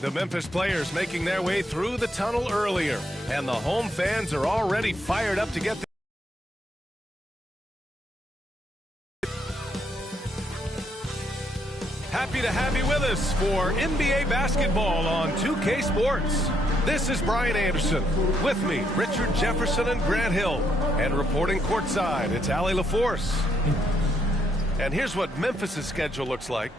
The Memphis players making their way through the tunnel earlier, and the home fans are already fired up to get Happy to have you with us for NBA basketball on 2K Sports. This is Brian Anderson. With me, Richard Jefferson and Grant Hill. And reporting courtside, it's Allie LaForce. And here's what Memphis' schedule looks like.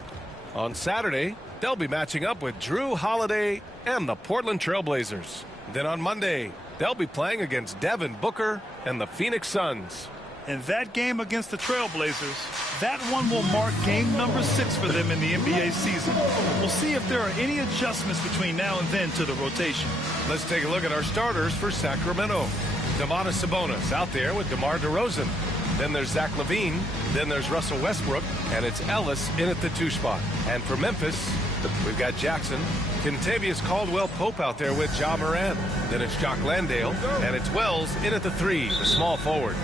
On Saturday, they'll be matching up with Drew Holiday and the Portland Trail Blazers. Then on Monday, they'll be playing against Devin Booker and the Phoenix Suns. And that game against the Trailblazers, that one will mark game number 6 for them in the NBA season. We'll see if there are any adjustments between now and then to the rotation. Let's take a look at our starters for Sacramento. Domantas Sabonis out there with DeMar DeRozan. Then there's Zach LaVine. Then there's Russell Westbrook. And it's Ellis in at the 2 spot. And for Memphis, we've got Jackson. Kentavious Caldwell-Pope out there with Ja Morant. Then it's Jock Landale. And it's Wells in at the 3, the small forward.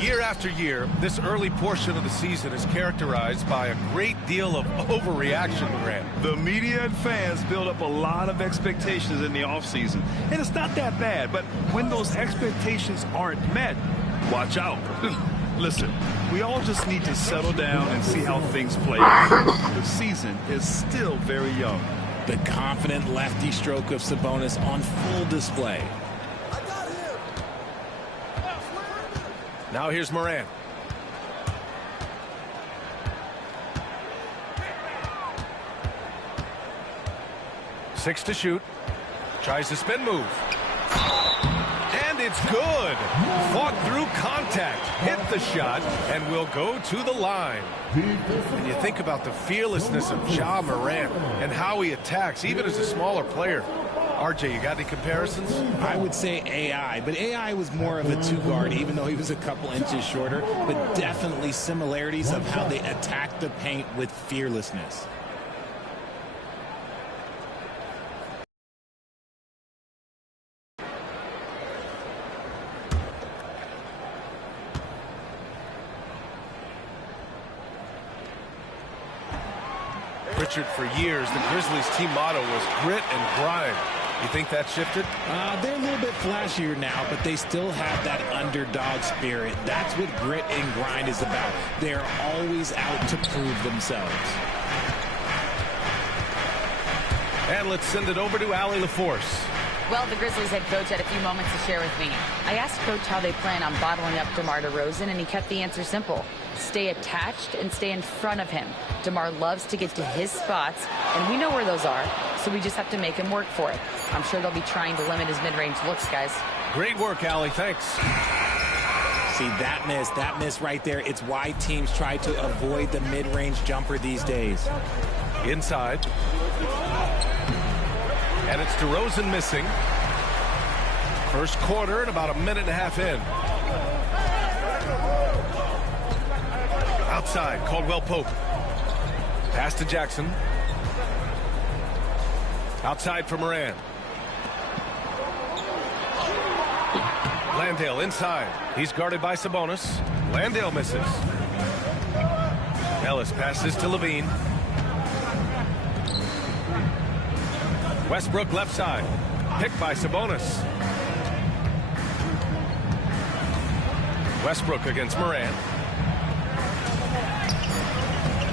Year after year, this early portion of the season is characterized by a great deal of overreaction, Grant. The media and fans build up a lot of expectations in the offseason. And it's not that bad, but when those expectations aren't met, watch out. Listen, we all just need to settle down and see how things play out. The season is still very young. The confident lefty stroke of Sabonis on full display. Now here's Morant. Six to shoot. Tries the spin move. And it's good. Fought through contact. Hit the shot and will go to the line. When you think about the fearlessness of Ja Morant and how he attacks, even as a smaller player. RJ, you got any comparisons? I would say AI, but AI was more of a 2-guard, even though he was a couple inches shorter, but definitely similarities of how they attack the paint with fearlessness. Richard, for years, the Grizzlies' team motto was grit and grind. You think that shifted? They're a little bit flashier now, but they still have that underdog spirit. That's what grit and grind is about. They're always out to prove themselves. And let's send it over to Allie LaForce. Well, the Grizzlies head coach had a few moments to share with me. I asked Coach how they plan on bottling up DeMar DeRozan, and he kept the answer simple. Stay attached and stay in front of him. DeMar loves to get to his spots, and we know where those are, so we just have to make him work for it. I'm sure they'll be trying to limit his mid-range looks, guys. Great work, Allie. Thanks. See, that miss right there. It's why teams try to avoid the mid-range jumper these days. Inside. And it's DeRozan missing. First quarter and about a minute and a half in. Outside, Caldwell-Pope. Pass to Jackson. Outside for Morant. Landale inside. He's guarded by Sabonis. Landale misses. Ellis passes to LaVine. Westbrook left side. Picked by Sabonis. Westbrook against Morant.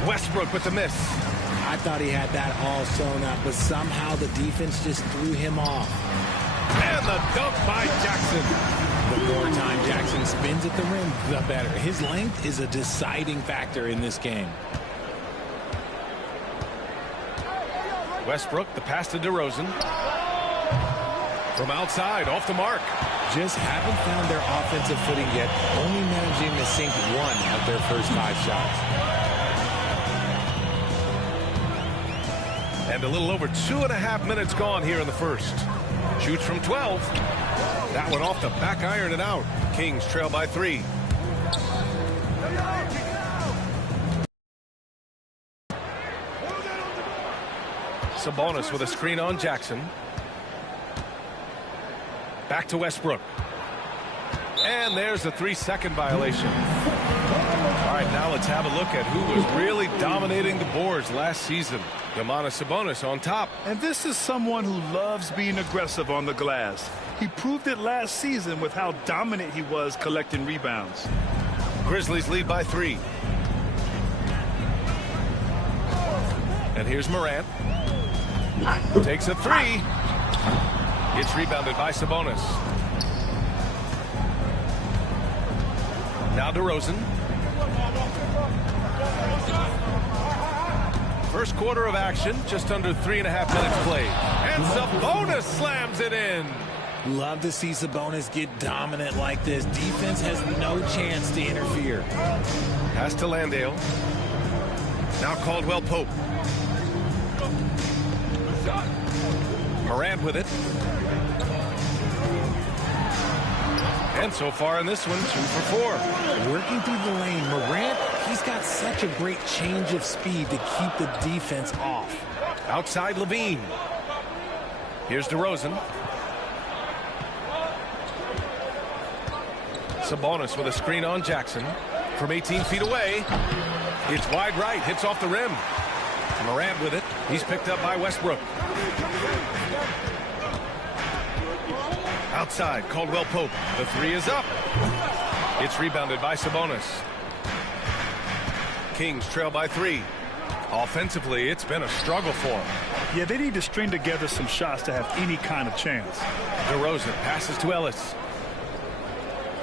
Westbrook with the miss. I thought he had that all sewn up, but somehow the defense just threw him off. And the dunk by Jackson. The more time Jackson spins at the rim, the better. His length is a deciding factor in this game. Westbrook, the pass to DeRozan. From outside, off the mark. Just haven't found their offensive footing yet, only managing to sink one of their first 5 shots. And a little over 2.5 minutes gone here in the first. Shoots from 12. That one off the back iron and out. Kings trail by 3. Sabonis with a screen on Jackson. Back to Westbrook. And there's a 3-second violation. All right, now let's have a look at who was really dominating the boards last season. Domantas Sabonis on top. And this is someone who loves being aggressive on the glass. He proved it last season with how dominant he was collecting rebounds. Grizzlies lead by 3. And here's Morant. Takes a 3. It's rebounded by Sabonis. Now DeRozan. First quarter of action, just under 3.5 minutes played. And Sabonis slams it in. Love to see Sabonis get dominant like this. Defense has no chance to interfere. Pass to Landale. Now Caldwell Pope. Morant with it. And so far in this one, 2 for 4. Working through the lane, Morant, he's got such a great change of speed to keep the defense off. Outside Levine. Here's DeRozan. Sabonis with a screen on Jackson. From 18 feet away. It's wide right, hits off the rim. Morant with it. He's picked up by Westbrook. Outside, Caldwell Pope. The 3 is up. It's rebounded by Sabonis. Kings trail by 3. Offensively, it's been a struggle for them. Yeah, they need to string together some shots to have any kind of chance. DeRozan passes to Ellis.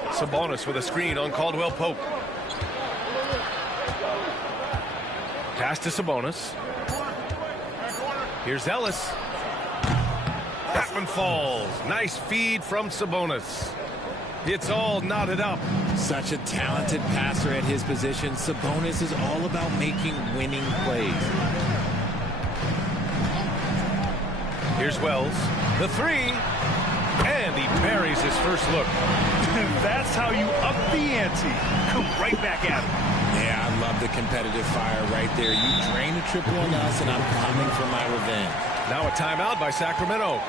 Sabonis with a screen on Caldwell Pope. Pass to Sabonis. Here's Ellis. That one falls. Nice feed from Sabonis. It's all knotted up. Such a talented passer at his position. Sabonis is all about making winning plays. Here's Wells. The 3. And he buries his first look. And that's how you up the ante. Come right back at him. Yeah, I love the competitive fire right there. You drain a triple on us, and I'm coming for my revenge. Now a timeout by Sacramento.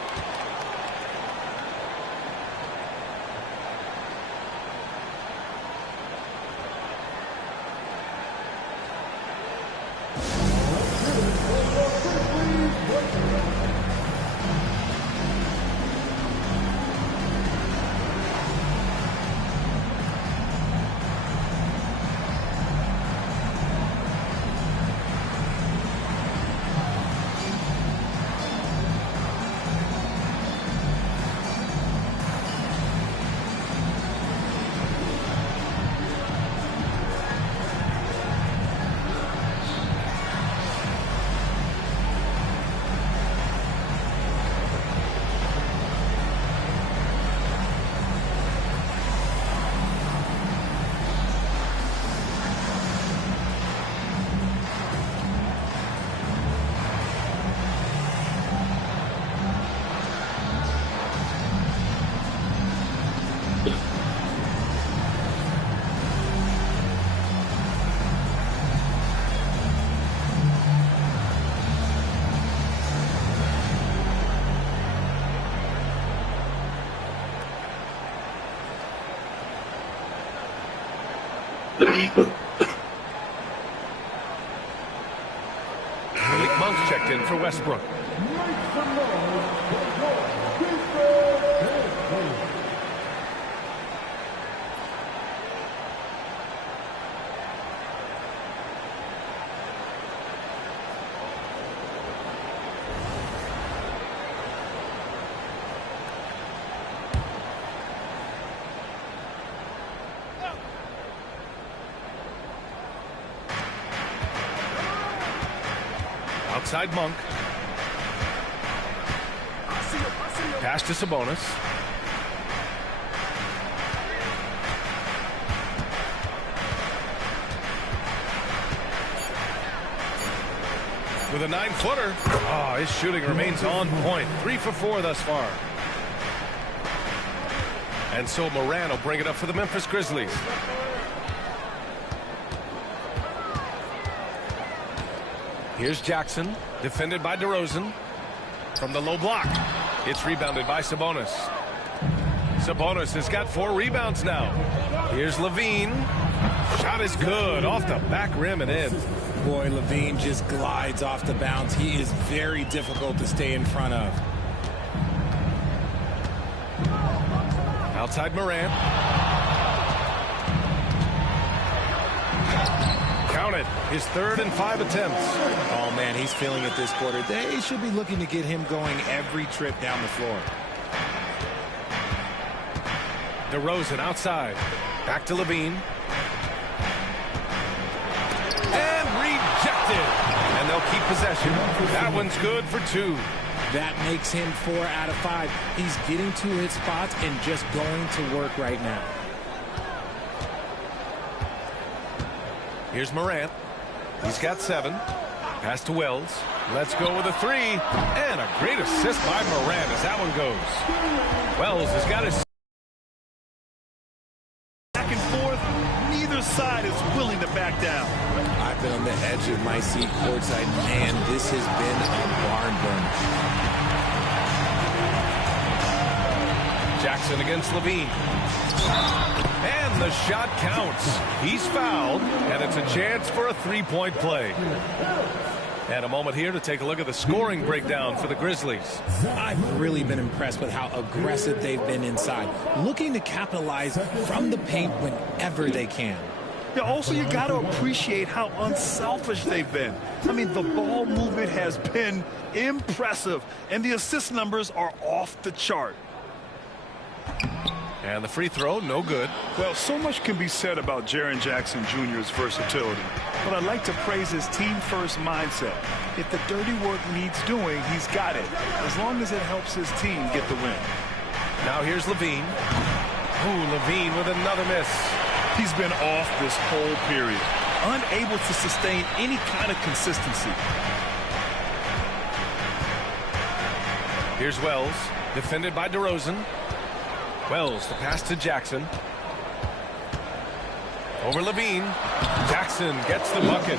Malik Monk's checked in for Westbrook. Outside Monk. Pass to Sabonis. With a 9-footer. Oh, his shooting remains on point. 3 for 4 thus far. And so Morant will bring it up for the Memphis Grizzlies. Here's Jackson, defended by DeRozan. From the low block. It's rebounded by Sabonis. Sabonis has got 4 rebounds now. Here's Levine. Shot is good. Off the back rim and in. Boy, Levine just glides off the bounce. He is very difficult to stay in front of. Outside Morant. Count it. His 3rd and 5 attempts. Oh, man, he's feeling it this quarter. They should be looking to get him going every trip down the floor. DeRozan outside. Back to Levine. And rejected. And they'll keep possession. That one's good for 2. That makes him 4 out of 5. He's getting to his spots and just going to work right now. Here's Morant. He's got 7. Pass to Wells. Let's go with a 3. And a great assist by Morant as that one goes. Wells has got his... Back and forth. Neither side is willing to back down. I've been on the edge of my seat courtside. Man, this has been a barn burner. Jackson against Levine. And the shot counts. He's fouled, and it's a chance for a 3-point play. And a moment here to take a look at the scoring breakdown for the Grizzlies. I've really been impressed with how aggressive they've been inside, looking to capitalize from the paint whenever they can. Yeah, also, you got to appreciate how unselfish they've been. I mean, the ball movement has been impressive, and the assist numbers are off the chart. And the free throw, no good. Well, so much can be said about Jaren Jackson Jr.'s versatility, but I'd like to praise his team-first mindset. If the dirty work needs doing, he's got it, as long as it helps his team get the win. Now here's Levine. Ooh, Levine with another miss. He's been off this whole period, unable to sustain any kind of consistency. Here's Wells, defended by DeRozan. Wells, the pass to Jackson. Over Levine. Jackson gets the bucket.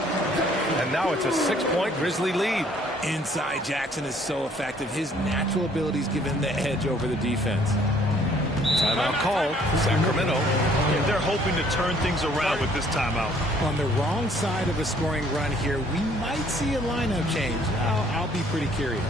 And now it's a 6-point Grizzly lead. Inside, Jackson is so effective. His natural abilities give him the edge over the defense. Timeout called. Sacramento. Yeah, they're hoping to turn things around with this timeout. On the wrong side of a scoring run here, we might see a lineup change. I'll be pretty curious.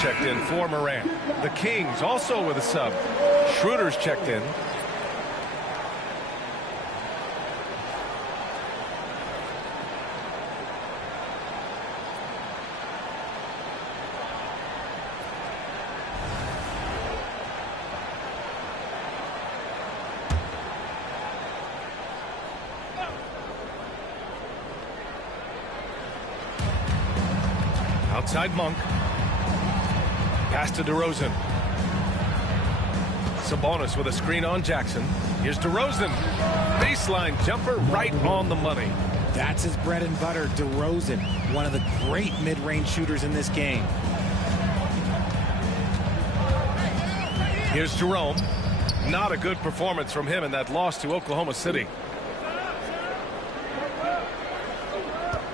Checked in for Morant. The Kings also with a sub. Schroeder's checked in. Outside Monk. Pass to DeRozan. Sabonis with a screen on Jackson. Here's DeRozan. Baseline jumper right on the money. That's his bread and butter, DeRozan, one of the great mid-range shooters in this game. Here's Jerome. Not a good performance from him in that loss to Oklahoma City.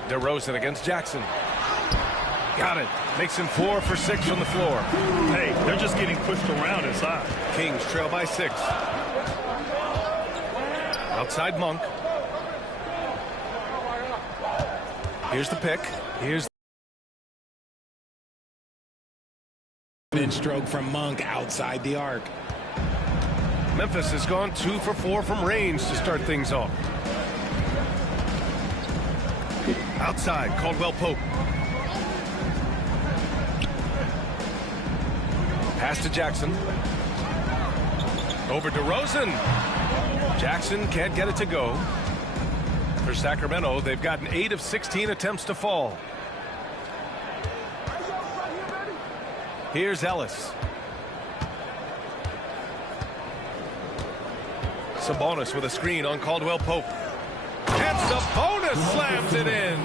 DeRozan against Jackson. Got it. Makes him 4 for 6 from the floor. Hey, they're just getting pushed around inside. Kings trail by 6. Outside Monk. Here's the pick. Here's and stroke from Monk outside the arc. Memphis has gone 2 for 4 from range to start things off. Outside, Caldwell Pope. Pass to Jackson. Over to Rosen. Jackson can't get it to go. For Sacramento, they've gotten 8 of 16 attempts to fall. Here's Ellis. Sabonis with a screen on Caldwell Pope. And Sabonis slams it in.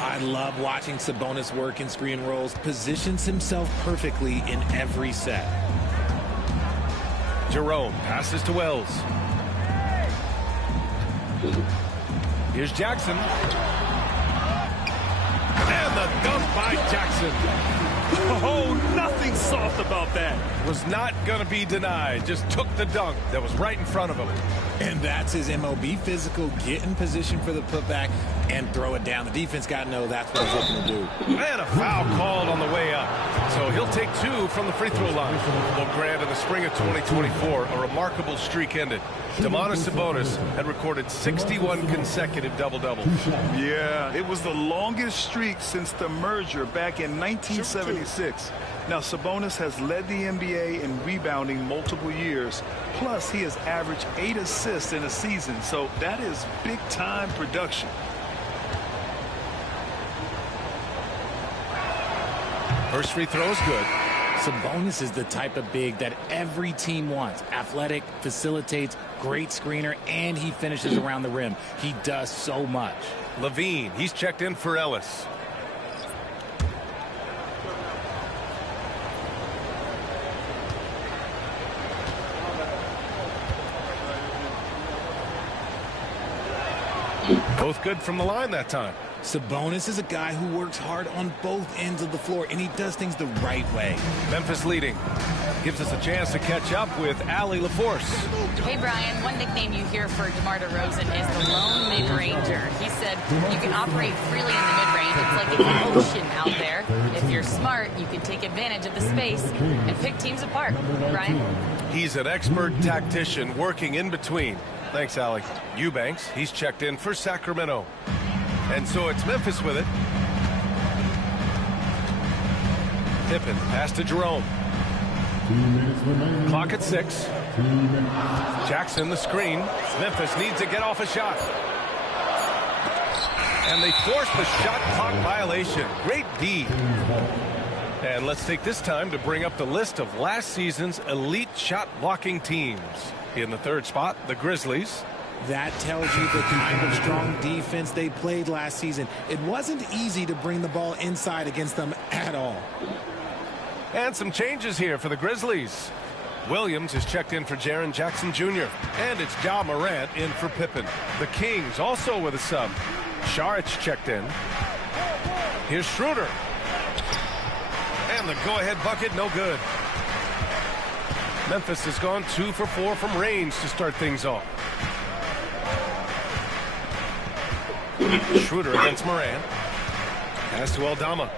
I love watching Sabonis work in screen rolls. Positions himself perfectly in every set. Jerome passes to Wells. Here's Jackson. And the dunk by Jackson. Oh, nothing soft about that. Was not going to be denied. Just took the dunk that was right in front of him. And that's his MOB physical. Get in position for the putback and throw it down. The defense got to know that's what he's looking to do. And a foul called on the way up. So he'll take 2 from the free throw line. Well, Grant, in the spring of 2024, a remarkable streak ended. Domantas Sabonis had recorded 61 consecutive double-doubles. Yeah, it was the longest streak since the merger back in 1976. Now, Sabonis has led the NBA in rebounding multiple years. Plus, he has averaged 8 assists in a season. So that is big-time production. First free throw is good. Sabonis is the type of big that every team wants. Athletic, facilitates, great screener, and he finishes around the rim. He does so much. Levine, he's checked in for Ellis. Both good from the line that time. Sabonis is a guy who works hard on both ends of the floor, and he does things the right way. Memphis leading. Gives us a chance to catch up with Allie LaForce. Hey, Brian, one nickname you hear for DeMar DeRozan is the lone mid-ranger. He said you can operate freely in the mid-range. It's like it's an ocean out there. If you're smart, you can take advantage of the space and pick teams apart. Brian? He's an expert tactician working in between. Thanks, Allie. Eubanks, he's checked in for Sacramento. And so it's Memphis with it. Pippen, pass to Jerome. Clock at 6. Jackson, the screen. Memphis needs to get off a shot. And they force the shot clock violation. Great D. And let's take this time to bring up the list of last season's elite shot blocking teams. In the third spot, the Grizzlies. That tells you the kind of strong defense they played last season. It wasn't easy to bring the ball inside against them at all. And some changes here for the Grizzlies. Williams is checked in for Jaren Jackson Jr. And it's Ja Morant in for Pippen. The Kings also with a sub. Saric checked in. Here's Schroeder. And the go-ahead bucket, no good. Memphis has gone 2 for 4 from range to start things off. Schroeder against Morant. Pass to Aldama.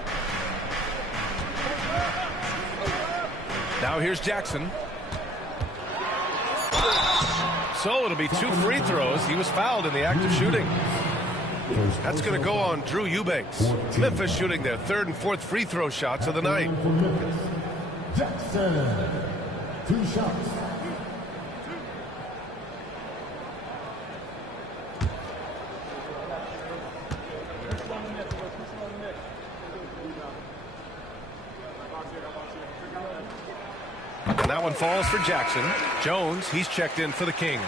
Now here's Jackson. So it'll be 2 free throws. He was fouled in the act of shooting. That's going to go on Drew Eubanks. Memphis shooting their 3rd and 4th free throw shots of the night. Jackson, 2 shots. And that one falls for Jackson. Jones, he's checked in for the Kings.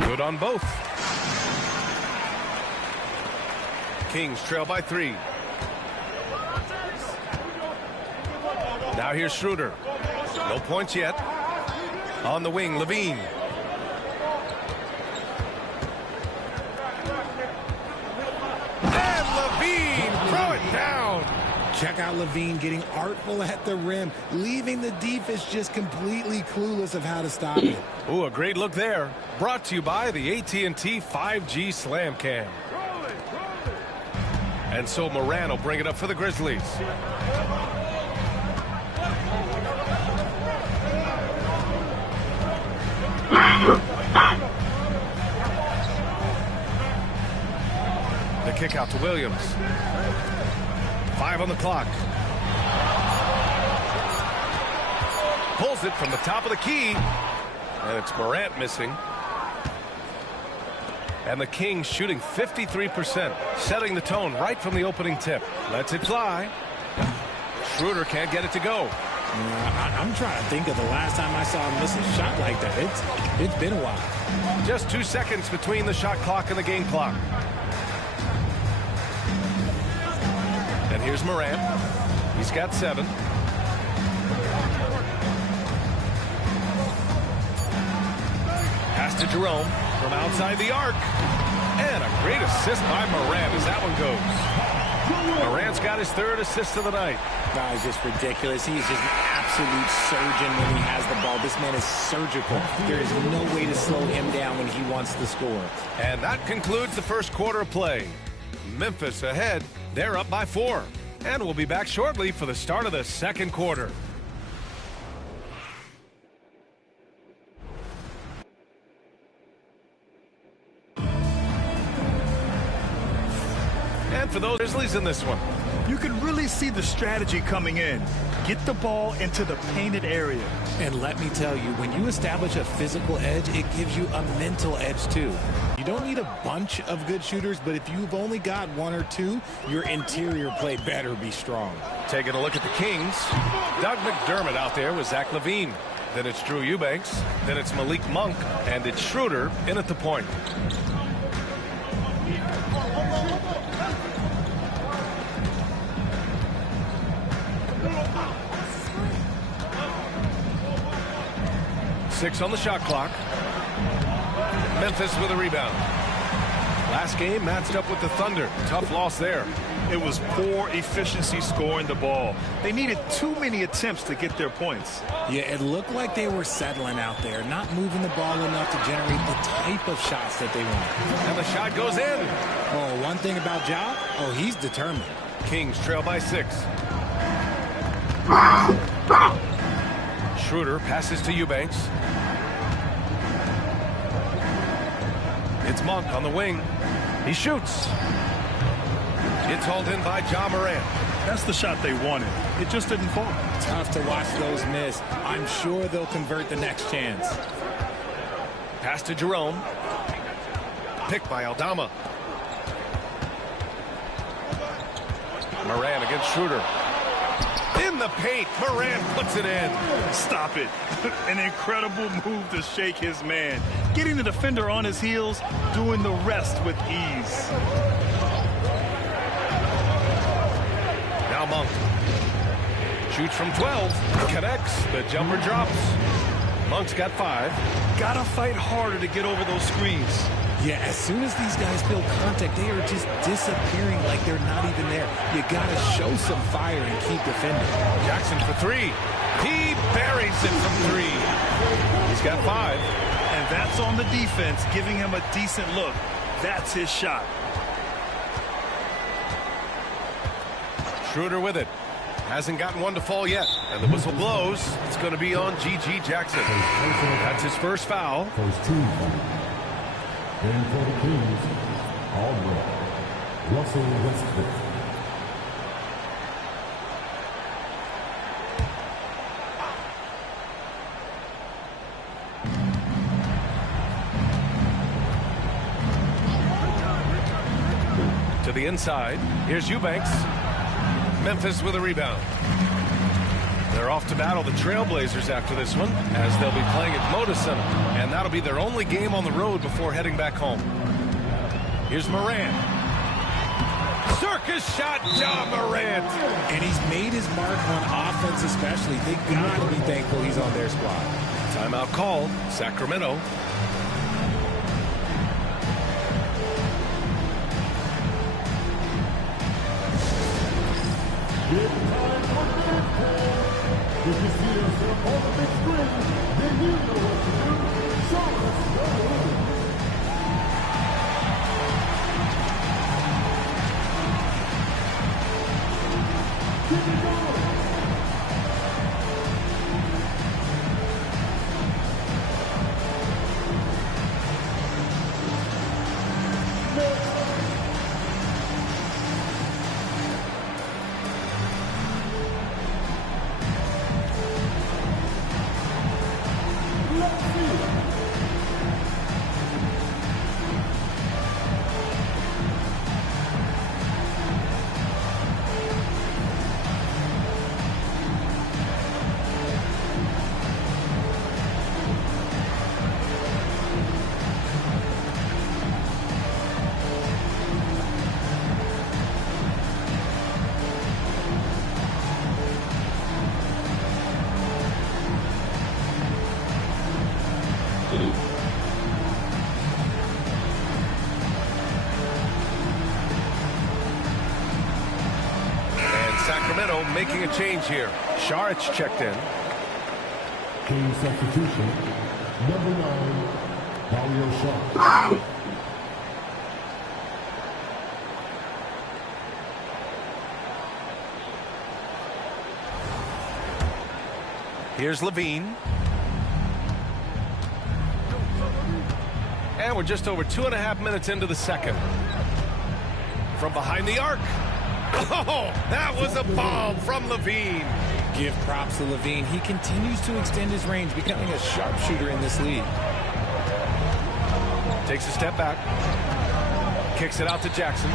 Good on both. Kings trail by 3. Now here's Schroeder. No points yet. On the wing, Levine. And Levine, throw it down. Check out Levine getting artful at the rim, leaving the defense just completely clueless of how to stop it. Ooh, a great look there. Brought to you by the AT&T 5G Slam Cam. And so Moran will bring it up for the Grizzlies. The kick out to Williams. 5 on the clock. Pulls it from the top of the key. And it's Morant missing. And the Kings shooting 53%, setting the tone right from the opening tip. Lets it fly. Schroeder can't get it to go. I'm trying to think of the last time I saw him miss a shot like that. It's been a while. Just 2 seconds between the shot clock and the game clock. And here's Morant. He's got 7. Pass to Jerome from outside the arc. And a great assist by Morant as that one goes. Morant's got his 3rd assist of the night. That is just ridiculous. He's just an absolute surgeon when he has the ball. This man is surgical. There is no way to slow him down when he wants to score. And that concludes the first quarter of play. Memphis ahead. They're up by 4. And we'll be back shortly for the start of the second quarter. And for those Grizzlies in this one, You can really see the strategy coming in. Get the ball into the painted area. And let me tell you, when you establish a physical edge, it gives you a mental edge too. You don't need a bunch of good shooters, but if you've only got 1 or 2, your interior play better be strong. taking a look at the Kings. Doug McDermott out there with Zach LaVine. Then it's Drew Eubanks. Then it's Malik Monk. And it's Schroeder in at the point. Six on the shot clock. Memphis with a rebound. Last game matched up with the Thunder. Tough loss there. It was poor efficiency scoring the ball. They needed too many attempts to get their points. Yeah, it looked like they were settling out there, not moving the ball enough to generate the type of shots that they want. And the shot goes in. Oh, one thing about Ja, oh, he's determined. Kings Trail by 6. Schroeder passes to Eubanks. It's Monk on the wing. He shoots. It's hauled in by Ja Morant. That's the shot they wanted. It just didn't fall. Tough to watch those miss. I'm sure they'll convert the next chance. Pass to Jerome. Picked by Aldama. Morant against Schroeder. In the paint, Morant puts it in. Stop it. An incredible move to shake his man. Getting the defender on his heels, doing the rest with ease. Now Monk. Shoots from 12. Connects. The jumper drops. Monk's got 5. Gotta fight harder to get over those screens. Yeah, as soon as these guys feel contact, they are just disappearing like they're not even there. You gotta show some fire and keep defending. Jackson for 3. He buries it from 3. He's got 5. And that's on the defense, giving him a decent look. That's his shot. Schroeder with it. Hasn't gotten one to fall yet. And the whistle blows. It's going to be on G.G. Jackson. That's his first foul. First team. Then for the Kings, Albert, Russell Westbrook. To the inside. Here's Eubanks. Memphis with a rebound. They're off to battle the Trailblazers after this one, as they'll be playing at Moda Center, and that'll be their only game on the road before heading back home. Here's Moran. Circus shot, John Morant. And he's made his mark on offense especially. They got to be thankful he's on their squad. Timeout called, Sacramento. If you see yourself on the big screen, then you know what to do. Show us your way. Keep it going. Sacramento making a change here. Saric checked in. King substitution. Number 9, Mario Sharp. Here's Levine. And we're just over 2.5 minutes into the second. From behind the arc. Oh, that was a bomb from Levine. Give props to Levine. He continues to extend his range, becoming a sharpshooter in this league. Takes a step back. Kicks it out to Jackson.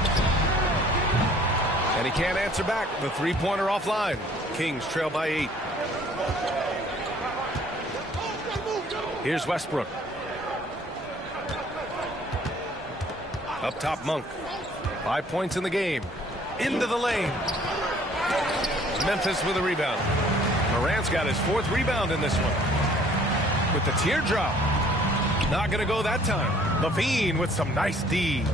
And he can't answer back. The three-pointer offline. Kings trail by 8. Here's Westbrook. Up top, Monk. 5 points in the game. Into the lane. Memphis with a rebound. Morant's got his 4th rebound in this one. With the teardrop. Not going to go that time. Levine with some nice D.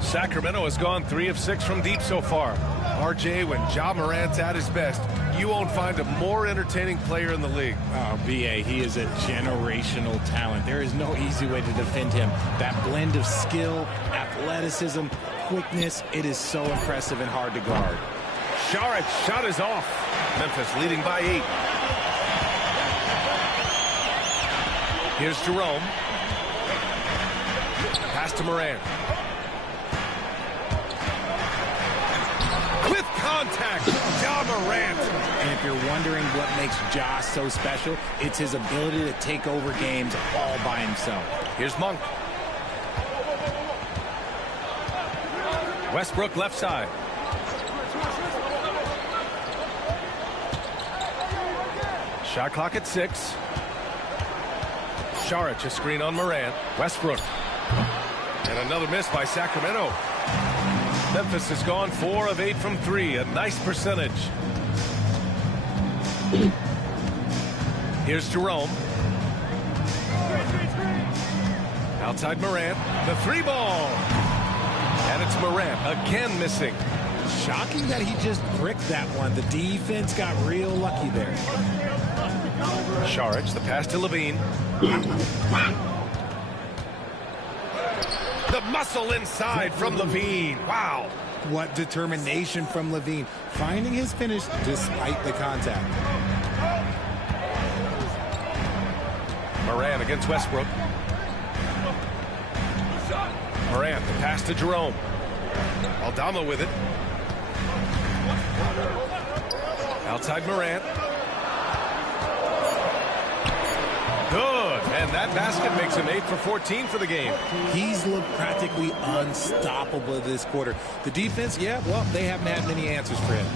Sacramento has gone 3 of 6 from deep so far. RJ, when Ja Morant's at his best, you won't find a more entertaining player in the league. Oh, B.A., he is a generational talent. There is no easy way to defend him. That blend of skill, athleticism, quickness, it is so impressive and hard to guard. Saric shot is off. Memphis leading by 8. Here's Jerome. Pass to Morant. With contact, Ja Morant. And if you're wondering what makes Ja so special, it's his ability to take over games all by himself. Here's Monk. Westbrook left side. Shot clock at 6. Saric a screen on Morant. Westbrook. And another miss by Sacramento. Memphis has gone 4 of 8 from 3. A nice percentage. Here's Jerome. Outside Morant. The 3-ball. And it's Morant again missing. Shocking that he just bricked that one. The defense got real lucky there. Saric, the pass to Levine. The muscle inside from Levine. Wow. What determination from Levine. Finding his finish despite the contact. Morant against Westbrook. Morant, the pass to Jerome. Aldama with it. Outside Morant. Good. And that basket makes him 8 for 14 for the game. He's looked practically unstoppable this quarter. The defense, yeah, well, they haven't had many answers for him.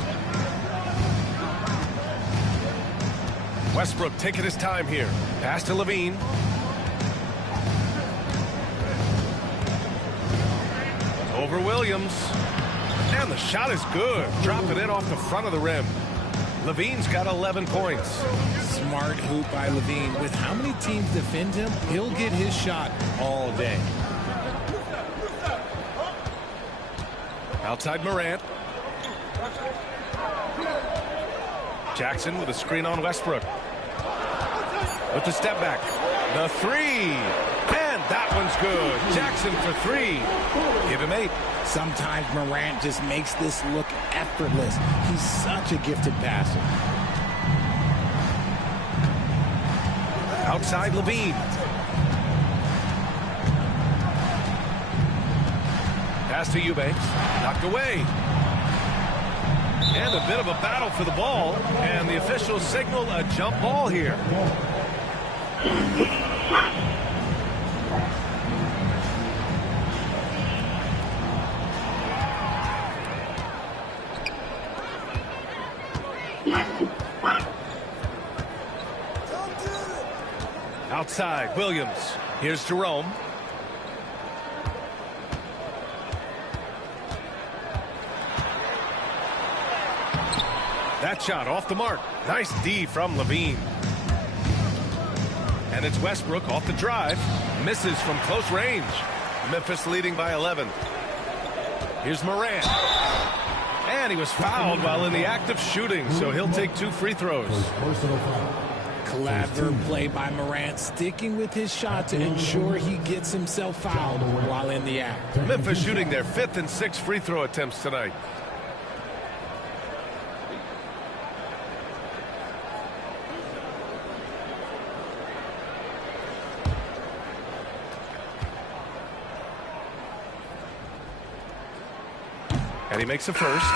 Westbrook taking his time here. Pass to Levine. Over Williams. And the shot is good. Drop it in off the front of the rim. Levine's got 11 points. Smart hoop by Levine. With how many teams defend him, he'll get his shot all day. Outside Morant. Jackson with a screen on Westbrook. With the step back. The three. And that one's good. Jackson for three. Give him 8. Sometimes Morant just makes this look effortless. He's such a gifted passer. Outside Levine. Pass to Eubanks. Knocked away. And a bit of a battle for the ball. And the officials signal a jump ball here. Outside, Williams. Here's Jerome. That shot off the mark. Nice D from Levine. And it's Westbrook off the drive. Misses from close range. Memphis leading by 11. Here's Morant. And he was fouled while in the act of shooting, so he'll take 2 free throws. Clever play by Morant, sticking with his shot to ensure he gets himself fouled while in the act. Memphis shooting their 5th and 6th free throw attempts tonight. And he makes a first.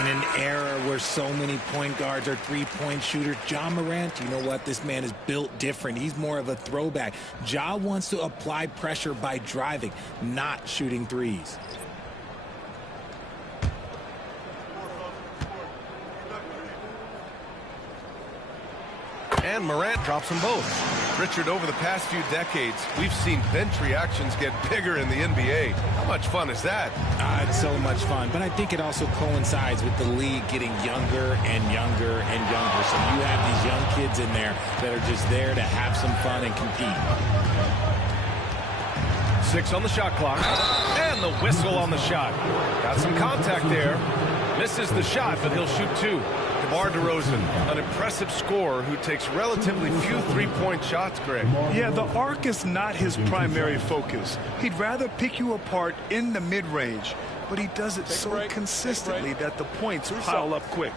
In an era where so many point guards are three-point shooters, Ja Morant, you know what? This man is built different. He's more of a throwback. Ja wants to apply pressure by driving, not shooting threes. And Morant drops them both. Richard, over the past few decades, we've seen bench reactions get bigger in the NBA. How much fun is that? It's so much fun, but I think it also coincides with the league getting younger and younger and younger. So you have these young kids in there that are just there to have some fun and compete. 6 on the shot clock. And the whistle on the shot. Got some contact there. Misses the shot, but he'll shoot 2. DeMar DeRozan, an impressive scorer who takes relatively few three-point shots, Greg. Yeah, the arc is not his primary focus. He'd rather pick you apart in the mid-range, but he does it so consistently that the points pile up quick.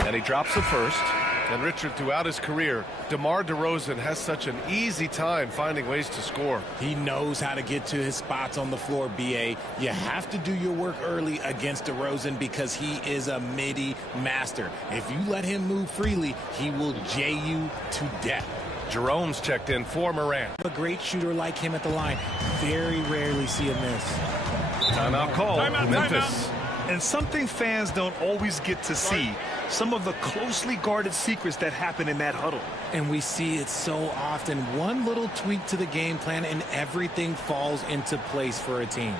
And he drops the first. And Richard, throughout his career, DeMar DeRozan has such an easy time finding ways to score. He knows how to get to his spots on the floor, B.A. You have to do your work early against DeRozan because he is a midi master. If you let him move freely, he will J you to death. Jerome's checked in for Morant. A great shooter like him at the line. Very rarely see a miss. Timeout call. Memphis. And something fans don't always get to see, some of the closely guarded secrets that happen in that huddle. And we see it so often. One little tweak to the game plan and everything falls into place for a team.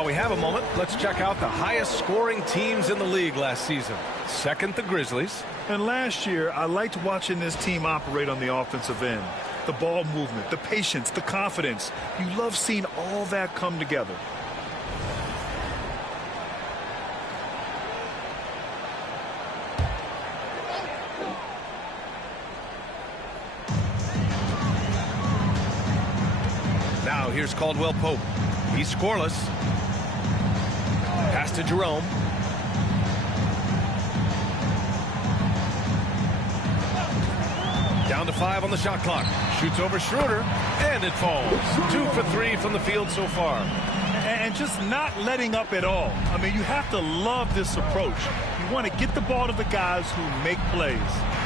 While we have a moment, let's check out the highest scoring teams in the league last season. Second, the Grizzlies. And last year, I liked watching this team operate on the offensive end. The ball movement, the patience, the confidence. You love seeing all that come together. Now here's Caldwell Pope. He's scoreless. Pass to Jerome. Down to 5 on the shot clock. Shoots over Schroeder, and it falls. 2 for 3 from the field so far. And just not letting up at all. I mean, you have to love this approach. You want to get the ball to the guys who make plays.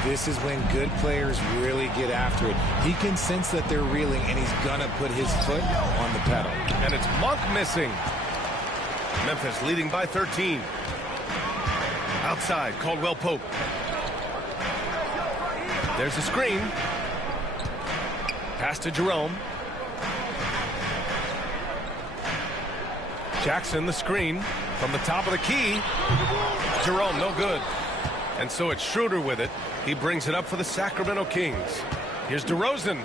This is when good players really get after it. He can sense that they're reeling, and he's going to put his foot on the pedal. And it's Monk missing. Memphis leading by 13. Outside, Caldwell Pope. There's a screen. Pass to Jerome. Jackson, the screen from the top of the key. Jerome, no good. And so it's Schroeder with it. He brings it up for the Sacramento Kings. Here's DeRozan.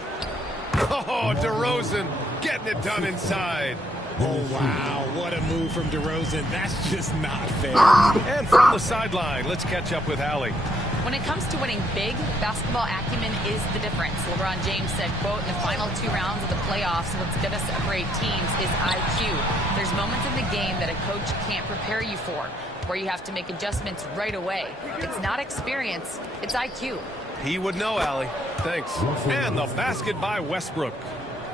Oh, DeRozan getting it done inside. Oh, wow. What a move from DeRozan. That's just not fair. And from the sideline, let's catch up with Allie. When it comes to winning big, basketball acumen is the difference. LeBron James said, quote, in the final 2 rounds of the playoffs, what's going to separate teams is IQ. There's moments in the game that a coach can't prepare you for, where you have to make adjustments right away. It's not experience, it's IQ. He would know, Allie. Thanks. And the basket by Westbrook.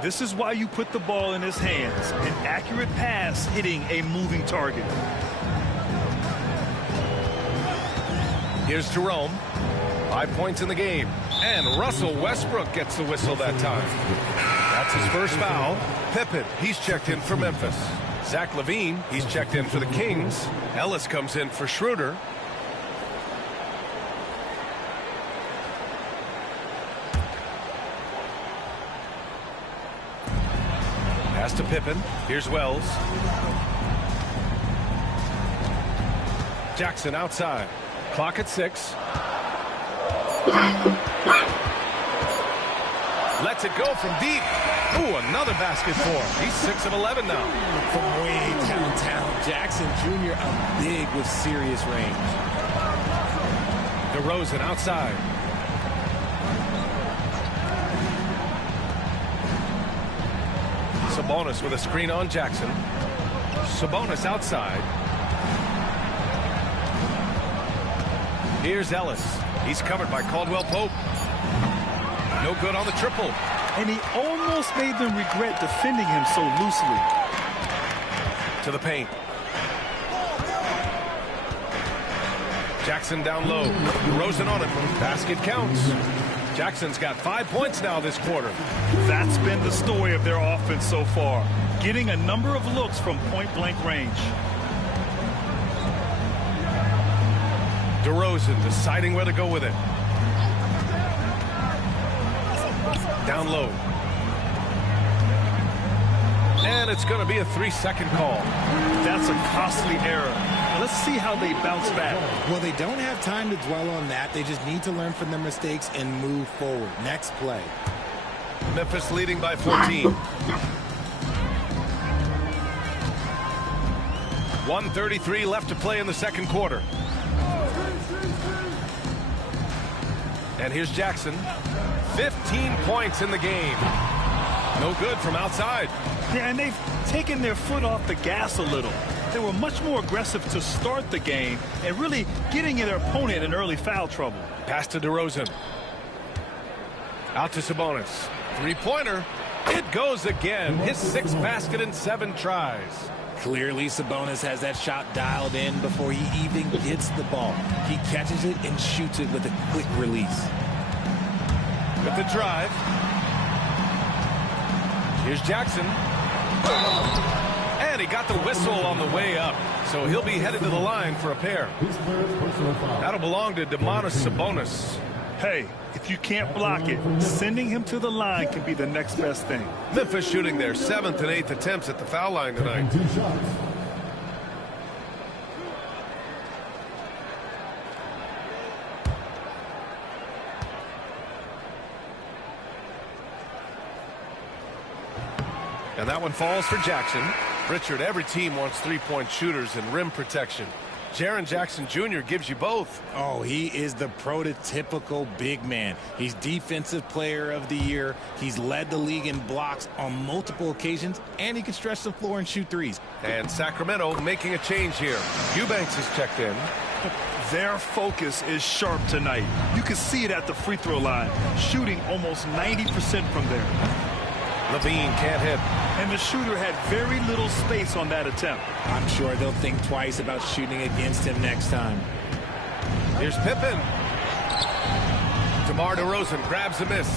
This is why you put the ball in his hands. An accurate pass hitting a moving target. Here's Jerome. 5 points in the game. And Russell Westbrook gets the whistle that time. That's his first foul. Pippen, he's checked in for Memphis. Zach LaVine, he's checked in for the Kings. Ellis comes in for Schroeder. Pass to Pippen. Here's Wells. Jackson outside. Clock at 6. Lets it go from deep. Ooh, another basket for him. He's 6 of 11 now. From way downtown, Jackson Jr. big with serious range. DeRozan outside. Sabonis with a screen on Jackson. Sabonis outside. Here's Ellis. He's covered by Caldwell Pope. No good on the triple. And he almost made them regret defending him so loosely. To the paint. Jackson down low. DeRozan on it. Basket counts. Jackson's got 5 points now this quarter. That's been the story of their offense so far. Getting a number of looks from point-blank range. DeRozan deciding where to go with it. Down low. And it's going to be a 3-second call. That's a costly error. Let's see how they bounce back. Well, they don't have time to dwell on that. They just need to learn from their mistakes and move forward. Next play. Memphis leading by 14. 1:33 left to play in the second quarter. And here's Jackson. 15 points in the game. No good from outside. Yeah, and they've taken their foot off the gas a little. They were much more aggressive to start the game and really getting their opponent in early foul trouble. Pass to DeRozan. Out to Sabonis. Three-pointer. It goes again. His 6th basket in 7 tries. Clearly, Sabonis has that shot dialed in before he even gets the ball. He catches it and shoots it with a quick release. With the drive. Here's Jackson. And he got the whistle on the way up. So he'll be headed to the line for a pair. That'll belong to Domantas Sabonis. Hey, if you can't block it, sending him to the line can be the next best thing. Memphis shooting their 7th and 8th attempts at the foul line tonight. And that one falls for Jackson. Richard, every team wants three-point shooters and rim protection. Jaren Jackson Jr. gives you both. Oh, he is the prototypical big man. He's Defensive Player of the Year. He's led the league in blocks on multiple occasions, and he can stretch the floor and shoot threes. And Sacramento making a change here. Eubanks is checked in. Their focus is sharp tonight. You can see it at the free throw line, shooting almost 90% from there. Levine can't hit. And the shooter had very little space on that attempt. I'm sure they'll think twice about shooting against him next time. Here's Pippen. DeMar DeRozan grabs a miss.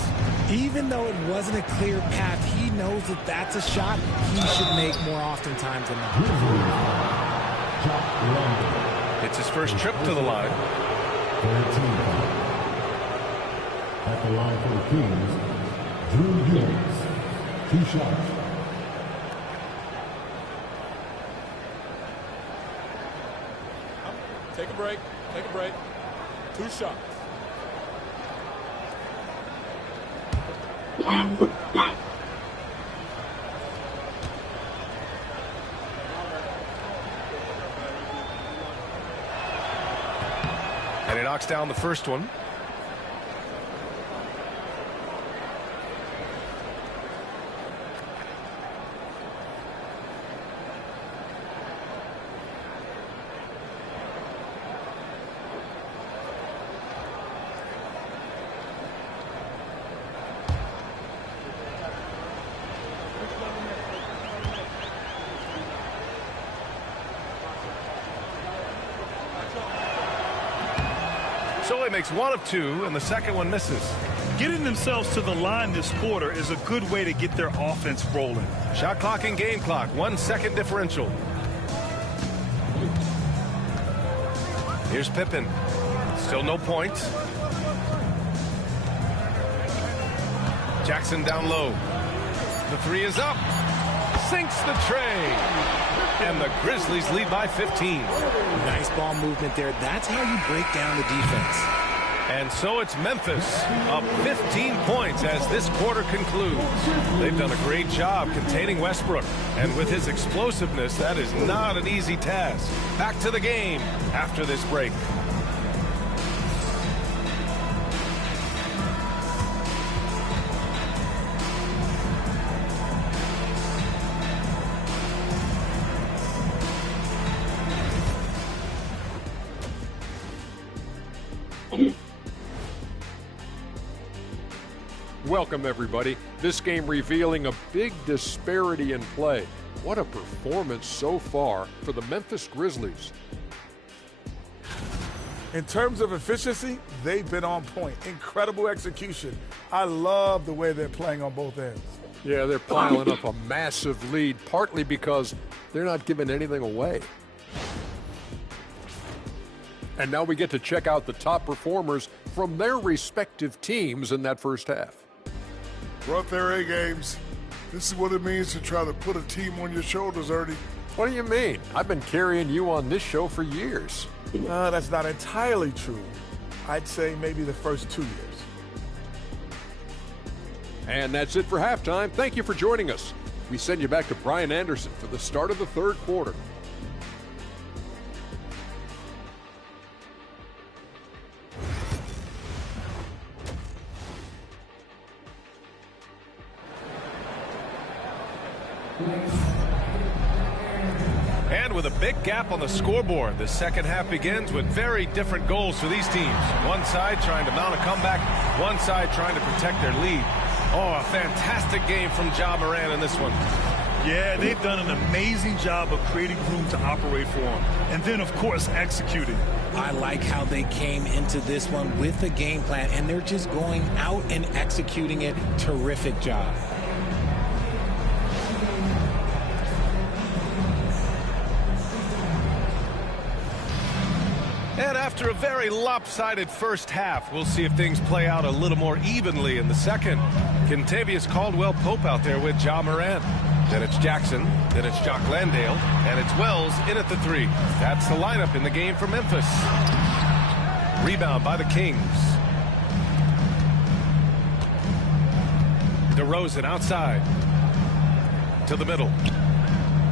Even though it wasn't a clear path, he knows that that's a shot he should make more oftentimes than not. It's his first trip to the line. At the line for the Kings, Drew Eubanks. 2 shots. Take a break. Take a break. 2 shots. And he knocks down the first one. So he makes 1 of 2, and the second one misses. Getting themselves to the line this quarter is a good way to get their offense rolling. Shot clock and game clock, 1 second differential. Here's Pippen. Still no points. Jackson down low. The 3 is up. Sinks the tray. And the Grizzlies lead by 15. Nice ball movement there. That's how you break down the defense. And so it's Memphis up 15 points as this quarter concludes. They've done a great job containing Westbrook. And with his explosiveness, that is not an easy task. Back to the game after this break. Welcome, everybody. This game revealing a big disparity in play. What a performance so far for the Memphis Grizzlies. In terms of efficiency, they've been on point. Incredible execution. I love the way they're playing on both ends. Yeah, they're piling up a massive lead, partly because they're not giving anything away. And now we get to check out the top performers from their respective teams in that first half. Brought their A games. This is what it means to try to put a team on your shoulders, Ernie. What do you mean? I've been carrying you on this show for years. That's not entirely true. I'd say maybe the first 2 years. And that's it for halftime. Thank you for joining us. We send you back to Brian Anderson for the start of the third quarter. And with a big gap on the scoreboard, the second half begins with very different goals for these teams. One side trying to mount a comeback, one side trying to protect their lead. Oh, a fantastic game from Ja Morant in this one. Yeah, they've done an amazing job of creating room to operate for him. And then, of course, executing. I like how they came into this one with a game plan, and they're just going out and executing it. Terrific job. And after a very lopsided first half, we'll see if things play out a little more evenly in the second. Kentavious Caldwell-Pope out there with Ja Morant. Then it's Jackson, then it's Jock Landale, and it's Wells in at the 3. That's the lineup in the game for Memphis. Rebound by the Kings. DeRozan outside. To the middle.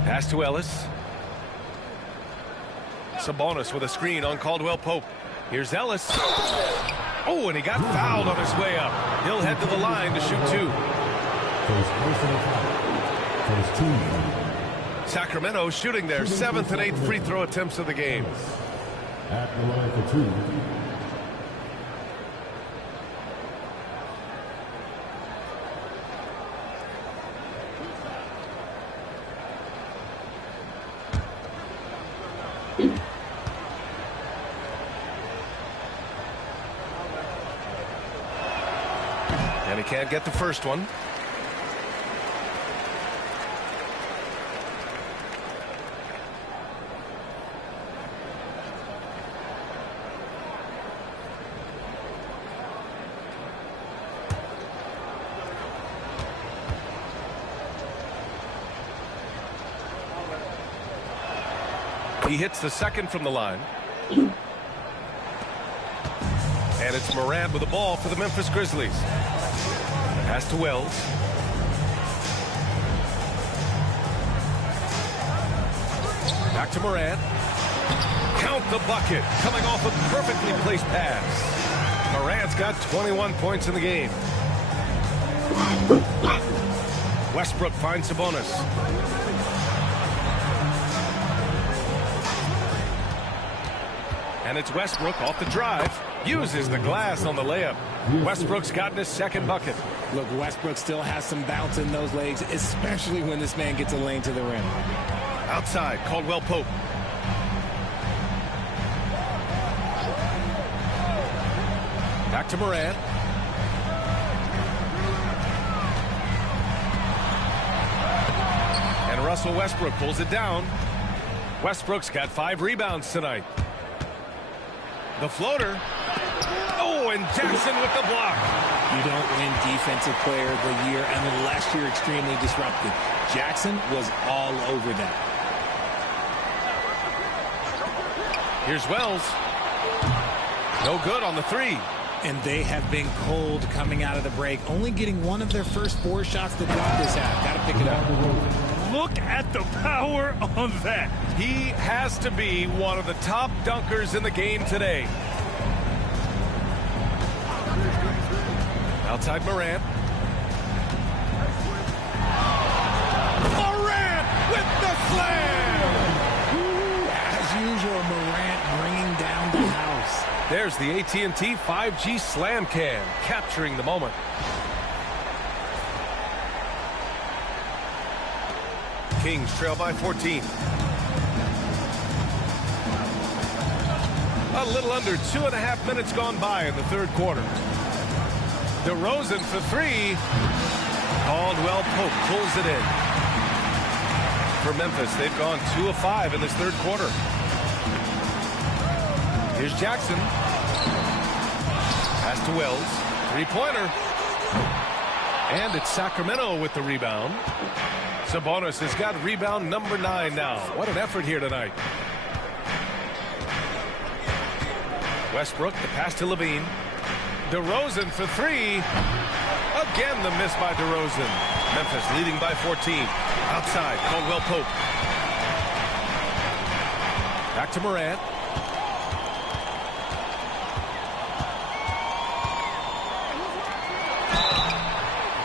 Pass to Ellis. Sabonis with a screen on Caldwell Pope. Here's Ellis. Oh, and he got fouled on his way up. He'll head to the line to shoot 2. Sacramento shooting their 7th and 8th free throw attempts of the game. At the line for 2. And he can't get the first one. He hits the second from the line. And it's Morant with the ball for the Memphis Grizzlies. Pass to Wells. Back to Morant. Count the bucket. Coming off a perfectly placed pass. Morant's got 21 points in the game. Westbrook finds Sabonis. And it's Westbrook off the drive. Uses the glass on the layup. Westbrook's gotten his second bucket. Look, Westbrook still has some bounce in those legs, especially when this man gets a lane to the rim. Outside, Caldwell Pope. Back to Morant. And Russell Westbrook pulls it down. Westbrook's got 5 rebounds tonight. The floater. Oh, and Jackson with the block. You don't win Defensive Player of the Year unless you're extremely disruptive. Jackson was all over that. Here's Wells. No good on the 3. And they have been cold coming out of the break, only getting one of their first 4 shots to drop this half. Got to pick it up. Look at the power on that. He has to be one of the top dunkers in the game today. Outside Morant. Morant with the slam! As usual, Morant bringing down the house. There's the AT&T 5G Slam Cam, capturing the moment. Kings trail by 14. A little under 2.5 minutes gone by in the third quarter. DeRozan for 3. Caldwell Pope pulls it in. For Memphis, they've gone 2 of 5 in this third quarter. Here's Jackson. Pass to Wells. 3-pointer. And it's Sacramento with the rebound. Sabonis has got rebound number 9 now. What an effort here tonight. Westbrook, the pass to Levine. DeRozan for 3. Again, the miss by DeRozan. Memphis leading by 14. Outside, Caldwell Pope. Back to Morant.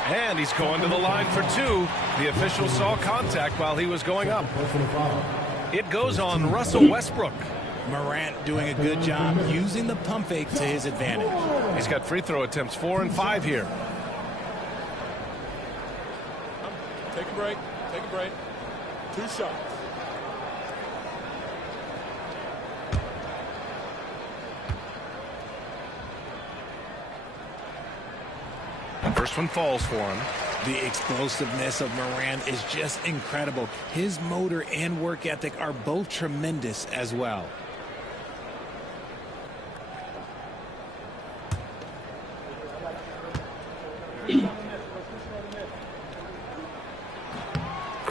And he's going to the line for 2. The official saw contact while he was going up. It goes on Russell Westbrook. Morant doing a good job using the pump fake to his advantage. He's got free throw attempts 4 and 5 here. Take a break. Take a break. 2 shots. First one falls for him. The explosiveness of Morant is just incredible. His motor and work ethic are both tremendous as well.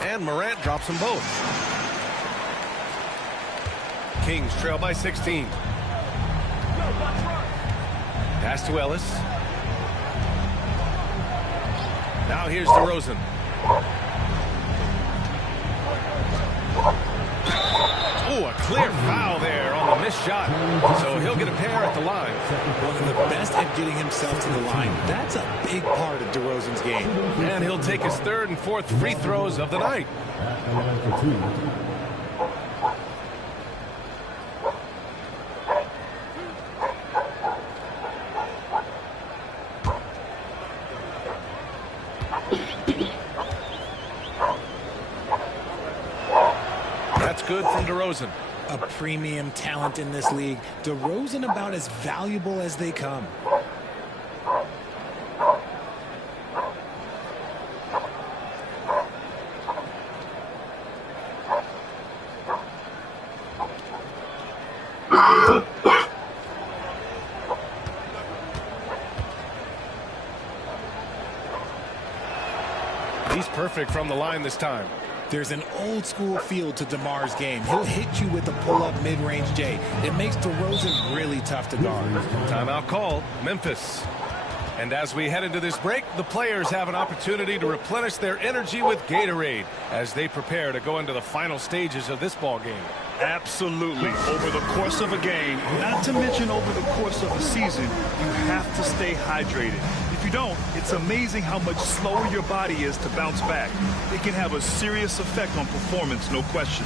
And Morant drops them both. Kings trail by 16. Pass to Ellis. Now here's DeRozan. clear foul there on the missed shot. So he'll get a pair at the line. One of the best at getting himself to the line. That's a big part of DeRozan's game. And he'll take his third and fourth free throws of the night. That's good from DeRozan. A premium talent in this league. DeRozan about as valuable as they come. He's perfect from the line this time. There's an old school feel to DeMar's game. He'll hit you with a pull-up mid-range J. It makes DeRozan really tough to guard. Timeout call, Memphis. And as we head into this break, the players have an opportunity to replenish their energy with Gatorade as they prepare to go into the final stages of this ball game. Absolutely. Over the course of a game, not to mention over the course of a season, you have to stay hydrated. If you don't, it's amazing how much slower your body is to bounce back. It can have a serious effect on performance, no question.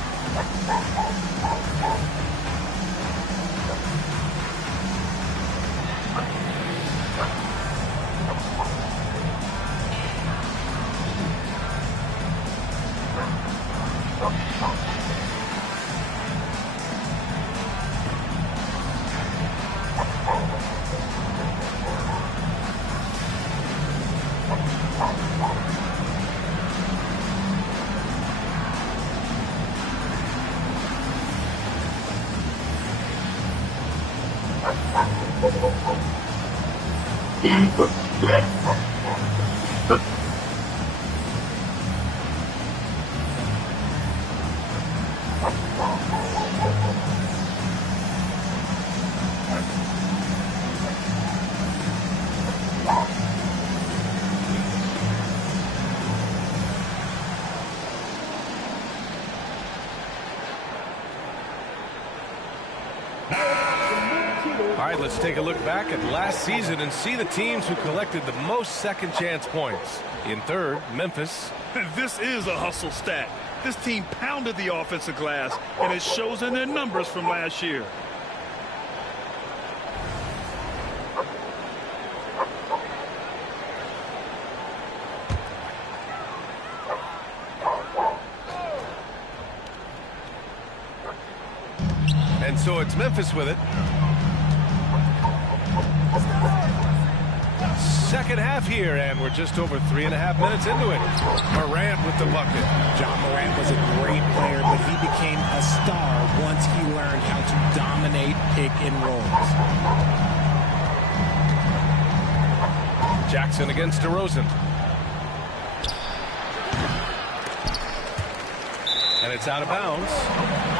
All right, let's take a look back at last season and see the teams who collected the most second chance points. In third, Memphis. This is a hustle stat. This team pounded the offensive glass, and it shows in their numbers from last year. And so it's Memphis with it. Second half here, and we're just over 3.5 minutes into it. Morant with the bucket. John Morant was a great player, but he became a star once he learned how to dominate pick and rolls. Jackson against DeRozan. And it's out of bounds.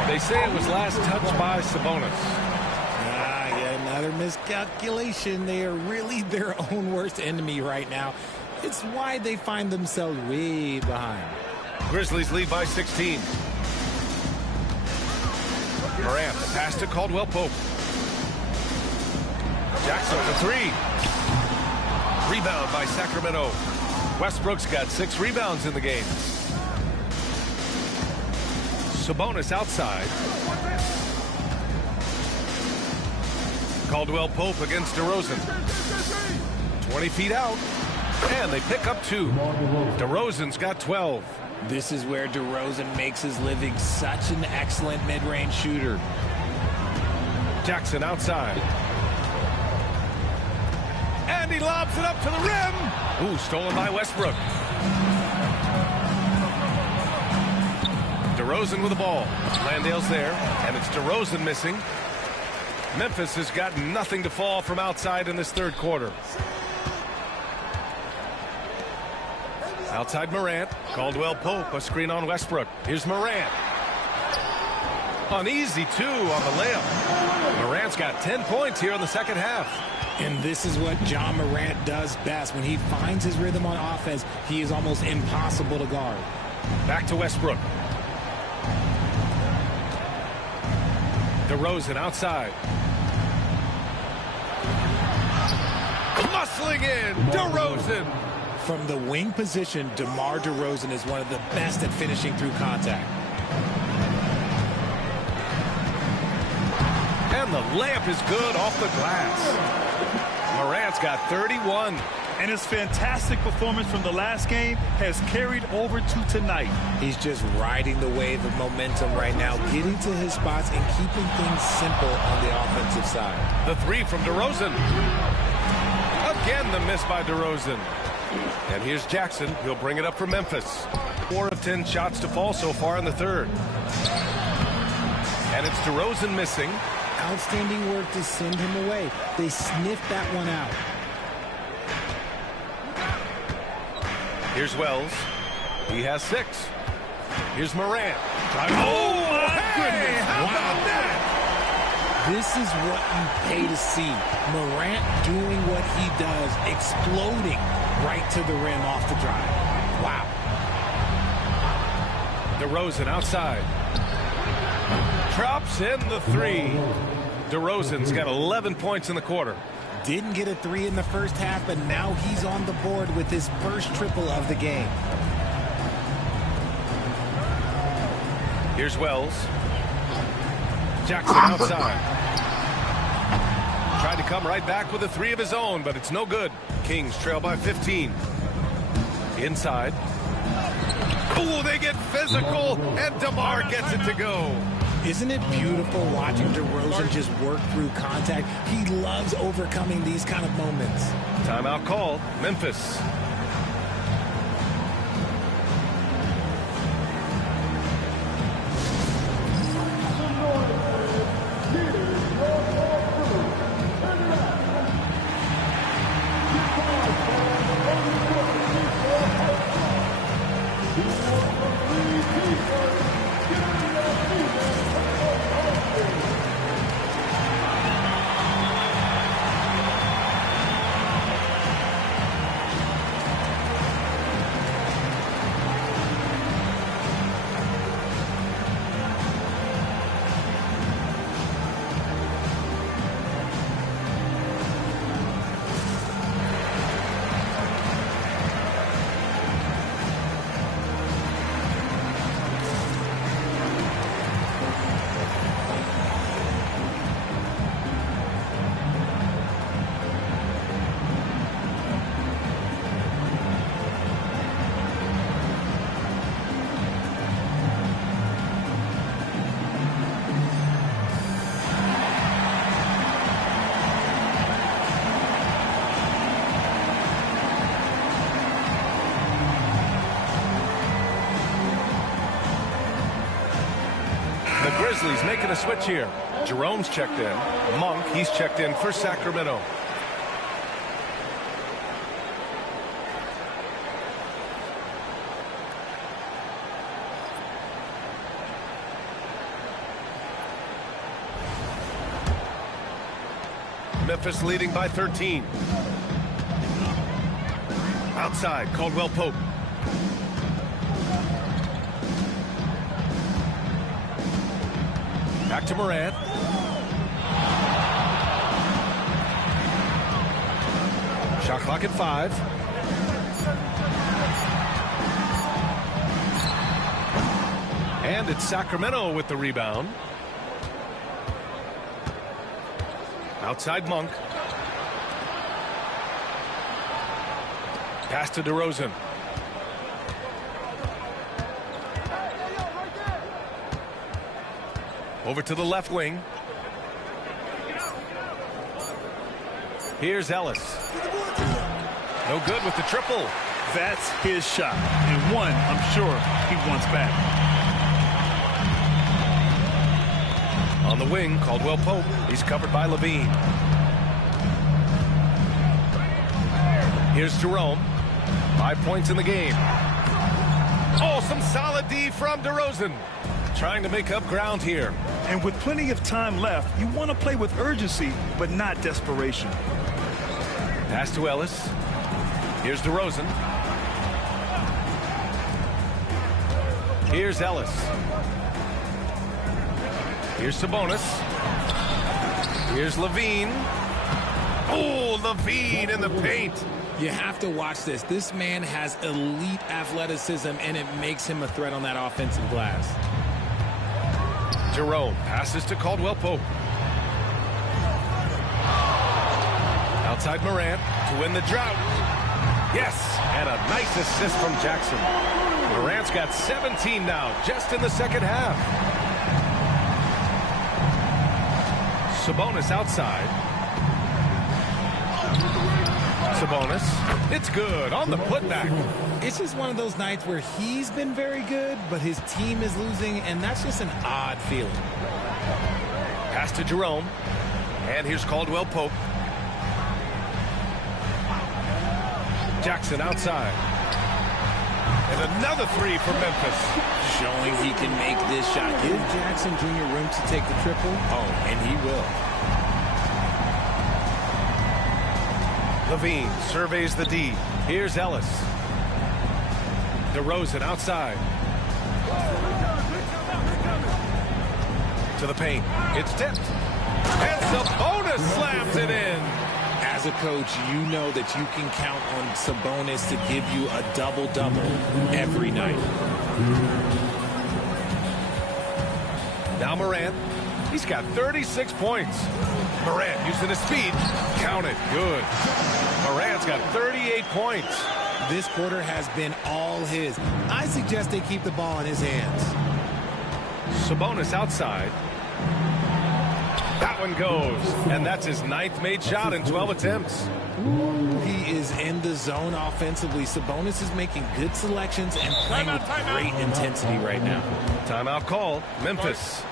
They say it was last touched by Sabonis. Another miscalculation. They are really their own worst enemy right now. It's why they find themselves way behind. Grizzlies lead by 16. Morant, the pass to Caldwell Pope. Jackson for three. Rebound by Sacramento. Westbrook's got 6 rebounds in the game. Sabonis outside. Caldwell Pope against DeRozan. 20 feet out. And they pick up 2. DeRozan's got 12. This is where DeRozan makes his living, such an excellent mid-range shooter. Jackson outside. And he lobs it up to the rim. Ooh, stolen by Westbrook. DeRozan with the ball. Landale's there, and it's DeRozan missing. Memphis has got nothing to fall from outside in this third quarter. Outside Morant. Caldwell Pope, a screen on Westbrook. Here's Morant. An easy 2 on the layup. Morant's got 10 points here in the second half. And this is what John Morant does best. When he finds his rhythm on offense, he is almost impossible to guard. Back to Westbrook. DeRozan outside. Muscling in, DeRozan. From the wing position, DeMar DeRozan is one of the best at finishing through contact. And the layup is good off the glass. Morant's got 31. And his fantastic performance from the last game has carried over to tonight. He's just riding the wave of momentum right now, getting to his spots and keeping things simple on the offensive side. The three from DeRozan. Again, the miss by DeRozan. And here's Jackson. He'll bring it up for Memphis. 4 of 10 shots to fall so far in the third. And it's DeRozan missing. Outstanding work to send him away. They sniffed that one out. Here's Wells. He has 6. Here's Morant. Oh, my goodness. How about that? This is what you pay to see. Morant doing what he does, exploding right to the rim off the drive. Wow. DeRozan outside. Drops in the 3. DeRozan's got 11 points in the quarter. Didn't get a 3 in the first half, but now he's on the board with his first triple of the game. Here's Wells. Jackson outside. Tried to come right back with a 3 of his own, but it's no good. Kings trail by 15. Inside. Oh, they get physical, and DeMar gets it to go. Isn't it beautiful watching DeRozan just work through contact? He loves overcoming these kind of moments. Timeout called. Memphis. The Grizzlies making a switch here. Jerome's checked in. Monk, he's checked in for Sacramento. Memphis leading by 13. Outside, Caldwell Pope. Back to Morant. Shot clock at 5. And it's Sacramento with the rebound. Outside Monk. Pass to DeRozan. Over to the left wing. Here's Ellis. No good with the triple. That's his shot. And one, I'm sure, he wants back. On the wing, Caldwell Pope. He's covered by Levine. Here's Jerome. 5 points in the game. Oh, some solid D from DeRozan. Trying to make up ground here. And with plenty of time left, you want to play with urgency, but not desperation. Pass to Ellis. Here's DeRozan. Here's Ellis. Here's Sabonis. Here's Levine. Oh, Levine in the paint. You have to watch this. This man has elite athleticism, and it makes him a threat on that offensive glass. Jerome passes to Caldwell Pope. Outside Morant to win the drought. Yes, and a nice assist from Jackson. Morant's got 17 now, just in the second half. Sabonis outside. Sabonis, it's good on the putback. It's just one of those nights where he's been very good, but his team is losing, and that's just an odd feeling. Pass to Jerome, and here's Caldwell Pope. Jackson outside. And another three for Memphis. Showing he can make this shot. Give Jackson Jr. room to take the triple. Oh, and he will. Levine surveys the D. Here's Ellis. DeRozan outside. To the paint. It's tipped. And Sabonis slams it in. As a coach, you know that you can count on Sabonis to give you a double-double every night. Now Morant. He's got 36 points. Morant using his speed. Count it. Good. Morant's got 38 points. This quarter has been all his. I suggest they keep the ball in his hands. Sabonis outside. That one goes. And that's his 9th made shot in 12 attempts. He is in the zone offensively. Sabonis is making good selections and playing with great intensity right now. Timeout call. Memphis.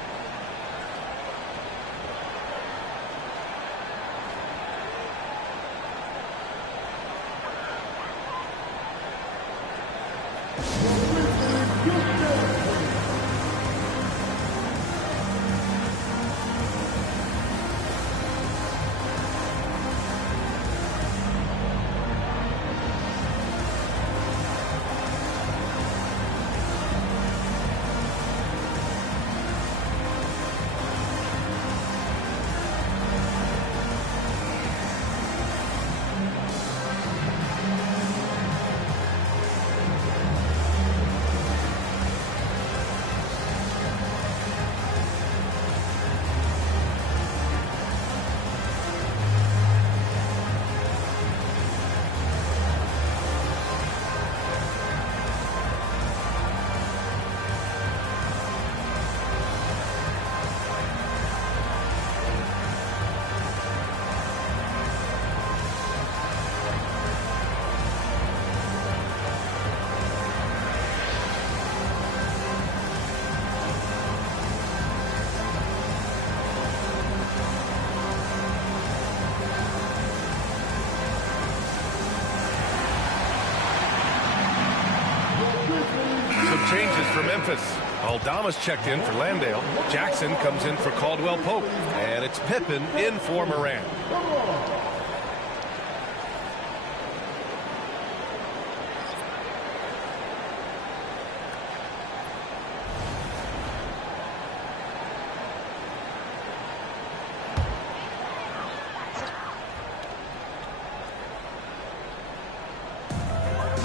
Changes for Memphis. Aldama's checked in for Landale. Jackson comes in for Caldwell Pope. And it's Pippen in for Morant.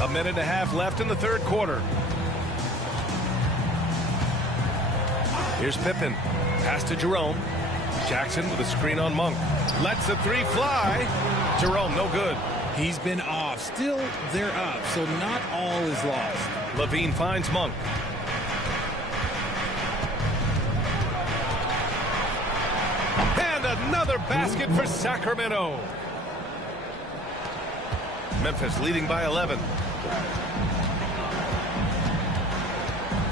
A minute and a half left in the third quarter. Here's Pippen. Pass to Jerome. Jackson with a screen on Monk. Lets the three fly. Jerome, no good. He's been off. Still, they're up, so not all is lost. Levine finds Monk. And another basket for Sacramento. Memphis leading by 11.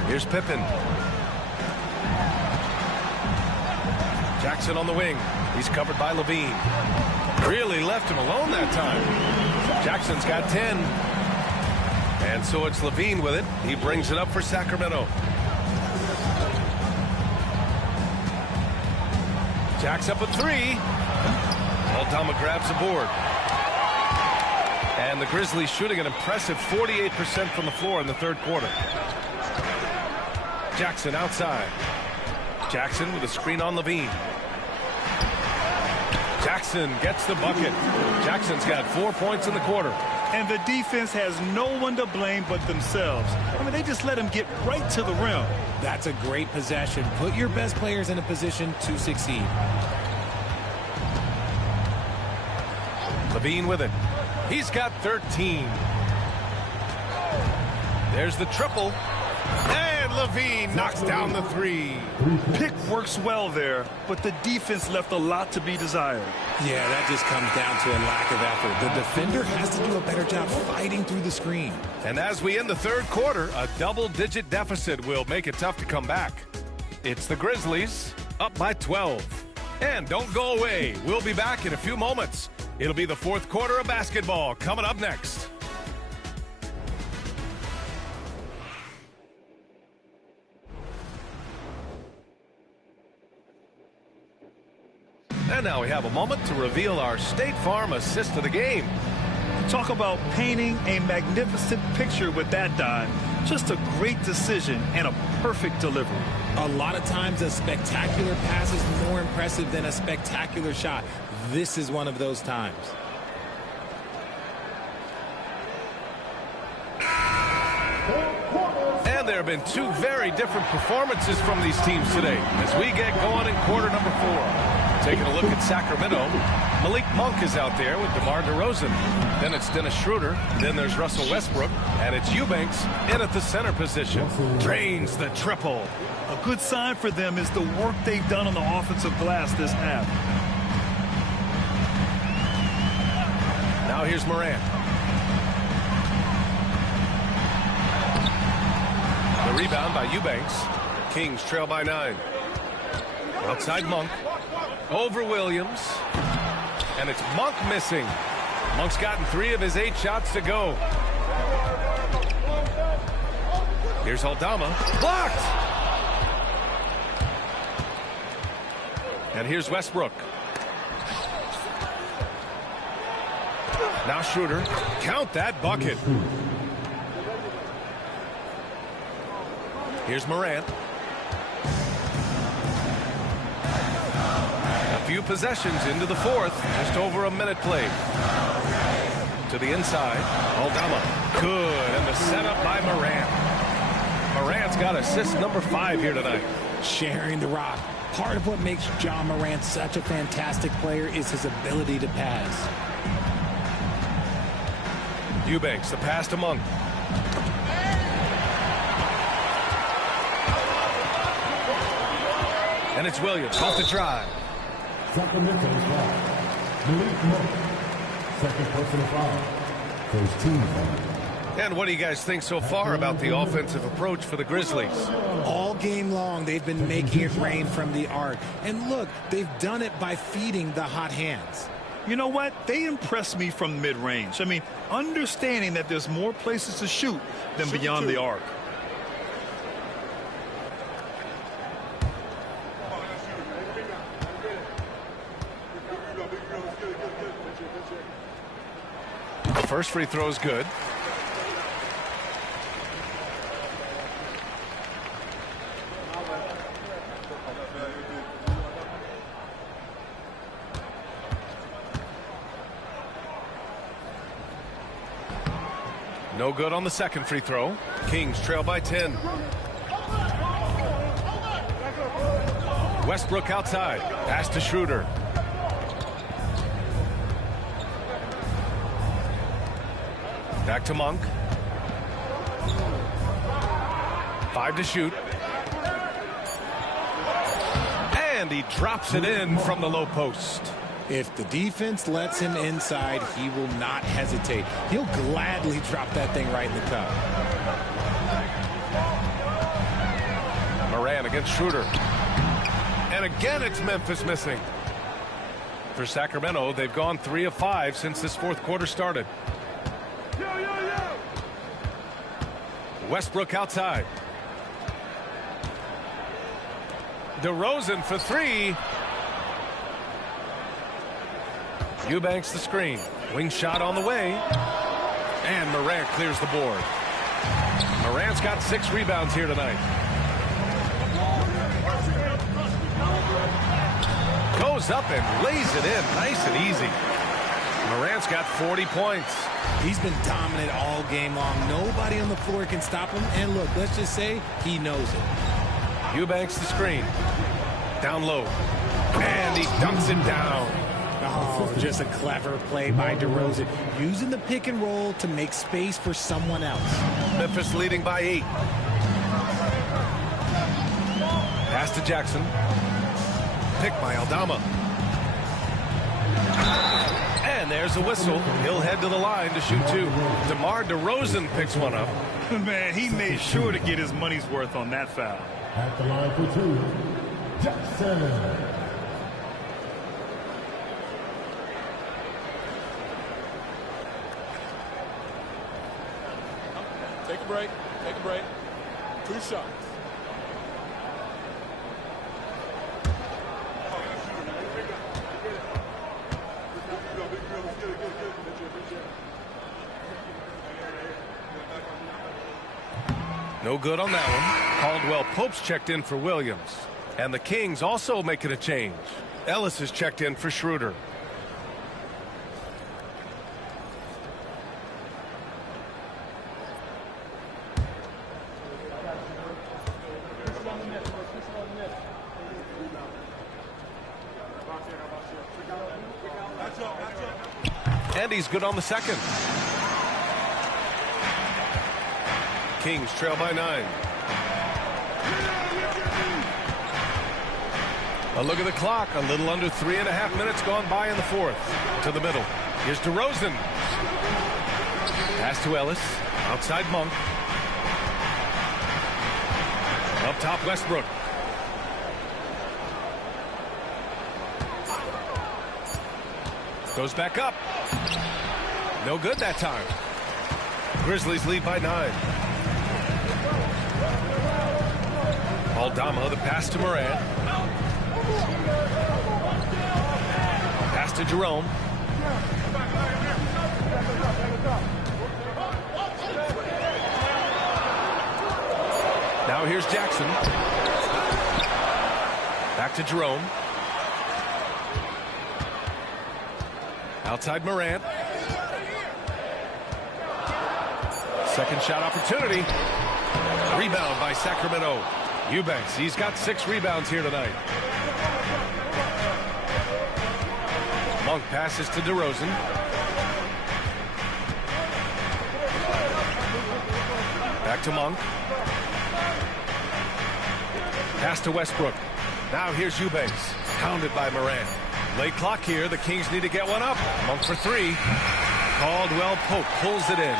Here's Pippen. Jackson on the wing. He's covered by Levine. Really left him alone that time. Jackson's got 10. And so it's Levine with it. He brings it up for Sacramento. Jack's up a three. Aldama grabs the board. And the Grizzlies shooting an impressive 48% from the floor in the third quarter. Jackson outside. Jackson with a screen on Levine. Jackson gets the bucket. Jackson's got 4 points in the quarter. And the defense has no one to blame but themselves. I mean, they just let him get right to the rim. That's a great possession. Put your best players in a position to succeed. Levine with it. He's got 13. There's the triple. And Levine knocks down the three. Pick works well there, but the defense left a lot to be desired. Yeah, that just comes down to a lack of effort. The defender has to do a better job fighting through the screen. And as we end the third quarter, a double-digit deficit will make it tough to come back. It's the Grizzlies up by 12. And don't go away. We'll be back in a few moments. It'll be the fourth quarter of basketball coming up next. And now we have a moment to reveal our State Farm assist of the game. Talk about painting a magnificent picture with that dime. Just a great decision and a perfect delivery. A lot of times a spectacular pass is more impressive than a spectacular shot. This is one of those times. And there have been two very different performances from these teams today as we get going in quarter number 4. Taking a look at Sacramento, Malik Monk is out there with DeMar DeRozan. Then it's Dennis Schroeder. Then there's Russell Westbrook. And it's Eubanks in at the center position. Drains the triple. A good sign for them is the work they've done on the offensive glass this half. Now here's Morant. The rebound by Eubanks. Kings trail by 9. Outside Monk. Over Williams. And it's Monk missing. Monk's gotten 3 of his 8 shots to go. Here's Aldama. Blocked! And here's Westbrook. Now Schroeder. Count that bucket. Here's Morant. A few possessions into the fourth. Just over a minute played. To the inside. Aldama. Good. And the setup by Morant. Morant's got assist number 5 here tonight. Sharing the rock. Part of what makes John Morant such a fantastic player is his ability to pass. Eubanks, the pass to Monk. And it's Williams off the drive. Sacramento's foul. Malik Monk, second personal foul. First team foul. And what do you guys think so far about the offensive approach for the Grizzlies? All game long, they've been making it rain from the arc. And look, they've done it by feeding the hot hands. You know what? They impressed me from mid-range. I mean, understanding that there's more places to shoot than beyond the arc. The first free throw is good. No good on the second free throw. Kings trail by 10. Westbrook outside. Pass to Schroeder. Back to Monk. 5 to shoot. And he drops it in from the low post. If the defense lets him inside, he will not hesitate. He'll gladly drop that thing right in the cup. Morant against Schroeder. And again, it's Memphis missing. For Sacramento, they've gone 3 of 5 since this fourth quarter started. Westbrook outside. DeRozan for 3. Eubanks the screen. Wing shot on the way. And Morant clears the board. Morant's got 6 rebounds here tonight. goes up and lays it in nice and easy. Morant's got 40 points. He's been dominant all game long. Nobody on the floor can stop him. And look, let's just say he knows it. Eubanks the screen. Down low. And he dunks it down. Oh, just a clever play by DeRozan. Using the pick and roll to make space for someone else. Memphis leading by 8. Pass to Jackson. Pick by Aldama. And there's a whistle. He'll head to the line to shoot 2. DeMar DeRozan picks one up. Man, he made sure to get his money's worth on that foul. At the line for 2, Jackson. Take a break. Take a break. 2 shots. No good on that one. Caldwell Pope's checked in for Williams. And the Kings also making a change. Ellis is checked in for Schroeder. And he's good on the second. Kings trail by 9. A look at the clock. A little under 3.5 minutes gone by in the 4th. To the middle. Here's DeRozan. Pass to Ellis. Outside Monk. Up top Westbrook. Goes back up. No good that time. Grizzlies lead by 9. Aldama, the pass to Morant. Pass to Jerome. Now here's Jackson. Back to Jerome. Outside Morant. Second shot opportunity. Rebound by Sacramento. Eubanks, he's got 6 rebounds here tonight. Monk passes to DeRozan. Back to Monk. Pass to Westbrook. Now here's Eubanks. Pounded by Morant. Late clock here. The Kings need to get one up. Monk for 3. Caldwell Pope pulls it in.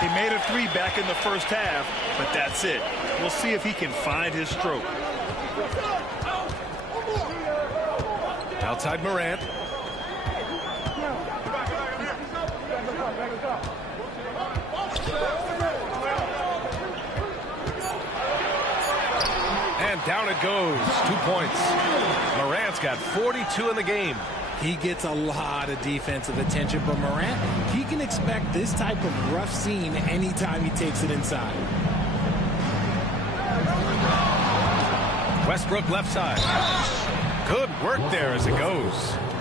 He made a 3 back in the first half, but that's it. We'll see if he can find his stroke. Outside Morant. And down it goes. 2 points. Morant's got 42 in the game. He gets a lot of defensive attention, but Morant, he can expect this type of rough scene anytime he takes it inside. Westbrook left side. Good work there as it goes.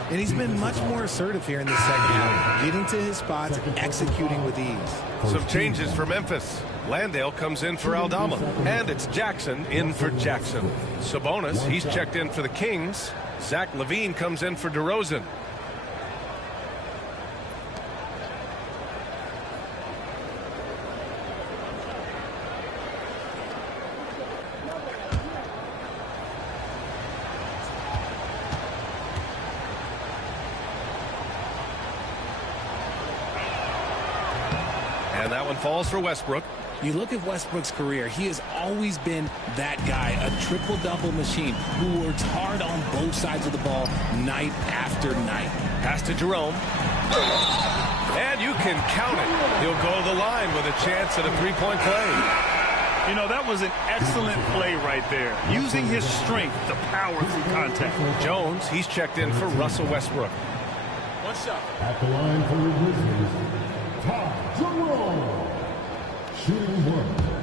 And he's been much more assertive here in the second half, getting to his spots, executing with ease. Some changes for Memphis. Landale comes in for Aldama. And it's Jackson in for Jackson. Sabonis, he's checked in for the Kings. Zach LaVine comes in for DeRozan. And that one falls for Westbrook. You look at Westbrook's career, he has always been that guy, a triple-double machine who works hard on both sides of the ball night after night. Pass to Jerome. And you can count it. He'll go to the line with a chance at a 3-point play. You know, that was an excellent play right there. Using his strength to power through contact. Jones, he's checked in for Russell Westbrook. 1 shot. At the line for the Grizzlies, Jerome. Shooting 1.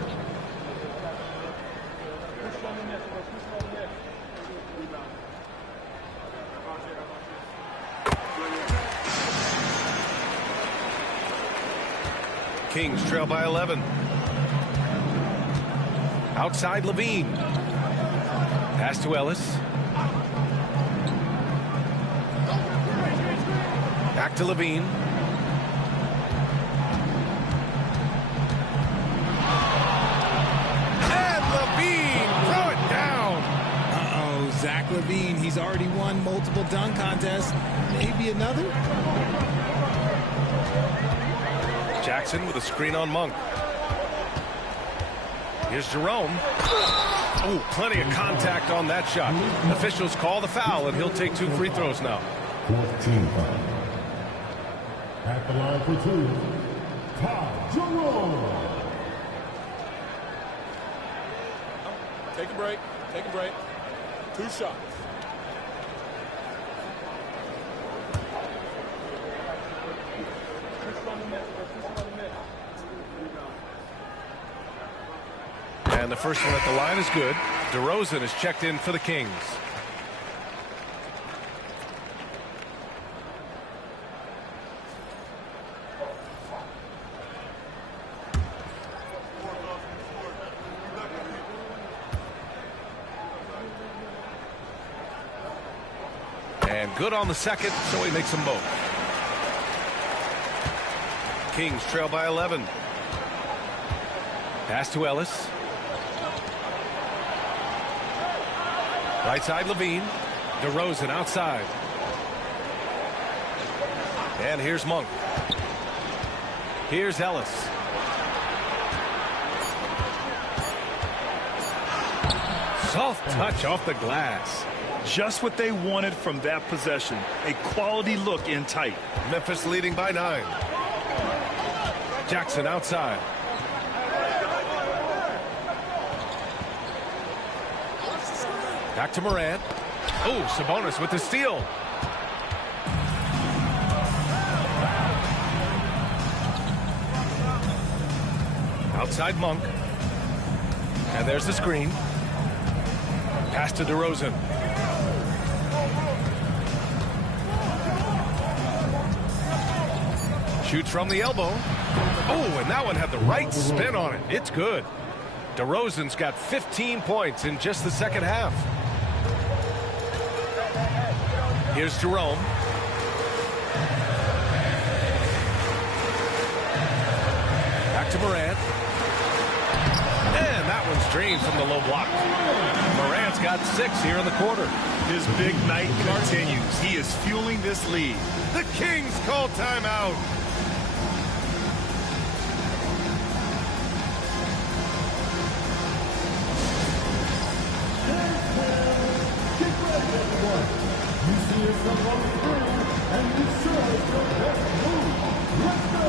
Kings trail by 11. Outside Levine. Pass to Ellis. Back to Levine. And Levine throw it down. Uh-oh, Zach Levine. He's already won multiple dunk contests. Maybe another? Jackson with a screen on Monk. Here's Jerome. Oh, plenty of contact on that shot. Officials call the foul, and he'll take 2 free throws now. 14 foul. At the line for 2, Jerome. Take a break. Take a break. 2 shots. And the first one at the line is good. DeRozan is checked in for the Kings. And good on the second, so he makes them both. Kings trail by 11. Pass to Ellis. Right side Levine. DeRozan outside. And here's Monk. Here's Ellis. Soft touch off the glass. Just what they wanted from that possession. A quality look in tight. Memphis leading by 9. Jackson outside. Back to Morant. Oh, Sabonis with the steal. Outside Monk. And there's the screen. Pass to DeRozan. Shoots from the elbow. Oh, and that one had the right spin on it. It's good. DeRozan's got 15 points in just the second half. Here's Jerome. Back to Morant. And that one's drained from the low block. Morant's got 6 here in the quarter. His big night continues. He is fueling this lead. The Kings call timeout. You see yourself on the screen, and you serve your best move. Let's go!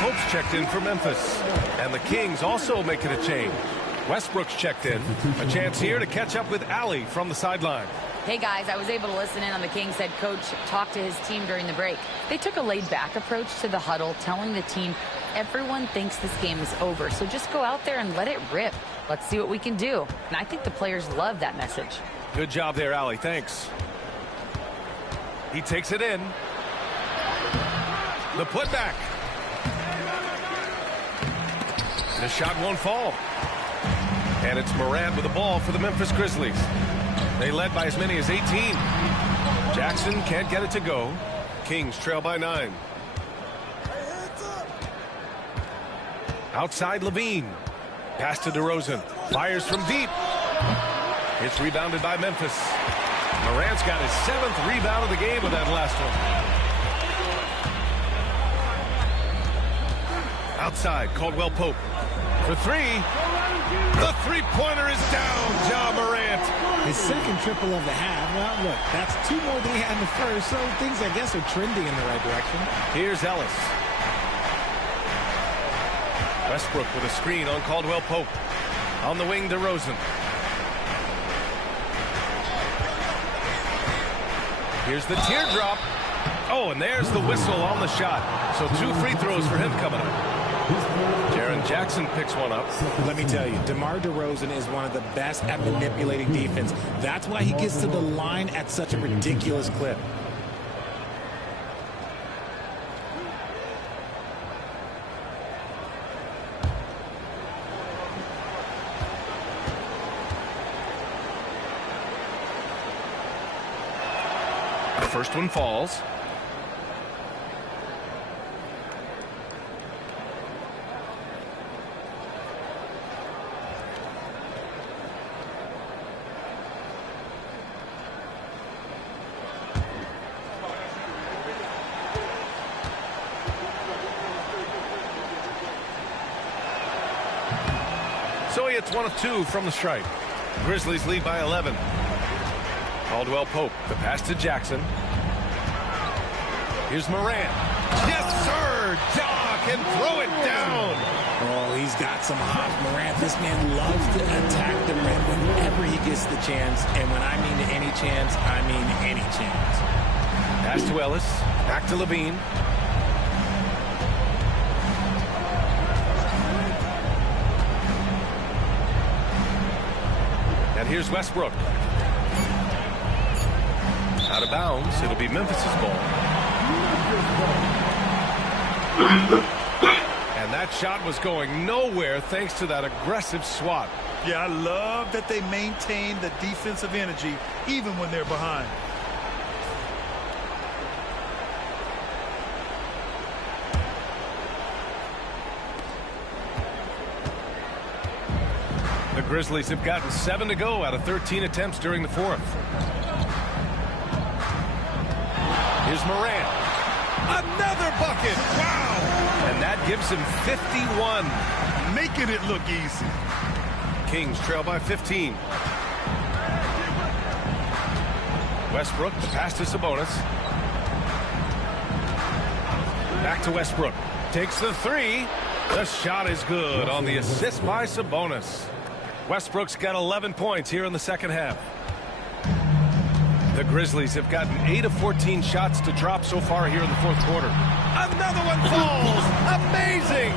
Pope's checked in for Memphis. And the Kings also making a change. Westbrook's checked in. A chance here to catch up with Allie from the sideline. Hey guys, I was able to listen in on the Kings head coach talk to his team during the break. They took a laid-back approach to the huddle, telling the team everyone thinks this game is over, so just go out there and let it rip. Let's see what we can do. And I think the players love that message. Good job there, Allie. Thanks. He takes it in. The putback. The shot won't fall. And it's Morant with the ball for the Memphis Grizzlies. They led by as many as 18. Jackson can't get it to go. Kings trail by 9. Outside Levine. Pass to DeRozan. Fires from deep. It's rebounded by Memphis. Morant's got his 7th rebound of the game with that last one. Outside, Caldwell Pope. For 3. The three-pointer is down, Ja Morant. His second triple of the half. Well, look, that's 2 more than he had in the first, so things, I guess, are trending in the right direction. Here's Ellis. Westbrook with a screen on Caldwell Pope. On the wing, DeRozan. Here's the teardrop. Oh, and there's the whistle on the shot. So 2 free throws for him coming up. Jaren Jackson picks one up. Let me tell you, DeMar DeRozan is one of the best at manipulating defense. That's why he gets to the line at such a ridiculous clip. The first one falls. So he hits 1 of 2 from the stripe. Grizzlies lead by 11. Caldwell Pope, the pass to Jackson. Here's Morant. Yes, sir! Ja can throw it down. Oh, he's got some hop, Morant. This man loves to attack the rim whenever he gets the chance. And when I mean any chance, I mean any chance. Pass to Ellis. Back to Levine. And here's Westbrook. Out of bounds. It'll be Memphis's ball. And that shot was going nowhere thanks to that aggressive swat. Yeah, I love that they maintain the defensive energy even when they're behind. The Grizzlies have gotten 7 to go out of 13 attempts during the 4th. Here's Morant. Another bucket. Wow. And that gives him 51. Making it look easy. Kings trail by 15. Westbrook, the pass to Sabonis. Back to Westbrook. Takes the 3. The shot is good on the assist by Sabonis. Westbrook's got 11 points here in the second half. The Grizzlies have gotten 8 of 14 shots to drop so far here in the 4th quarter. Another one falls. Amazing.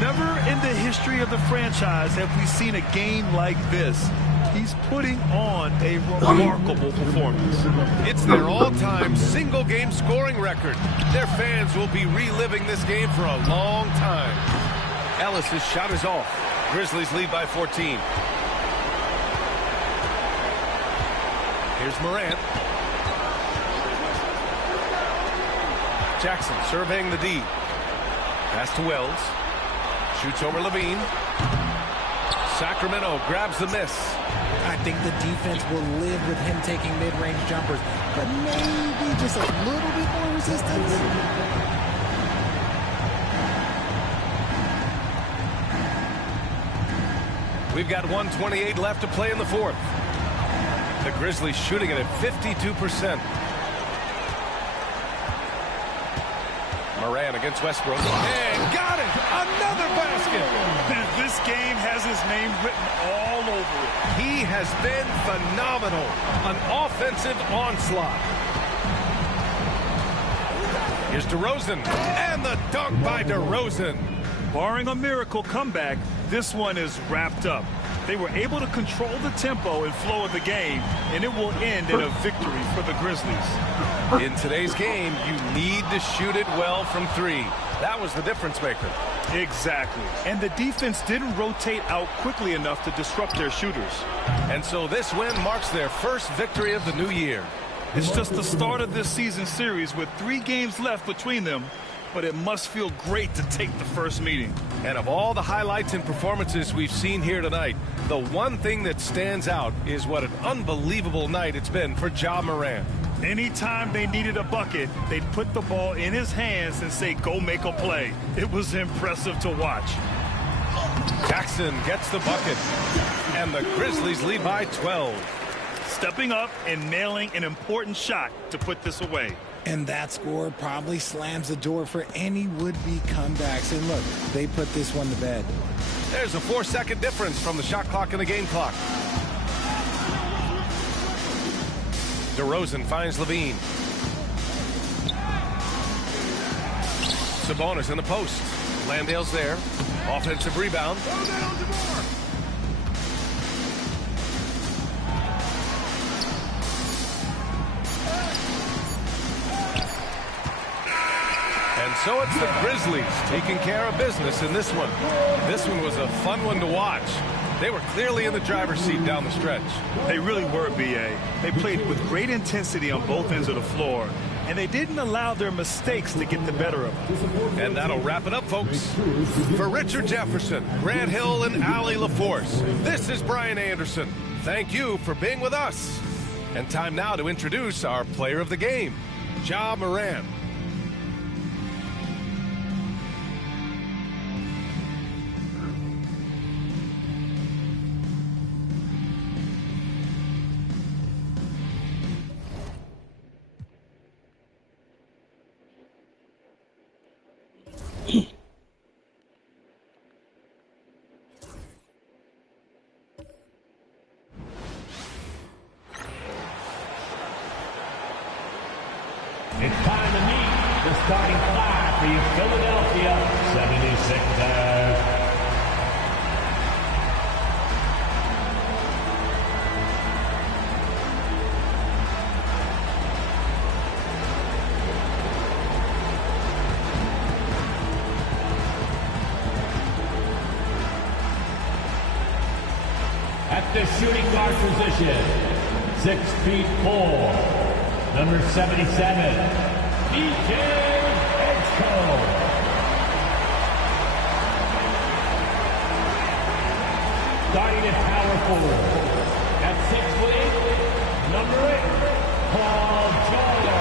Never in the history of the franchise have we seen a game like this. He's putting on a remarkable performance. It's their all-time single-game scoring record. Their fans will be reliving this game for a long time. Ellis' shot is off. Grizzlies lead by 14. Here's Morant. Jackson surveying the D. Pass to Wells. Shoots over Levine. Sacramento grabs the miss. I think the defense will live with him taking mid-range jumpers, but maybe just a little bit more resistance. We've got 1:28 left to play in the 4th. The Grizzlies shooting it at 52%. Morant against Westbrook. And got it! Another basket! This game has his name written all over it. He has been phenomenal. An offensive onslaught. Here's DeRozan. And the dunk by DeRozan. Barring a miracle comeback, this one is wrapped up. They were able to control the tempo and flow of the game, and it will end in a victory for the Grizzlies. In today's game, you need to shoot it well from 3. That was the difference maker. Exactly. And the defense didn't rotate out quickly enough to disrupt their shooters. And so this win marks their first victory of the new year. It's just the start of this season series with 3 games left between them, but it must feel great to take the first meeting. And of all the highlights and performances we've seen here tonight, the one thing that stands out is what an unbelievable night it's been for Ja Morant. Anytime they needed a bucket, they'd put the ball in his hands and say, go make a play. It was impressive to watch. Jackson gets the bucket, and the Grizzlies lead by 12. Stepping up and nailing an important shot to put this away. And that score probably slams the door for any would-be comebacks. And look, they put this one to bed. There's a 4-second difference from the shot clock and the game clock. DeRozan finds Levine. Sabonis in the post. Landale's there. Offensive rebound. And so it's the Grizzlies taking care of business in this one. This one was a fun one to watch. They were clearly in the driver's seat down the stretch. They really were, B.A. They played with great intensity on both ends of the floor, and they didn't allow their mistakes to get the better of them. And that'll wrap it up, folks. For Richard Jefferson, Grant Hill, and Allie LaForce, this is Brian Anderson. Thank you for being with us. And time now to introduce our player of the game, Ja Morant. It's time to meet the starting 5 for your Philadelphia 76ers. At the shooting guard position, 6'4", number 77, DJ Edgecombe. Starting at power forward, at 6'8", number 8, Paul George.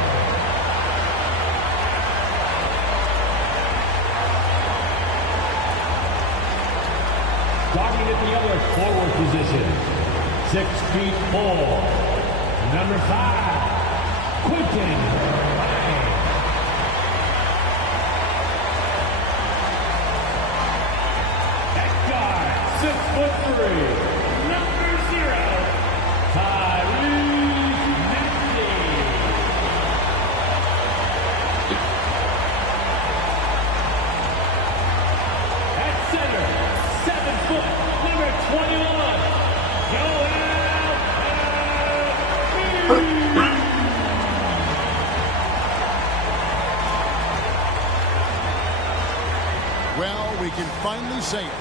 Starting at the other forward position, 6'4", number 5, Quentin Ryan. At guard, 6'3", number 0, Tyrese Maxey. At center, 7 foot, number 21, Joel Embiid. Well, we can finally say it.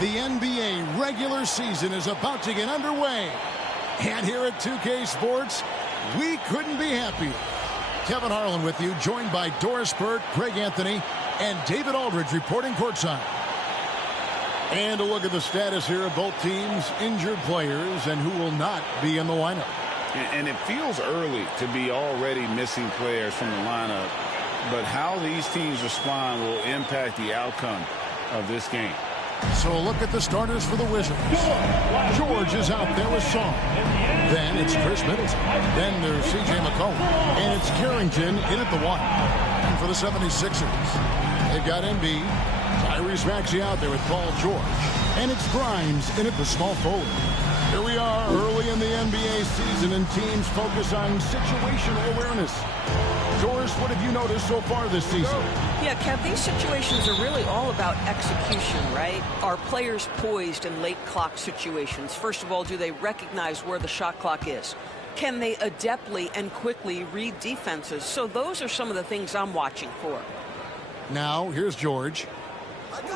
The NBA regular season is about to get underway. And here at 2K Sports, we couldn't be happier. Kevin Harlan with you, joined by Doris Burke, Greg Anthony, and David Aldridge reporting courtside. And a look at the status here of both teams' injured players and who will not be in the lineup. And it feels early to be already missing players from the lineup. But how these teams respond will impact the outcome of this game. So a look at the starters for the Wizards. George is out there with Song. Then it's Chris Middleton. Then there's C.J. McCollum. And it's Carrington in at the 1. And for the 76ers, they've got Embiid, Tyrese Maxey out there with Paul George. And it's Grimes in at the small forward. Here we are early in the NBA season, and teams focus on situational awareness. Doris, what have you noticed so far this season? Yeah, Kev, these situations are really all about execution, right? Are players poised in late clock situations? First of all, do they recognize where the shot clock is? Can they adeptly and quickly read defenses? So those are some of the things I'm watching for. Now, here's George.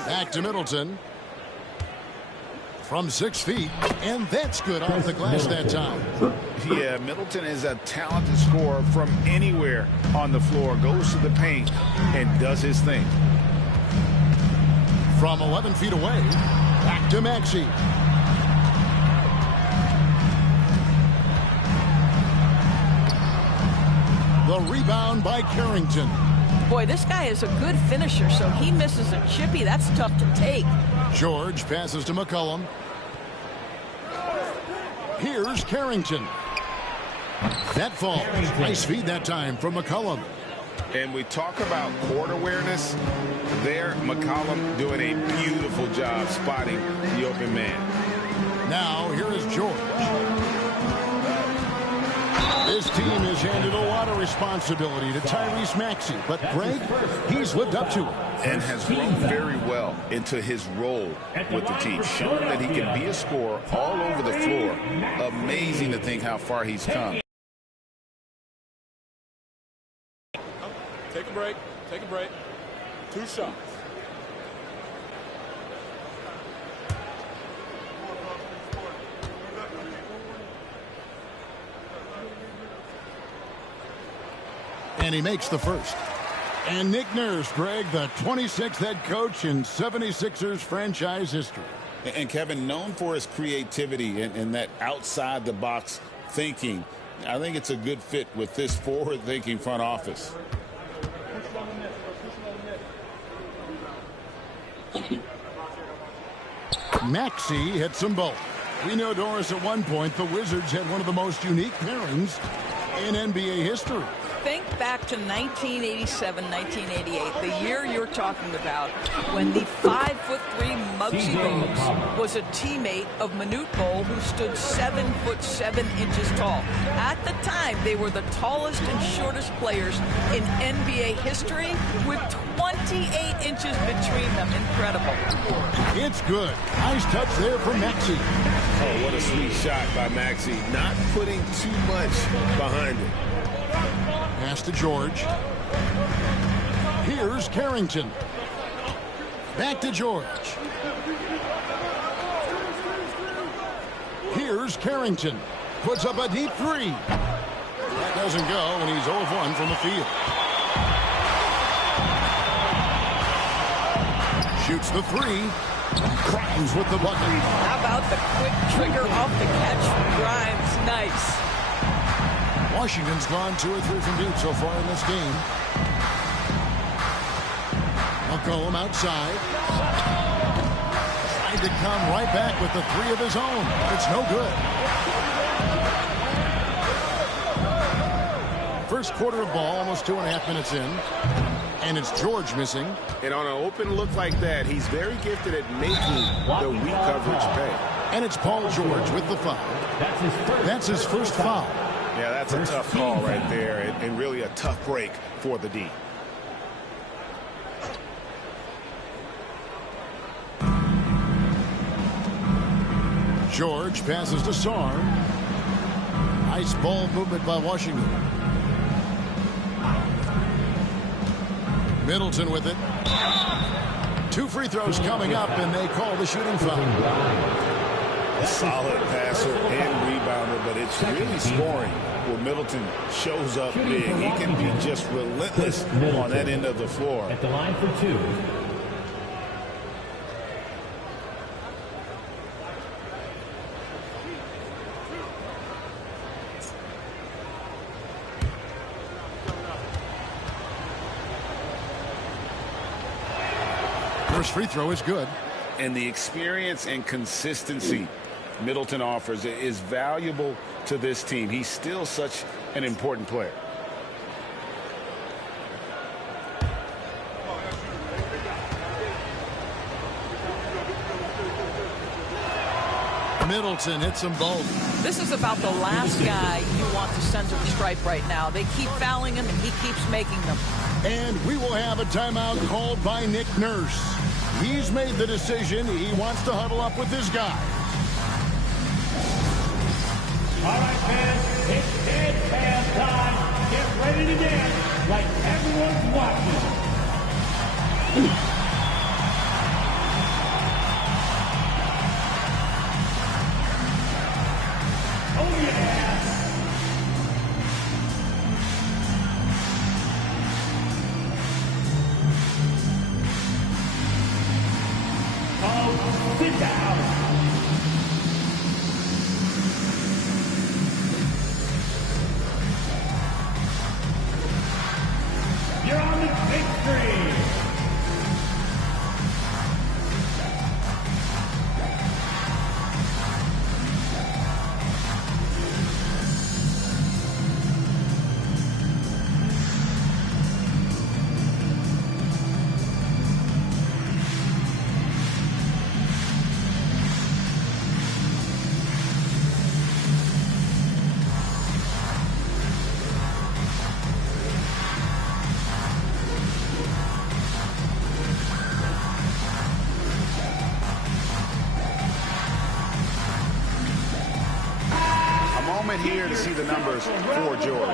Back to Middleton. from 6 feet, and that's good off the glass that time. Yeah, Middleton is a talented scorer from anywhere on the floor. Goes to the paint and does his thing. From 11 feet away, back to Maxey. The rebound by Carrington. Boy, this guy is a good finisher, so he misses a chippy. That's tough to take. George passes to McCollum. Here's Carrington. That falls. Nice feed that time from McCollum. And we talk about court awareness. There, McCollum doing a beautiful job spotting the open man. Now, here is George. This team has handed a lot of responsibility to Tyrese Maxey, but Greg, he's lived up to it. And has grown very well into his role with the team, showing that he can be a scorer all over the floor. Amazing to think how far he's come. Take a break. Take a break. 2 shots. And he makes the first. And Nick Nurse, Greg, the 26th head coach in 76ers franchise history. And Kevin, known for his creativity and that outside-the-box thinking, I think it's a good fit with this forward-thinking front office. Maxey hits them both. We know, Doris, at one point the Wizards had one of the most unique pairings in NBA history. Think back to 1987, 1988, the year you're talking about, when the 5'3" Muggsy Bogues was a teammate of Manute Bol, who stood 7'7" tall. At the time, they were the tallest and shortest players in NBA history, with 28 inches between them. Incredible. It's good. Nice touch there from Maxey. Oh, what a sweet shot by Maxey. Not putting too much behind it. Pass to George. Here's Carrington. Back to George. Here's Carrington. Puts up a deep three. That doesn't go, and he's 0 of 1 from the field. Shoots the three. Grimes with the bucket. How about the quick trigger off the catch from Grimes? Nice. Washington's gone 2 or 3 from deep so far in this game. McCollum outside. Tried to come right back with the 3 of his own. It's no good. First quarter of ball, almost 2.5 minutes in. And it's George missing. And on an open look like that, he's very gifted at making the weak coverage pay. And it's Paul George with the foul. That's his first foul. Yeah, that's a tough call right there, and really a tough break for the D. George passes to Sarr. Nice ball movement by Washington. Middleton with it. 2 free throws coming up, and they call the shooting foul. A solid passer and rebounder, but it's really scoring where Middleton shows up big. He can be just relentless on that end of the floor. At the line for 2. First free throw is good. And the experience and consistency Middleton offers is valuable to this team. He's still such an important player. Middleton hits them both. This is about the last guy you want to send to the stripe right now. They keep fouling him, and he keeps making them. And we will have a timeout called by Nick Nurse. He's made the decision. He wants to huddle up with his guys. All right, fans, it's deadpan time. Get ready to dance like everyone's watching. sit down. You're on the big screen. Here to see the numbers for George.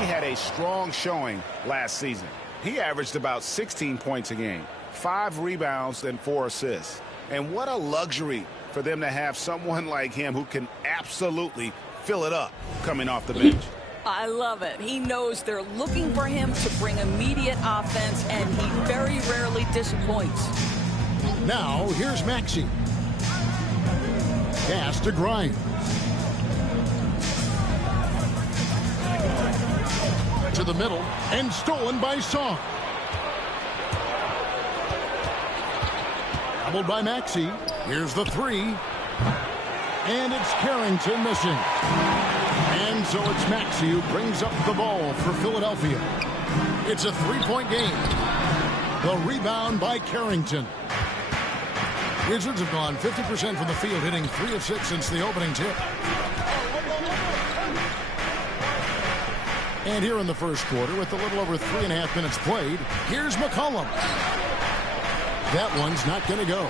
He had a strong showing last season. He averaged about 16 points a game, 5 rebounds and 4 assists. And what a luxury for them to have someone like him who can absolutely fill it up coming off the bench. I love it. He knows they're looking for him to bring immediate offense, and he very rarely disappoints. Now, here's Maxey. Pass to Grimes. To the middle, and stolen by Song. Doubled by Maxey. Here's the three. And it's Carrington missing. And so it's Maxey who brings up the ball for Philadelphia. It's a three-point game. The rebound by Carrington. Wizards have gone 50% from the field, hitting 3 of 6 since the opening tip. And here in the first quarter, with a little over 3.5 minutes played, here's McCollum. That one's not going to go.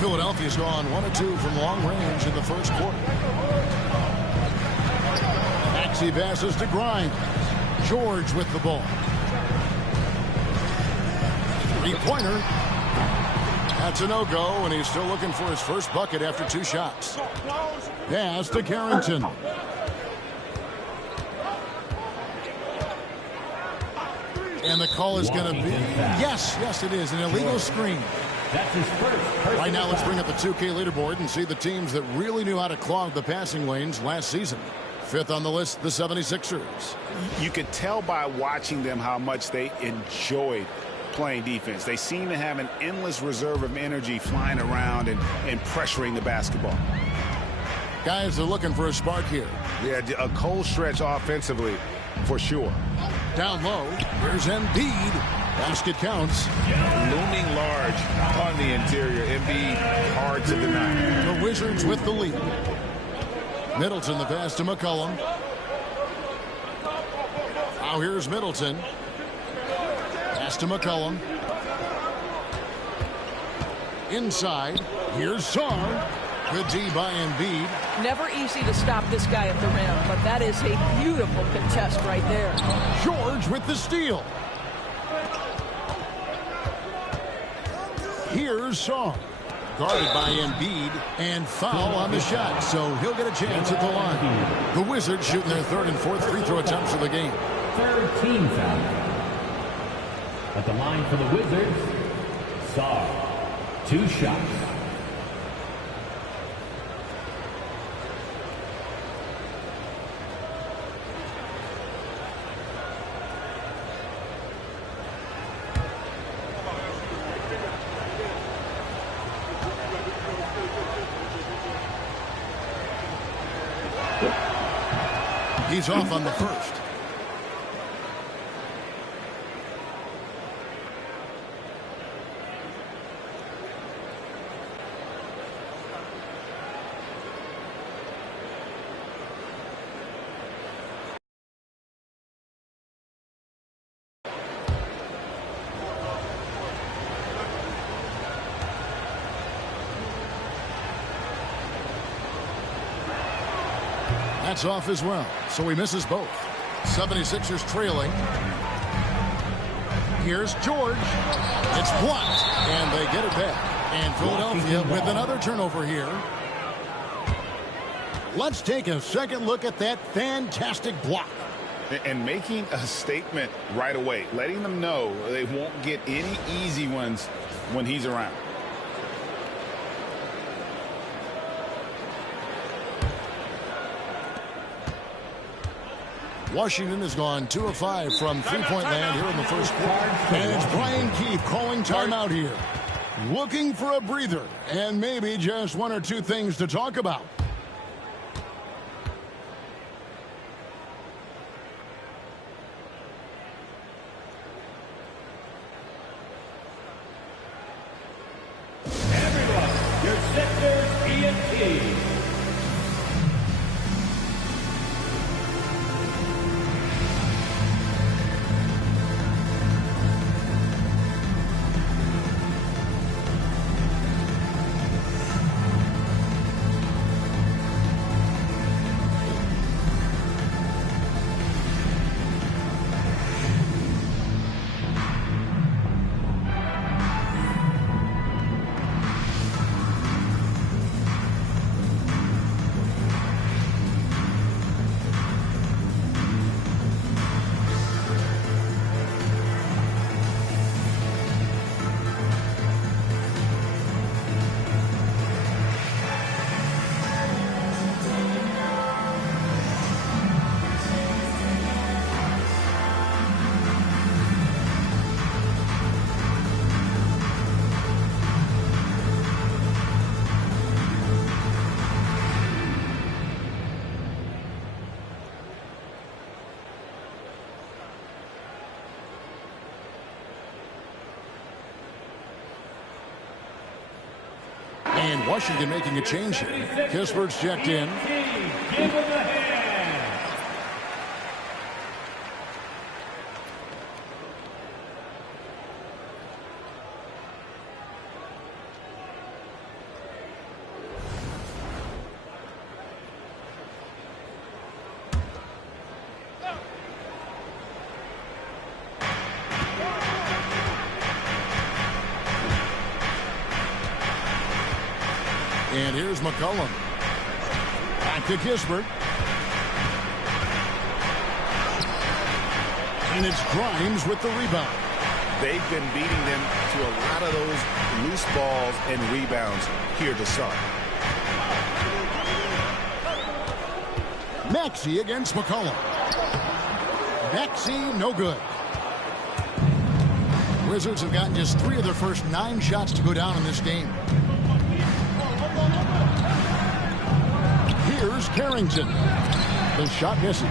Philadelphia's gone 1 of 2 from long range in the first quarter. Maxey passes to Grimes. George with the ball. Three-pointer. That's a no-go, and he's still looking for his first bucket after 2 shots. Pass to Carrington. And the call is going to be, yes, it is, an illegal screen. That's his first. Right now, let's bring up the 2K leaderboard and see the teams that really knew how to clog the passing lanes last season. 5th on the list, the 76ers. You could tell by watching them how much they enjoyed playing defense. They seem to have an endless reserve of energy flying around and pressuring the basketball. Guys are looking for a spark here. Yeah, a cold stretch offensively for sure. Down low, here's Embiid. Basket counts. Looming large on the interior. Embiid hard to deny. The Wizards with the lead. Middleton the pass to McCollum. Now here's Middleton. Pass to McCollum. Inside, here's Sarr. Good D by Embiid. Never easy to stop this guy at the rim, but that is a beautiful contest right there. George with the steal. Here's Sarr. Guarded by Embiid, and foul on the shot, so he'll get a chance at the line. The Wizards shooting their 3rd and 4th free throw attempts of the game. 3rd team foul. At the line for the Wizards, Sarr. 2 shots. He's off on the first. That's off as well, so he misses both. 76ers trailing. Here's George. It's blocked, and they get it back. And Philadelphia with another turnover here. Let's take a second look at that fantastic block. And making a statement right away, letting them know they won't get any easy ones when he's around. Washington has gone 2 of 5 from three-point land here in the first quarter. And it's Brian Keefe calling timeout here. Looking for a breather and maybe just one or two things to talk about. Everyone, your Sixers ENT. And Washington making a change here. Kispert's checked in. Give him a hand. And here's McCollum. Back to Kispert. And it's Grimes with the rebound. They've been beating them to a lot of those loose balls and rebounds here to start. Maxey against McCollum. Maxey, no good. Wizards have gotten just 3 of their first 9 shots to go down in this game. Here's Carrington. The shot misses.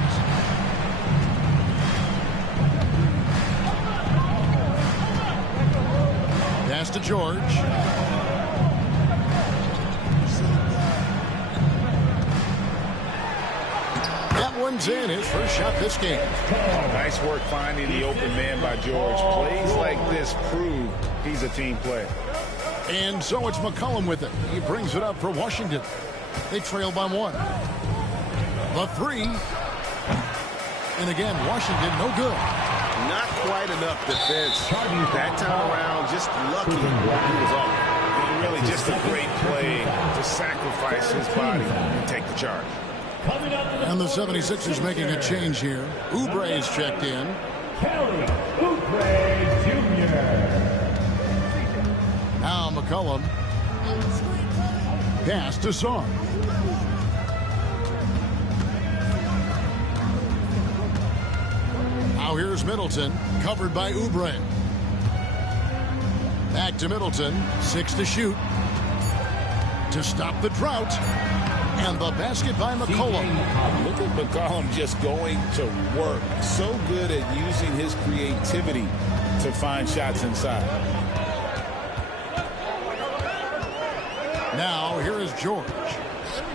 Pass to George. That one's in. His first shot this game. Nice work finding the open man by George. Plays like this prove he's a team player. And so it's McCollum with it. He brings it up for Washington. They trail by 1. The 3. And again, Washington, no good. Not quite enough defense. That time around, just lucky he was off. And really just a great play to sacrifice his body and take the charge. And the 76ers making a change here. Oubre is checked in. Kelly Oubre Jr. Now McCollum. Pass to Song. Now here's Middleton, covered by Oubre. Back to Middleton, 6 to shoot. To stop the drought. And the basket by McCollum. Look at McCollum just going to work. So good at using his creativity to find shots inside. Now here is George.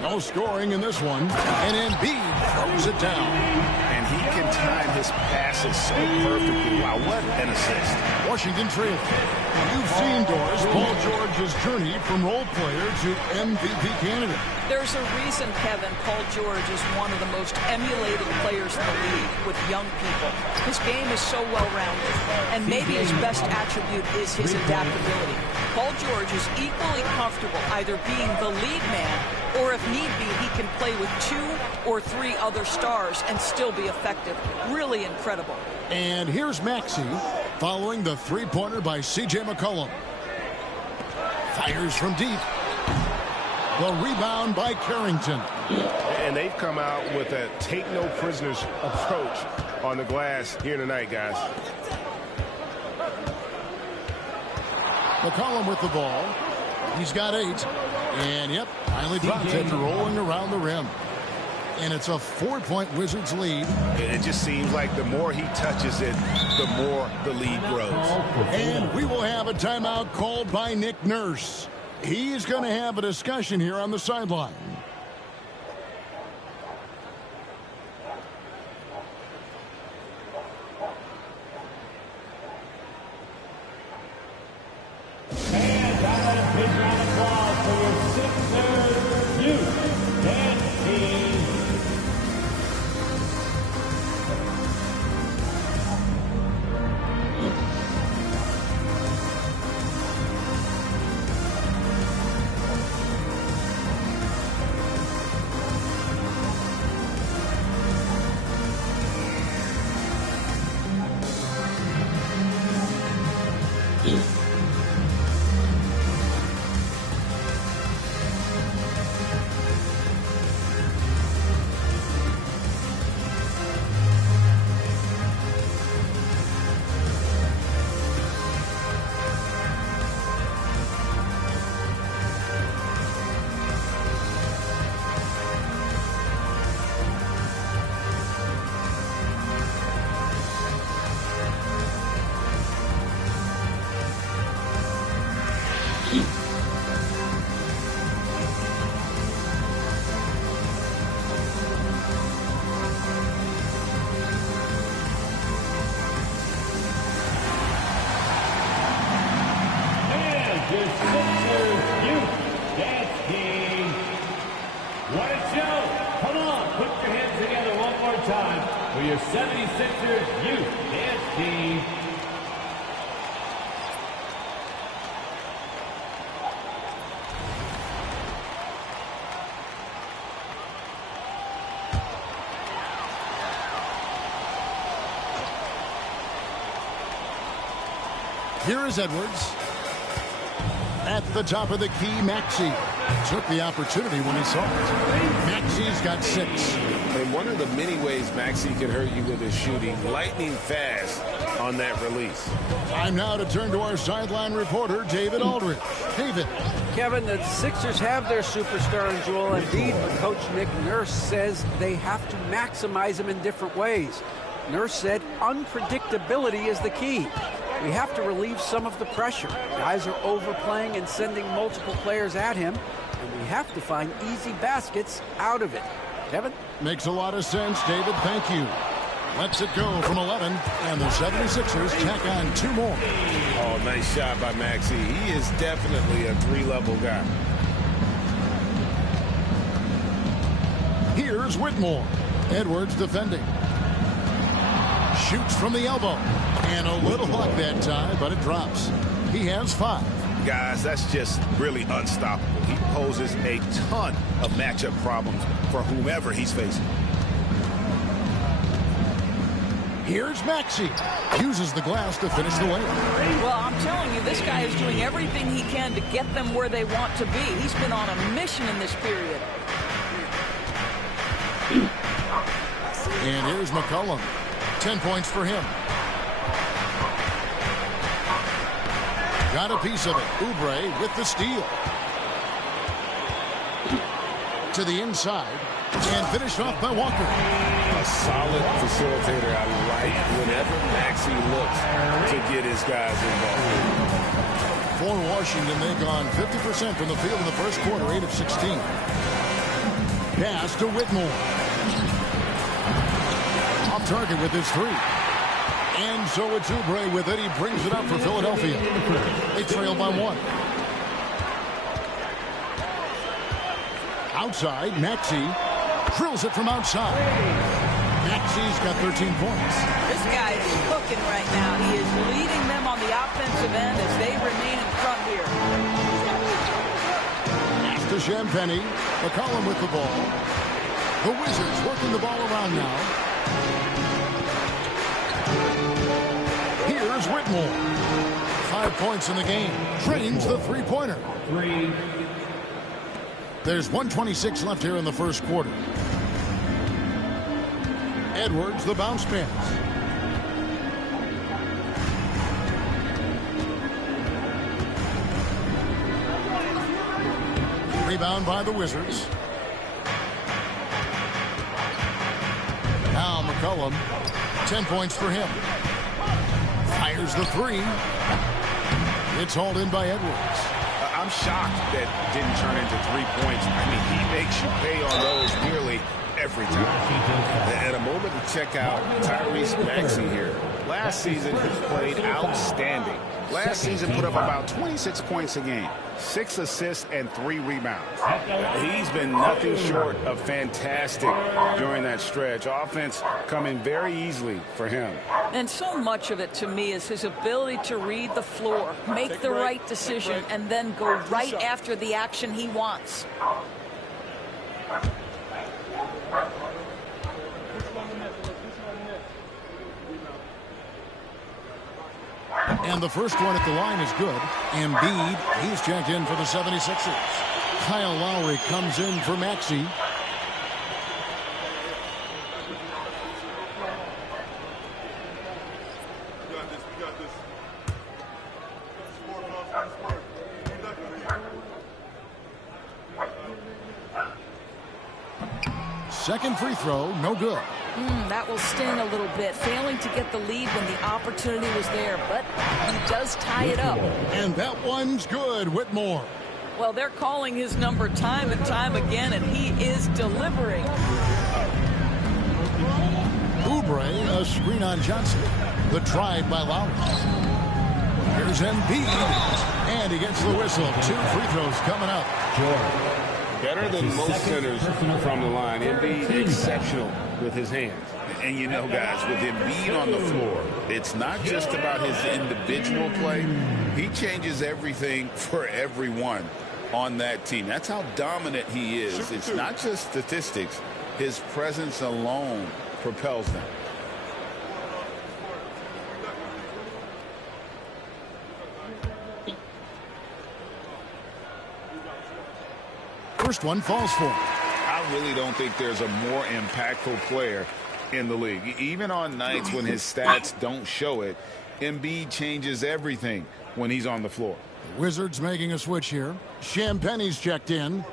No scoring in this one. And Embiid throws it down. And he can time his passes so perfectly. Wow, what an assist. Washington trailing. You've seen, Doris, Paul George's journey from role player to MVP candidate. There's a reason, Kevin, Paul George is one of the most emulated players in the league with young people. His game is so well-rounded, and maybe his best attribute is his adaptability. Paul George is equally comfortable either being the lead man or, if need be, he can play with 2 or 3 other stars and still be effective. Really incredible. And here's Maxey following the three-pointer by C.J. McCollum. Fires from deep. The rebound by Carrington. And they've come out with a take-no-prisoners approach on the glass here tonight, guys. McCollum with the ball. He's got 8. And, yep, finally drops after rolling around the rim. And it's a 4-point Wizards lead. It just seems like the more he touches it, the more the lead grows. And we will have a timeout called by Nick Nurse. He's going to have a discussion here on the sideline. And a big round of applause for your Sixers youth dance team. For your 76ers youth dance team. Here is Edwards. At the top of the key, Maxey took the opportunity when he saw it. Maxey's got 6. And one of the many ways Maxey can hurt you with his shooting, lightning fast on that release. Time now to turn to our sideline reporter, David Aldridge. David. Kevin, the Sixers have their superstar in Joel Embiid, but Coach Nick Nurse says they have to maximize him in different ways. Nurse said unpredictability is the key. We have to relieve some of the pressure. Guys are overplaying and sending multiple players at him, and we have to find easy baskets out of it. Kevin? Makes a lot of sense, David. Thank you. Lets it go from 11, and the 76ers tack on 2 more. Oh, nice shot by Maxey. He is definitely a 3-level guy. Here's Whitmore. Edwards defending. Shoots from the elbow. And a little luck that time, but it drops. He has 5. Guys, that's just really unstoppable. He poses a ton of matchup problems for whomever he's facing. Here's Maxey. Uses the glass to finish the way. Well, I'm telling you, this guy is doing everything he can to get them where they want to be. He's been on a mission in this period. And here's McCollum. 10 points for him. Got a piece of it. Oubre with the steal. To the inside. And finished off by Walker. A solid facilitator. I like whenever Maxey looks to get his guys involved. For Washington, they've gone 50% from the field in the first quarter, 8 of 16. Pass to Whitmore. Off target with his 3. And so it's Oubre with it. He brings it up for Philadelphia. They trail by 1. Outside, Maxey drills it from outside. Maxey's got 13 points. This guy is cooking right now. He is leading them on the offensive end as they remain in front here. Pass to Champagny. McCollum with the ball. The Wizards working the ball around now. Here's Whitmore. 5 points in the game. Drains the 3-pointer. 3. There's 1:26 left here in the first quarter. Edwards, the bounce pass. Rebound by the Wizards. Now McCollum, 10 points for him. Fires the three. It's hauled in by Edwards. I'm shocked that didn't turn into 3 points. I mean, he makes you pay on those nearly every time. And a moment to check out Tyrese Maxey here. Last season, he played outstanding. Last season put up about 26 points a game, 6 assists and 3 rebounds. He's been nothing short of fantastic during that stretch. Offense coming very easily for him. And so much of it to me is his ability to read the floor, make the right decision, and then go right after the action he wants. And the first one at the line is good. Embiid, he's checked in for the 76ers. Kyle Lowry comes in for Maxey. Second free throw, no good. That will sting a little bit, failing to get the lead when the opportunity was there, but he does tie it up. And that one's good, Whitmore. Well, they're calling his number time and time again, and he is delivering. Oubre, a screen on Johnson. The drive by Lowry. Here's Embiid, and he gets the whistle. 2 free throws coming up. Better than most centers from the line. Embiid exceptional with his hands. And you know, guys, with Embiid on the floor, it's not just about his individual play. He changes everything for everyone on that team. That's how dominant he is. It's not just statistics. His presence alone propels them. First one falls for him. I really don't think there's a more impactful player in the league. Even on nights when his stats don't show it, Embiid changes everything when he's on the floor. The Wizards making a switch here. Champagne's checked in.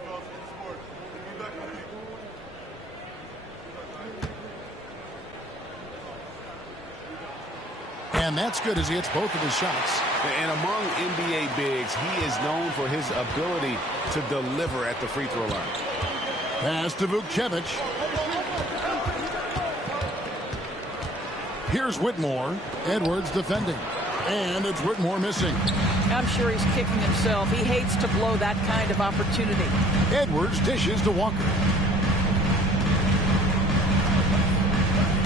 And that's good as he hits both of his shots. And among NBA bigs, he is known for his ability to deliver at the free throw line. Pass to Vukcevic. Here's Whitmore. Edwards defending. And it's Whitmore missing. I'm sure he's kicking himself. He hates to blow that kind of opportunity. Edwards dishes to Walker.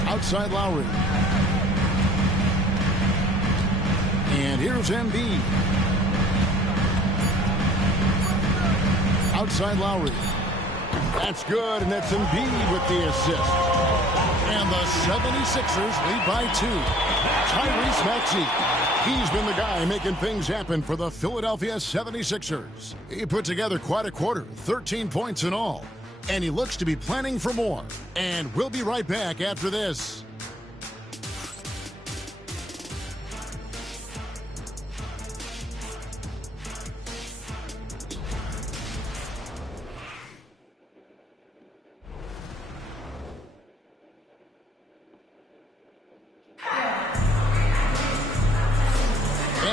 Outside Lowry. And here's Embiid. Outside Lowry. That's good, and that's Embiid with the assist. And the 76ers lead by 2. Tyrese Maxey. He's been the guy making things happen for the Philadelphia 76ers. He put together quite a quarter, 13 points in all. And he looks to be planning for more. And we'll be right back after this.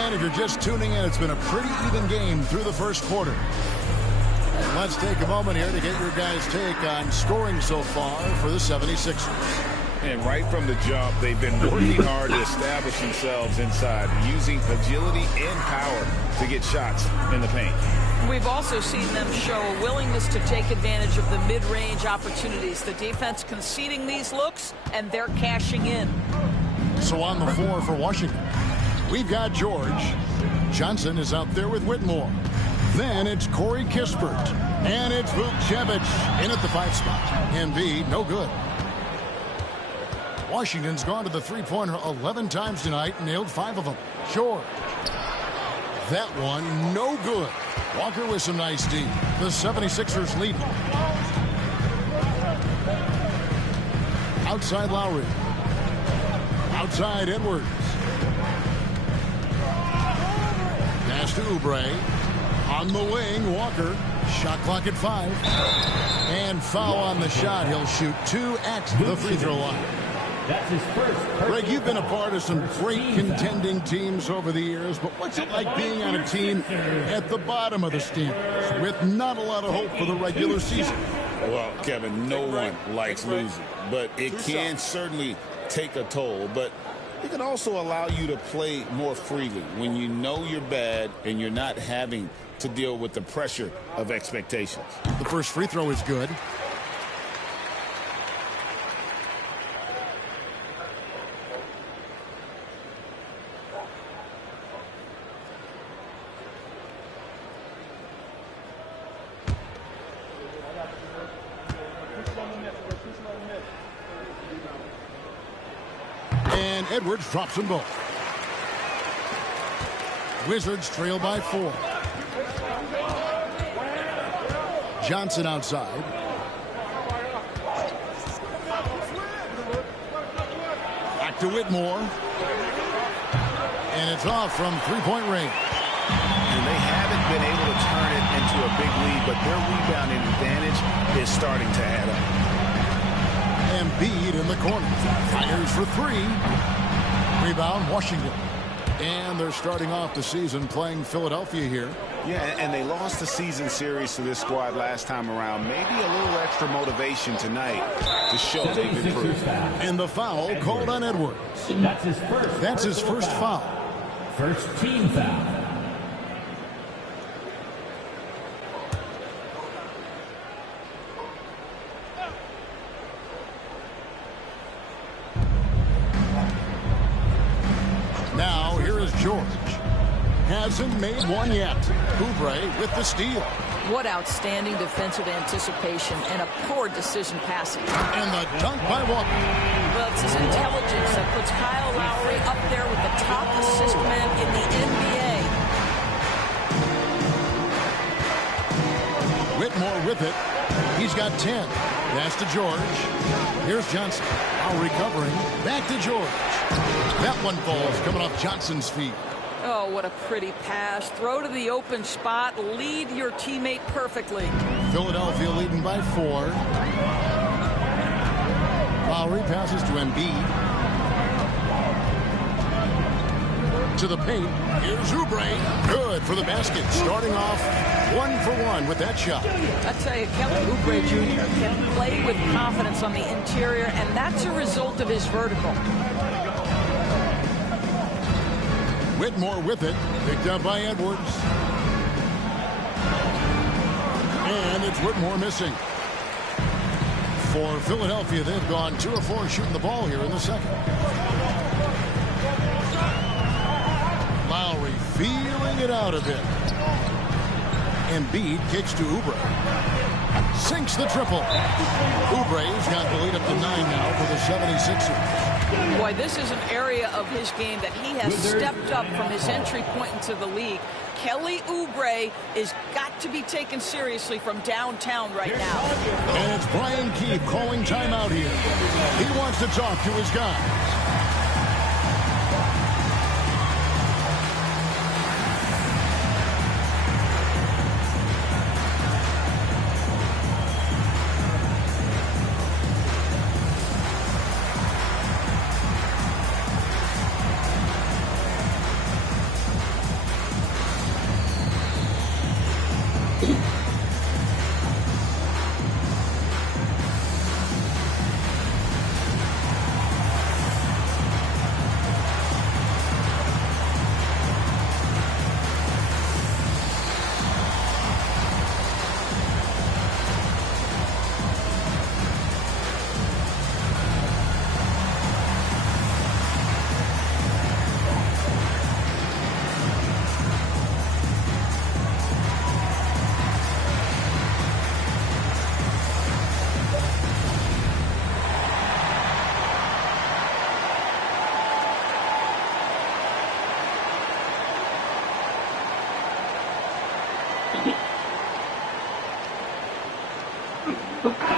If you're just tuning in, it's been a pretty even game through the first quarter. And let's take a moment here to get your guys' take on scoring so far for the 76ers. And right from the jump, they've been working hard to establish themselves inside, using agility and power to get shots in the paint. We've also seen them show a willingness to take advantage of the mid-range opportunities. The defense conceding these looks, and they're cashing in. So on the floor for Washington, we've got George. Johnson is out there with Whitmore. Then it's Corey Kispert. And it's Vukcevic in at the 5 spot. Embiid, no good. Washington's gone to the three-pointer 11 times tonight and nailed 5 of them. George. That one, no good. Walker with some nice D. The 76ers lead. Outside Lowry. Outside Edwards. Pass to Oubre. On the wing, Walker. Shot clock at 5. And foul on the shot. He'll shoot 2 at the free throw line. That's his first. Greg, you've been a part of some great contending teams over the years, but what's it like being on a team at the bottom of the standings with not a lot of hope for the regular season? Well, Kevin, no one likes losing, but it can certainly take a toll. But it can also allow you to play more freely when you know you're bad and you're not having to deal with the pressure of expectations. The first free throw is good. And Edwards drops them both. Wizards trail by 4. Johnson outside. Back to Whitmore. And it's off from three-point range. And they haven't been able to turn it into a big lead, but their rebounding advantage is starting to add up. Embiid in the corner. Fires for 3. Rebound, Washington. And they're starting off the season playing Philadelphia here. Yeah, and they lost the season series to this squad last time around. Maybe a little extra motivation tonight to show they've improved. And the foul called on Edwards. That's his first foul. First team foul. Now, here is George. Hasn't made one yet. Oubre with the steal. What outstanding defensive anticipation and a poor decision passing. And the dunk by Walker. Well, it's his intelligence that puts Kyle Lowry up there with the top assist man in the NBA. Whitmore with it. He's got 10. Pass to George. Here's Johnson. Now recovering. Back to George. That one falls coming off Johnson's feet. Oh, what a pretty pass. Throw to the open spot. Lead your teammate perfectly. Philadelphia leading by 4. Lowry passes to Embiid. To the paint. Here's Oubre. Good for the basket. Starting off 1 for 1 with that shot. I tell you, Kelly Oubre Jr. can play with confidence on the interior, and that's a result of his vertical. Whitmore with it. Picked up by Edwards. And it's Whitmore missing. For Philadelphia, they've gone 2 of 4 shooting the ball here in the second. Lowry feeling it out a bit. Embiid kicks to Oubre. Sinks the triple. Oubre's got the lead up to 9 now for the 76ers. Boy, this is an area of his game that he has stepped up from his entry point into the league. Kelly Oubre is got to be taken seriously from downtown right now. And it's Brian Keefe calling timeout here. He wants to talk to his guys.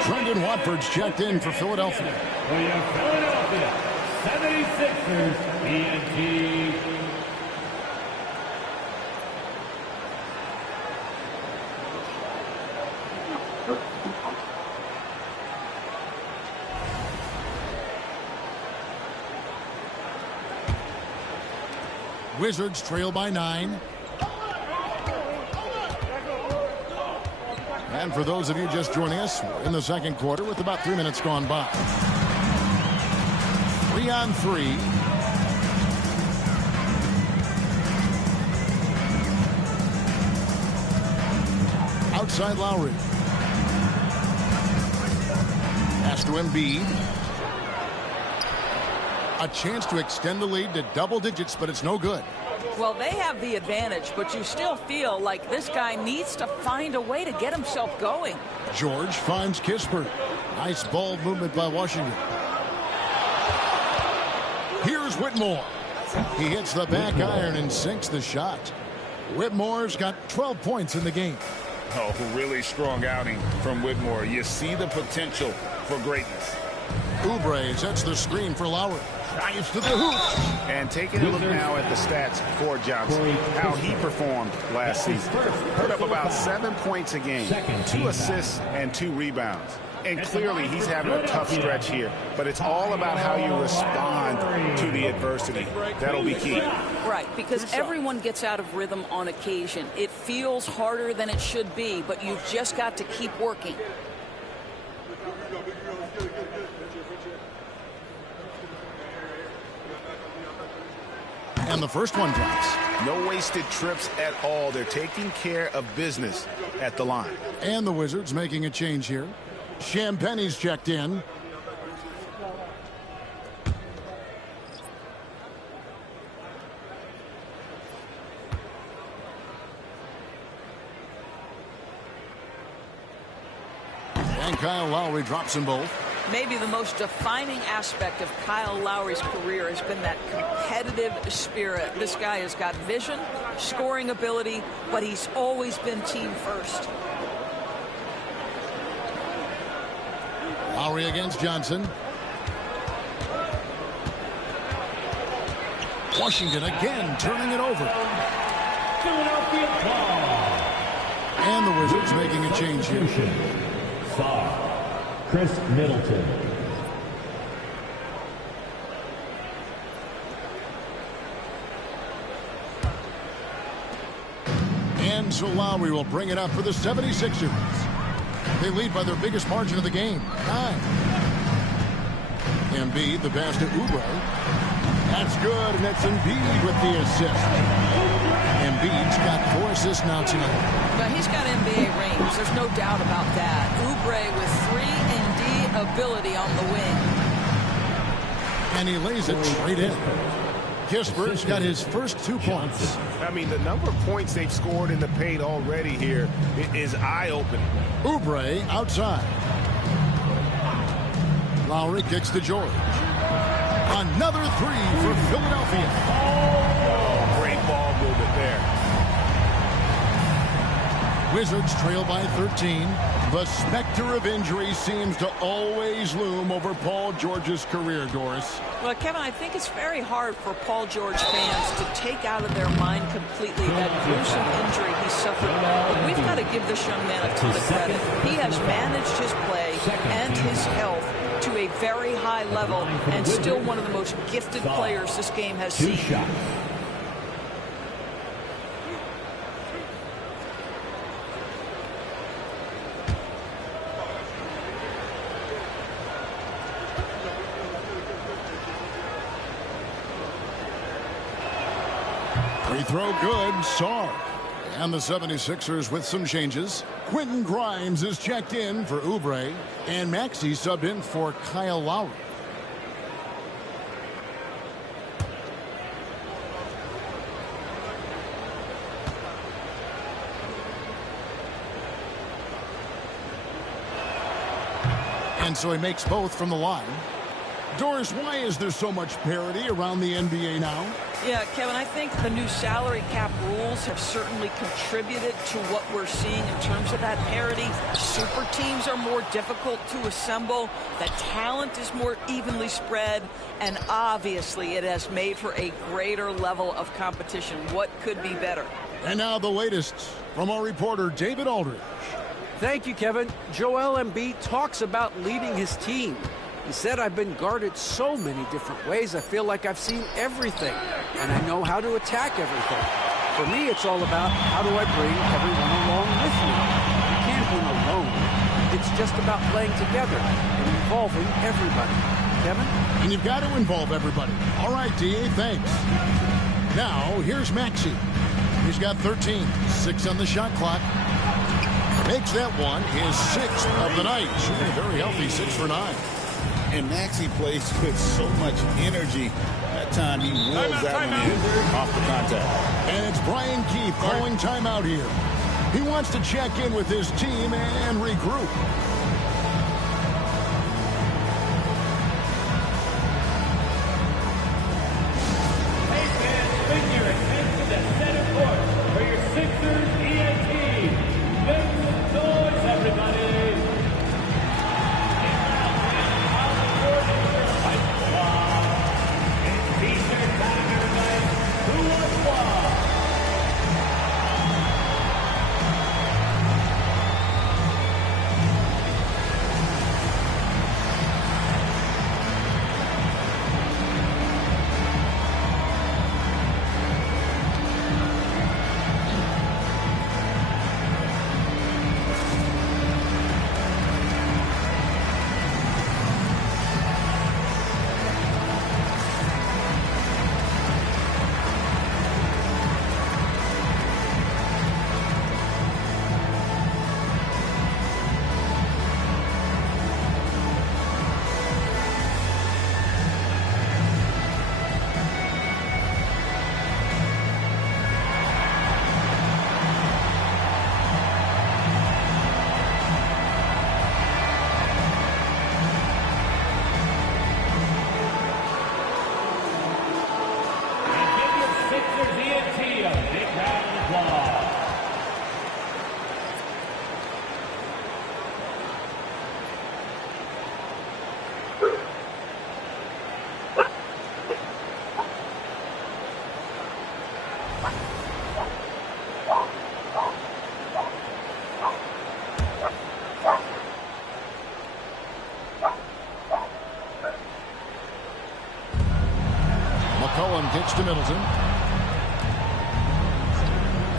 Brendan Watford's checked in for Philadelphia. For your Philadelphia 76ers, ENT. Wizards trail by 9. And for those of you just joining us, we're in the second quarter with about 3 minutes gone by. 3-on-3. Outside Lowry. Pass to Embiid. A chance to extend the lead to double digits, but it's no good. Well, they have the advantage, but you still feel like this guy needs to find a way to get himself going. George finds Kispert. Nice ball movement by Washington. Here's Whitmore. He hits the back iron and sinks the shot. Whitmore's got 12 points in the game. Oh, really strong outing from Whitmore. You see the potential for greatness. Oubre sets the screen for Lowry. Drives to the hoop. And taking a look now at the stats for Johnson, how he performed last season. Put up about 7 points a game, 2 assists and 2 rebounds. And clearly he's having a tough stretch here, but it's all about how you respond to the adversity. That'll be key. Right, because everyone gets out of rhythm on occasion. It feels harder than it should be, but you've just got to keep working. And the first one drops. No wasted trips at all. They're taking care of business at the line. And the Wizards making a change here. Champagne's checked in. And Kyle Lowry drops them both. Maybe the most defining aspect of Kyle Lowry's career has been that competitive spirit. This guy has got vision, scoring ability, but he's always been team first. Lowry against Johnson. Washington again turning it over. Philadelphia ball. And the Wizards making a change here. Foul. Chris Middleton. And so Lowry will bring it up for the 76ers. They lead by their biggest margin of the game, 9. Embiid, the pass to Oubre. That's good, and it's Embiid with the assist. Embiid's got 4 assists now tonight. But he's got NBA range. There's no doubt about that. Oubre with 3-and-D ability on the wing. And he lays it straight in. Kispert's got his first 2 points. I mean, the number of points they've scored in the paint already here is eye-opening. Oubre outside. Lowry kicks to George. Another 3 for Philadelphia. Oh, great ball movement there. Wizards trail by 13. The specter of injury seems to always loom over Paul George's career, Doris. Well, Kevin, I think it's very hard for Paul George fans to take out of their mind completely that gruesome injury he suffered. But we've got to give this young man a ton of credit. He has managed his play and his health to a very high level and still one of the most gifted players this game has seen. Free throw good. Sarr. And the 76ers with some changes. Quentin Grimes is checked in for Oubre. And Maxey subbed in for Kyle Lowry. And so he makes both from the line. Doris, why is there so much parity around the NBA now? Yeah, Kevin, I think the new salary cap rules have certainly contributed to what we're seeing in terms of that parity. Super teams are more difficult to assemble. The talent is more evenly spread. And obviously, it has made for a greater level of competition. What could be better? And now the latest from our reporter, David Aldridge. Thank you, Kevin. Joel Embiid talks about leading his team. He said, I've been guarded so many different ways, I feel like I've seen everything, and I know how to attack everything. For me, it's all about how do I bring everyone along with me. You can't win alone. It's just about playing together and involving everybody. Kevin? And you've got to involve everybody. All right, D.A., thanks. Now, here's Maxey. He's got 13, 6 on the shot clock. Makes that one his 6th of the night. Shooting a very healthy 6 for 9. And Maxey plays with so much energy. That time he wills that one in off the contact. And it's Brian Keith calling timeout here. He wants to check in with his team and regroup. Hey fans, figure it into the center court for your Sixers ENT. Make some noise, everybody. McCollum gets to Middleton.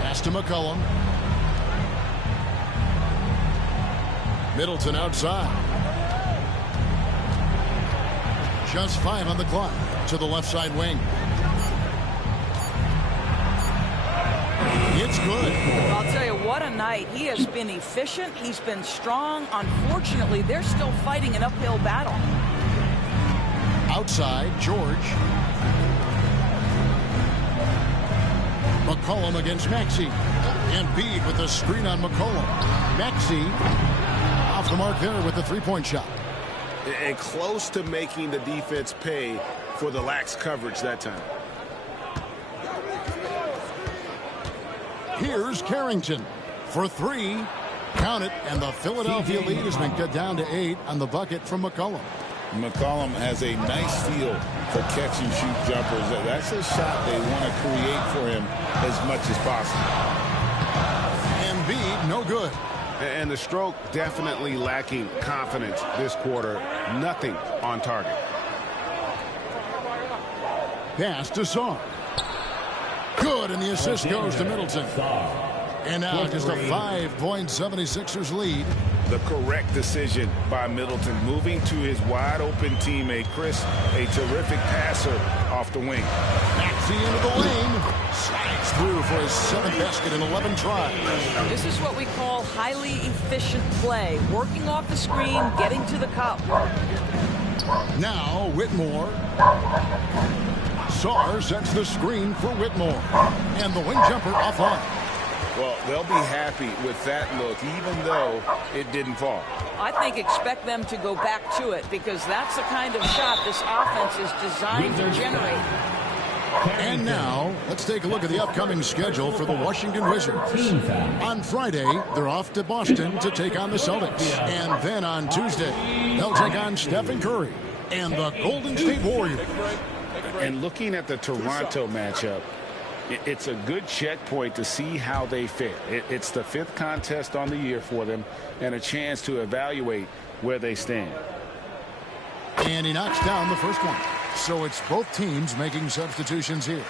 Pass to McCollum. Middleton outside. Just 5 on the clock to the left side wing. It's good. I'll tell you, what a night. He has been efficient. He's been strong. Unfortunately, they're still fighting an uphill battle. Outside, George. McCollum against Maxey. And Embiid with the screen on McCollum. Maxey off the mark there with the three-point shot. And close to making the defense pay for the lax coverage that time. Here's Carrington for 3. Count it, and the Philadelphia lead has been cut down to 8 on the bucket from McCollum. McCollum has a nice feel for catch and shoot jumpers. That's a shot they want to create for him as much as possible. Embiid, no good. And the stroke definitely lacking confidence this quarter. Nothing on target. Pass to Saw. Good, and the assist goes to Middleton. And now just a 5-point 76ers lead. The correct decision by Middleton, moving to his wide-open teammate, Chris, a terrific passer off the wing. Maxey into the lane. Slides through for his 7th basket in 11 tries. This is what we call highly efficient play. Working off the screen, getting to the cup. Now Whitmore. Sarr sets the screen for Whitmore. And the wing jumper offline. Well, they'll be happy with that look, even though it didn't fall. I think expect them to go back to it, because that's the kind of shot this offense is designed to generate. And now, let's take a look at the upcoming schedule for the Washington Wizards. On Friday, they're off to Boston to take on the Celtics. And then on Tuesday, they'll take on Stephen Curry and the Golden State Warriors. And looking at the Toronto matchup, it's a good checkpoint to see how they fare. It's the 5th contest on the year for them and a chance to evaluate where they stand. And he knocks down the first one. So it's both teams making substitutions here.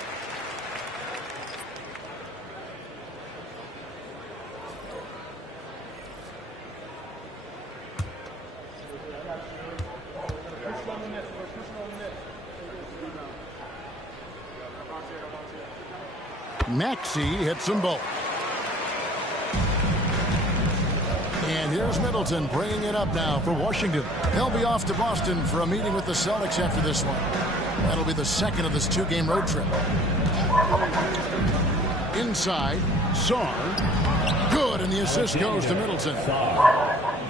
Maxey hits them both. And here's Middleton bringing it up now for Washington. They'll be off to Boston for a meeting with the Celtics after this one. That'll be the second of this 2-game road trip. Inside, Sarr. Good, and the assist goes to Middleton.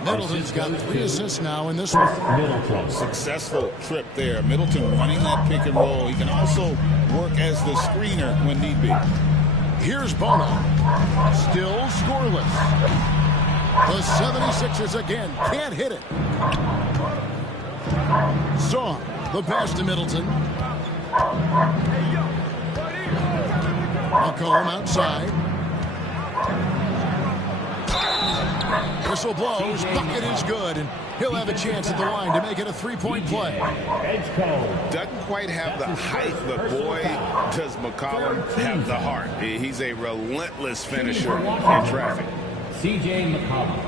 Middleton's got 3 assists now in this one. Successful trip there. Middleton running that pick and roll. He can also work as the screener when need be. Here's Bono. Still scoreless. The 76ers again can't hit it. Sarr, the pass to Middleton. McCollum outside. Whistle blows. Bucket is good, and he'll have a chance at the line to make it a 3-point play. Doesn't quite have the height, but boy, does McCollum have the heart. He's a relentless finisher in traffic. C.J. McCollum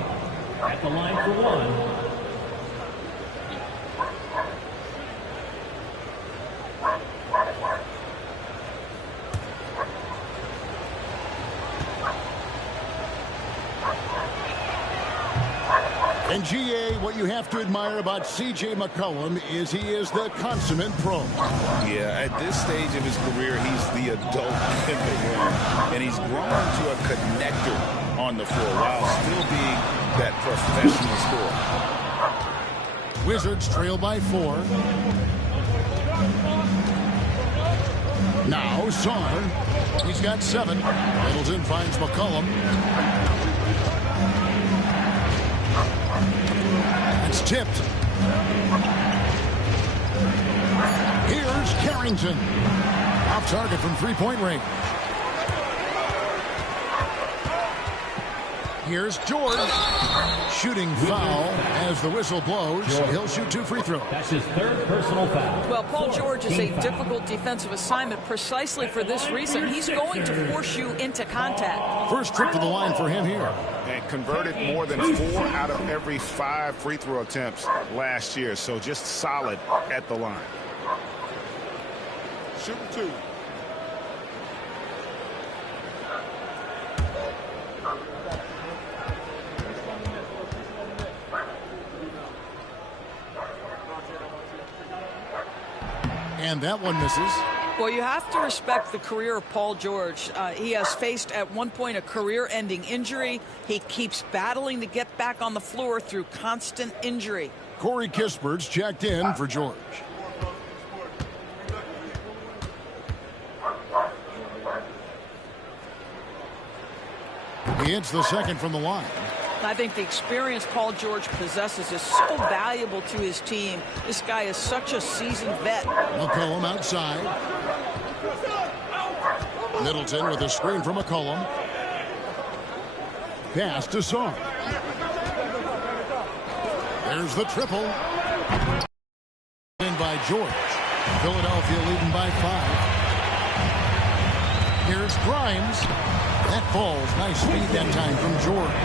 at the line for one. And GA, what you have to admire about C.J. McCollum is he is the consummate pro. Yeah, at this stage of his career, he's the adult in the room. And he's grown to a connector on the floor while still being that professional scorer. Wizards trail by 4. Now Sarr. He's got 7. Middleton finds McCollum. It's tipped. Here's Carrington. Off target from 3-point range. Here's George. Shooting foul as the whistle blows. He'll shoot 2 free throws. That's his 3rd personal foul. Well, Paul George is a difficult defensive assignment precisely for this reason. He's going to force you into contact. First trip to the line for him here. And converted more than 4 out of every 5 free throw attempts last year. So just solid at the line. Shooting 2. And that one misses. Well, you have to respect the career of Paul George. He has faced at one point a career-ending injury. He keeps battling to get back on the floor through constant injury. Corey Kispert's checked in for George. He hits the second from the line. I think the experience Paul George possesses is so valuable to his team. This guy is such a seasoned vet. McCollum outside. Middleton with a screen from McCollum. Pass to Sarr. There's the triple. In by George. Philadelphia leading by 5. Here's Grimes. That falls. Nice speed that time from George.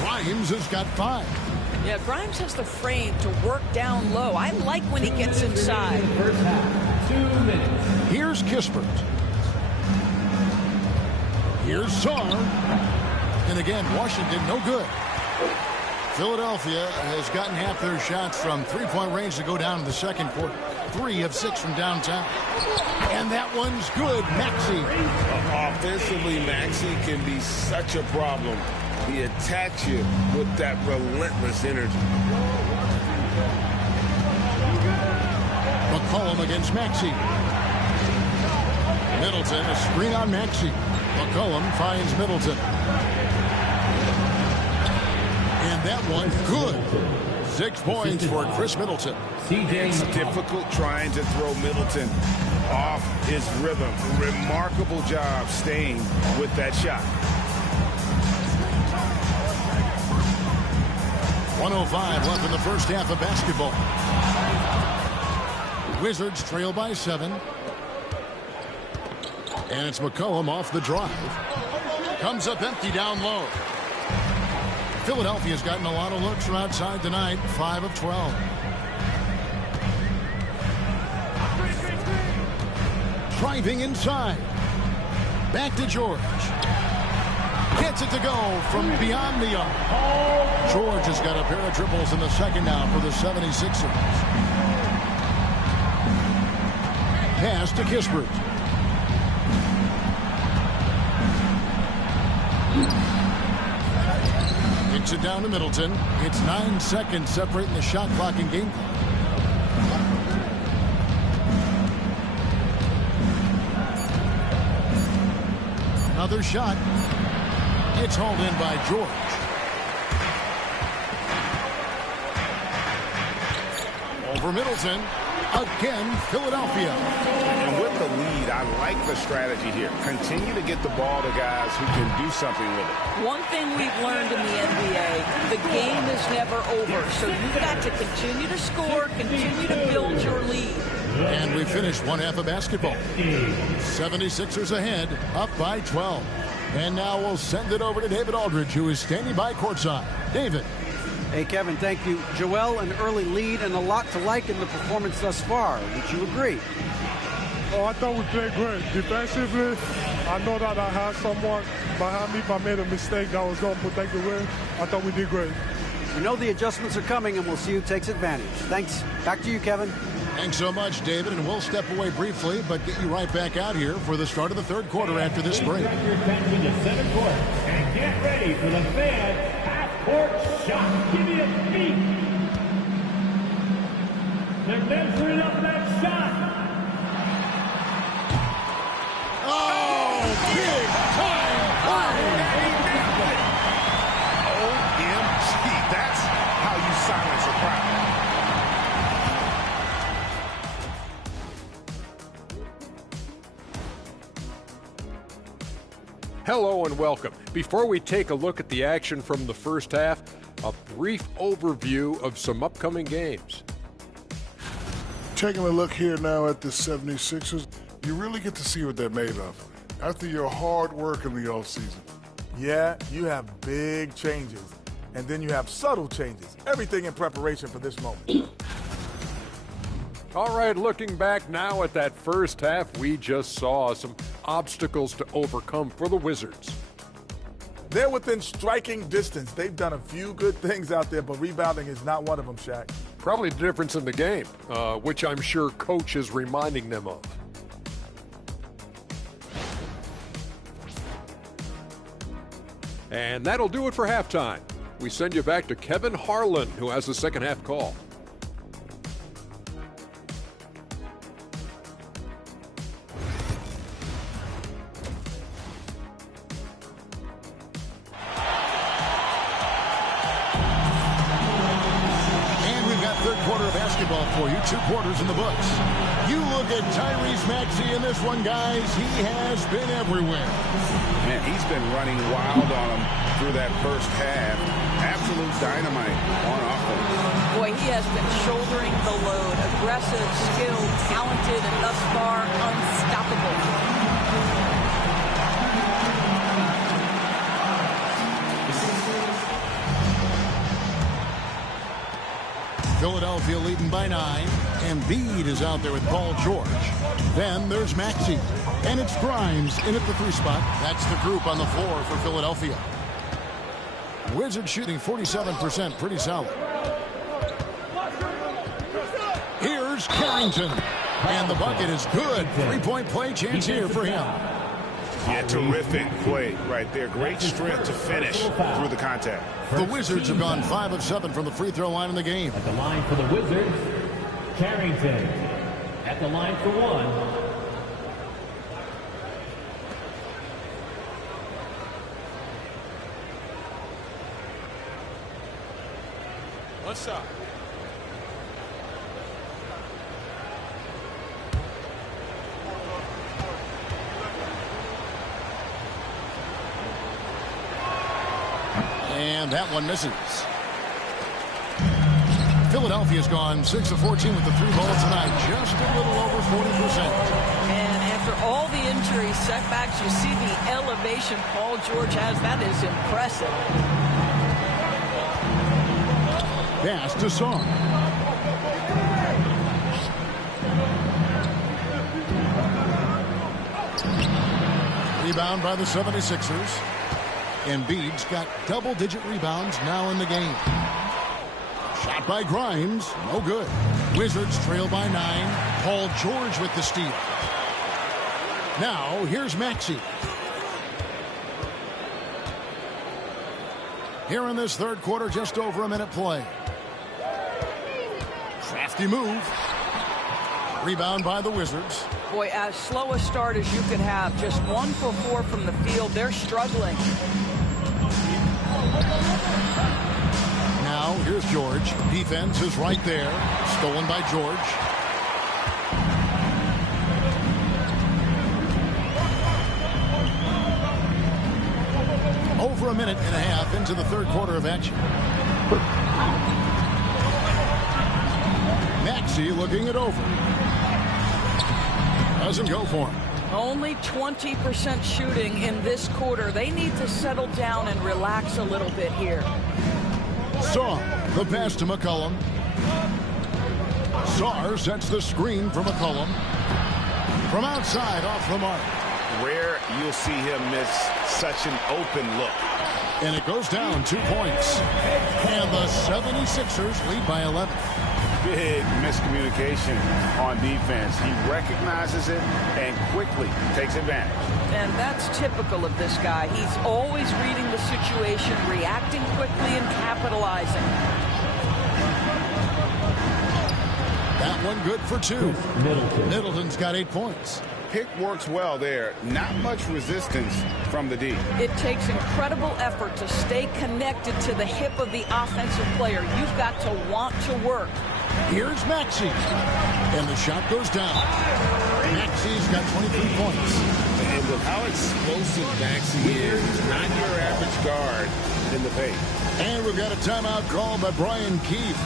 Grimes has got 5. Yeah, Grimes has the frame to work down low. I like when he gets inside. First half, 2 minutes. Here's Kispert. Here's Sarr. And again, Washington no good. Philadelphia has gotten half their shots from 3-point range to go down in the second quarter. 3 of 6 from downtown. And that one's good. Maxey. Offensively, Maxey can be such a problem. He attacks you with that relentless energy. McCollum against Maxey. Middleton, a screen on Maxey. McCollum finds Middleton. And that one, good. 6 points for Chris Middleton. It's difficult trying to throw Middleton off his rhythm. Remarkable job staying with that shot. 1:05 left in the first half of basketball. Wizards trail by 7. And it's McCollum off the drive. Comes up empty down low. Philadelphia's gotten a lot of looks from outside tonight. 5 of 12. Driving inside. Back to George. Gets it to go from beyond the arc. George has got a pair of triples in the second now for the 76ers. Pass to Kispert. Kicks it down to Middleton. It's 9 seconds separating the shot clock and game clock. Another shot. It's hauled in by George. Over Middleton. Again, Philadelphia. And with the lead, I like the strategy here. Continue to get the ball to guys who can do something with it. One thing we've learned in the NBA, the game is never over. So you've got to continue to score, continue to build your lead. And we finished one half of basketball. 76ers ahead, up by 12. And now we'll send it over to David Aldridge, who is standing by courtside. David. Hey, Kevin, thank you. Joel, an early lead and a lot to like in the performance thus far. Would you agree? Oh, I thought we played great. Defensively, I know that I had someone behind me, but I made a mistake that was going to protect the win. I thought we did great. We know the adjustments are coming, and we'll see who takes advantage. Thanks. Back to you, Kevin. Thanks so much, David, and we'll step away briefly, but get you right back out here for the start of the third quarter after this break. Turn your attention to center court and get ready for the fans half-court shot. Give me a beat. They're measuring up that shot. Oh, big time! OMG, that's how you silence a crowd. Hello and welcome. Before we take a look at the action from the first half, a brief overview of some upcoming games. Taking a look here now at the 76ers, you really get to see what they're made of after your hard work in the offseason. Yeah, you have big changes, and then you have subtle changes. Everything in preparation for this moment. All right, looking back now at that first half, we just saw some obstacles to overcome for the Wizards. They're within striking distance. They've done a few good things out there, but rebounding is not one of them, Shaq. Probably the difference in the game, which I'm sure Coach is reminding them of. And that'll do it for halftime. We send you back to Kevin Harlan, who has the second half call. For you, 2 quarters in the books. You look at Tyrese Maxey in this one, guys. He has been everywhere. Man, he's been running wild on him through that first half. Absolute dynamite on offense. Boy, he has been shouldering the load. Aggressive, skilled, talented, and thus far unstoppable. Philadelphia leading by 9. Embiid is out there with Paul George. Then there's Maxey. And it's Grimes in at the 3 spot. That's the group on the floor for Philadelphia. Wizards shooting 47%, pretty solid. Here's Carrington. And the bucket is good. 3-point play chance here for him. Yeah, terrific play right there. Great strength to finish through the contact. The Wizards have gone 5 of 7 from the free throw line in the game. At the line for the Wizards, Carrington. At the line for 1. One shot. And that one misses. Philadelphia's gone 6 of 14 with the 3 ball tonight, just a little over 40%. And after all the injury setbacks, you see the elevation Paul George has. That is impressive. Pass to Song. Rebound by the 76ers. Embiid's got double-digit rebounds now in the game. Shot by Grimes, no good. Wizards trail by 9. Paul George with the steal. Now, here's Maxey. Here in this third quarter, just over a minute play. Crafty move. Rebound by the Wizards. Boy, as slow a start as you could have. Just 1 for 4 from the field. They're struggling. Now, here's George. Defense is right there. Stolen by George. Over a minute and a half into the third quarter of action. Maxey looking it over. Doesn't go for him. Only 20% shooting in this quarter. They need to settle down and relax a little bit here. Song, the pass to McCollum. Sarr sets the screen for McCollum. From outside, off the mark. Rare you'll see him miss such an open look. And it goes down 2 points. And the 76ers lead by 11. Big miscommunication on defense. He recognizes it and quickly takes advantage. And that's typical of this guy. He's always reading the situation, reacting quickly and capitalizing. That one good for 2. Middleton's got 8 points. Pick works well there. Not much resistance from the D. It takes incredible effort to stay connected to the hip of the offensive player. You've got to want to work. Here's Maxey. And the shot goes down. Maxey's got 23 points. And with how explosive Maxey is, he's not your average guard in the paint. And we've got a timeout called by Brian Keefe.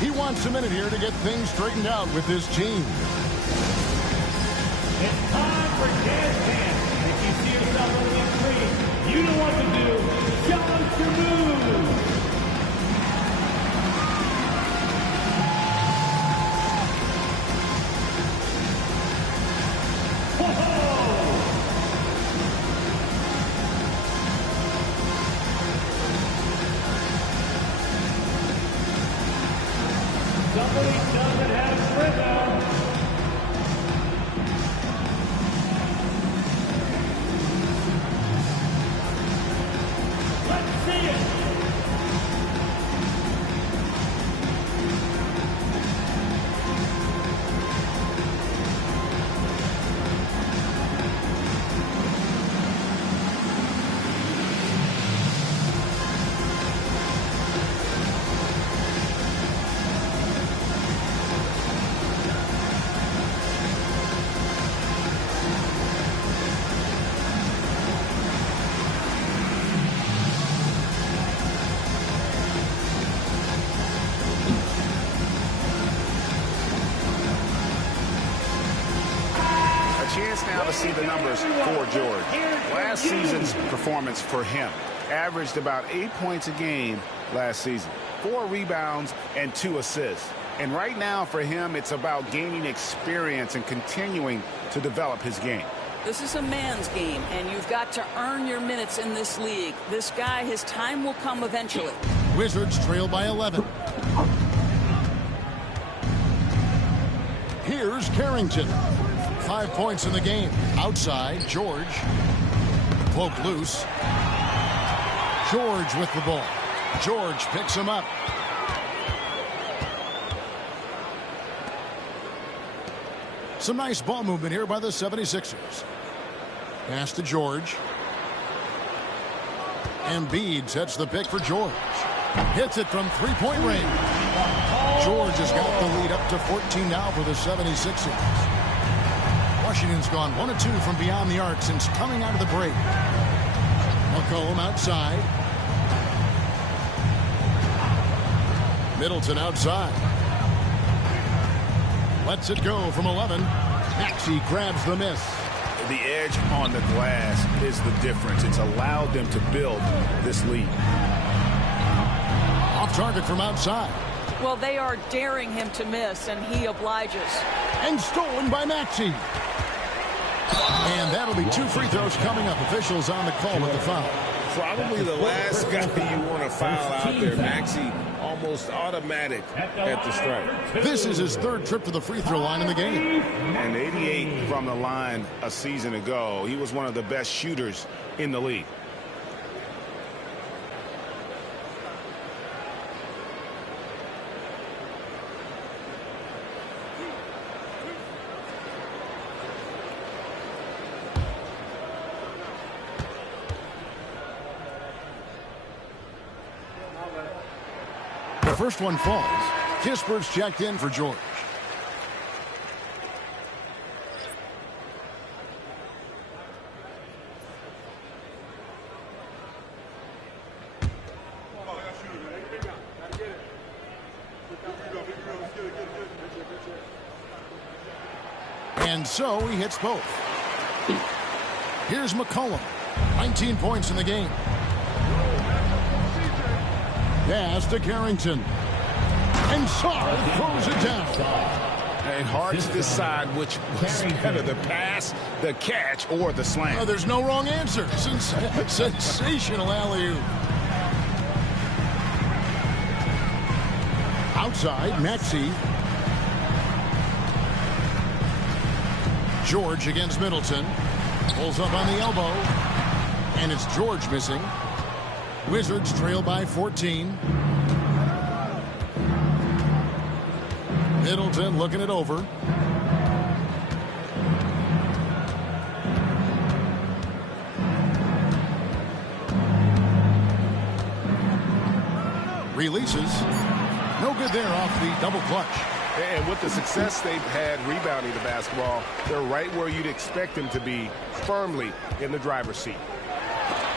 He wants a minute here to get things straightened out with his team. It's time for dance dance. If you see yourself on the screen, you know what to do. Jump to move. Somebody doesn't have rhythm. Let's see it. Now to see the numbers for George. Last season's performance for him averaged about 8 points a game last season, 4 rebounds and 2 assists. And right now for him, it's about gaining experience and continuing to develop his game. This is a man's game, and you've got to earn your minutes in this league. This guy, his time will come eventually. Wizards trail by 11. Here's Carrington. 5 points in the game. Outside, George. Poked loose. George with the ball. George picks him up. Some nice ball movement here by the 76ers. Pass to George. Embiid sets the pick for George. Hits it from three-point range. George has got the lead up to 14 now for the 76ers. Washington's gone 1 of 2 from beyond the arc since coming out of the break. McCollum outside. Middleton outside. Lets it go from 11. Maxey grabs the miss. The edge on the glass is the difference. It's allowed them to build this lead. Off target from outside. Well, they are daring him to miss, and he obliges. And stolen by Maxey. And that'll be 2 free throws coming up. Officials on the call with the foul. Probably the last guy you want to foul out there. Maxey almost automatic at the strike. This is his 3rd trip to the free throw line in the game. And 88 from the line a season ago. He was one of the best shooters in the league. The first one falls. Kispert's checked in for George. And so he hits both. Here's McCollum. 19 points in the game. Pass to Carrington. And Sarr throws it down. And hard to decide which was better, the pass, the catch, or the slam. There's no wrong answer. Sensational alley-oop. Outside, Maxey. George against Middleton. Pulls up on the elbow. And it's George missing. Wizards trail by 14. Middleton looking it over. Releases. No good there off the double clutch. And with the success they've had rebounding the basketball, they're right where you'd expect them to be, firmly in the driver's seat.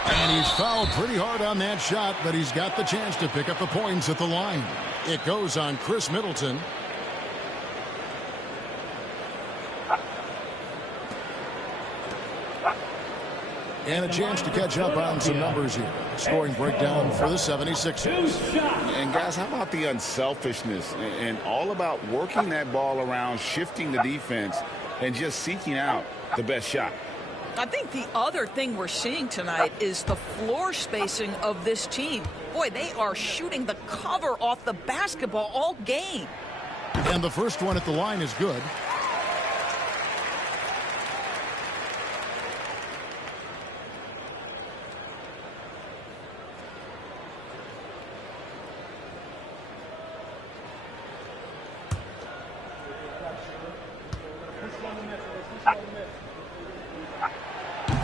And he's fouled pretty hard on that shot, but he's got the chance to pick up the points at the line. It goes on Chris Middleton. And a chance to catch up on some numbers here. Scoring breakdown for the 76ers. And guys, how about the unselfishness and all about working that ball around, shifting the defense, and just seeking out the best shot? I think the other thing we're seeing tonight is the floor spacing of this team. Boy, they are shooting the cover off the basketball all game. And the first one at the line is good.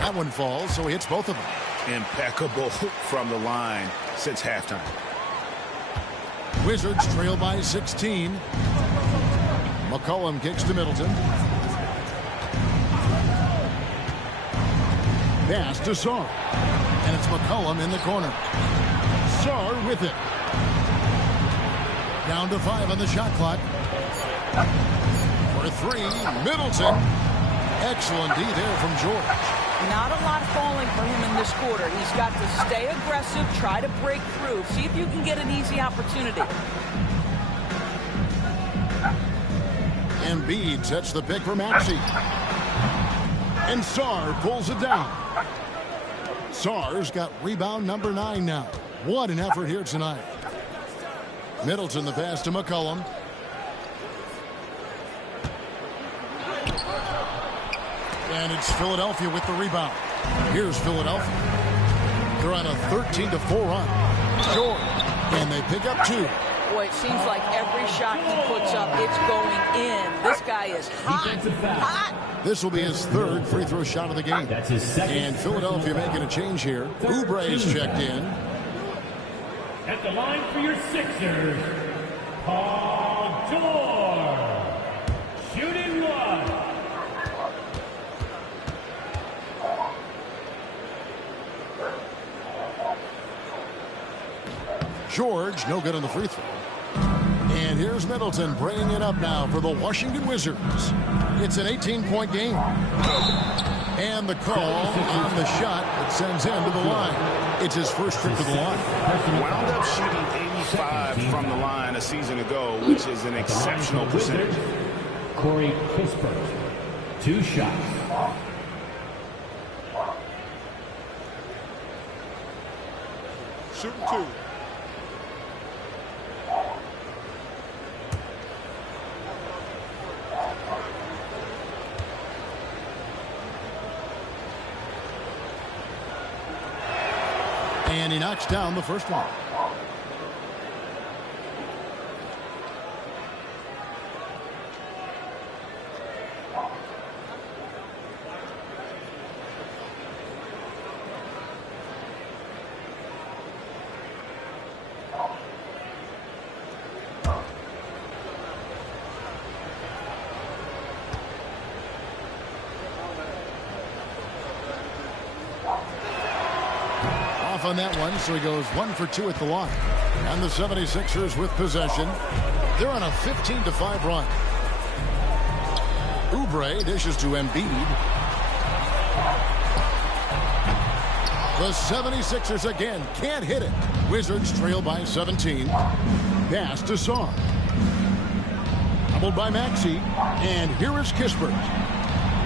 That one falls, so he hits both of them. Impeccable from the line since halftime. Wizards trail by 16. McCollum kicks to Middleton. Pass to Sarr. And it's McCollum in the corner. Sarr with it. Down to 5 on the shot clock. For 3, Middleton. Excellent D there from George. Not a lot falling for him in this quarter. He's got to stay aggressive, try to break through, see if you can get an easy opportunity. Embiid sets the pick for Maxey. And Sarr pulls it down. Sarr's got rebound number 9 now. What an effort here tonight. Middleton the pass to McCollum. And it's Philadelphia with the rebound. Here's Philadelphia. They're on a 13-4 run. George. And they pick up 2. Boy, it seems like every shot he puts up, it's going in. This guy is hot. Hot. This will be his 3rd free throw shot of the game. And Philadelphia making a change here. Oubre's checked in. At the line for your Sixers, Paul George. Shooting one. George, no good on the free throw. And here's Middleton bringing it up now for the Washington Wizards. It's an 18-point game. And the call on the shot that sends him to the line. It's his first trip to the line. Wound up shooting 85 from the line a season ago, which is an exceptional percentage. Corey Kispert, 2 shots. Shooting 2. And he knocks down the first one. On that one, so he goes 1 for 2 at the line. And the 76ers with possession. They're on a 15-5 run. Oubre dishes to Embiid. The 76ers again can't hit it. Wizards trail by 17. Pass to Song. Doubled by Maxey. And here is Kispert.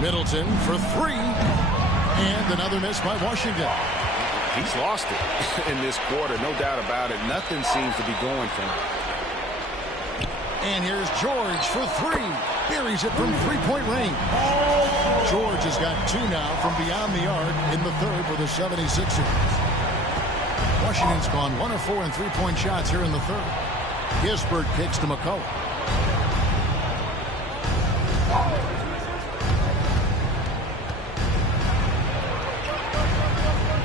Middleton for 3. And another miss by Washington. He's lost it in this quarter, no doubt about it. Nothing seems to be going for him. And here's George for 3. Buries it from three-point range. George has got 2 now from beyond the arc in the third for the 76ers. Washington's gone 1 of 4 in three-point shots here in the third. Kispert kicks to McCullough.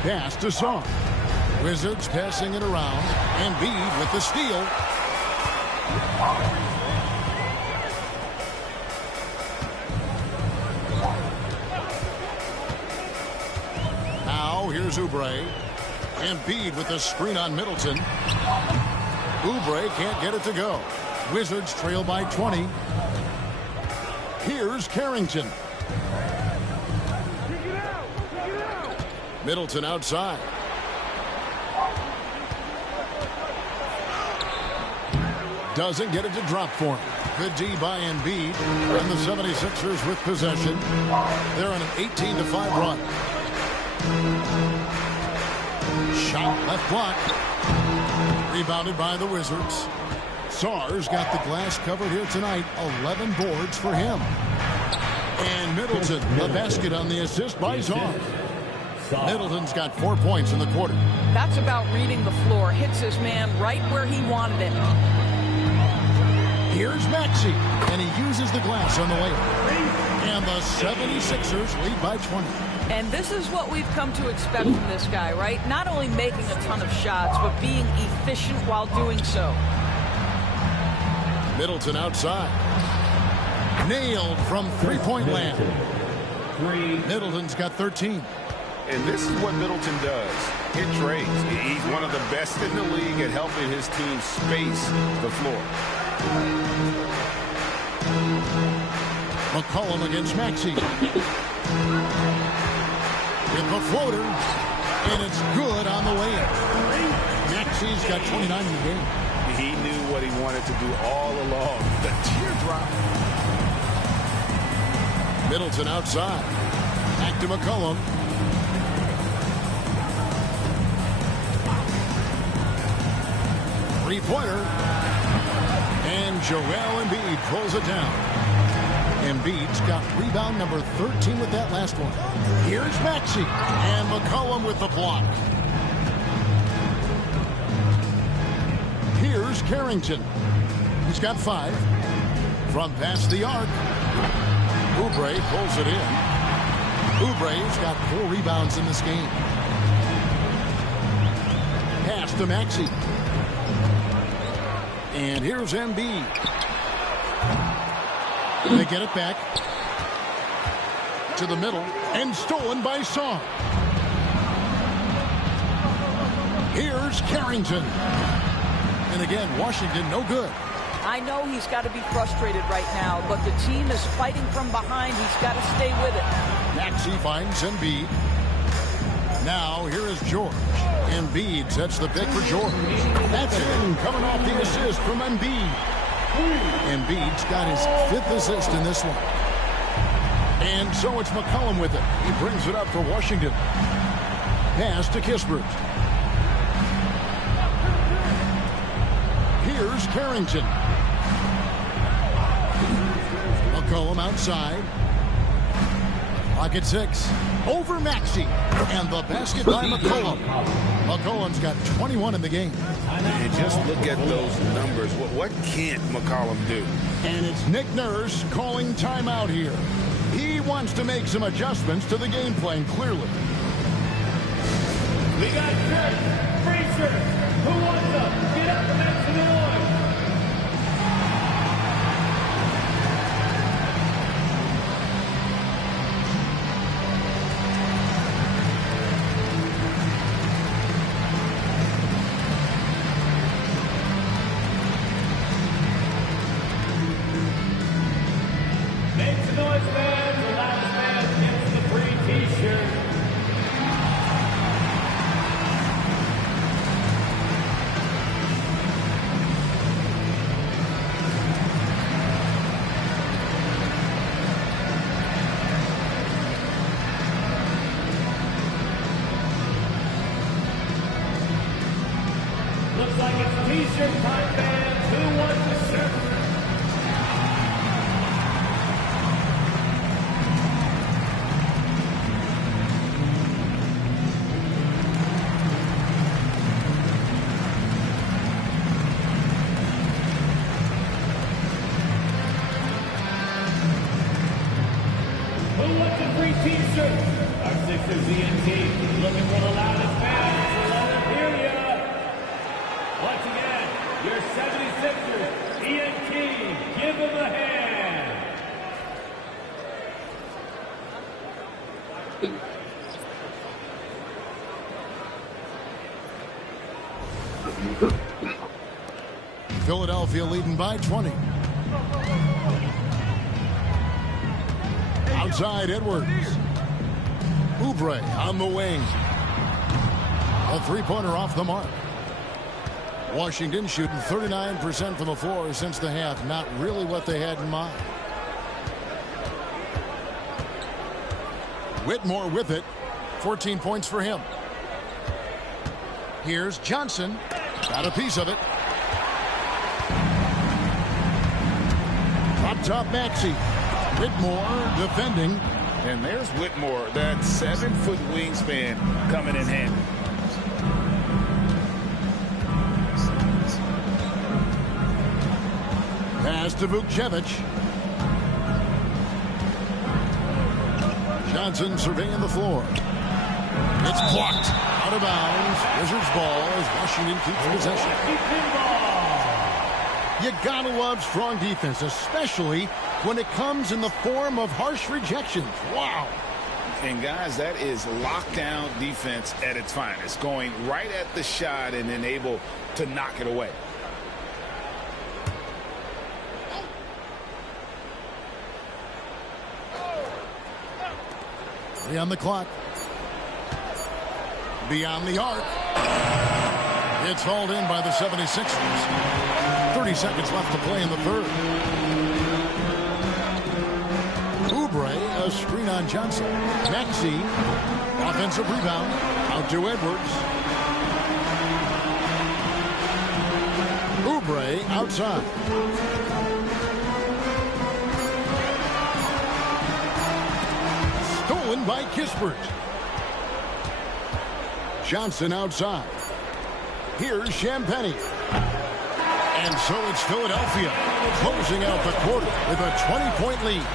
Pass to Song. Wizards passing it around. Embiid with the steal. Now here's Oubre. Embiid with the screen on Middleton. Oubre can't get it to go. Wizards trail by 20. Here's Carrington. Middleton outside. Doesn't get it to drop for him. Good D by Embiid. And the 76ers with possession. They're on an 18-5 run. Shot left block. Rebounded by the Wizards. Sarr's got the glass covered here tonight. 11 boards for him. And Middleton, the basket on the assist by Sarr. Middleton's got 4 points in the quarter. That's about reading the floor. Hits his man right where he wanted it. Here's Maxey, and he uses the glass on the layup. And the 76ers lead by 20. And this is what we've come to expect from this guy, right? Not only making a ton of shots, but being efficient while doing so. Middleton outside. Nailed from three-point land. Middleton's got 13. And this is what Middleton does. Hit trades. He's one of the best in the league at helping his team space the floor. McCollum against Maxey. With the floater. And it's good on the way in. Maxey's got 29 in the game. He knew what he wanted to do all along. The teardrop. Middleton outside. Back to McCollum. Three-pointer. And Joel Embiid pulls it down. Embiid's got rebound number 13 with that last one. Here's Maxey. And McCollum with the block. Here's Carrington. He's got 5. From past the arc. Oubre pulls it in. Oubre's got 4 rebounds in this game. Pass to Maxey. And here's Embiid. They get it back to the middle and stolen by Song. Here's Carrington. And again, Washington no good. I know he's got to be frustrated right now, but the team is fighting from behind. He's got to stay with it. Maxey finds Embiid. Now here is George. Embiid sets the pick for George. That's in, coming off the assist from Embiid. Embiid's got his 5th assist in this one. And so it's McCollum with it. He brings it up for Washington. Pass to Kispert. Here's Carrington. McCollum outside. Pocket 6. Over Maxey. And the basket by McCollum. McCollum's got 21 in the game. And just look at those numbers. What can't McCollum do? And it's Nick Nurse calling timeout here. He wants to make some adjustments to the game plan, clearly. We got shirts, free shirts. Who wants them? Get up and make some noise. Make some noise, fans. The last man gets the free t-shirt. Looks like it's t-shirt time, fans. Who wants a shirt? Who wants a free t-shirt? Our Sixers ENT looking for the loudest fans to let them hear ya. Once again, your 76ers ENT, give them a hand. Philadelphia leading by 20. Outside Edwards. Oubre on the wing. A three-pointer off the mark. Washington shooting 39% from the floor since the half. Not really what they had in mind. Whitmore with it. 14 points for him. Here's Johnson. Got a piece of it. Up top, Maxey. Whitmore defending. And there's Whitmore, that 7-foot wingspan coming in handy. Pass to Vukcevic. Johnson surveying the floor. It's blocked. Out of bounds. Wizards ball as Washington keeps possession. You gotta love strong defense, especially when it comes in the form of harsh rejections. Wow. And guys, that is lockdown defense at its finest. Going right at the shot and then able to knock it away. On the clock. Beyond the arc. It's hauled in by the 76ers. 30 seconds left to play in the third. Oubre, a screen on Johnson. Maxey, offensive rebound. Out to Edwards. Oubre outside. Stolen by Kispert. Johnson outside. Here's Champagnie. And so it's Philadelphia closing out the quarter with a 20-point lead.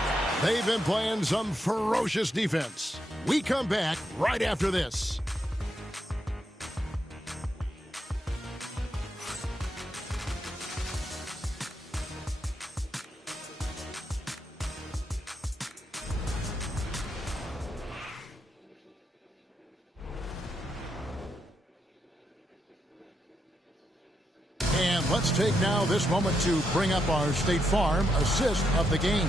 They've been playing some ferocious defense. We come back right after this. And let's take now this moment to bring up our State Farm assist of the game.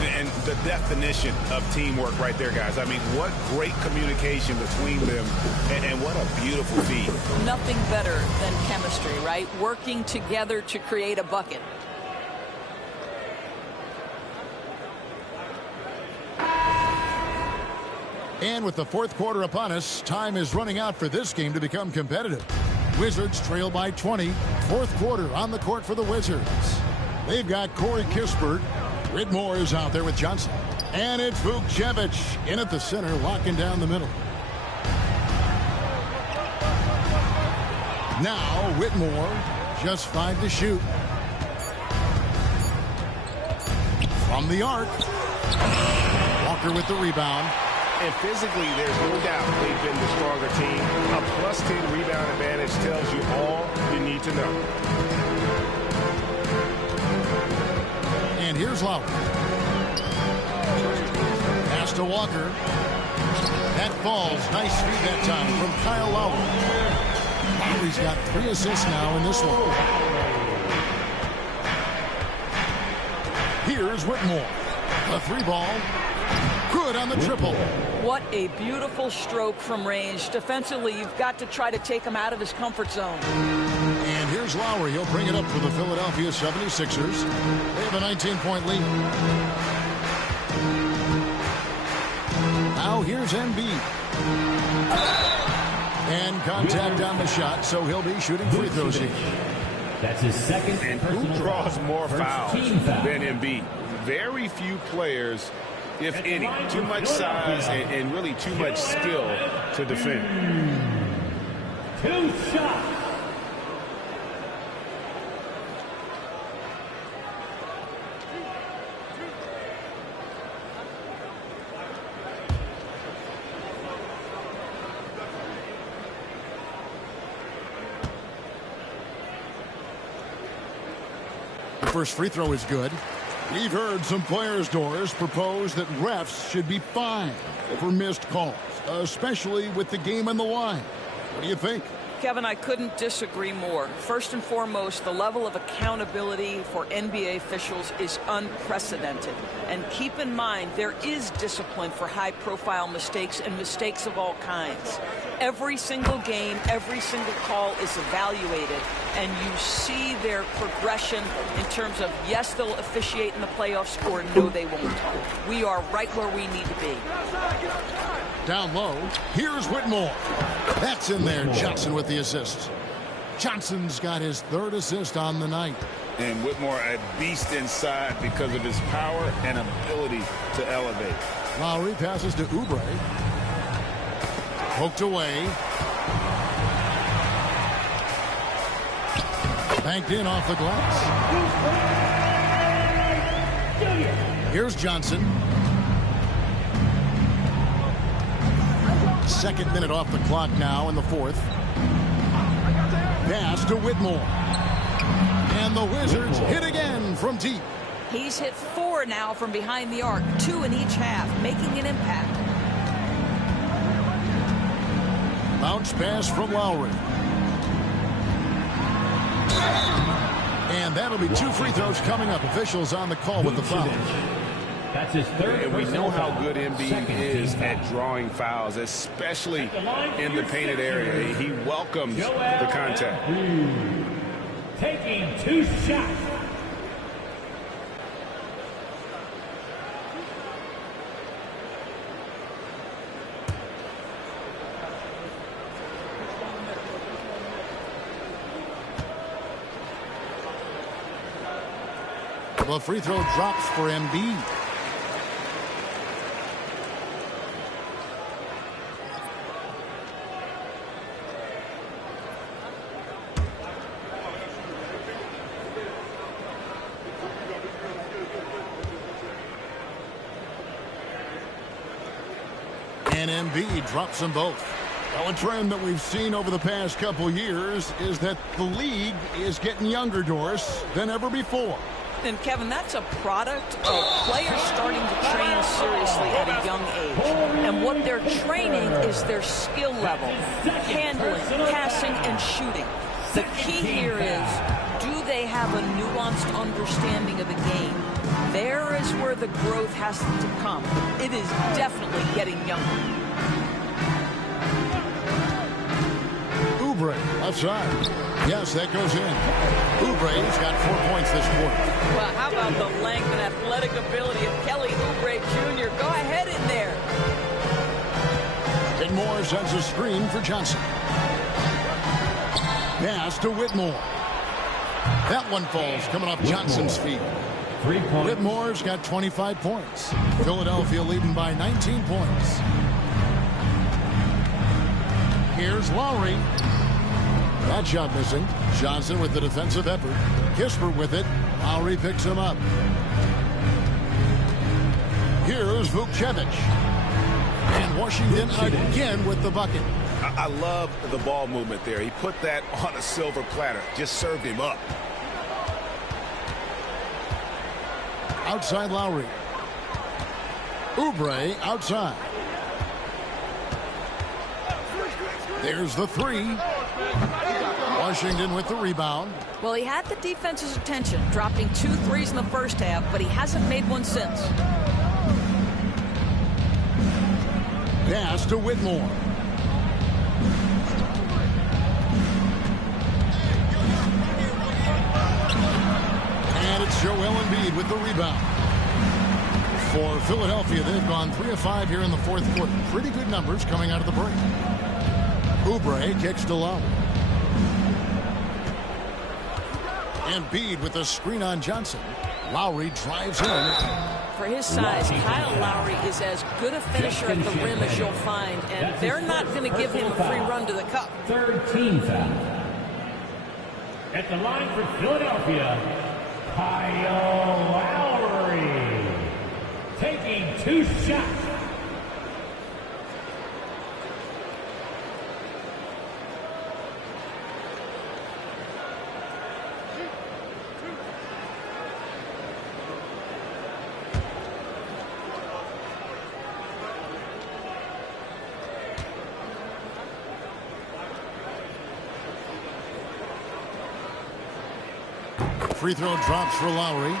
And the definition of teamwork right there, guys. I mean, what great communication between them, and what a beautiful feed. Nothing better than chemistry, right? Working together to create a bucket. And with the fourth quarter upon us, time is running out for this game to become competitive. Wizards trail by 20. Fourth quarter on the court for the Wizards. They've got Corey Kispert. Whitmore is out there with Johnson. And it's Vukcevic in at the center, locking down the middle. Now Whitmore, just 5 to shoot. From the arc. Walker with the rebound. And physically, there's no doubt they've been the stronger team. A +10 rebound advantage tells you all you need to know. And here's Lowry. Pass to Walker. That falls. Nice feed that time from Kyle Lowry. Lowry's got 3 assists now in this one. Here's Whitmore. A 3-ball. Good on the triple. What a beautiful stroke from range. Defensively, you've got to try to take him out of his comfort zone. And here's Lowry. He'll bring it up for the Philadelphia 76ers. They have a 19-point lead. Now here's Embiid. And contact on the shot, so he'll be shooting free throws here. That's his second. And who draws more fouls than Embiid? Very few players, if any. Too much size and really too much skill to defend. 2 shots. The first free throw is good. We've heard some players, Doris, propose that refs should be fined for missed calls, especially with the game on the line. What do you think? Kevin, I couldn't disagree more. First and foremost, the level of accountability for NBA officials is unprecedented. And keep in mind, there is discipline for high-profile mistakes and mistakes of all kinds. Every single game, every single call is evaluated, and you see their progression in terms of, yes, they'll officiate in the playoffs, or no, they won't. We are right where we need to be. Down low, here's Whitmore. That's in there. Johnson with the assist. Johnson's got his 3rd assist on the night. And Whitmore a beast inside because of his power and ability to elevate. Lowry passes to Oubre. Poked away. Banked in off the glass. Here's Johnson. 2nd minute off the clock now in the 4th. Pass to Whitmore. And the Wizards hit again from deep. He's hit 4 now from behind the arc, 2 in each half, making an impact. Bounce pass from Lowry. And that'll be 2 free throws coming up. Officials on the call with the foul. That's his 3rd. And we know how good Embiid is at drawing fouls, especially in the painted area. He welcomes the contact. Taking 2 shots. The free throw drops for Embiid. And Embiid drops them both. Well, a trend that we've seen over the past couple years is that the league is getting younger, Doris, than ever before. And, Kevin, that's a product of players starting to train seriously at a young age. And what they're training is their skill level, handling, passing, and shooting. The key here is, do they have a nuanced understanding of the game? There is where the growth has to come. It is definitely getting younger. Oubre, left side. Yes, that goes in. Oubre's got 4 points this quarter. Well, how about the length and athletic ability of Kelly Oubre Jr.? Go ahead in there. Whitmore sends a screen for Johnson. Pass to Whitmore. That one falls coming off Johnson's feet. 3 points. Whitmore's got 25 points. Philadelphia leading by 19 points. Here's Lowry. That shot missing. Johnson with the defensive effort. Kispert with it. Lowry picks him up. Here's Vukcevic. And Washington again with the bucket. I love the ball movement there. He put that on a silver platter. Just served him up. Outside Lowry. Oubre outside. There's the three. Washington with the rebound. Well, he had the defense's attention, dropping 2 threes in the first half, but he hasn't made one since. Pass to Whitmore. And it's Joel Embiid with the rebound. For Philadelphia, they've gone 3 of 5 here in the fourth quarter. Pretty good numbers coming out of the break. Oubre kicks to Lowry. Embiid with a screen on Johnson. Lowry drives in. For his size, Kyle Lowry is as good a finisher at the rim as you'll find, and they're not going to give him a free run to the cup. 13 foul. At the line for Philadelphia, Kyle Lowry. Taking 2 shots. Free throw drops for Lowry.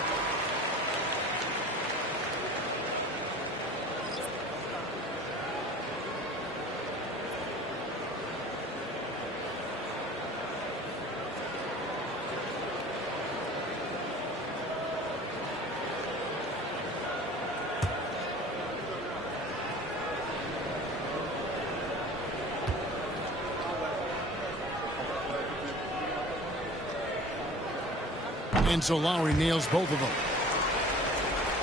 And so Lowry nails both of them.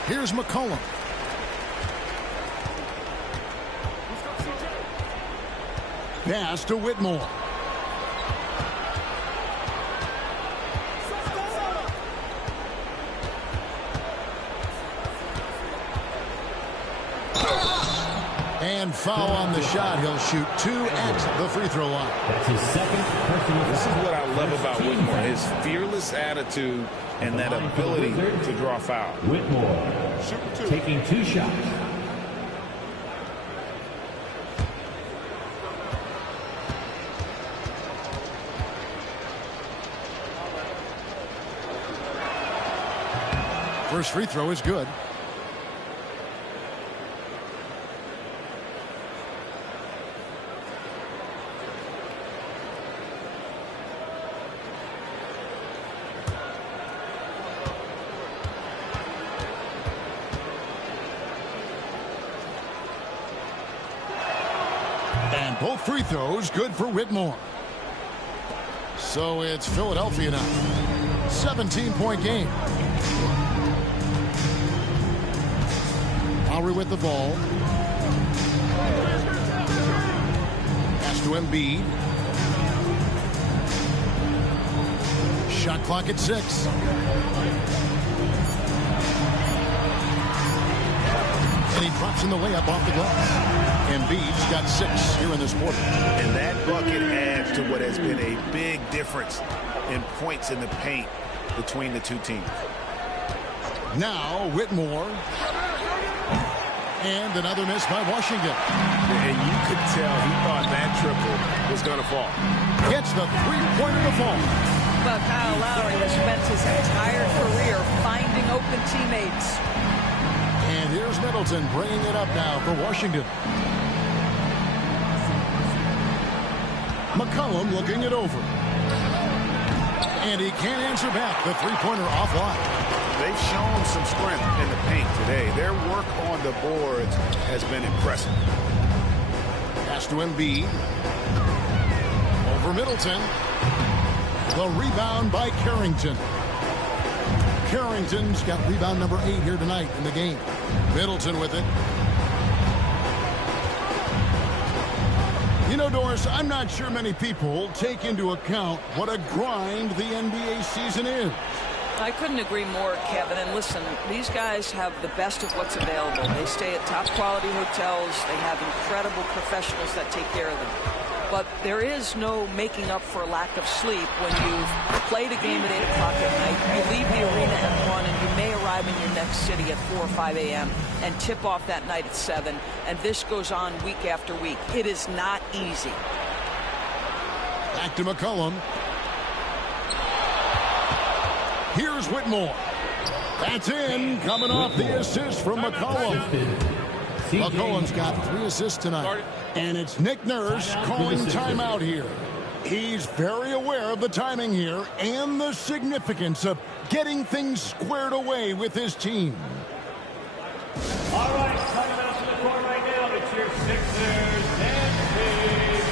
Here's McCollum. Pass to Whitmore. And foul on the shot. He'll shoot 2 at the free throw line. That's his second personal. This is what I love about Whitmore. His fearless attitude and that ability to draw foul. Whitmore taking 2 shots. First free throw is good. And both free throws good for Whitmore. So it's Philadelphia now. 17-point game. Lowry with the ball. Pass to Embiid. Shot clock at 6. And he drops in the layup off the glass. Embiid's got 6 here in this quarter. And that bucket adds to what has been a big difference in points in the paint between the two teams. Now Whitmore. And another miss by Washington. And you could tell he thought that triple was going to fall. gets the three-pointer to fall. But Kyle Lowry has spent his entire career finding open teammates. And here's Middleton bringing it up now for Washington. McCollum looking it over. And he can't answer back. The three-pointer offline. They've shown some strength in the paint today. Their work on the boards has been impressive. Pass to Embiid. Over Middleton. The rebound by Carrington. Carrington's got rebound number 8 here tonight in the game. Middleton with it. You know, Doris, I'm not sure many people take into account what a grind the NBA season is. I couldn't agree more, Kevin. And listen, these guys have the best of what's available. They stay at top quality hotels. They have incredible professionals that take care of them. But there is no making up for a lack of sleep when you've played a game at 8 o'clock at night. You leave the arena at 1, and you may arrive in your next city at 4 or 5 a.m. and tip off that night at 7. And this goes on week after week. It is not easy. Back to McCollum. Here's Whitmore. That's in, coming off the assist from McCollum. McCollum's got 3 assists tonight. And it's Nick Nurse calling timeout here. He's very aware of the timing here and the significance of getting things squared away with his team. All right, coming out to the court right now, it's your Sixers and Knicks.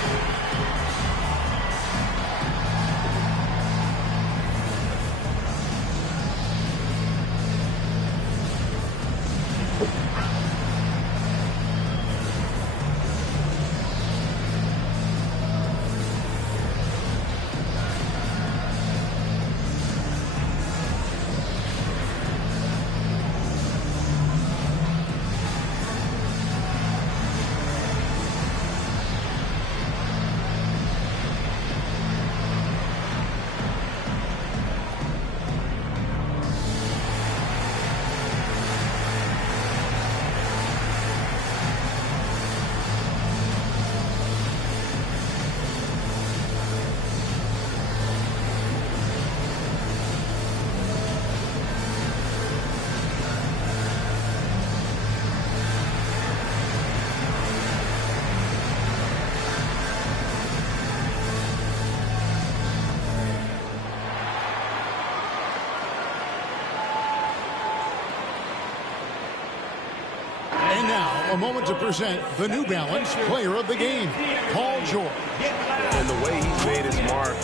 And now, a moment to present the New Balance Player of the Game, Paul George. And the way he's made his mark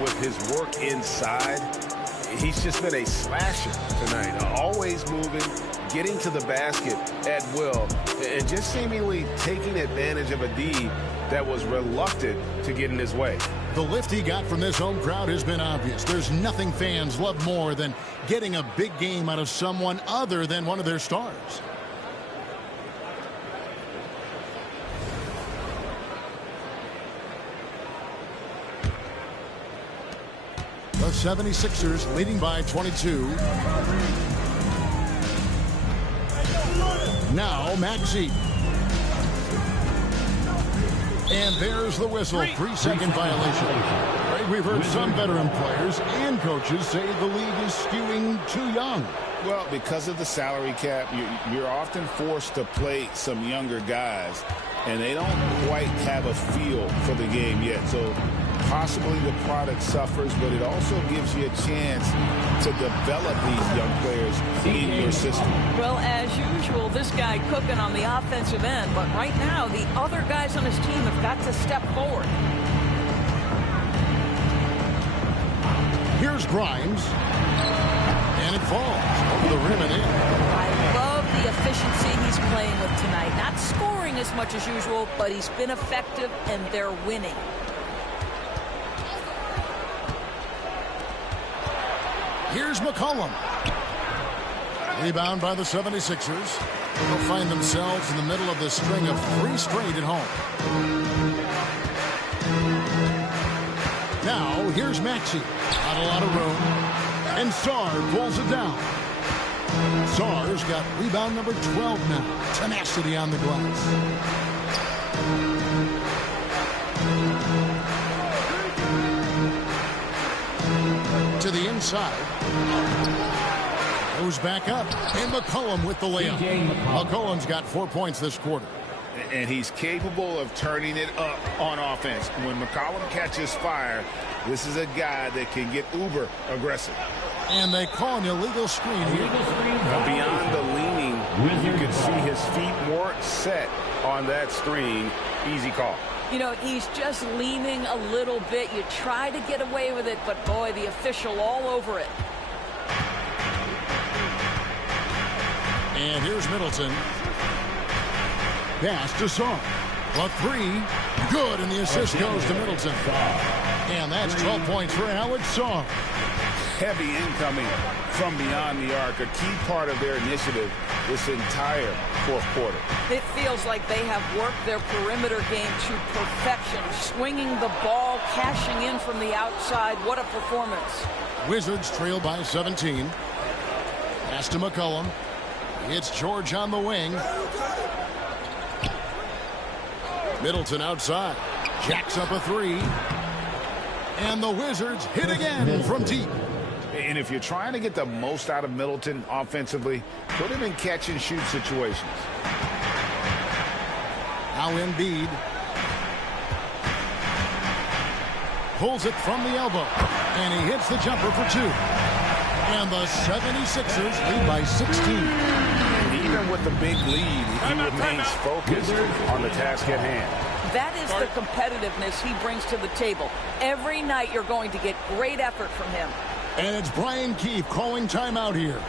with his work inside, he's just been a slasher tonight. Always moving, getting to the basket at will, and just seemingly taking advantage of a D that was reluctant to get in his way. The lift he got from this home crowd has been obvious. There's nothing fans love more than getting a big game out of someone other than one of their stars. The 76ers leading by 22. Now Maxey. And there's the whistle. 3-second violation. Right, we've heard some veteran players and coaches say the league is skewing too young. Well, because of the salary cap, you're often forced to play some younger guys, and they don't quite have a feel for the game yet. So possibly the product suffers, but it also gives you a chance to develop these young players in your system. Well, as usual, this guy cooking on the offensive end, but right now the other guys on his team have got to step forward. Here's Grimes, and it falls over the rim and in. I love the efficiency he's playing with tonight. Not scoring as much as usual, but he's been effective, and they're winning. Here's McCollum. Rebound by the 76ers. They'll find themselves in the middle of the string of 3 straight at home. Now, here's Maxey. Not a lot of room. And Sarr pulls it down. Sarr's got rebound number 12 now. Tenacity on the glass. to the inside. Goes back up. And McCollum with the layup. McCollum's got 4 points this quarter. And he's capable of turning it up on offense. When McCollum catches fire, this is a guy that can get uber aggressive. And they call an illegal screen here. Beyond the leaning, you can see his feet more set on that screen. Easy call. You know, he's just leaning a little bit. You try to get away with it, but boy, the official all over it. And here's Middleton. Pass to Song. A three. Good, and the assist goes to Middleton. And that's 12 points for Alex Song. Heavy incoming from beyond the arc, a key part of their initiative this entire fourth quarter. It feels like they have worked their perimeter game to perfection, swinging the ball, cashing in from the outside. What a performance. Wizards trail by 17. Pass to McCollum. It's George on the wing. Middleton outside. Jacks up a three. And the Wizards hit again from deep. And if you're trying to get the most out of Middleton offensively, put him in catch-and-shoot situations. Now Embiid. Pulls it from the elbow. And he hits the jumper for two. And the 76ers lead by 16. And even with the big lead, he remains focused on the task at hand. That is the competitiveness he brings to the table. Every night you're going to get great effort from him. And it's Brian Keefe calling timeout here.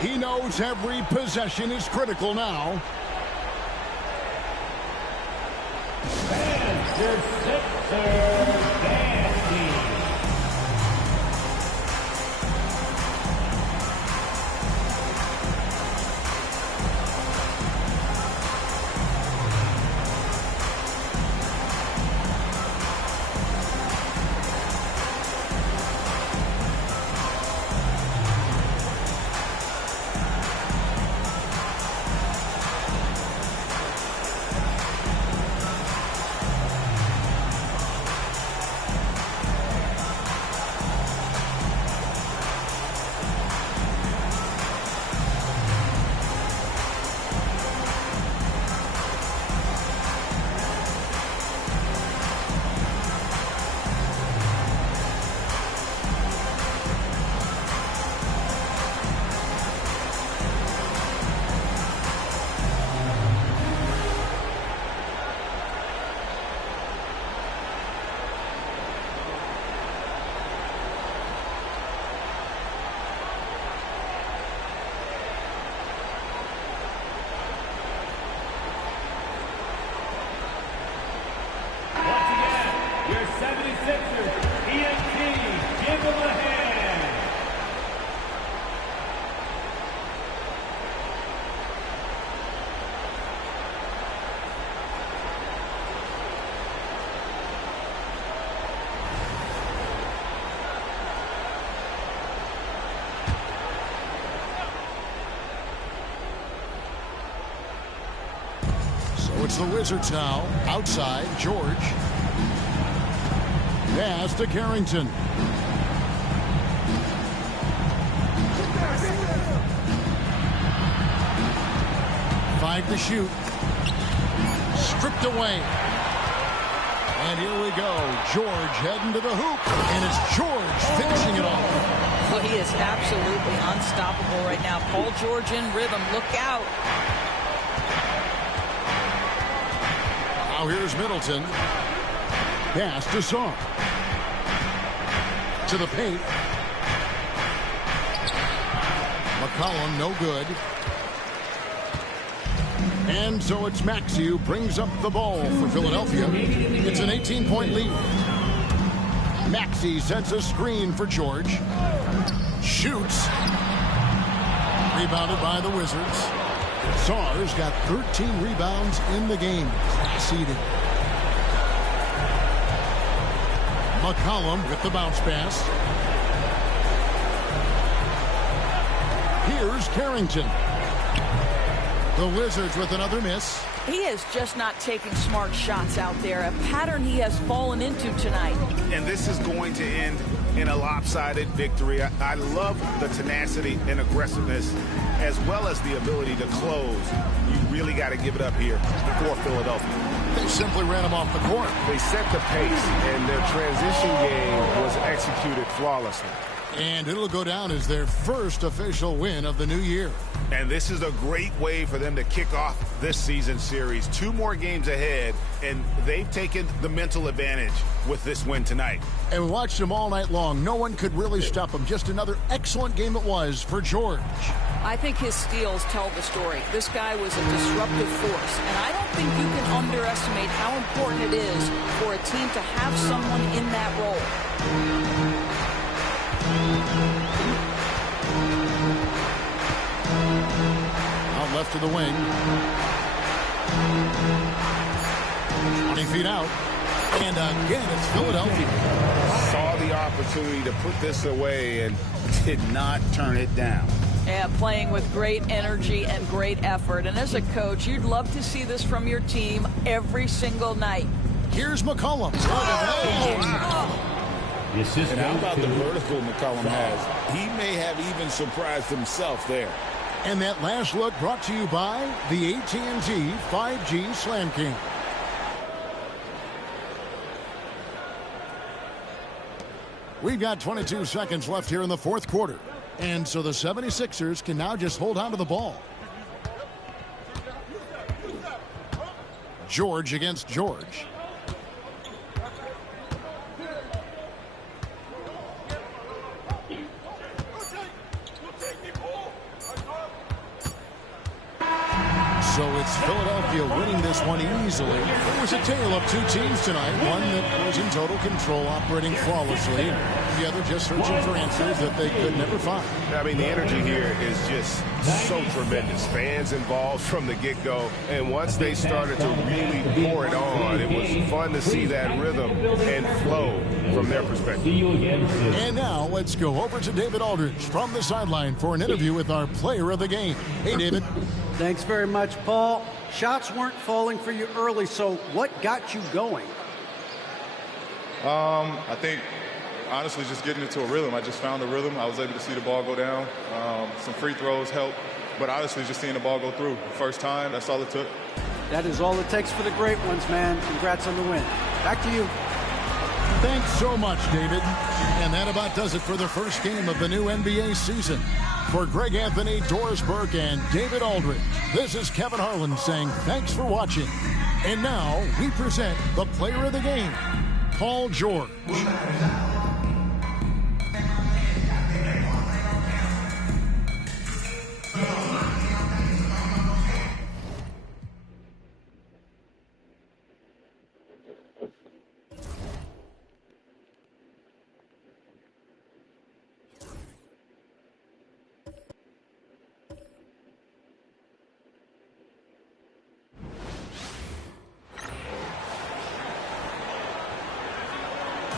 He knows every possession is critical now. It's the Wizards now. Outside, George. Pass to Carrington. Five to shoot. Stripped away. And here we go. George heading to the hoop. And it's George finishing it off. Well, he is absolutely unstoppable right now. Paul George in rhythm. Look out. Now here's Middleton. Pass to Song. To the paint. McCollum, no good. And so it's Maxey who brings up the ball for Philadelphia. It's an 18-point lead. Maxey sets a screen for George. Shoots. Rebounded by the Wizards. Sawers got 13 rebounds in the game. Class eating. McCollum with the bounce pass. Here's Carrington. The Wizards with another miss. He is just not taking smart shots out there. A pattern he has fallen into tonight. And this is going to end in a lopsided victory. I love the tenacity and aggressiveness as well as the ability to close. You really got to give it up here for Philadelphia. They simply ran him off the court. They set the pace, and their transition game was executed flawlessly. And it'll go down as their first official win of the new year. And this is a great way for them to kick off this season series. 2 more games ahead, and they've taken the mental advantage with this win tonight. And we watched him all night long. No one could really stop him. Just another excellent game it was for George. I think his steals tell the story. This guy was a disruptive force, and I don't think you can underestimate how important it is for a team to have someone in that role. Out left to the wing. 20 feet out. And again, it's Philadelphia. Saw the opportunity to put this away and did not turn it down. Yeah, playing with great energy and great effort. And as a coach, you'd love to see this from your team every single night. Here's McCollum. And how about the vertical McCollum has? He may have even surprised himself there. And that last look brought to you by the AT&T 5G Slam King. We've got 22 seconds left here in the fourth quarter. And so the 76ers can now just hold on to the ball. George against George. So it's Philadelphia winning this one easily. It was a tale of 2 teams tonight. One that was in total control, operating flawlessly. The other just searching for answers that they could never find. I mean, the energy here is just so tremendous. Fans involved from the get-go. And once they started to really pour it on, it was fun to see that rhythm and flow from their perspective. And now let's go over to David Aldridge from the sideline for an interview with our player of the game. Hey, David. Thanks very much, Paul. Shots weren't falling for you early, so what got you going? I think, honestly, just getting into a rhythm. I just found a rhythm. I was able to see the ball go down. Some free throws helped, but honestly, just seeing the ball go through. First time, that's all it took. That is all it takes for the great ones, man. Congrats on the win. Back to you. Thanks so much, David. And that about does it for the first game of the new NBA season. For Greg Anthony, Doris Burke, and David Aldridge, this is Kevin Harlan saying thanks for watching. And now we present the player of the game, Paul George.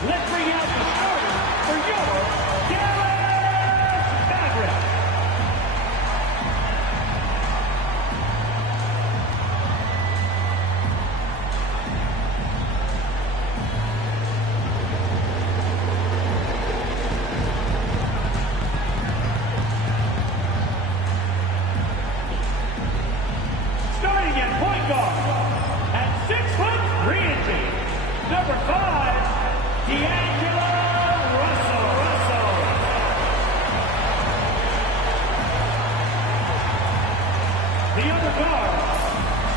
Let's bring out the starter for your Dallas Mavericks. Starting at point guard, at 6'3" inches, number 5. D'Angelo Russell. The other guard,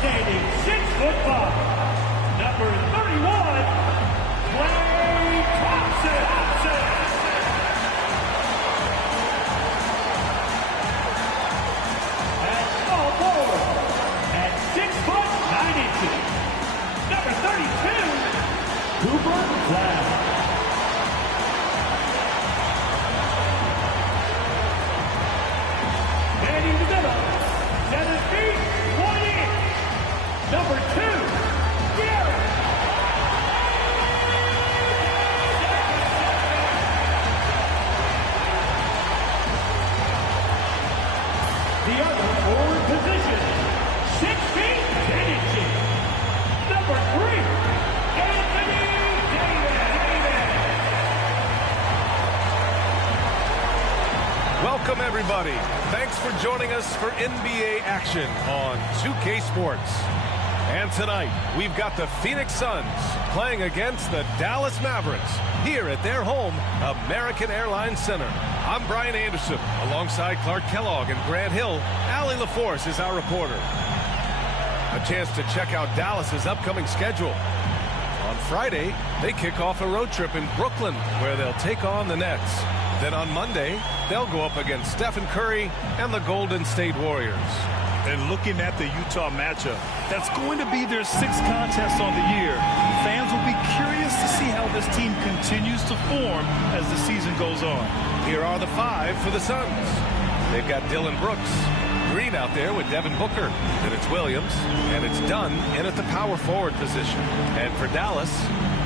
standing 6'5", number 31, Klay Thompson. And small forward, at 6'9" inches, number 32, Cooper Flag. And in the middle, 7 feet, 1 inch, number 2, Garrett. The other forward position, 6 feet, 10 inches, number 3, Anthony Davis. Welcome, everybody. Thanks for joining us for NBA action on 2K Sports. And tonight, we've got the Phoenix Suns playing against the Dallas Mavericks here at their home, American Airlines Center. I'm Brian Anderson, alongside Clark Kellogg and Grant Hill. Allie LaForce is our reporter. A chance to check out Dallas's upcoming schedule. On Friday, they kick off a road trip in Brooklyn, where they'll take on the Nets. Then on Monday, they'll go up against Stephen Curry and the Golden State Warriors. And looking at the Utah matchup, that's going to be their 6th contest on the year. Fans will be curious to see how this team continues to form as the season goes on. Here are the 5 for the Suns. They've got Dylan Brooks. Green out there with Devin Booker. Then it's Williams, and it's Dunn in at the power forward position. And for Dallas,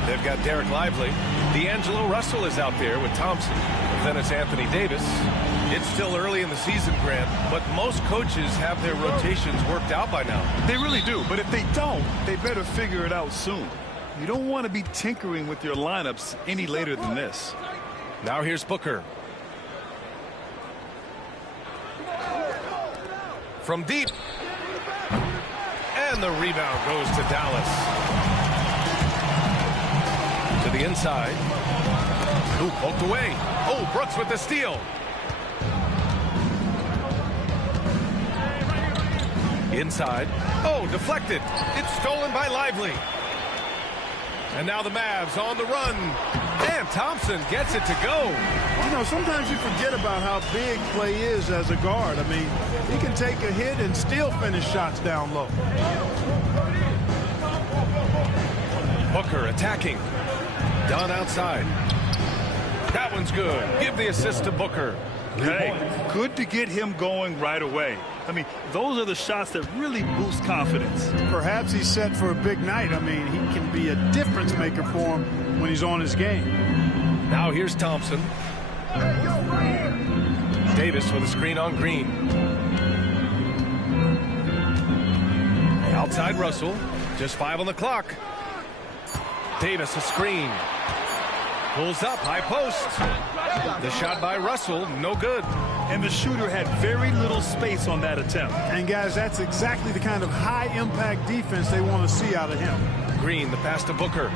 they've got Derek Lively. D'Angelo Russell is out there with Thompson. Then it's Anthony Davis. It's still early in the season, Grant, but most coaches have their rotations worked out by now. They really do, but if they don't, they better figure it out soon. You don't want to be tinkering with your lineups any later than this. Now here's Booker. From deep. And the rebound goes to Dallas. To the inside. Ooh, poked away. Oh, Brooks with the steal. Inside. Oh, deflected. It's stolen by Lively. And now the Mavs on the run. And Thompson gets it to go. You know, sometimes you forget about how big Clay is as a guard. I mean, he can take a hit and still finish shots down low. Booker attacking. Dunn outside. That one's good. Give the assist to Booker. Hey, good to get him going right away. I mean, those are the shots that really boost confidence. Perhaps he's set for a big night. I mean, he can be a difference maker for him when he's on his game. Now here's Thompson. Davis with a screen on Green. Outside Russell. Just 5 on the clock. Davis a screen. Pulls up, high post. The shot by Russell, no good. And the shooter had very little space on that attempt. And guys, that's exactly the kind of high-impact defense they want to see out of him. Green, the pass to Booker.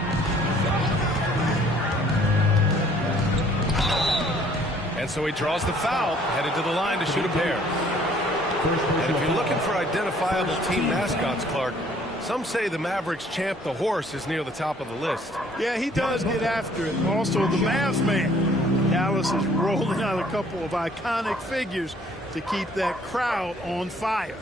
And so he draws the foul, headed to the line to shoot a pair. And if you're looking for identifiable team mascots, Clark, some say the Mavericks champ, the horse, is near the top of the list. Yeah, he does get after it. Also, the Mavs man. Dallas is rolling out a couple of iconic figures to keep that crowd on fire.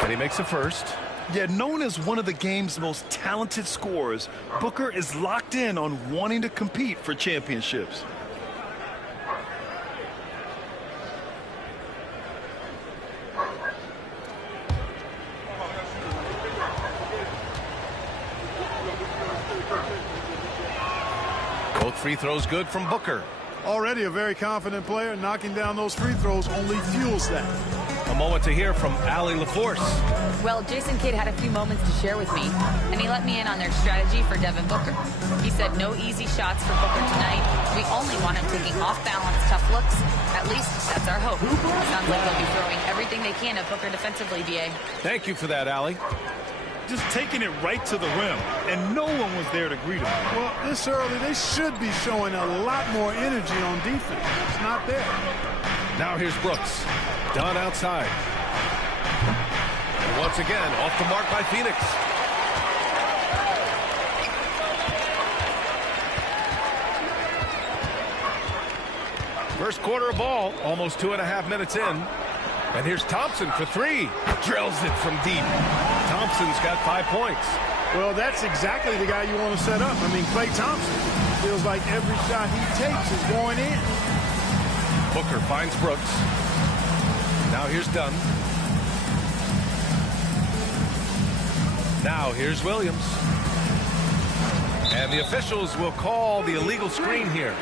And he makes a first. Yeah, known as one of the game's most talented scorers, Booker is locked in on wanting to compete for championships. Both free throws good from Booker. Already a very confident player. Knocking down those free throws only fuels that. A moment to hear from Allie LaForce. Well, Jason Kidd had a few moments to share with me, and he let me in on their strategy for Devin Booker. He said no easy shots for Booker tonight. We only want him taking off-balance, tough looks. At least that's our hope. Sounds like they'll be throwing everything they can at Booker defensively, B.A. Thank you for that, Allie. Just taking it right to the rim, and no one was there to greet him. Well, this early, they should be showing a lot more energy on defense. It's not there. Now here's Brooks. Dunn outside. And once again, off the mark by Phoenix. First quarter of ball, almost 2.5 minutes in. And here's Thompson for 3. Drills it from deep. Thompson's got 5 points. Well, that's exactly the guy you want to set up. I mean, Klay Thompson feels like every shot he takes is going in. Booker finds Brooks. Now here's Dunn. Now here's Williams. And the officials will call the illegal screen here.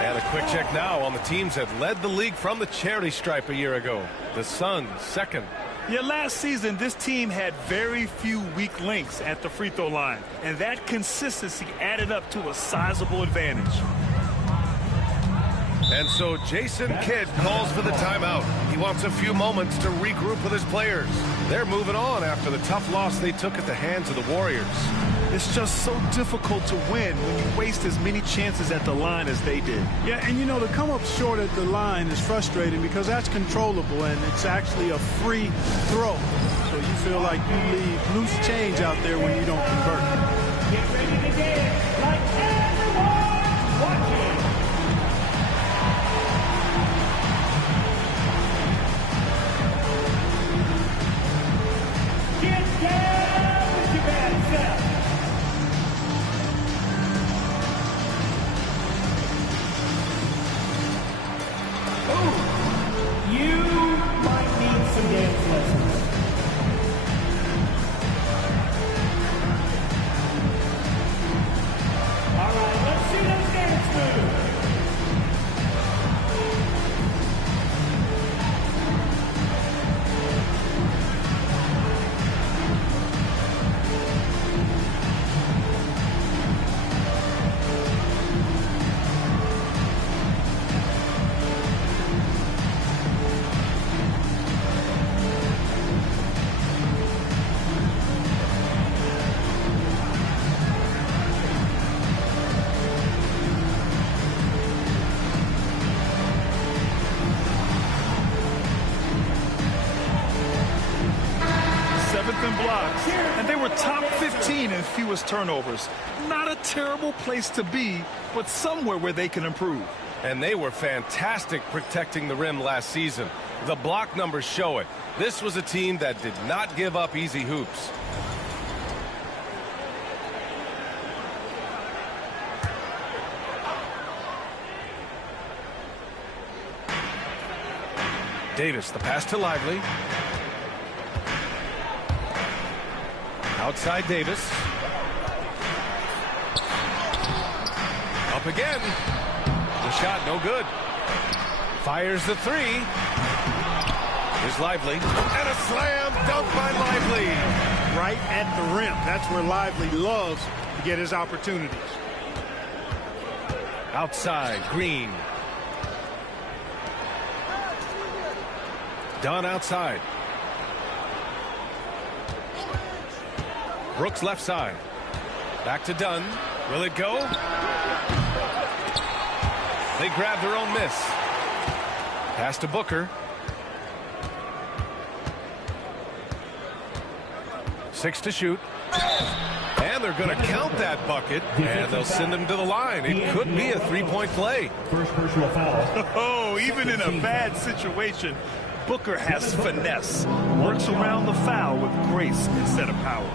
And a quick check now on the teams that led the league from the charity stripe a year ago. The Suns, second. Yeah, last season, this team had very few weak links at the free throw line, and that consistency added up to a sizable advantage. And so Jason Kidd calls for the timeout. He wants a few moments to regroup with his players. They're moving on after the tough loss they took at the hands of the Warriors. It's just so difficult to win when you waste as many chances at the line as they did. Yeah, and you know, to come up short at the line is frustrating because that's controllable, and it's actually a free throw. So you feel like you leave loose change out there when you don't convert. Get ready to dance like everyone watching. Get down with your bad self. You might need some dance lessons. All right, let's see those dance moves. And they were top 15 in fewest turnovers. Not a terrible place to be, but somewhere where they can improve. And they were fantastic protecting the rim last season. The block numbers show it. This was a team that did not give up easy hoops. Davis, the pass to Lively. Outside Davis. Up again. The shot no good. Fires the three. Here's Lively. And a slam dunk by Lively. Right at the rim. That's where Lively loves to get his opportunities. Outside, Green. Dunn outside. Brooks left side. Back to Dunn. Will it go? They grab their own miss. Pass to Booker. 6 to shoot. And they're going to count that bucket. And they'll send him to the line. It could be a three-point play. First personal foul. Oh, even in a bad situation, Booker has finesse. Works around the foul with grace instead of power.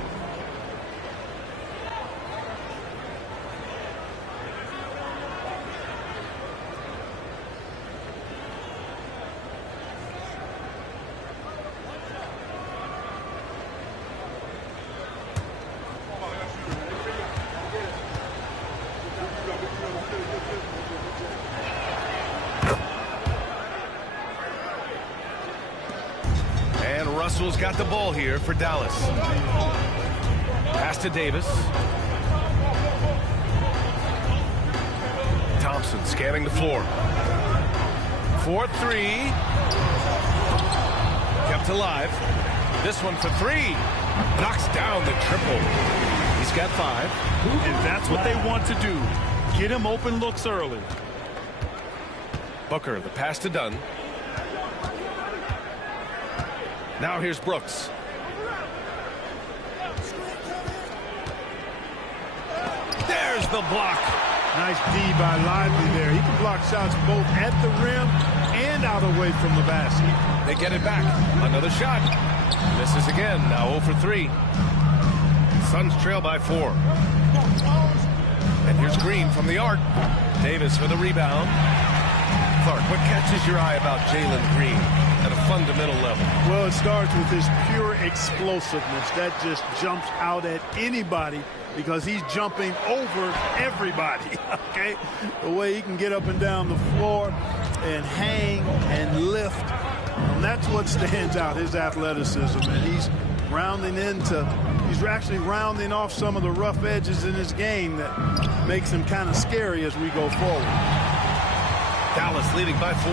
Russell's got the ball here for Dallas. Pass to Davis. Thompson scanning the floor. 4-3. Kept alive. This one for 3. Knocks down the triple. He's got 5. And that's what they want to do. Get him open looks early. Booker, the pass to Dunn. Now here's Brooks. There's the block. Nice D by Lively there. He can block shots both at the rim and out away from the basket. They get it back. Another shot. Misses again. Now 0 for 3. Suns trail by 4. And here's Green from the arc. Davis for the rebound. Clark, what catches your eye about Jalen Green at a fundamental level? Well, it starts with his pure explosiveness. That just jumps out at anybody because he's jumping over everybody, okay? The way he can get up and down the floor and hang and lift, and that's what stands out, his athleticism. And he's actually rounding off some of the rough edges in his game that makes him kind of scary as we go forward. Dallas leading by 4.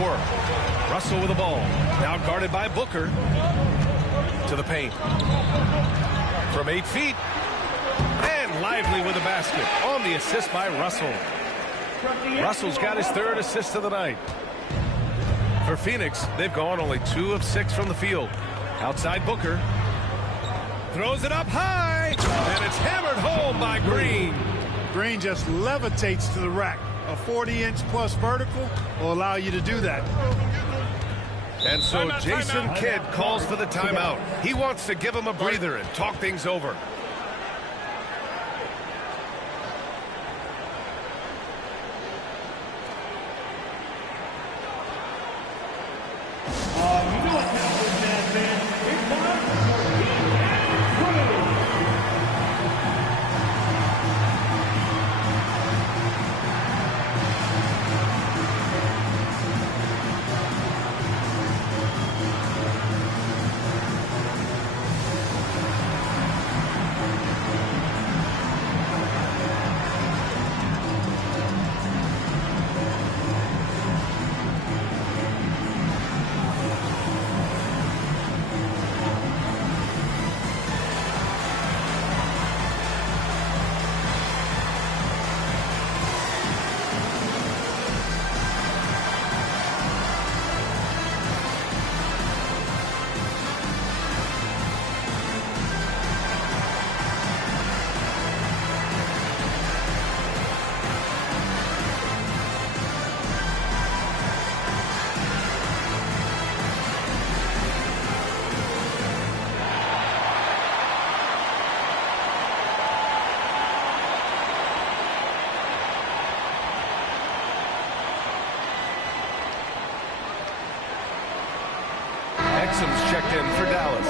Russell with the ball. Now guarded by Booker. To the paint. From 8 feet. And Lively with the basket. On the assist by Russell. Russell's got his 3rd assist of the night. For Phoenix, they've gone only 2 of 6 from the field. Outside Booker. Throws it up high. And it's hammered home by Green. Green just levitates to the rack. A 40-inch plus vertical will allow you to do that. And so Jason Kidd calls for the timeout. He wants to give him a breather and talk things over. Exum's checked in for Dallas.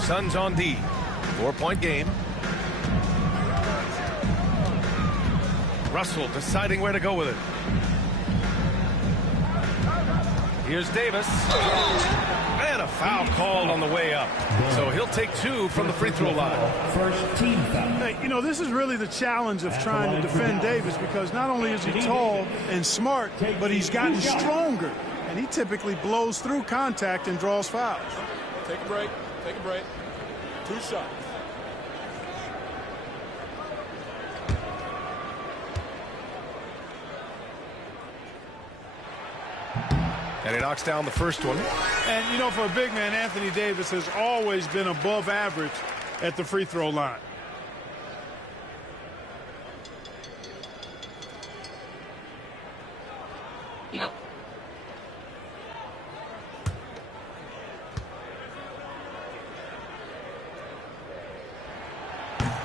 Suns on D. 4-point game. Russell deciding where to go with it. Here's Davis. And a foul called on the way up. So he'll take 2 from the free throw line. First team foul. Hey, you know, this is really the challenge of trying to defend Davis, because not only is he tall and smart, but he's gotten stronger. And he typically blows through contact and draws fouls. Take a break. Take a break. 2 shots. And he knocks down the first one. And, you know, for a big man, Anthony Davis has always been above average at the free throw line.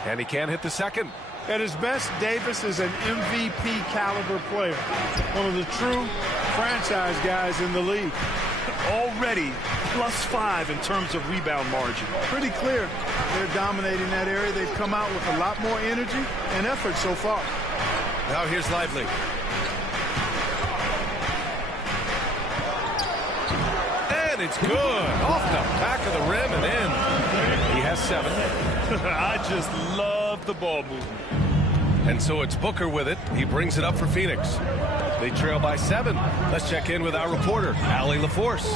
And he can't hit the second. At his best, Davis is an MVP caliber player. One of the true franchise guys in the league. Already +5 in terms of rebound margin. Pretty clear. They're dominating that area. They've come out with a lot more energy and effort so far. Now here's Lively. And it's good. Off the back of the rim and in. He has 7. I just love the ball movement. And so it's Booker with it. He brings it up for Phoenix. They trail by 7. Let's check in with our reporter, Allie LaForce.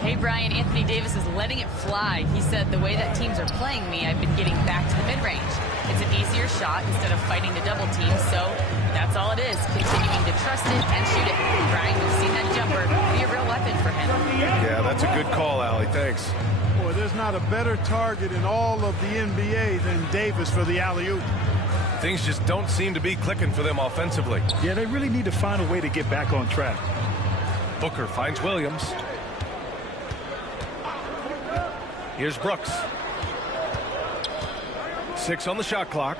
Hey, Brian, Anthony Davis is letting it fly. He said, the way that teams are playing me, I've been getting back to the mid-range. It's an easier shot instead of fighting the double team, so that's all it is, continuing to trust it and shoot it. Brian, we've seen that jumper be a real weapon for him. Yeah, that's a good call, Allie. Thanks. Boy, there's not a better target in all of the NBA than Davis for the alley-oop. Things just don't seem to be clicking for them offensively. Yeah, they really need to find a way to get back on track. Booker finds Williams. Here's Brooks. 6 on the shot clock.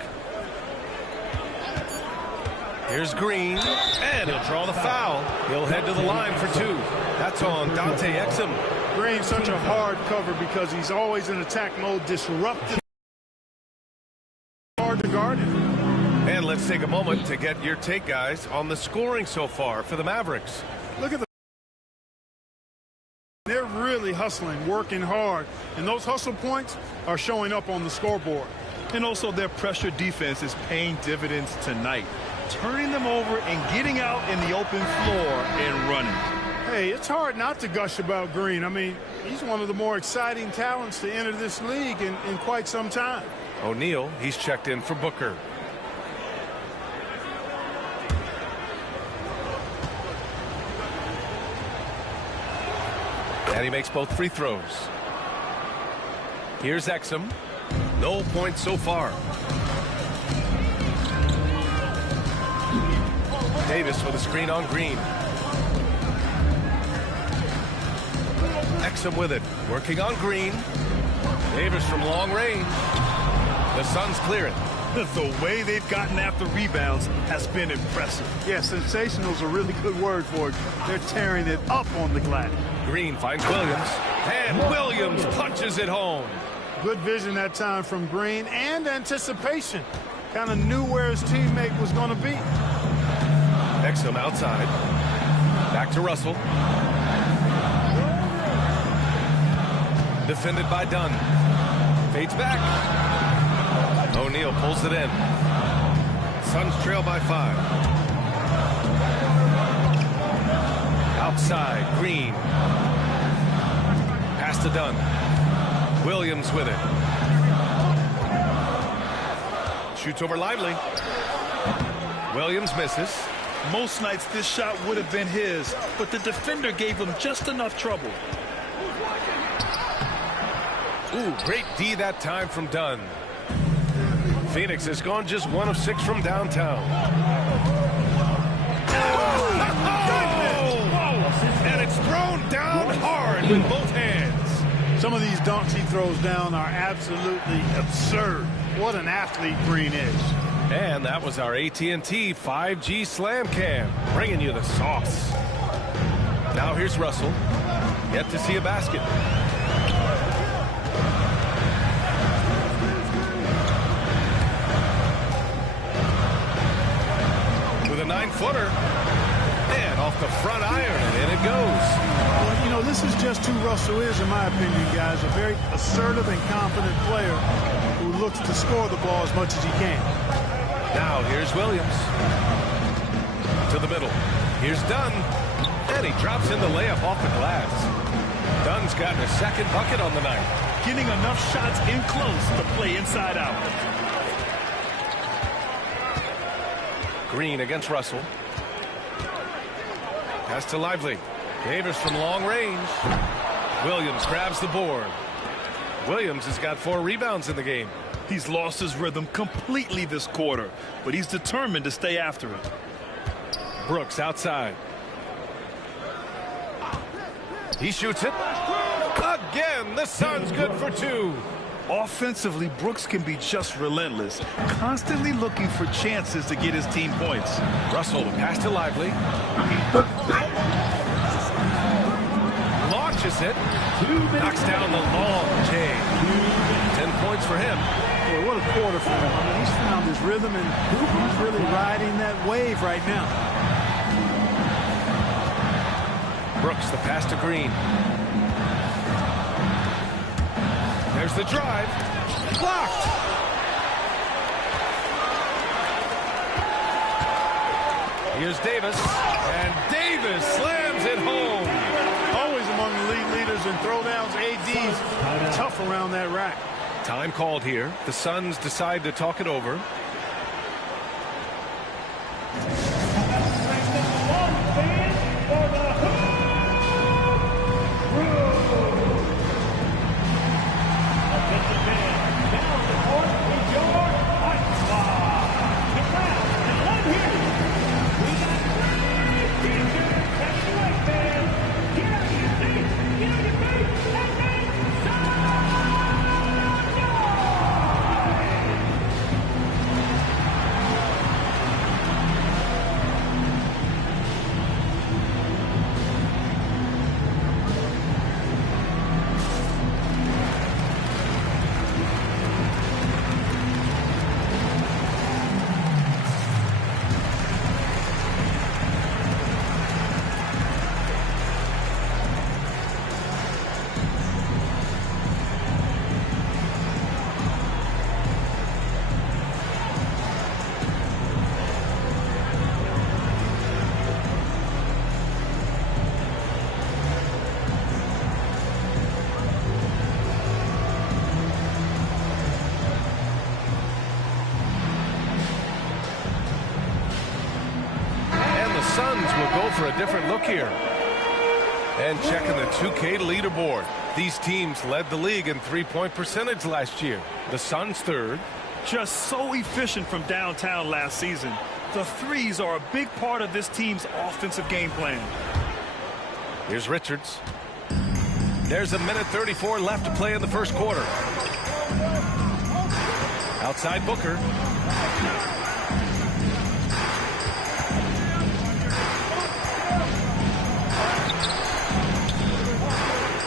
Here's Green, and he'll draw the foul. He'll head to the line for 2. That's on Dante Exum. Green's such a hard cover because he's always in attack mode, disruptive. Hard to guard him. And let's take a moment to get your take, guys, on the scoring so far for the Mavericks. Look at they're really hustling, working hard, and those hustle points are showing up on the scoreboard. And also their pressure defense is paying dividends tonight, turning them over and getting out in the open floor and running. Hey, it's hard not to gush about Green. I mean, he's one of the more exciting talents to enter this league in quite some time. O'Neal, he's checked in for Booker. And he makes both free throws. Here's Exum. No points so far. Davis with a screen on Green. Exum with it. Working on Green. Davis from long range. The Suns clear it. The way they've gotten after rebounds has been impressive. Yeah, sensational is a really good word for it. They're tearing it up on the glass. Green finds Williams. And Williams punches it home. Good vision that time from Green and anticipation. Kind of knew where his teammate was going to be. Exum outside. Back to Russell. Defended by Dunn. Fades back. O'Neal pulls it in. Suns trail by 5. Outside, Green. Pass to Dunn. Williams with it. Shoots over Lively. Williams misses. Most nights this shot would have been his, but the defender gave him just enough trouble. Ooh, great D that time from Dunn. Phoenix has gone just 1 of 6 from downtown. Oh! And it's thrown down hard with both hands. Some of these dunks he throws down are absolutely absurd. What an athlete Green is. And that was our AT&T 5G Slam Cam, bringing you the sauce. Now here's Russell. Yet to see a basket. With a 9-footer. And off the front iron, and in it goes. Well, you know, this is just who Russell is, in my opinion, guys. A very assertive and confident player who looks to score the ball as much as he can. Now here's Williams. To the middle. Here's Dunn. And he drops in the layup off the glass. Dunn's gotten a second bucket on the night. Getting enough shots in close to play inside out. Green against Russell. Pass to Lively. Davis from long range. Williams grabs the board. Williams has got 4 rebounds in the game. He's lost his rhythm completely this quarter, but he's determined to stay after it. Brooks outside. He shoots it. Again, the Suns good for 2. Offensively, Brooks can be just relentless, constantly looking for chances to get his team points. Russell, pass to Lively. Launches it. Knocks down the long J. 10 points for him. Boy, what a quarter for him. I mean, he's found his rhythm, and he's really riding that wave right now. Brooks, the pass to Green. There's the drive. Blocked. Here's Davis. And Davis slams it home. Always among the league leaders in throwdowns. AD's tough around that rack. Time called here. The Suns decide to talk it over. go for a different look here. And checking the 2K leaderboard. These teams led the league in three-point percentage last year. The Suns third. Just so efficient from downtown last season. The threes are a big part of this team's offensive game plan. Here's Richards. There's a minute 34 left to play in the first quarter. Outside Booker.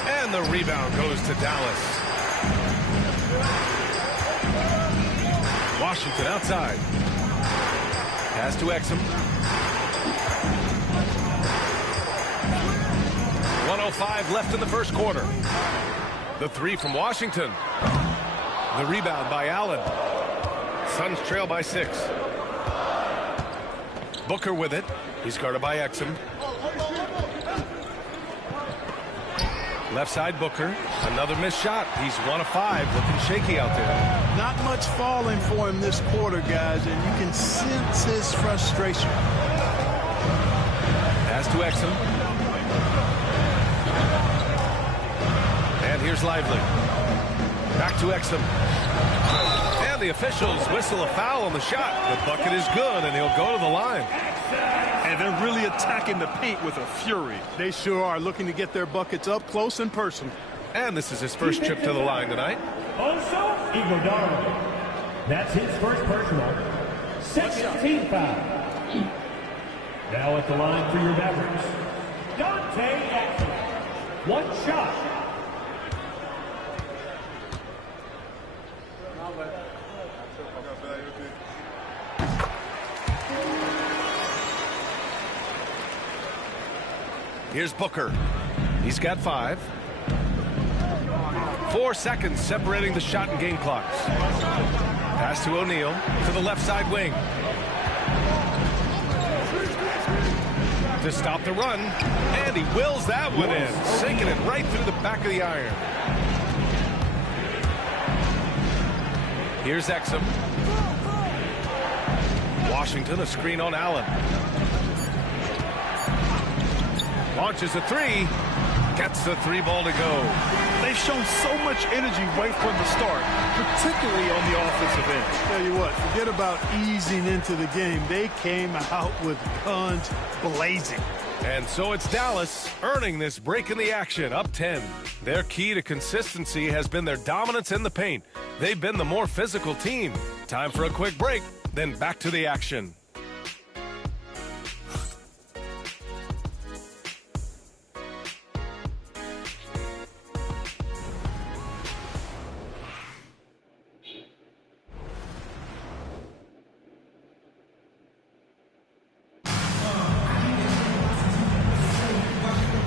And the rebound goes to Dallas. Washington outside. Pass to Exum. 1:05 left in the first quarter. The three from Washington. The rebound by Allen. Suns trail by 6. Booker with it. He's guarded by Exum. Left side Booker. Another missed shot. He's 1 of 5. Looking shaky out there. Not much falling for him this quarter, guys, and you can sense his frustration. Pass to Exum. And here's Lively. Back to Exum. And the officials whistle a foul on the shot. The bucket is good, and he'll go to the line. And they're really attacking the paint with a fury. They sure are, looking to get their buckets up close and personal. And this is his first trip to the line tonight. Also, Iguodala. That's his first personal. 16 foul. Now at the line for your Mavericks, Dante Exum. 1 shot. Here's Booker. He's got 5. 4 seconds separating the shot and game clocks. Pass to O'Neal to the left side wing. To stop the run. And he wills that one in. Sinking it right through the back of the iron. Here's Exum. Washington, a screen on Allen. Launches a 3. Gets the 3 ball to go. They've shown so much energy right from the start, particularly on the offensive end. Tell you what, forget about easing into the game. They came out with guns blazing. And so it's Dallas earning this break in the action, up 10. Their key to consistency has been their dominance in the paint. They've been the more physical team. Time for a quick break, then back to the action.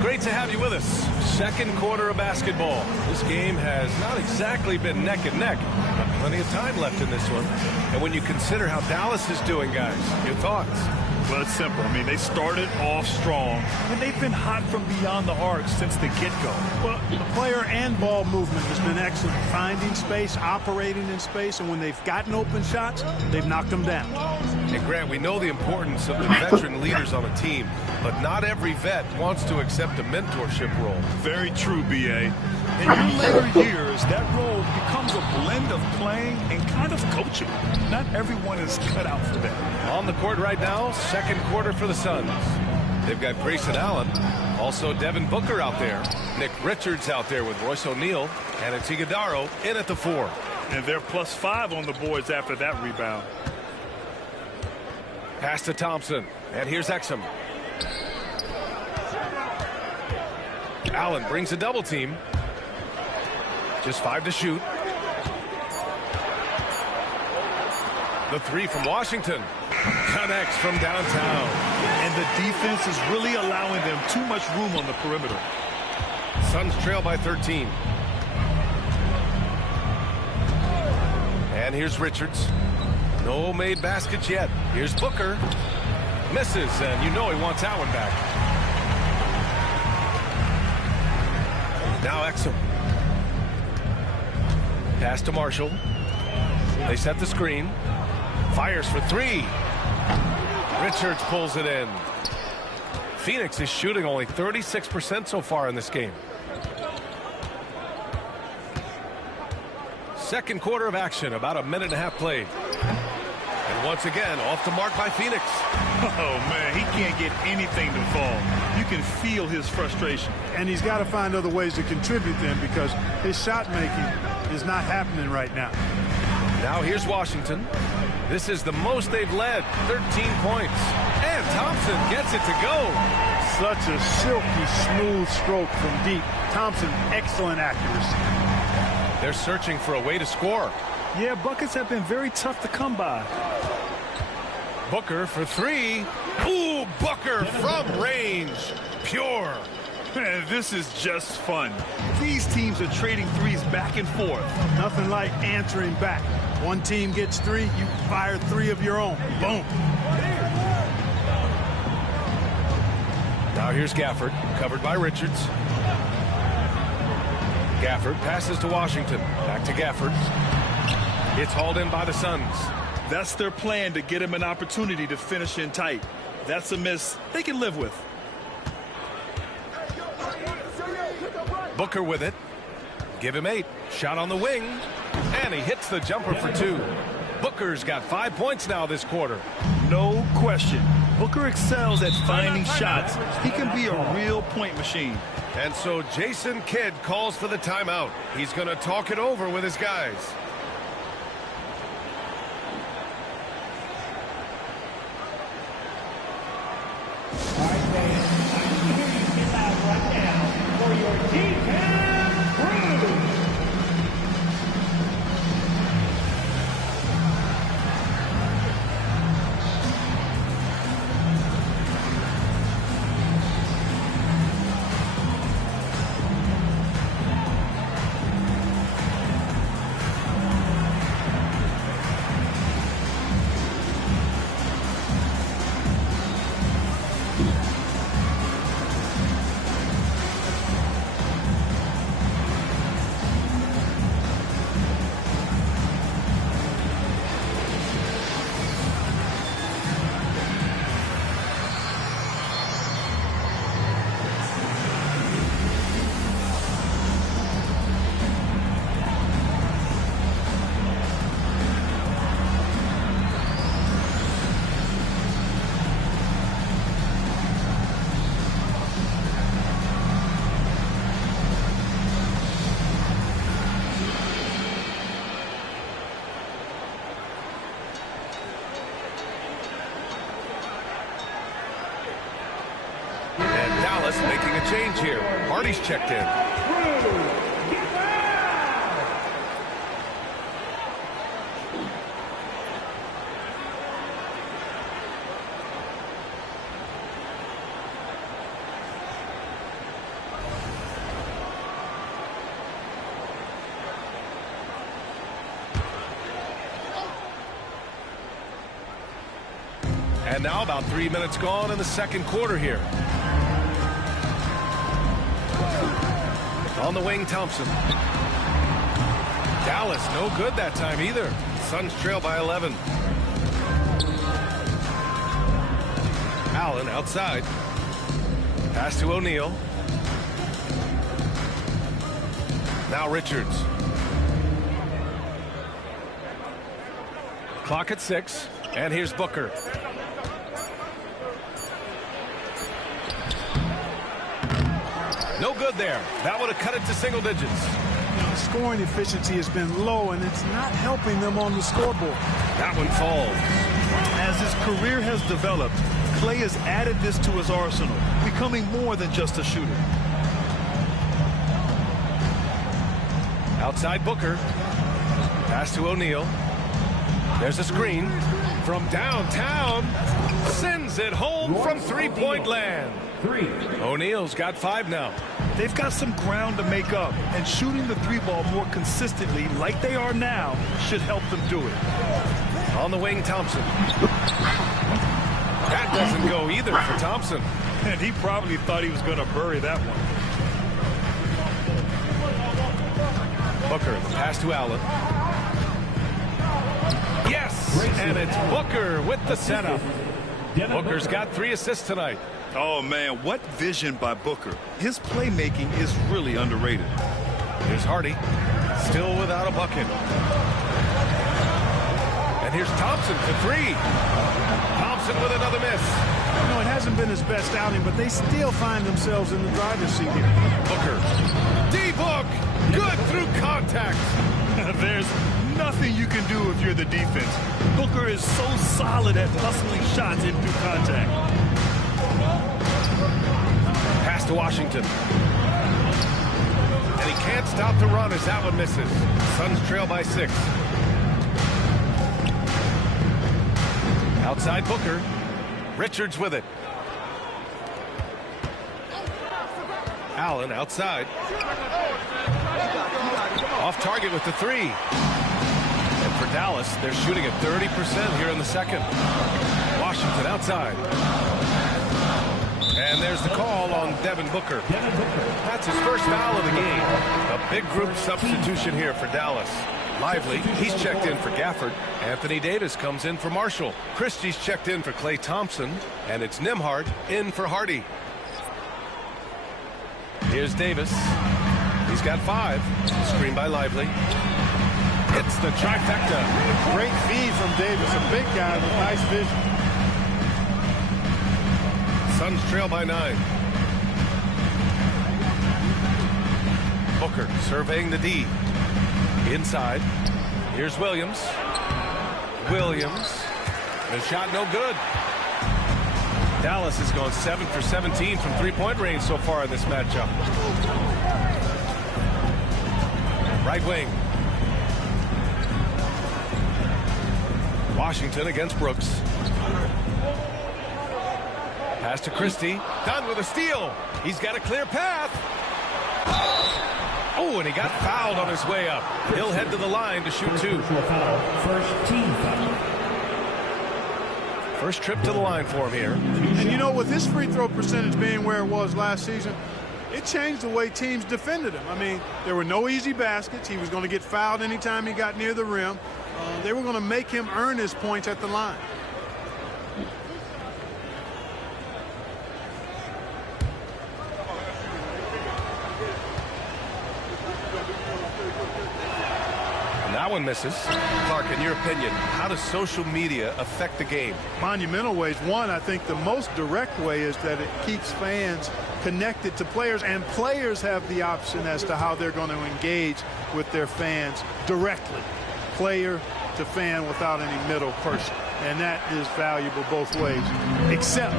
Great to have you with us. Second quarter of basketball. This game has not exactly been neck and neck, but plenty of time left in this one. And when you consider how Dallas is doing, guys, your thoughts? Well, it's simple. I mean, they started off strong, and they've been hot from beyond the arc since the get-go. Well, the player and ball movement has been excellent. Finding space, operating in space, and when they've gotten open shots, they've knocked them down. And Grant, we know the importance of the veteran leaders on a team, but not every vet wants to accept a mentorship role. Very true, B.A. In your later years, that role becomes a blend of playing and kind of coaching. Not everyone is cut out for that. On the court right now, second quarter for the Suns. They've got Grayson Allen, also Devin Booker out there, Nick Richards out there with Royce O'Neal, and it's Iguodala in at the 4. And they're +5 on the boards after that rebound. Pass to Thompson, and here's Exum. Allen brings a double team. Just 5 to shoot. The 3 from Washington. Connects from downtown. And the defense is really allowing them too much room on the perimeter. Suns trail by 13. And here's Richards. No made baskets yet. Here's Booker. Misses, and you know he wants that one back. Now Exum. Pass to Marshall. They set the screen. Fires for 3. Richards pulls it in. Phoenix is shooting only 36% so far in this game. Second quarter of action, about a minute and a half played. And once again, off the mark by Phoenix. Oh, man, he can't get anything to fall. You can feel his frustration. And he's got to find other ways to contribute then, because his shot making is not happening right now. Now here's Washington. This is the most they've led, 13 points. And Thompson gets it to go. Such a silky, smooth stroke from deep. Thompson, excellent accuracy. They're searching for a way to score. Yeah, buckets have been very tough to come by. Booker for three. Ooh, Booker from range. Pure. Man, this is just fun. These teams are trading threes back and forth. Nothing like answering back. One team gets three, you fire three of your own. Boom. Now here's Gafford, covered by Richards. Gafford passes to Washington. Back to Gafford. It's hauled in by the Suns. That's their plan, to get him an opportunity to finish in tight. That's a miss they can live with. Booker with it. Give him 8. Shot on the wing. And he hits the jumper for 2. Booker's got 5 points now this quarter. No question. Booker excels at finding shots. He can be a real point machine. And so Jason Kidd calls for the timeout. He's going to talk it over with his guys. All right, fans, I need to hear you get loud right now for your G-Town crew. Making a change here. Hardy's checked in. And now about 3 minutes gone in the second quarter here. On the wing, Thompson. Dallas, no good that time either. Suns trail by 11. Allen outside. Pass to O'Neal. Now Richards. Clock at 6. And here's Booker. No good there. That would have cut it to single digits. Scoring efficiency has been low, and it's not helping them on the scoreboard. That one falls. As his career has developed, Clay has added this to his arsenal, becoming more than just a shooter. Outside Booker. Pass to O'Neal. There's a screen from downtown. Sends it home from three-point land. O'Neal's got 5 now. They've got some ground to make up, and shooting the 3-ball more consistently like they are now should help them do it. On the wing, Thompson. That doesn't go either for Thompson. And he probably thought he was going to bury that one. Booker, the pass to Allen. Yes! And it's Booker with the setup. Booker's got 3 assists tonight. Oh, man, what vision by Booker. His playmaking is really underrated. Here's Hardy, still without a bucket. And here's Thompson for three. Thompson with another miss. You know, it hasn't been his best outing, but they still find themselves in the driver's seat here. Booker. D-Book. Good through contact. There's nothing you can do if you're the defense. Booker is so solid at hustling shots in through contact. Pass to Washington. And he can't stop the run as that one misses. Suns trail by 6. Outside Booker. Richards with it. Allen outside. Off target with the 3. And for Dallas, they're shooting at 30% here in the second. Washington outside. And there's the call on Devin Booker. That's his first foul of the game. A big group substitution here for Dallas. Lively, he's checked in for Gafford. Anthony Davis comes in for Marshall. Christie's checked in for Klay Thompson. And it's Nembhard in for Hardy. Here's Davis. He's got 5. Screen by Lively. It's the trifecta. Great feed from Davis, a big guy with nice vision. Suns trail by 9. Booker surveying the D. Inside. Here's Williams. Williams. The shot no good. Dallas has gone 7 for 17 from three-point range so far in this matchup. Right wing. Washington against Brooks. Pass to Christie. Done with a steal. He's got a clear path. Oh, and he got fouled on his way up. He'll head to the line to shoot 2. First team foul. First trip to the line for him here. And you know, with his free throw percentage being where it was last season, it changed the way teams defended him. I mean, there were no easy baskets. He was going to get fouled anytime he got near the rim. They were going to make him earn his points at the line. That one misses. Clark, in your opinion, how does social media affect the game? Monumental ways. One, I think the most direct way is that it keeps fans connected to players, and players have the option as to how they're going to engage with their fans directly, player to fan, without any middle person. And that is valuable both ways, except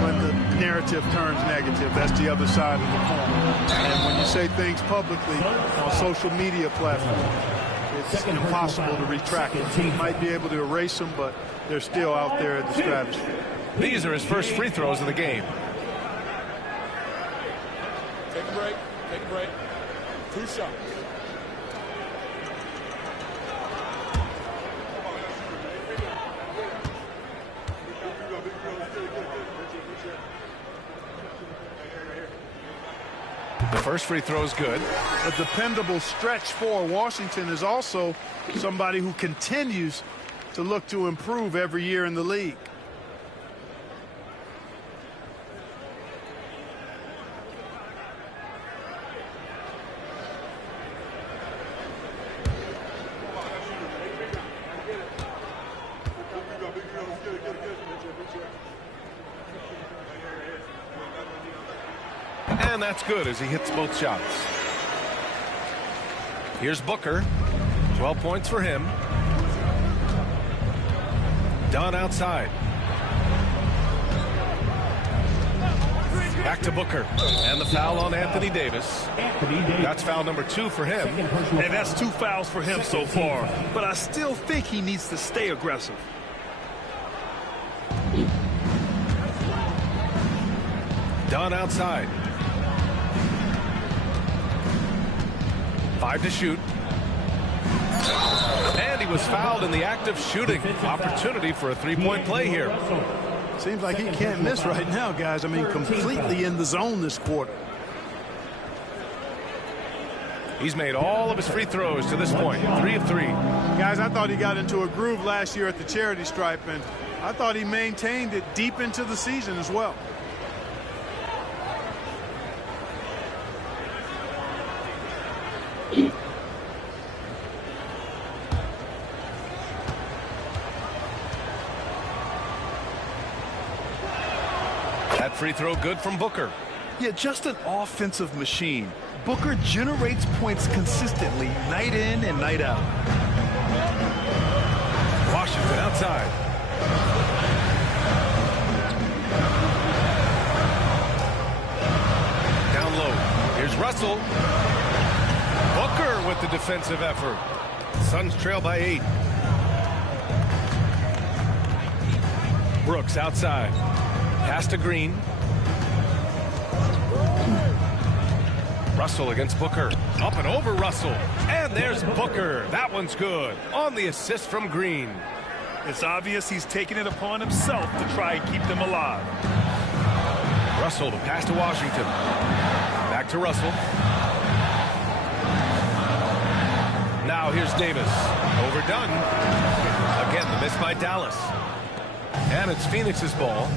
when the narrative turns negative. That's the other side of the coin. And when you say things publicly on social media platforms, it's impossible to retract it. You might be able to erase them, but they're still out there in the stratosphere. These are his first free throws of the game. Take a break. Take a break. 2 shots. The first free throw is good. A dependable stretch for Washington is also somebody who continues to look to improve every year in the league. And that's good as he hits both shots. Here's Booker. 12 points for him. Dunn outside. Back to Booker. And the foul on Anthony Davis. That's foul number 2 for him. And that's 2 fouls for him so far. But I still think he needs to stay aggressive. Dunn outside. 5 to shoot. And he was fouled in the act of shooting. Opportunity for a three-point play here. Seems like he can't miss right now, guys. I mean, completely in the zone this quarter. He's made all of his free throws to this point. 3 of 3. Guys, I thought he got into a groove last year at the charity stripe, and I thought he maintained it deep into the season as well. That free throw good from Booker. Yeah, just an offensive machine. Booker generates points consistently, night in and night out. Washington outside. Down low. Here's Russell. Booker with the defensive effort. Suns trail by 8. Brooks outside. Pass to Green. Russell against Booker. Up and over Russell. And there's Booker. That one's good. On the assist from Green. It's obvious he's taking it upon himself to try and keep them alive. Russell to pass to Washington. Back to Russell. Now here's Davis. Overdone. Again, the miss by Dallas. And it's Phoenix's ball.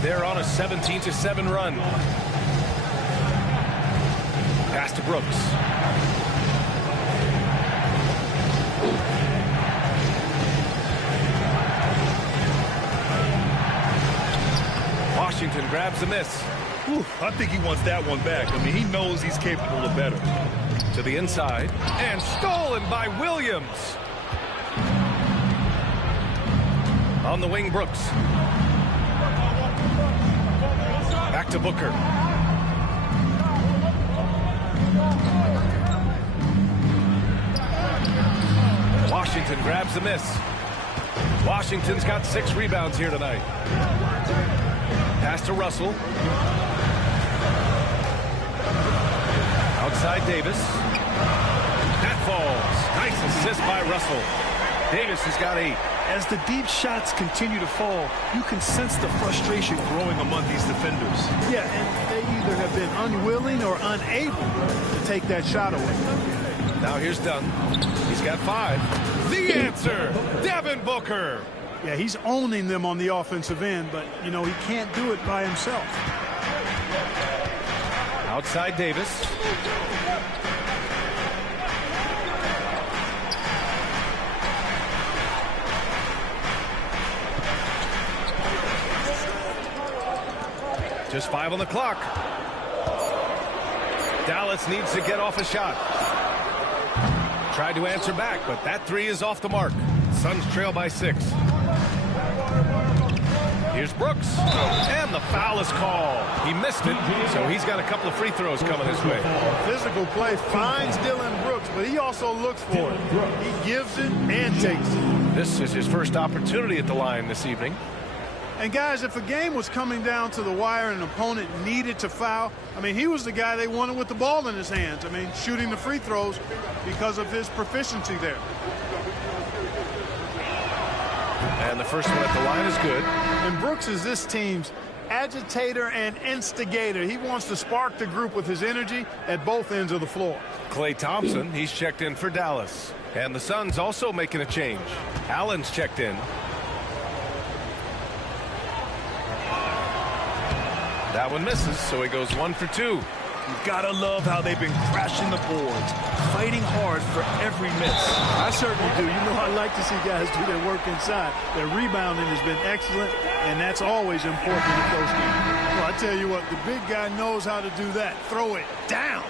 They're on a 17-7 run. Pass to Brooks. Washington grabs the miss. Whew, I think he wants that one back. I mean, he knows he's capable of better. To the inside. And stolen by Williams. On the wing, Brooks. Back to Booker. Washington grabs the miss. Washington's got 6 rebounds here tonight. Pass to Russell. Outside Davis. That falls. Nice assist by Russell. Davis has got 8. As the deep shots continue to fall, you can sense the frustration growing among these defenders. Yeah, and they either have been unwilling or unable to take that shot away. Now here's Dunn. He's got 5. The answer, Devin Booker. Yeah, he's owning them on the offensive end, but, you know, he can't do it by himself. Outside Davis. Just 5 on the clock. Dallas needs to get off a shot. Tried to answer back, but that 3 is off the mark. Suns trail by 6. Here's Brooks. And the foul is called. He missed it, so he's got a couple of free throws coming his way. Physical play finds Dillon Brooks, but he also looks for it. He gives it and takes it. This is his first opportunity at the line this evening. And guys, if a game was coming down to the wire and an opponent needed to foul, I mean, he was the guy they wanted with the ball in his hands. I mean, shooting the free throws because of his proficiency there. And the first one at the line is good. And Brooks is this team's agitator and instigator. He wants to spark the group with his energy at both ends of the floor. Klay Thompson, he's checked in for Dallas. And the Suns also making a change. Allen's checked in. That one misses, so he goes 1 for 2. You've got to love how they've been crashing the boards, fighting hard for every miss. I certainly do. You know, I like to see guys do their work inside. Their rebounding has been excellent, and that's always important in a close game. Well, I tell you what, the big guy knows how to do that. Throw it down.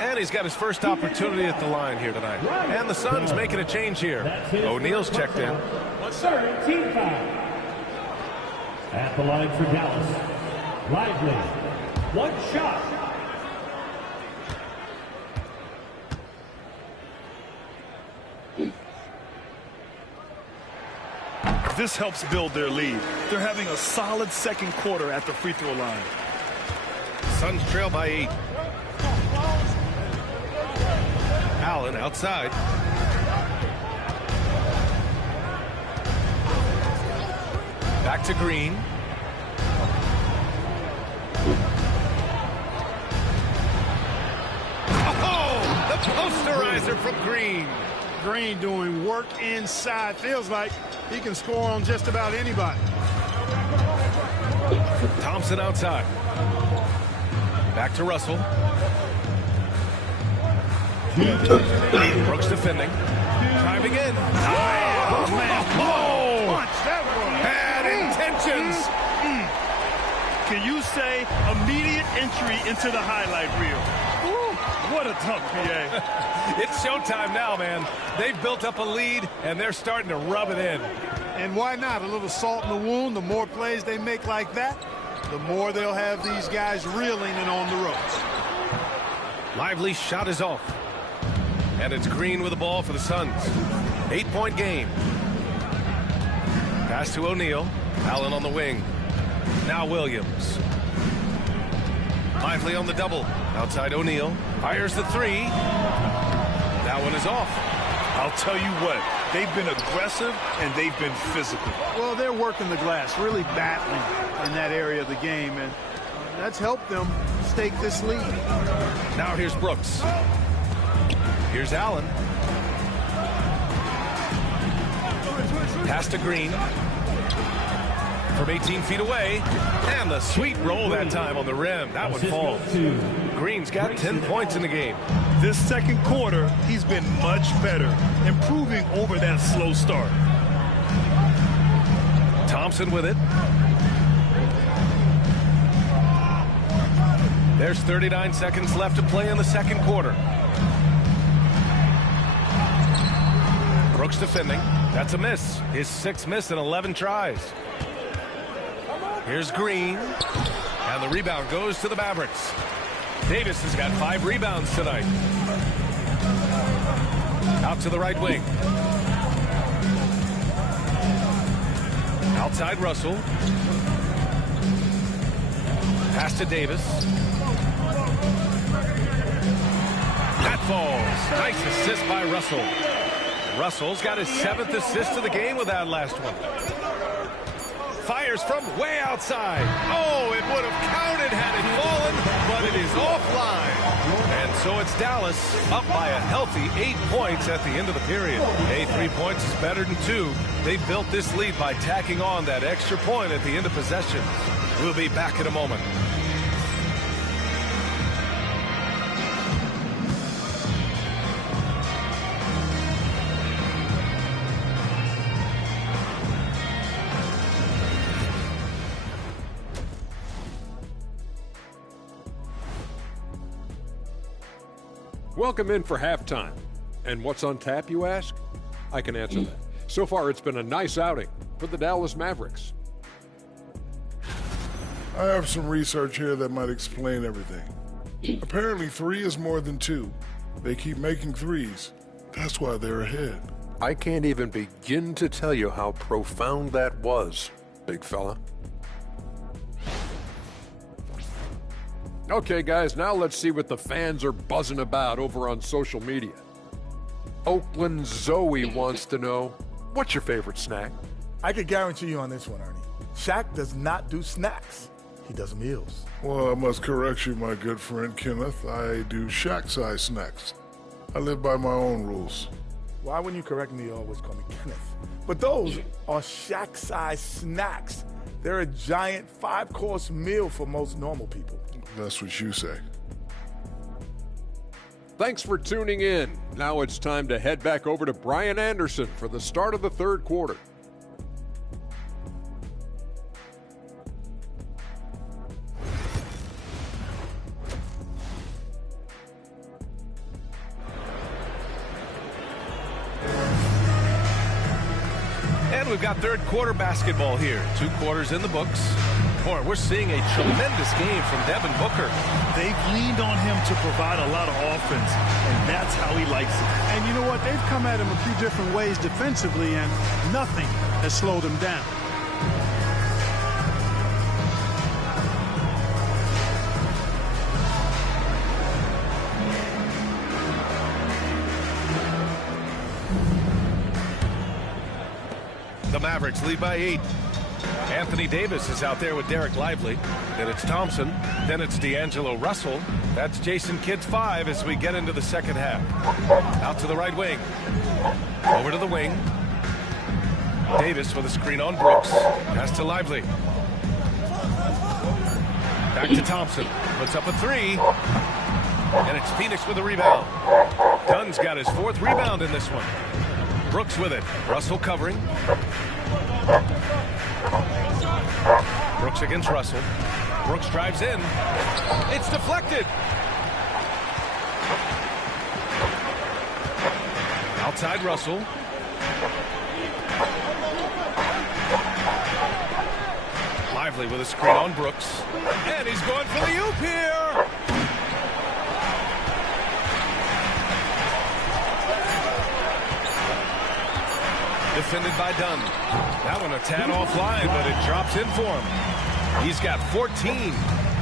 And he's got his first opportunity at the line here tonight. And the Suns making a change here. O'Neal's checked in. Third team foul. At the line for Dallas. Lively. 1 shot. This helps build their lead. They're having a solid second quarter at the free throw line. Suns trail by 8. Allen outside. Back to Green. Oh, the posterizer from Green. Green doing work inside. Feels like he can score on just about anybody. Thompson outside. Back to Russell. Brooks defending. Driving in. Oh, man. Oh, punch. That one. bad intentions. Can you say immediate entry into the highlight reel. Woo, what a dunk, PA. It's showtime now, man. They've built up a lead, and they're starting to rub it in. And why not? A little salt in the wound. The more plays they make like that, the more they'll have these guys reeling and on the ropes. Lively's shot is off. And it's Green with the ball for the Suns. 8-point game. Pass to O'Neal. Allen on the wing. Now Williams. Lively on the double. Outside O'Neal. Fires the three. That one is off. I'll tell you what, they've been aggressive and they've been physical. Well, they're working the glass, really battling in that area of the game, and that's helped them stake this lead. Now here's Brooks. Here's Allen. Pass to Green. From 18 feet away. And the sweet roll that time on the rim. That one falls. Green's got 10 points in the game. This second quarter, he's been much better, improving over that slow start. Thompson with it. There's 39 seconds left to play in the second quarter. Brooks defending. That's a miss. His 6th miss in 11 tries. Here's Green. And the rebound goes to the Mavericks. Davis has got 5 rebounds tonight. Out to the right wing. Outside Russell. Pass to Davis. That falls. Nice assist by Russell. Russell's got his 7th assist of the game with that last one. Fires from way outside. Oh, it would have counted had it fallen, but it is offline. And so it's Dallas up by a healthy 8 points at the end of the period. 3 points is better than 2. They built this lead by tacking on that extra point at the end of possession. We'll be back in a moment. Welcome in for halftime. And what's on tap, you ask? I can answer that. So far, it's been a nice outing for the Dallas Mavericks. I have some research here that might explain everything. Apparently, 3 is more than 2. They keep making threes. That's why they're ahead. I can't even begin to tell you how profound that was, big fella. Okay, guys, now let's see what the fans are buzzing about over on social media. Oakland Zoe wants to know, what's your favorite snack? I could guarantee you on this one, Ernie. Shaq does not do snacks. He does meals. Well, I must correct you, my good friend Kenneth. I do Shaq-size snacks. I live by my own rules. Why wouldn't you correct me? You always call me Kenneth. But those are Shaq-size snacks. They're a giant 5-course meal for most normal people. That's what you say. Thanks for tuning in. Now it's time to head back over to Brian Anderson for the start of the third quarter. And we've got third quarter basketball here. 2 quarters in the books. Boy, we're seeing a tremendous game from Devin Booker. They've leaned on him to provide a lot of offense, and that's how he likes it. And you know what? They've come at him a few different ways defensively, and nothing has slowed him down. The Mavericks lead by 8. Anthony Davis is out there with Derek Lively. Then it's Thompson. Then it's D'Angelo Russell. That's Jason Kidd's 5 as we get into the second half. Out to the right wing. Over to the wing. Davis with a screen on Brooks. Pass to Lively. Back to Thompson. Puts up a 3. And it's Phoenix with a rebound. Dunn's got his 4th rebound in this one. Brooks with it. Russell covering. Brooks against Russell. Brooks drives in. It's deflected. Outside Russell. Lively with a screen on Brooks. And he's going for the oop here. Defended by Dunn. That one a tad offline, but it drops in for him. He's got 14.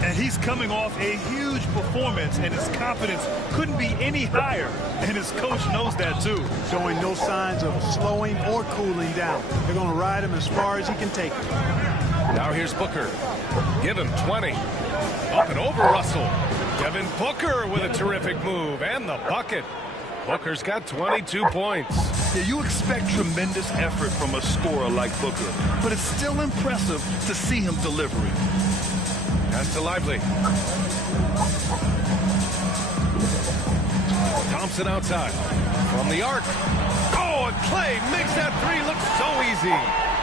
And he's coming off a huge performance, and his confidence couldn't be any higher. And his coach knows that, too. Showing no signs of slowing or cooling down. They're going to ride him as far as he can take it. Now here's Booker. Give him 20. Up and over Russell. Devin Booker with a terrific move and the bucket. Booker's got 22 points. Yeah, you expect tremendous effort from a scorer like Booker, but it's still impressive to see him delivering. Pass to Lively. Thompson outside. From the arc. Oh, and Clay makes that three look so easy.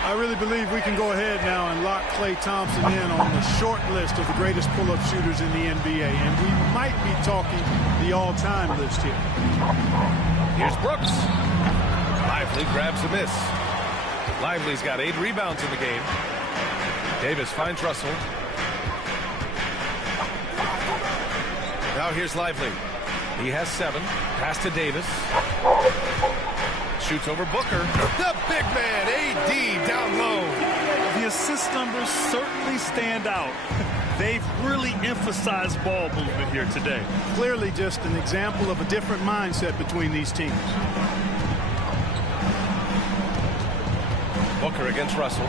I really believe we can go ahead now and lock Klay Thompson in on the short list of the greatest pull-up shooters in the NBA. And we might be talking the all-time list here. Here's Brooks. Lively grabs a miss. Lively's got 8 rebounds in the game. Davis finds Russell. Now here's Lively. He has 7. Pass to Davis. Shoots over Booker. The big man, AD, down low. The assist numbers certainly stand out. They've really emphasized ball movement here today. Clearly just an example of a different mindset between these teams. Booker against Russell.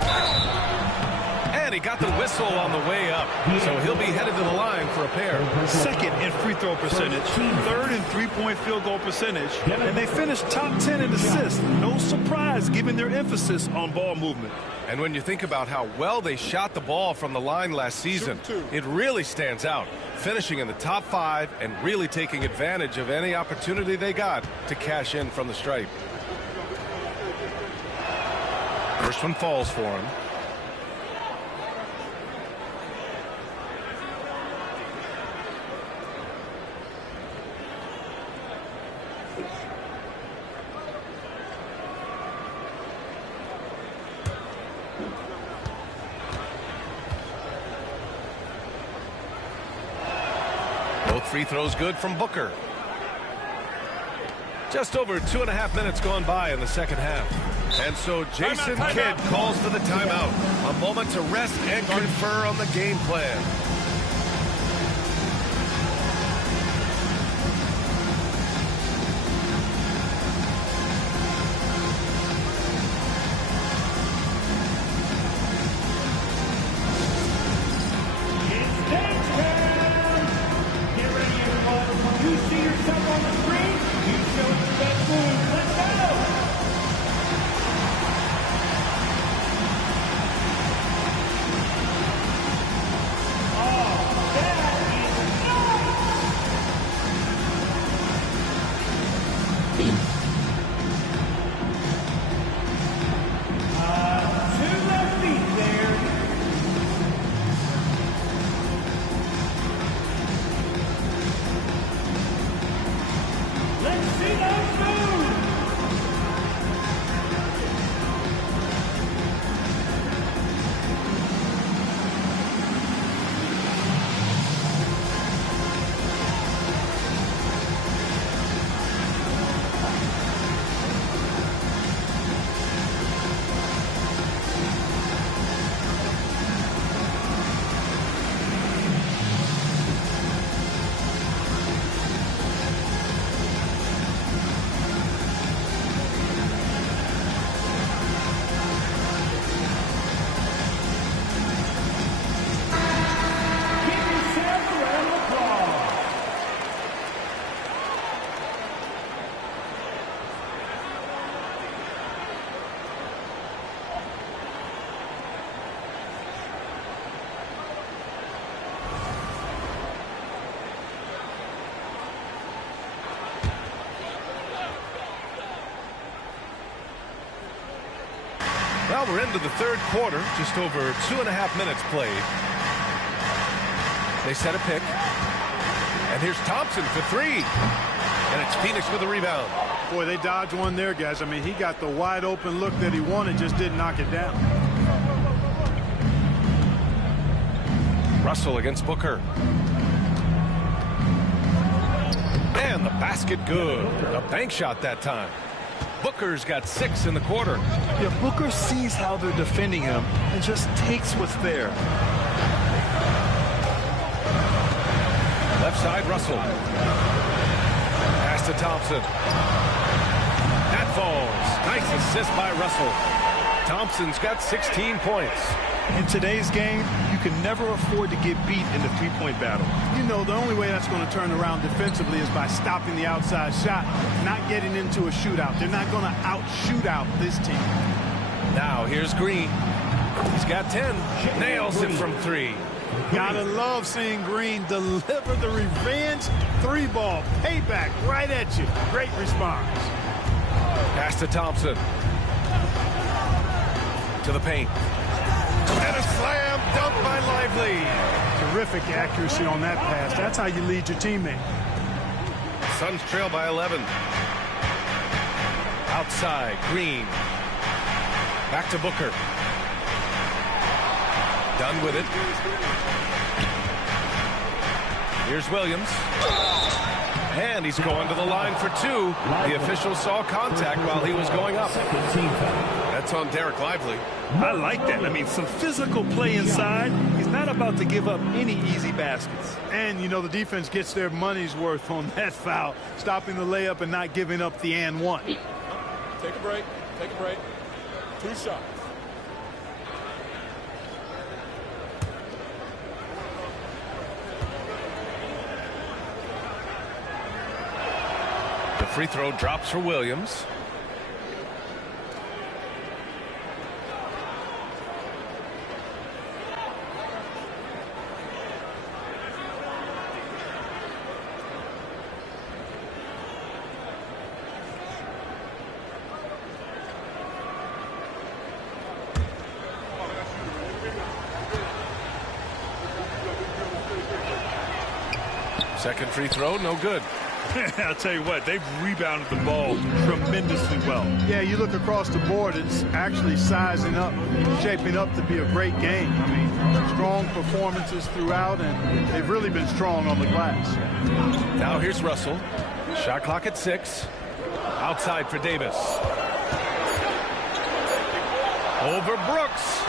And he got the whistle on the way up. So he'll be headed to the line for a pair. Second in free throw percentage, third in three-point field goal percentage, and they finished top 10 in assists. No surprise given their emphasis on ball movement. And when you think about how well they shot the ball from the line last season, it really stands out. Finishing in the top 5 and really taking advantage of any opportunity they got to cash in from the stripe. First one falls for him. Both free throws good from Booker. Just over 2.5 minutes gone by in the second half. And so Jason Kidd calls for the timeout. A moment to rest and confer on the game plan. Well, we're into the third quarter, just over 2.5 minutes played. They set a pick. And here's Thompson for three. And it's Phoenix with a rebound. Boy, they dodged one there, guys. I mean, he got the wide open look that he wanted, just didn't knock it down. Russell against Booker. And the basket good. A bank shot that time. Booker's got 6 in the quarter. Yeah, Booker sees how they're defending him and just takes what's there. Left side, Russell. Pass to Thompson. That falls. Nice assist by Russell. Thompson's got 16 points. In today's game, you can never afford to get beat in the three-point battle. You know, the only way that's going to turn around defensively is by stopping the outside shot, not getting into a shootout. They're not going to out-shoot out this team. Now, here's Green. He's got 10. Nails it from 3. Gotta love seeing Green deliver the revenge 3-ball. Payback right at you. Great response. Pass to Thompson. To the paint. And a slam dunk by Lively. Terrific accuracy on that pass. That's how you lead your teammate. Suns trail by 11. Outside, Green. Back to Booker. Done with it. Here's Williams. And he's going to the line for 2. The official saw contact while he was going up. That's on Derek Lively. I like that. I mean, some physical play inside. He's not about to give up any easy baskets. And, you know, the defense gets their money's worth on that foul, stopping the layup and not giving up the and one. Take a break. Take a break. 2 shots. The free throw drops for Williams. Second free throw, no good. I'll tell you what, they've rebounded the ball tremendously well. Yeah, you look across the board, it's actually sizing up, shaping up to be a great game. I mean, strong performances throughout, and they've really been strong on the glass. Now here's Russell. Shot clock at 6. Outside for Davis. Over Brooks.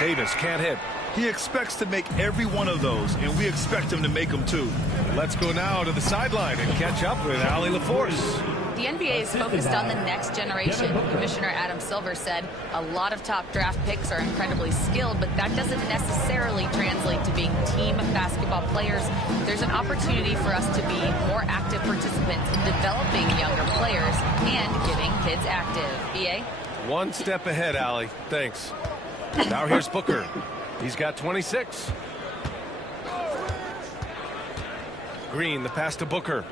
Davis can't hit. He expects to make every one of those, and we expect him to make them too. Let's go now to the sideline and catch up with Allie LaForce. The NBA is focused on the next generation. Commissioner Adam Silver said a lot of top draft picks are incredibly skilled, but that doesn't necessarily translate to being team basketball players. There's an opportunity for us to be more active participants in developing younger players and getting kids active. BA? One step ahead, Allie. Thanks. Now here's Booker. He's got 26. Green, the pass to Booker.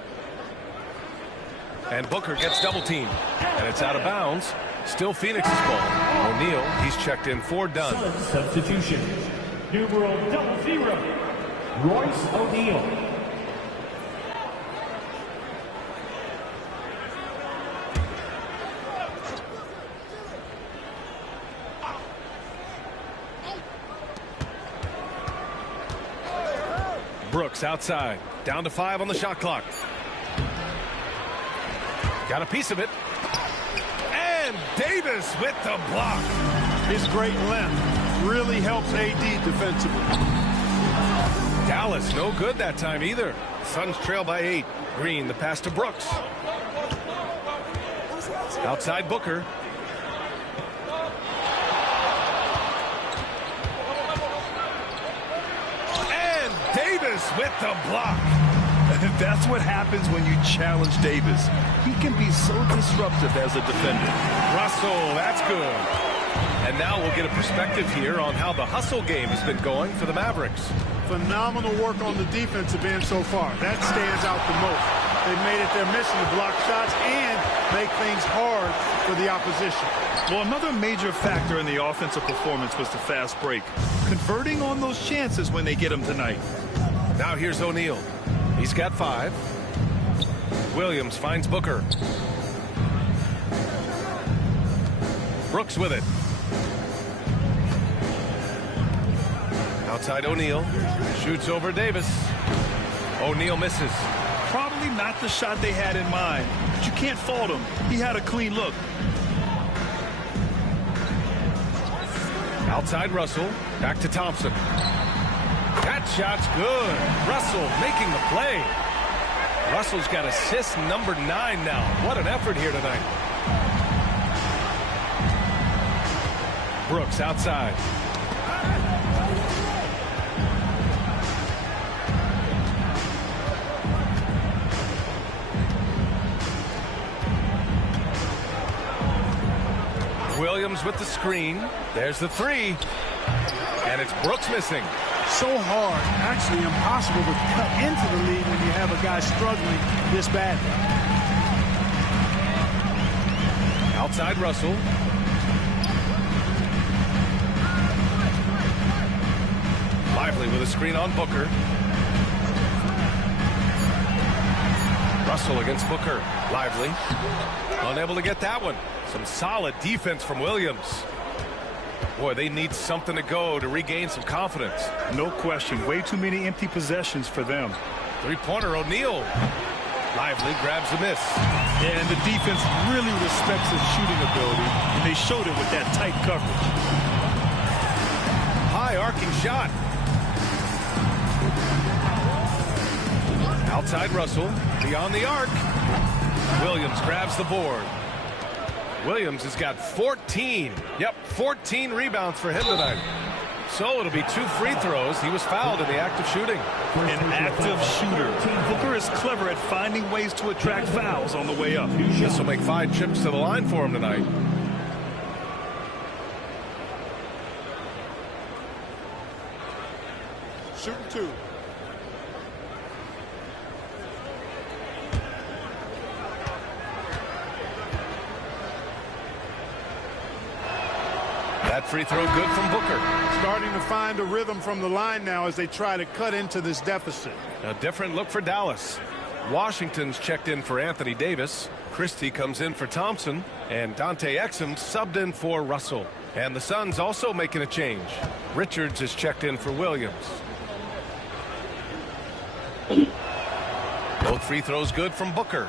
And Booker gets double teamed. And it's out of bounds. Still Phoenix's ball. O'Neal, he's checked in for Dunn. Substitution. Numero 00. Royce O'Neal. Brooks outside. Down to 5 on the shot clock. Got a piece of it. And Davis with the block. His great length really helps AD defensively. Dallas no good that time either. Suns trail by 8. Green, the pass to Brooks. Outside Booker. With the block. That's what happens when you challenge Davis. He can be so disruptive as a defender. Russell, that's good. And now we'll get a perspective here on how the hustle game has been going for the Mavericks. Phenomenal work on the defensive end so far. That stands out the most. They've made it their mission to block shots and make things hard for the opposition. Well, another major factor in the offensive performance was the fast break. Converting on those chances when they get them tonight. Now here's O'Neal. He's got 5. Williams finds Booker. Brooks with it. Outside O'Neal. Shoots over Davis. O'Neal misses. Probably not the shot they had in mind, but you can't fault him. He had a clean look. Outside Russell. Back to Thompson. That shot's good. Russell making the play. Russell's got assist number 9 now. What an effort here tonight. Brooks outside. Williams with the screen. There's the 3. And it's Brooks missing. So hard, actually impossible to cut into the lead when you have a guy struggling this badly. Outside Russell. Lively with a screen on Booker. Russell against Booker. Lively. Unable to get that one. Some solid defense from Williams. Boy, they need something to go to regain some confidence. No question. Way too many empty possessions for them. 3-pointer O'Neal. Lively grabs the miss. Yeah, and the defense really respects his shooting ability, and they showed it with that tight coverage. High arcing shot. Outside Russell. Beyond the arc. Williams grabs the board. Williams has got 14. Yep, 14 rebounds for him tonight. So it'll be 2 free throws. He was fouled in the act of shooting. An active shooter. Booker is clever at finding ways to attract fouls on the way up. This will make 5 trips to the line for him tonight. Shooting 2. That free throw good from Booker. Starting to find a rhythm from the line now as they try to cut into this deficit. A different look for Dallas. Washington's checked in for Anthony Davis. Christie comes in for Thompson. And Dante Exum subbed in for Russell. And the Suns also making a change. Richards is checked in for Williams. Both free throws good from Booker.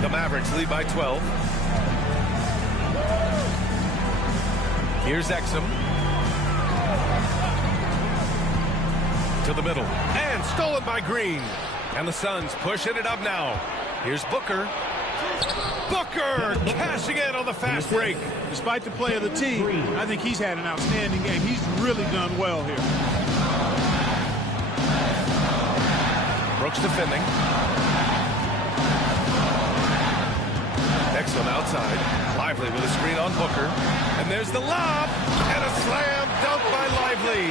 The Mavericks lead by 12. Here's Exum. To the middle. And stolen by Green. And the Suns pushing it up now. Here's Booker. Booker cashing in on the fast break. Despite the play of the team, I think he's had an outstanding game. He's really done well here. Brooks defending. Exum outside. Lively with a screen on Booker. And there's the lob. And a slam dunk by Lively.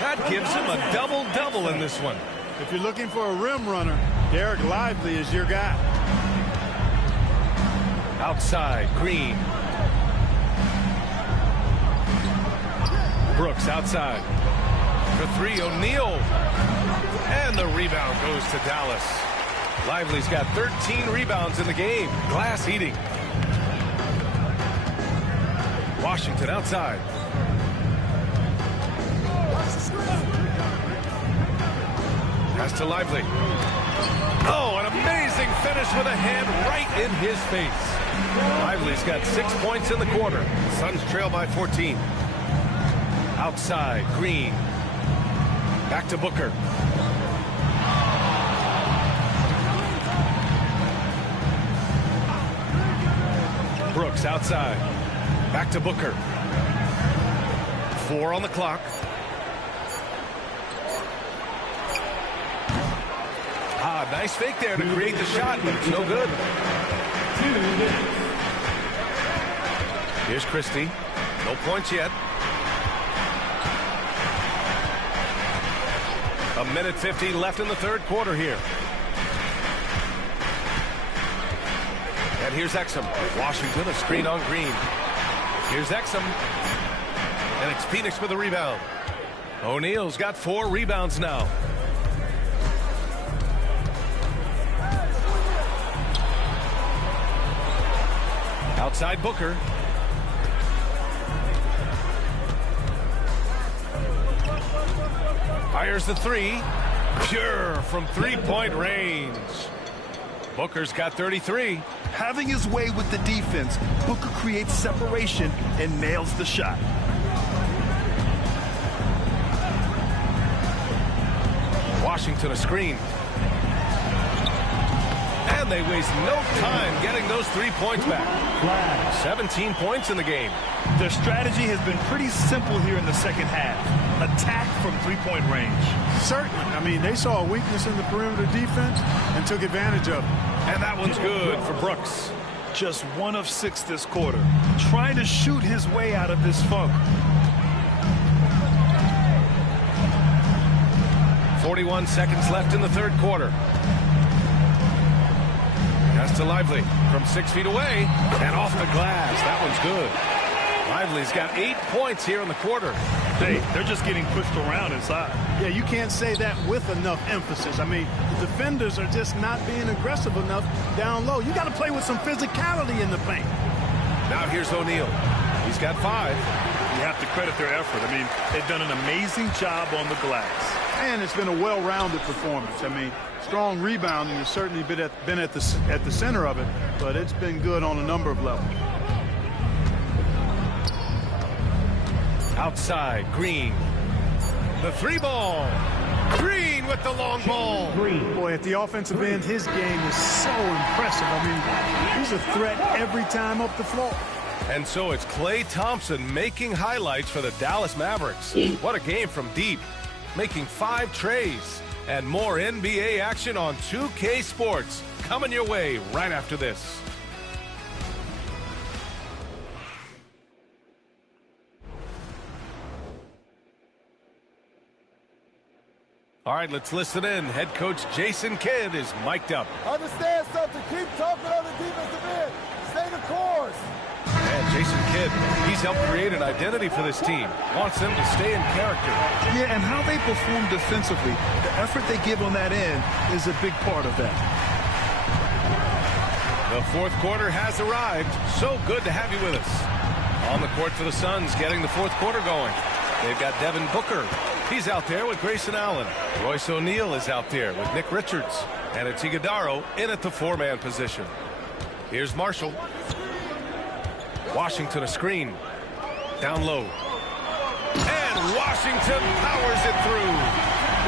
That gives him a double-double in this one. If you're looking for a rim runner, Derek Lively is your guy. Outside, Green. Brooks outside. For 3, O'Neal. And the rebound goes to Dallas. Lively's got 13 rebounds in the game. Glass eating. Washington outside. Pass to Lively. Oh, an amazing finish with a hand right in his face. Lively's got 6 points in the quarter. Suns trail by 14. Outside, Green. Back to Booker. Brooks outside. Back to Booker. 4 on the clock. Nice fake there to create the shot, but it's no good. Here's Christie. No points yet. 1:50 left in the third quarter here. And here's Exum. Washington, a screen on Green. Here's Exum. And it's Phoenix with a rebound. O'Neal's got 4 rebounds now. Outside Booker. Fires the 3. Pure from three-point range. Booker's got 33. Having his way with the defense, Booker creates separation and nails the shot. Washington a screen. And they waste no time getting those 3 points back. 17 points in the game. Their strategy has been pretty simple here in the second half. Attack from three-point range. Certainly. I mean, they saw a weakness in the perimeter defense and took advantage of it. And that one's good for Brooks. Just 1 of 6 this quarter. Trying to shoot his way out of this funk. 41 seconds left in the third quarter. Pass to Lively from 6 feet away and off the glass. That one's good. Lively's got 8 points here in the quarter. Hey, they're just getting pushed around inside. Yeah, you can't say that with enough emphasis. I mean, the defenders are just not being aggressive enough down low. You got to play with some physicality in the paint. Now here's O'Neal. He's got 5. You have to credit their effort. I mean, they've done an amazing job on the glass. And it's been a well-rounded performance. I mean, strong rebounding has certainly been at the center of it, but it's been good on a number of levels. Outside, Green. The 3 ball. Green with the long ball. Boy, at the offensive end, his game is so impressive. I mean, he's a threat every time up the floor. And so it's Klay Thompson making highlights for the Dallas Mavericks. What a game from deep. Making 5 trays. And more NBA action on 2K Sports. Coming your way right after this. All right, let's listen in. Head coach Jason Kidd is mic'd up. Understand something. Keep talking on the defensive end. Stay the course. And Jason Kidd, he's helped create an identity for this team. Wants them to stay in character. Yeah, and how they perform defensively, the effort they give on that end is a big part of that. The fourth quarter has arrived. So good to have you with us. On the court for the Suns, getting the fourth quarter going. They've got Devin Booker. He's out there with Grayson Allen. Royce O'Neal is out there with Nick Richards. And it's Iguodala in at the 4-man position. Here's Marshall. Washington a screen. Down low. And Washington powers it through.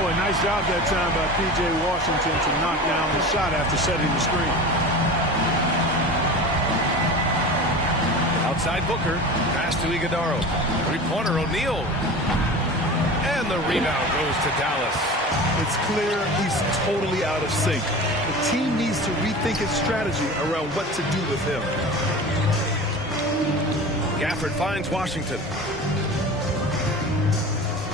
Boy, nice job that time by P.J. Washington to knock down the shot after setting the screen. Outside Booker. Pass to Iguodala. 3-pointer O'Neal. And the rebound goes to Dallas. It's clear he's totally out of sync. The team needs to rethink its strategy around what to do with him. Gafford finds Washington.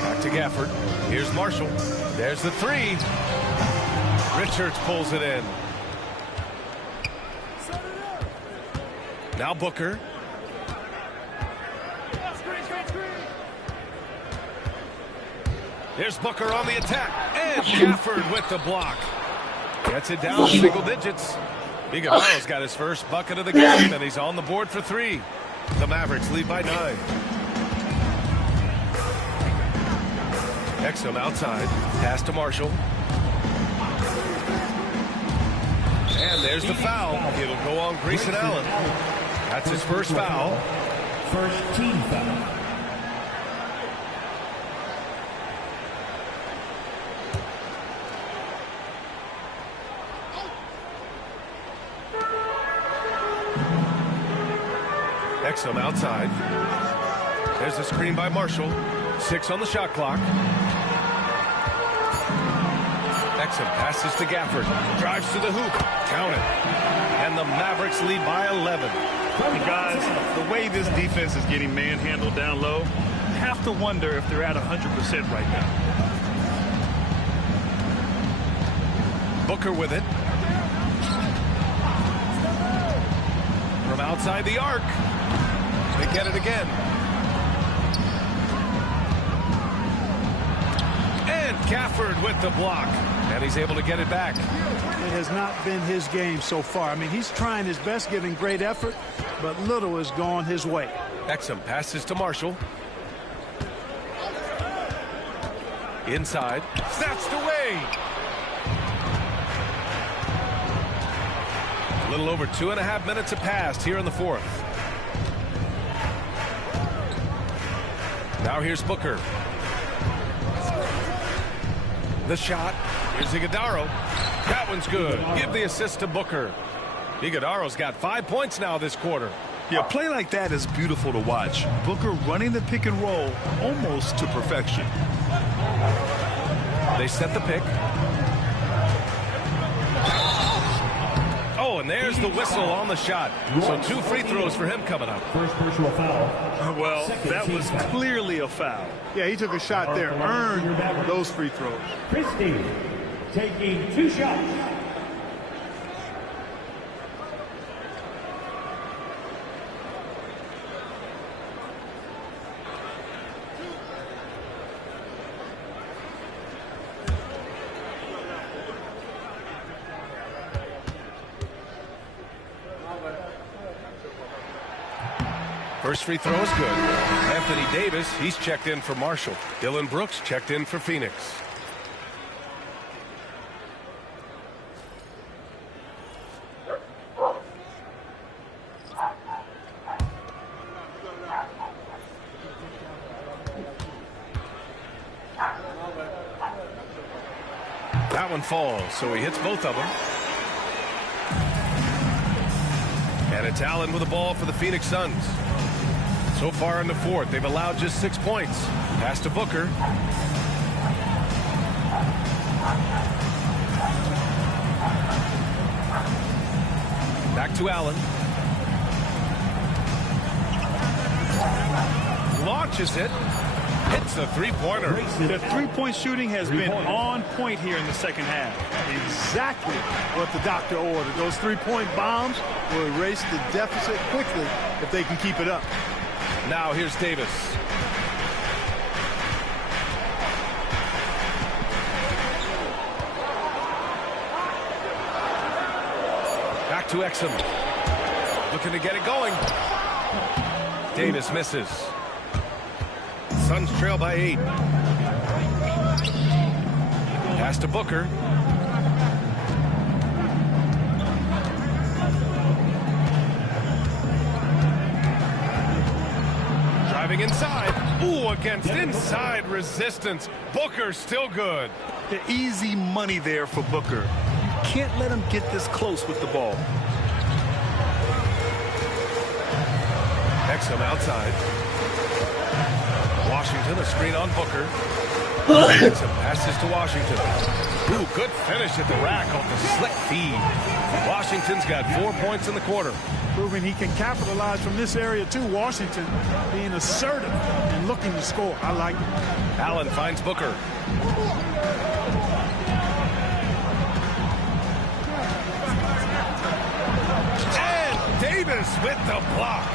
Back to Gafford. Here's Marshall. There's the 3. Richards pulls it in. Now Booker. Here's Booker on the attack. And Gafford with the block. Gets it down to single digits. Iguodala's got his first bucket of the game, and he's on the board for 3. The Mavericks lead by 9. Exum outside. Pass to Marshall. And there's the foul. It'll go on Grayson Allen. That's his first foul. First team foul. Exum outside. There's a screen by Marshall. 6 on the shot clock. Exum passes to Gafford. Drives to the hoop. Count it. And the Mavericks lead by 11. And guys, the way this defense is getting manhandled down low, you have to wonder if they're at 100% right now. Booker with it. Exum outside the arc. They get it again. And Gafford with the block. And he's able to get it back. It has not been his game so far. I mean, he's trying his best, giving great effort, but little has gone his way. Exum passes to Marshall. Inside. Snatched away. A little over 2.5 minutes have passed here in the fourth. Now here's Booker. The shot. Here's Iguodaro. That one's good. Give the assist to Booker. Iguodaro's got 5 points now this quarter. Yeah, play like that is beautiful to watch. Booker running the pick and roll almost to perfection. They set the pick. Oh, and there's the whistle on the shot. So 2 free throws for him coming up. First personal foul. Well, that was clearly a foul. Yeah, he took a shot there, earned those free throws. Christie taking 2 shots. First free throw is good. Anthony Davis, he's checked in for Marshall. Dylan Brooks checked in for Phoenix. That one falls, so he hits both of them. And it's Allen with the ball for the Phoenix Suns. So far in the fourth, they've allowed just 6 points. Pass to Booker. Back to Allen. Launches it. Hits the three-pointer. The three-point shooting has been on point here in the second half. Exactly what the doctor ordered. Those three-point bombs will erase the deficit quickly if they can keep it up. Now here's Davis. Back to Exum. Looking to get it going. Davis misses. Suns trail by 8. Pass to Booker. Driving inside. Ooh, against inside resistance. Booker still good. The easy money there for Booker. You can't let him get this close with the ball. Exum outside. Washington, a screen on Booker. Exum passes to Washington. Ooh, good finish at the rack off the slick feed. Washington's got 4 points in the quarter. Proving he can capitalize from this area too. Washington being assertive and looking to score. I like it. Allen finds Booker. And Davis with the block.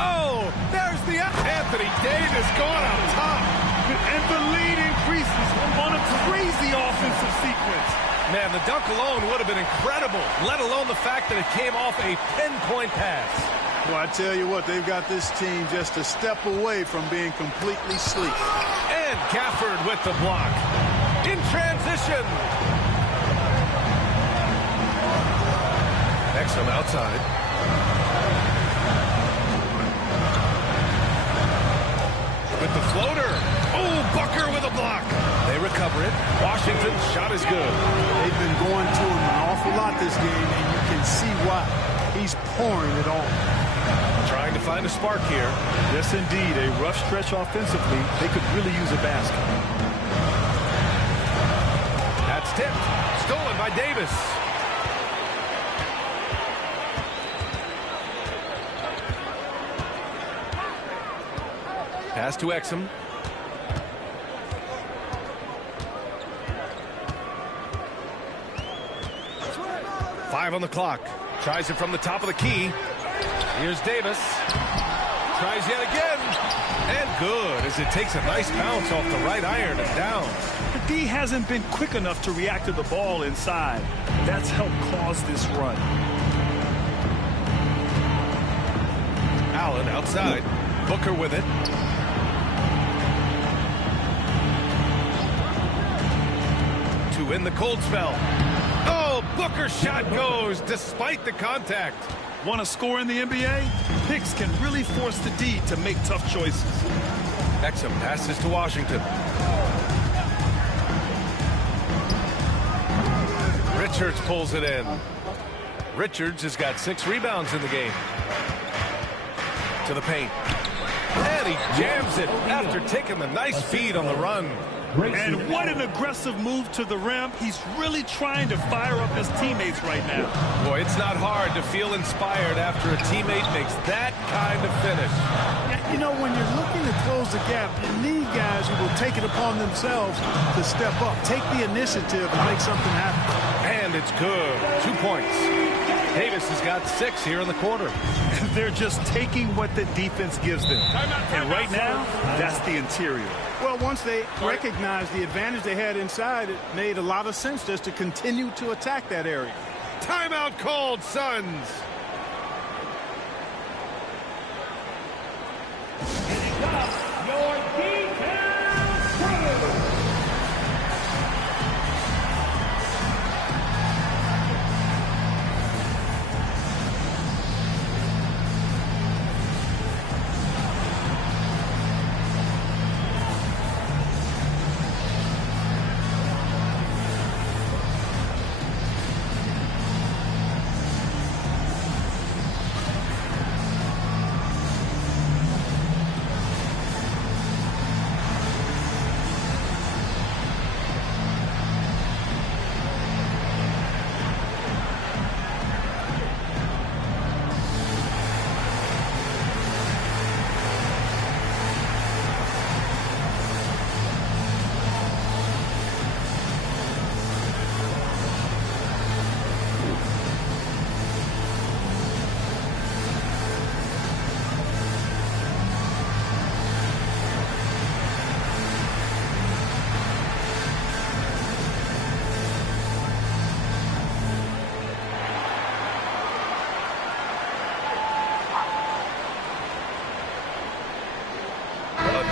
Oh, there's the Anthony Davis going on top. And the lead increases on a crazy offensive sequence. Man, the dunk alone would have been incredible, let alone the fact that it came off a pinpoint pass. Well, I tell you what, they've got this team just a step away from being completely sleek. And Gafford with the block. In transition. Exum outside. With the floater. Oh, Booker with a block. They recover it. Washington's shot is good. They've been going to him an awful lot this game, and you can see why. He's pouring it on. Trying to find a spark here. Yes, indeed. A rough stretch offensively. They could really use a basket. That's tipped. Stolen by Davis. Pass to Exum. 5 on the clock. Tries it from the top of the key. Here's Davis. Tries yet again. And good, as it takes a nice bounce off the right iron and down. The D hasn't been quick enough to react to the ball inside. That's helped cause this run. Allen outside. Booker with it. To win the cold spell. Oh, Booker's shot goes despite the contact. Want to score in the NBA? Picks can really force the D to make tough choices. Exum passes to Washington. Richards pulls it in. Richards has got 6 rebounds in the game. To the paint. And he jams it after taking the nice feed on the run. And what an aggressive move to the rim. He's really trying to fire up his teammates right now. Boy, it's not hard to feel inspired after a teammate makes that kind of finish. Yeah, you know, when you're looking to close the gap, you need guys who will take it upon themselves to step up, take the initiative, and make something happen. And it's good. 2 points. Davis has got 6 here in the quarter. They're just taking what the defense gives them. And right now, that's the interior. Well, once they recognized the advantage they had inside, it made a lot of sense just to continue to attack that area. Timeout called, Suns. Your defense crew.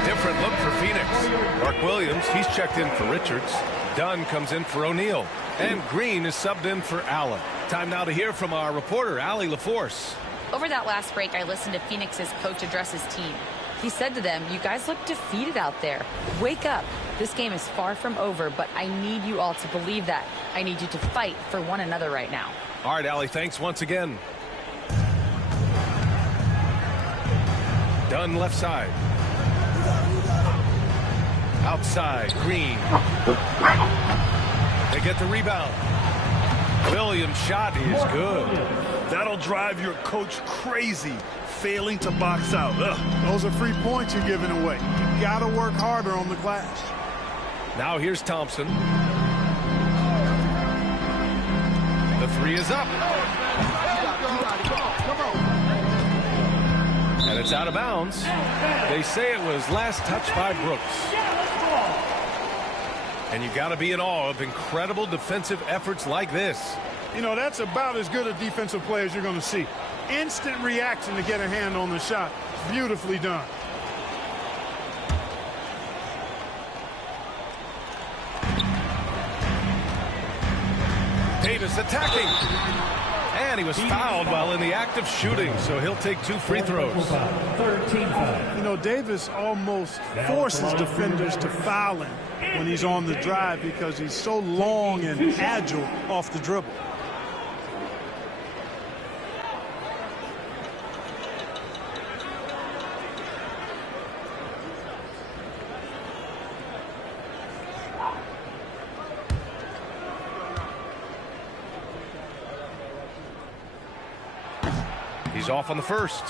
Different look for Phoenix. Mark Williams, he's checked in for Richards. Dunn comes in for O'Neal. And Green is subbed in for Allen. Time now to hear from our reporter, Allie LaForce. Over that last break, I listened to Phoenix's coach address his team. He said to them, "You guys look defeated out there. Wake up. This game is far from over, but I need you all to believe that. I need you to fight for one another right now." All right, Allie, thanks once again. Dunn left side. Outside, Green. They get the rebound. Williams' shot is good. That'll drive your coach crazy, failing to box out. Ugh. Those are free points you're giving away. You got to work harder on the glass. Now here's Thompson. The 3 is up. And it's out of bounds. They say it was last touched by Brooks. And you got to be in awe of incredible defensive efforts like this. You know, that's about as good a defensive play as you're going to see. Instant reaction to get a hand on the shot. Beautifully done. Davis attacking. And he was fouled while in the act of shooting, so he'll take 2 free throws. You know, Davis almost forces defenders to foul him when he's on the drive because he's so long and agile off the dribble. He's off on the first.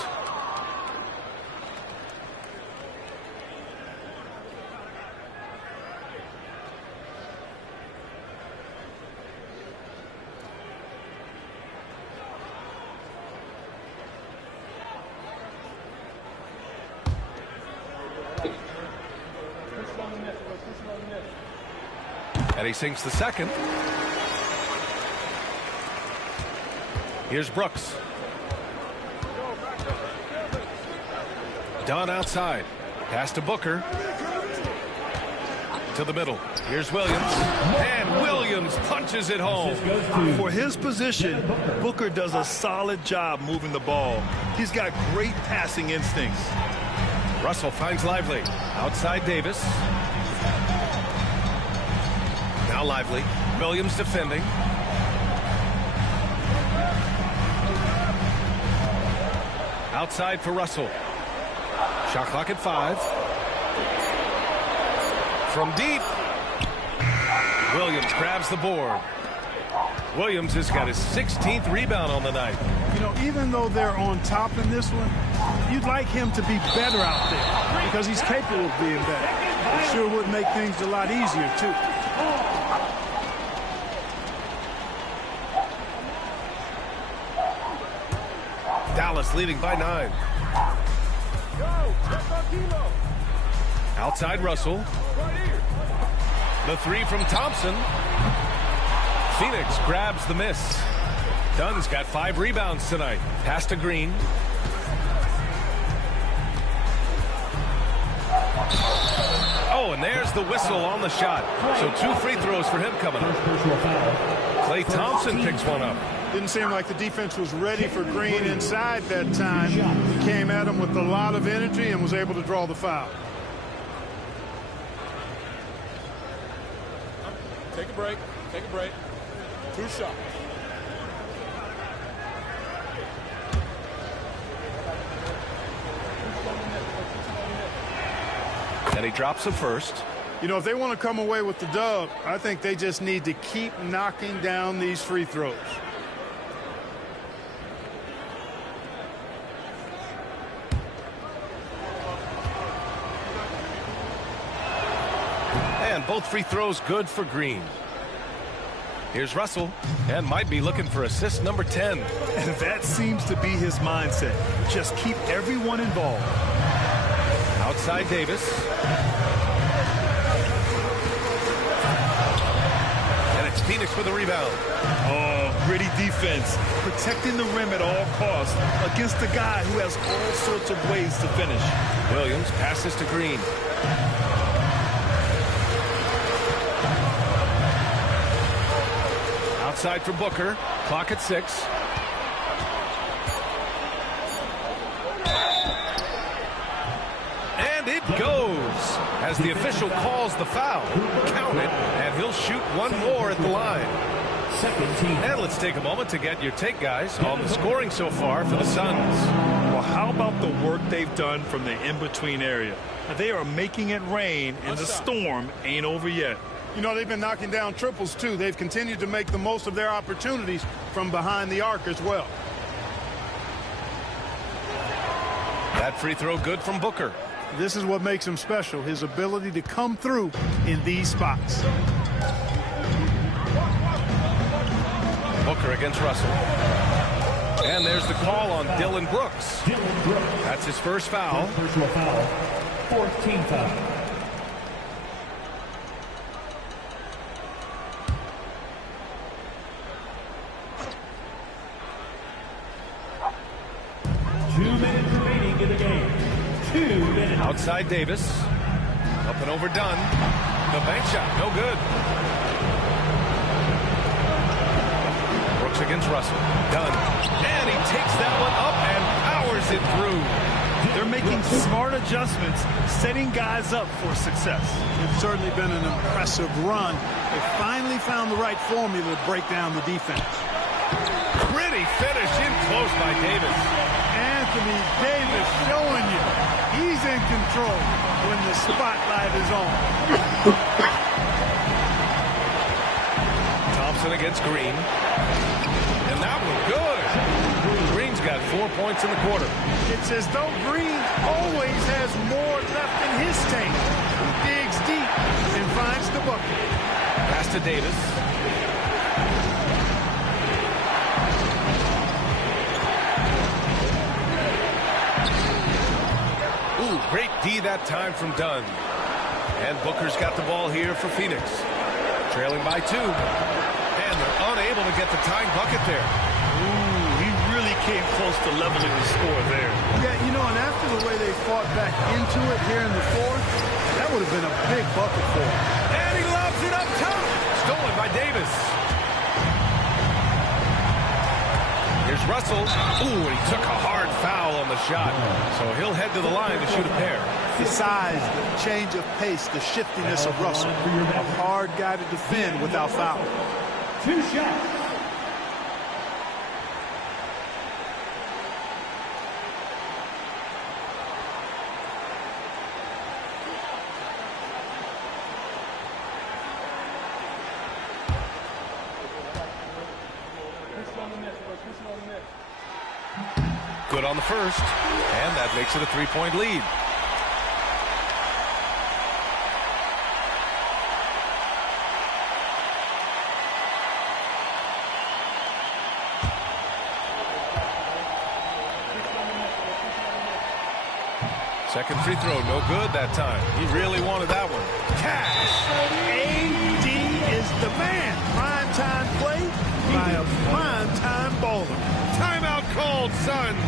And he sinks the second. Here's Brooks. Dunn outside. Pass to Booker. To the middle. Here's Williams. And Williams punches it home. For his position, Booker does a solid job moving the ball. He's got great passing instincts. Russell finds Lively. Outside Davis. Now Lively. Williams defending. Outside for Russell. Shot clock at 5. From deep. Williams grabs the board. Williams has got his 16th rebound on the night. You know, even though they're on top in this one, you'd like him to be better out there because he's capable of being better. It sure would make things a lot easier, too. Dallas leading by 9. Outside Russell. The 3 from Thompson. Phoenix grabs the miss. Dunn's got 5 rebounds tonight. Pass to Green. Oh, and there's the whistle on the shot. So 2 free throws for him coming up. Klay Thompson picks one up. Didn't seem like the defense was ready for Green inside that time. He came at him with a lot of energy and was able to draw the foul. Take a break. Take a break. 2 shots. And he drops the first. You know, if they want to come away with the dub, I think they just need to keep knocking down these free throws. And both free throws good for Green. Here's Russell, and might be looking for assist number 10. And that seems to be his mindset. Just keep everyone involved. Outside Davis. And it's Phoenix with a rebound. Oh, gritty defense. Protecting the rim at all costs against a guy who has all sorts of ways to finish. Williams passes to Green. Outside for Booker. Clock at 6. And it goes as the official calls the foul. Count it, and he'll shoot one more at the line. And let's take a moment to get your take, guys, on the scoring so far for the Suns. Well, how about the work they've done from the in-between area? They are making it rain, and the storm ain't over yet. You know, they've been knocking down triples, too. They've continued to make the most of their opportunities from behind the arc as well. That free throw good from Booker. This is what makes him special, his ability to come through in these spots. Booker against Russell. And there's the call on Dylan Brooks. That's his first foul. Personal foul. 14 foul. Outside Davis. Up and over Dunn. The bank shot, no good. Brooks against Russell. Dunn. And he takes that one up and powers it through. They're making smart adjustments, setting guys up for success. It's certainly been an impressive run. They finally found the right formula to break down the defense. Pretty finish in close by Davis. Anthony Davis showing you he's in control when the spotlight is on. Thompson against Green. And that one good. Green's got 4 points in the quarter. It's as though Green always has more left in his tank. He digs deep and finds the bucket. Pass to Davis. Ooh, great D that time from Dunn. And Booker's got the ball here for Phoenix. trailing by 2. And they're unable to get the tying bucket there. Ooh, he really came close to leveling the score there. Yeah, you know, and after the way they fought back into it here in the fourth, that would have been a big bucket for him. And he lobs it up top. Stolen by Davis. Here's Russell. Ooh, and he took a hard foul on the shot. So he'll head to the line to shoot a pair. The size, the change of pace, the shiftiness of Russell. A hard guy to defend without foul. 2 shots. Good on the first, and that makes it a 3-point lead. Second free throw, no good that time. He really wanted that one. Cash! AD is the man. Prime-time play by a prime-time baller. Timeout called, Suns.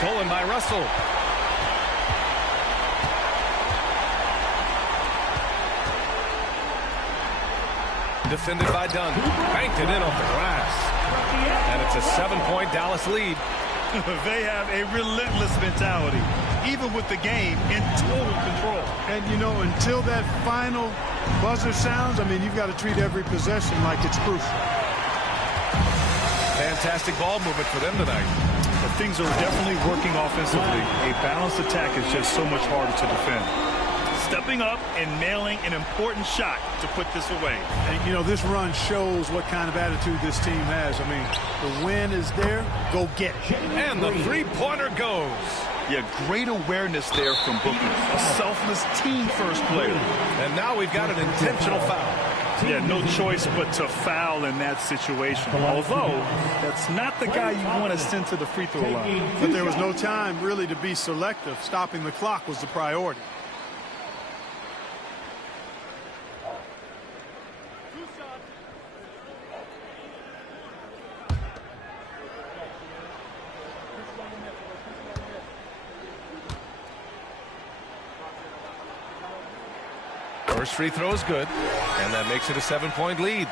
Stolen by Russell. Defended by Dunn. Banked it in off the glass. And it's a 7-point Dallas lead. They have a relentless mentality, even with the game in total control. And, you know, until that final buzzer sounds, I mean, you've got to treat every possession like it's crucial. Fantastic ball movement for them tonight. But things are definitely working offensively. A balanced attack is just so much harder to defend. Stepping up and nailing an important shot to put this away. And, you know, this run shows what kind of attitude this team has. I mean, the win is there. Go get it. And the three-pointer goes. Yeah, great awareness there from Booker. A selfless team-first player. And now we've got an intentional foul. Yeah, no choice but to foul in that situation. Although, that's not the guy you want to send to the free throw line. But there was no time really to be selective. Stopping the clock was the priority. First free throw is good, and that makes it a 7-point lead.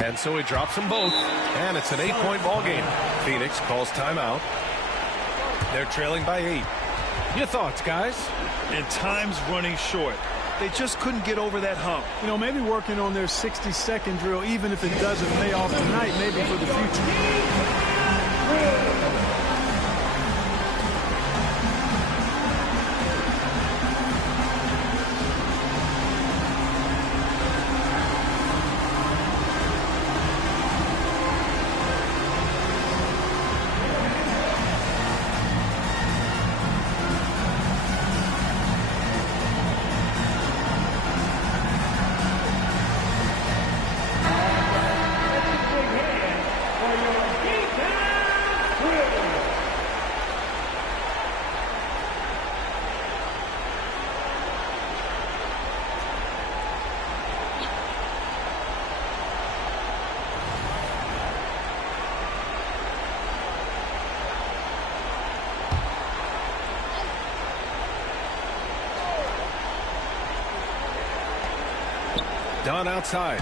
And so he drops them both, and it's an 8-point ball game. Phoenix calls timeout. They're trailing by 8. Your thoughts, guys? And time's running short. They just couldn't get over that hump. You know, maybe working on their 60-second drill, even if it doesn't pay off tonight, maybe for the future. on outside.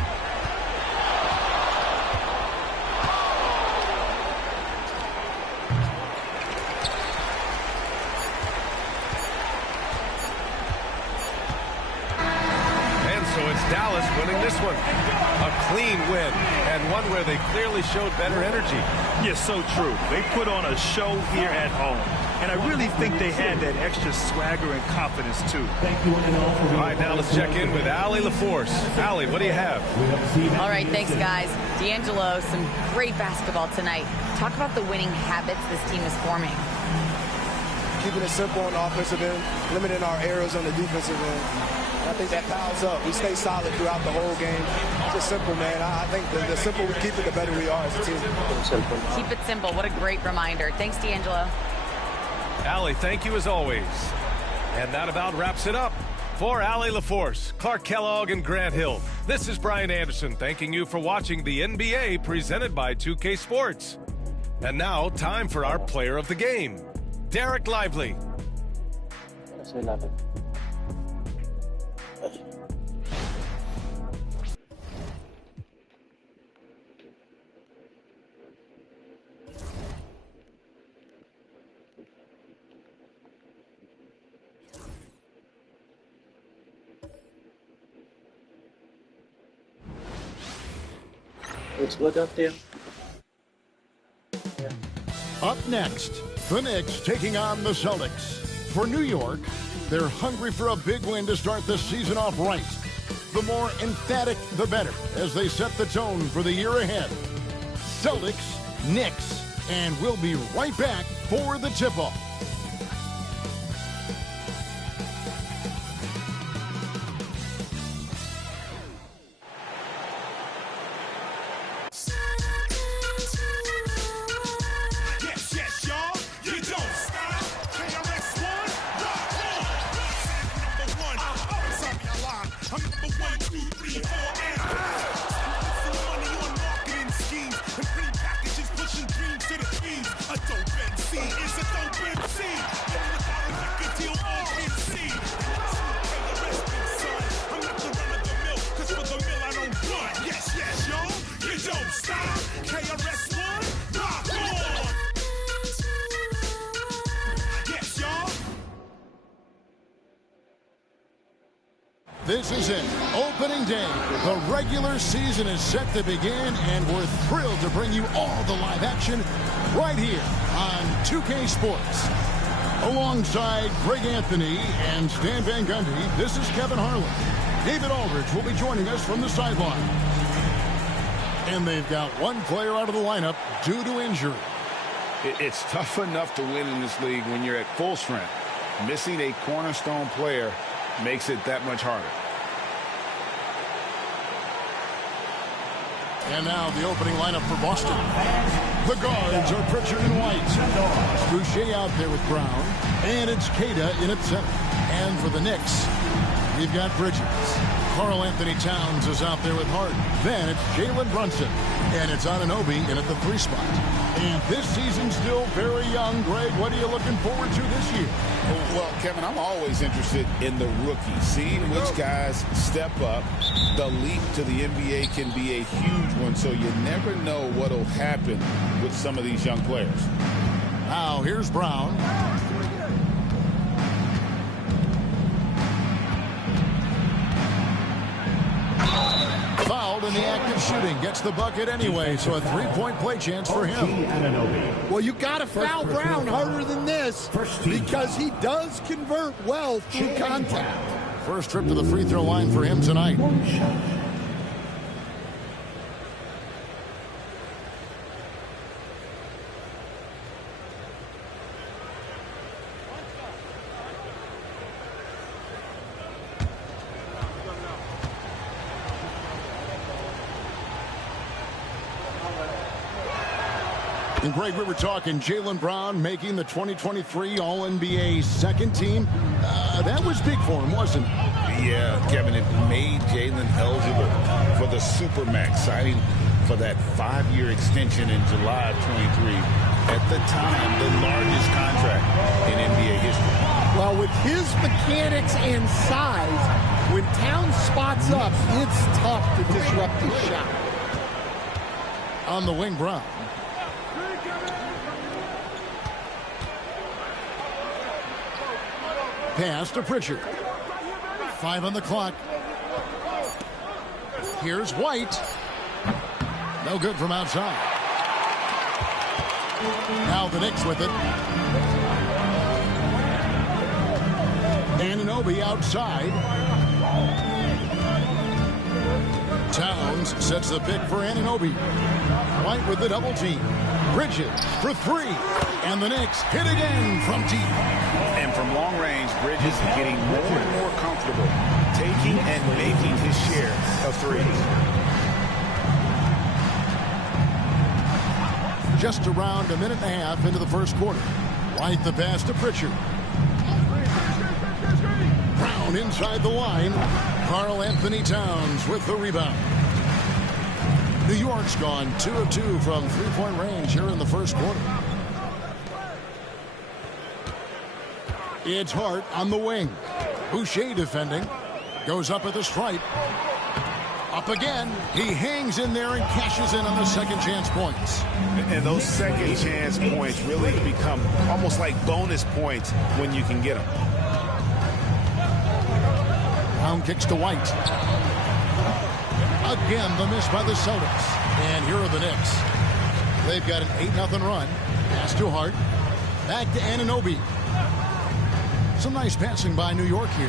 And so it's Dallas winning this one. A clean win, and one where they clearly showed better energy. Yes, so true. They put on a show here at home. And I really think they had that extra swagger and confidence, too. All right, now let's check in with Allie LaForce. Allie, what do you have? All right, thanks, guys. D'Angelo, some great basketball tonight. Talk about the winning habits this team is forming. Keeping it simple on the offensive end, limiting our errors on the defensive end. I think that piles up. We stay solid throughout the whole game. It's just simple, man. I think the simpler we keep it, the better we are as a team. Keep it simple. What a great reminder. Thanks, D'Angelo. Allie, thank you as always. And that about wraps it up. For Allie LaForce, Clark Kellogg, and Grant Hill, this is Brian Anderson thanking you for watching the NBA presented by 2K Sports. And now, time for our player of the game, Derek Lively. It's good up there. Yeah. Up next, the Knicks taking on the Celtics. For New York, they're hungry for a big win to start the season off right. The more emphatic, the better, as they set the tone for the year ahead. Celtics, Knicks, and we'll be right back for the tip-off. This is it, opening day. The regular season is set to begin, and we're thrilled to bring you all the live action right here on 2K Sports. Alongside Greg Anthony and Stan Van Gundy, this is Kevin Harlan. David Aldridge will be joining us from the sideline. And they've got one player out of the lineup due to injury. It's tough enough to win in this league when you're at full strength. Missing a cornerstone player makes it that much harder. And now the opening lineup for Boston. The guards are Pritchard and White. Boucher out there with Brown. And it's Queta in at 7. And for the Knicks, we've got Bridges. Karl Anthony Towns is out there with Harden. Then it's Jalen Brunson. And it's Anunoby in at the 3 spot. And this season's still very young. Greg, what are you looking forward to this year? Well, Kevin, I'm always interested in the rookies, seeing which guys step up. The leap to the NBA can be a huge one, so you never know what will happen with some of these young players. Now, here's Brown. Fouled in the act of shooting. Gets the bucket anyway, so a 3-point play chance for him. Well, you got to foul Brown harder than this because he does convert well through contact. First trip to the free throw line for him tonight. And Greg, we were talking Jaylen Brown making the 2023 All-NBA second team. That was big for him, wasn't it? Yeah, Kevin, it made Jaylen eligible for the Supermax, signing for that 5-year extension in July of 23. At the time, the largest contract in NBA history. Well, with his mechanics and size, when Towns spots up, it's tough to disrupt his shot. On the wing, Brown. Pass to Pritchard. 5 on the clock. Here's White. No good from outside. Now the Knicks with it. Anunoby outside. Towns sets the pick for Anunoby. White with the double team. Bridges for 3. And the Knicks hit again from deep. And from long range, Bridges is getting more and more comfortable taking and making his share of threes. Just around a minute and a half into the first quarter. White the pass to Pritchard. Brown inside the line. Karl Anthony Towns with the rebound. New York's gone 2 of 2 from three-point range here in the first quarter. It's Hart on the wing. Boucher defending. Goes up at the stripe. Up again. He hangs in there and cashes in on the second chance points. And those second chance points really become almost like bonus points when you can get them. Brown kicks to White. Again, the miss by the Celtics. And here are the Knicks. They've got an 8-0 run. Pass to Hart. Back to Anunoby. Some nice passing by New York here.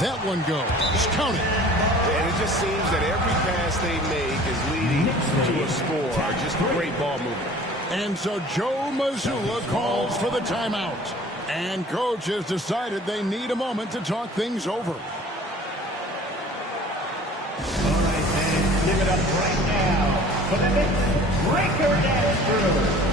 That one goes. Count it. And it just seems that every pass they make is leading to a score. Just great ball movement. And so Joe Mazzulla calls for the timeout. And coach has decided they need a moment to talk things over. Give it up right now for the Knicks breaker dance crew.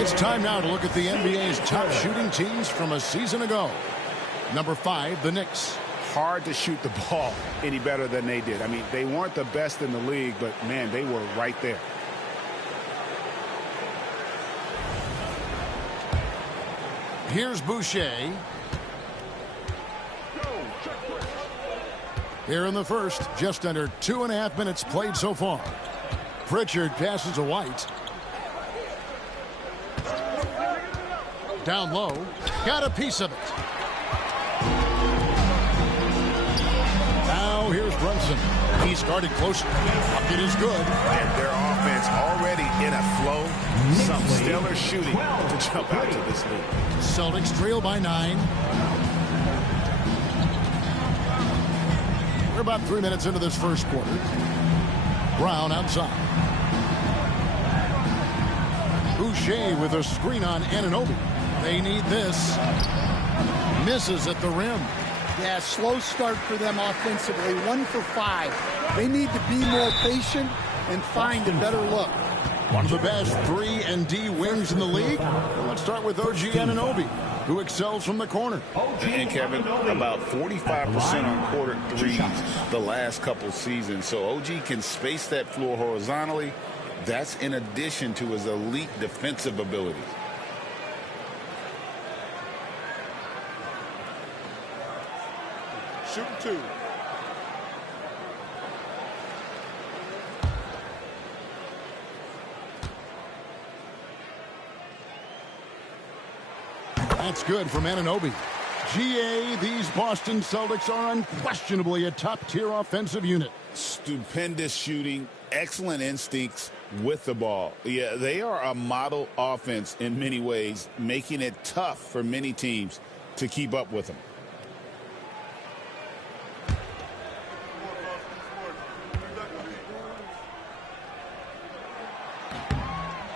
It's time now to look at the NBA's top shooting teams from a season ago. Number 5, the Knicks. Hard to shoot the ball any better than they did. I mean, they weren't the best in the league, but, man, they were right there. Here's Boucher. Here in the first, just under 2.5 minutes played so far. Pritchard passes to White. Down low. Got a piece of it. Now here's Brunson. He's guarded closer. It is good. And their offense already in a flow. Some stellar shooting to jump out to this league. Celtics trail by 9. We're about 3 minutes into this first quarter. Brown outside. Boucher with a screen on Anunoby. They need this. Misses at the rim. Yeah, slow start for them offensively. 1 for 5. They need to be more patient and find a better look. One of the best 3-and-D wings in the league. Let's start with OG Anunoby, who excels from the corner. And Kevin, about 45% on quarter threes the last couple seasons. So OG can space that floor horizontally. That's in addition to his elite defensive abilities. Shooting 2. That's good from Anunoby. GA, these Boston Celtics are unquestionably a top-tier offensive unit. Stupendous shooting, excellent instincts with the ball. Yeah, they are a model offense in many ways, making it tough for many teams to keep up with them.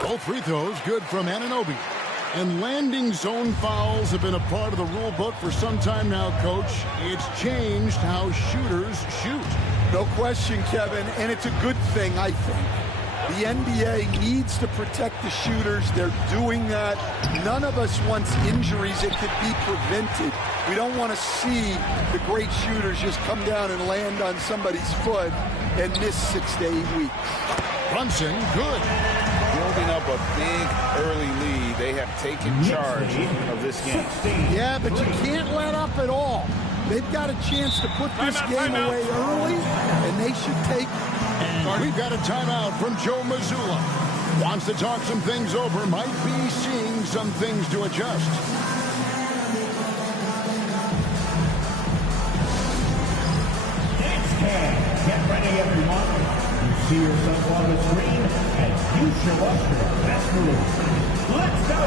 Both free throws good from Anunoby. And landing zone fouls have been a part of the rule book for some time now, Coach. It's changed how shooters shoot. No question, Kevin, and it's a good thing, I think. The NBA needs to protect the shooters. They're doing that. None of us wants injuries that could be prevented. We don't want to see the great shooters just come down and land on somebody's foot and miss 6 to 8 weeks. Brunson, good. Building up a big early lead. They have taken charge of this game. Yeah, but you can't let up at all. They've got a chance to put this game away early, and they should take it. We've got a timeout from Joe Mazzulla. Wants to talk some things over. Might be seeing some things to adjust. Get ready, everyone. You see yourself on the screen, and you show us your best move. Let's go.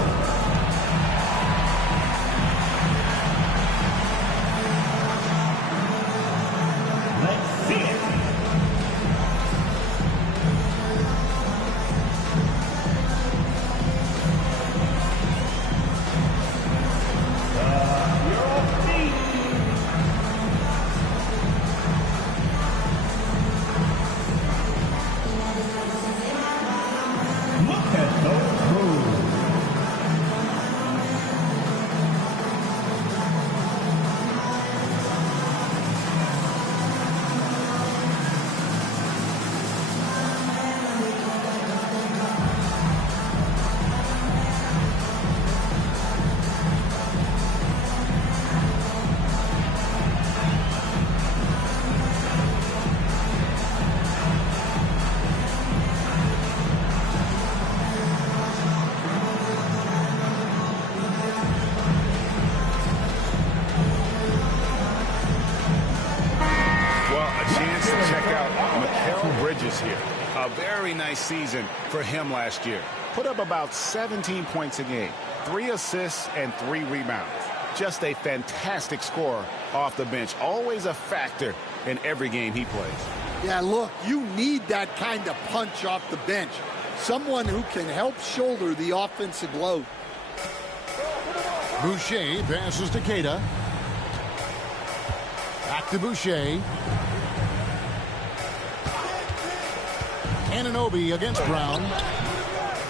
Let's see it. You're off feet. Look at those moves. Here. A very nice season for him last year. Put up about 17 points a game, 3 assists and 3 rebounds. Just a fantastic scorer off the bench. Always a factor in every game he plays. Yeah, look, you need that kind of punch off the bench. Someone who can help shoulder the offensive load. Boucher passes to Keita. Back to Boucher. Anunoby against Brown.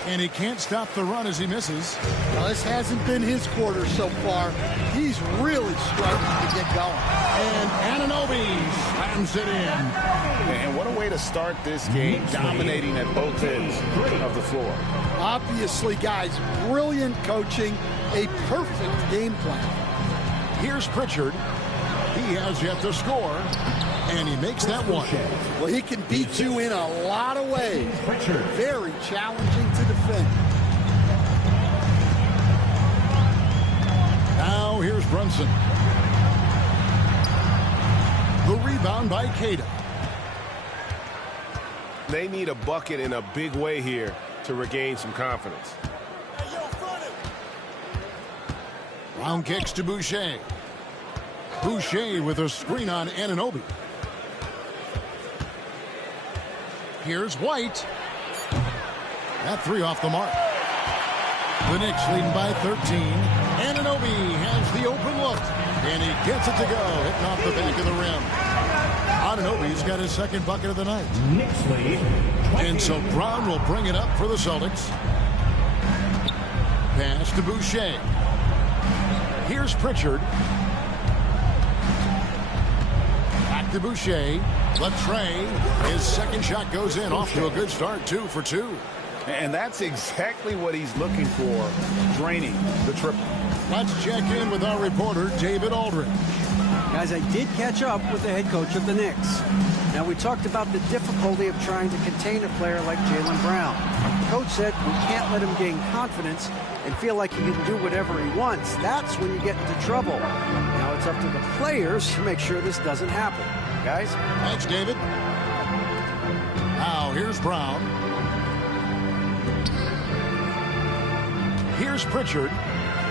And he can't stop the run as he misses. Well, this hasn't been his quarter so far. He's really struggling to get going. And Anunoby slams it in. And what a way to start this game, dominating at both ends of the floor. Obviously, guys, brilliant coaching, a perfect game plan. Here's Pritchard. He has yet to score. And he makes that one. Well, he can beat you in a lot of ways. Very challenging to defend. Now here's Brunson. The rebound by Keita. They need a bucket in a big way here to regain some confidence. Brown kicks to Boucher. Boucher with a screen on Anunoby. Here's White. That 3 off the mark. The Knicks leading by 13. Anunoby has the open look. And he gets it to go. Hitting off the back of the rim. Anunoby's got his second bucket of the night. Knicks lead. And so Brown will bring it up for the Celtics. Pass to Boucher. Here's Pritchard. Back to Boucher. Latrey, his second shot goes in. Off to a good start, 2 for 2. And that's exactly what he's looking for, draining the triple. Let's check in with our reporter, David Aldridge. Guys, I did catch up with the head coach of the Knicks. Now, we talked about the difficulty of trying to contain a player like Jaylen Brown. The coach said we can't let him gain confidence and feel like he can do whatever he wants. That's when you get into trouble. Now it's up to the players to make sure this doesn't happen. Guys? Thanks, David. Now, here's Brown. Here's Pritchard.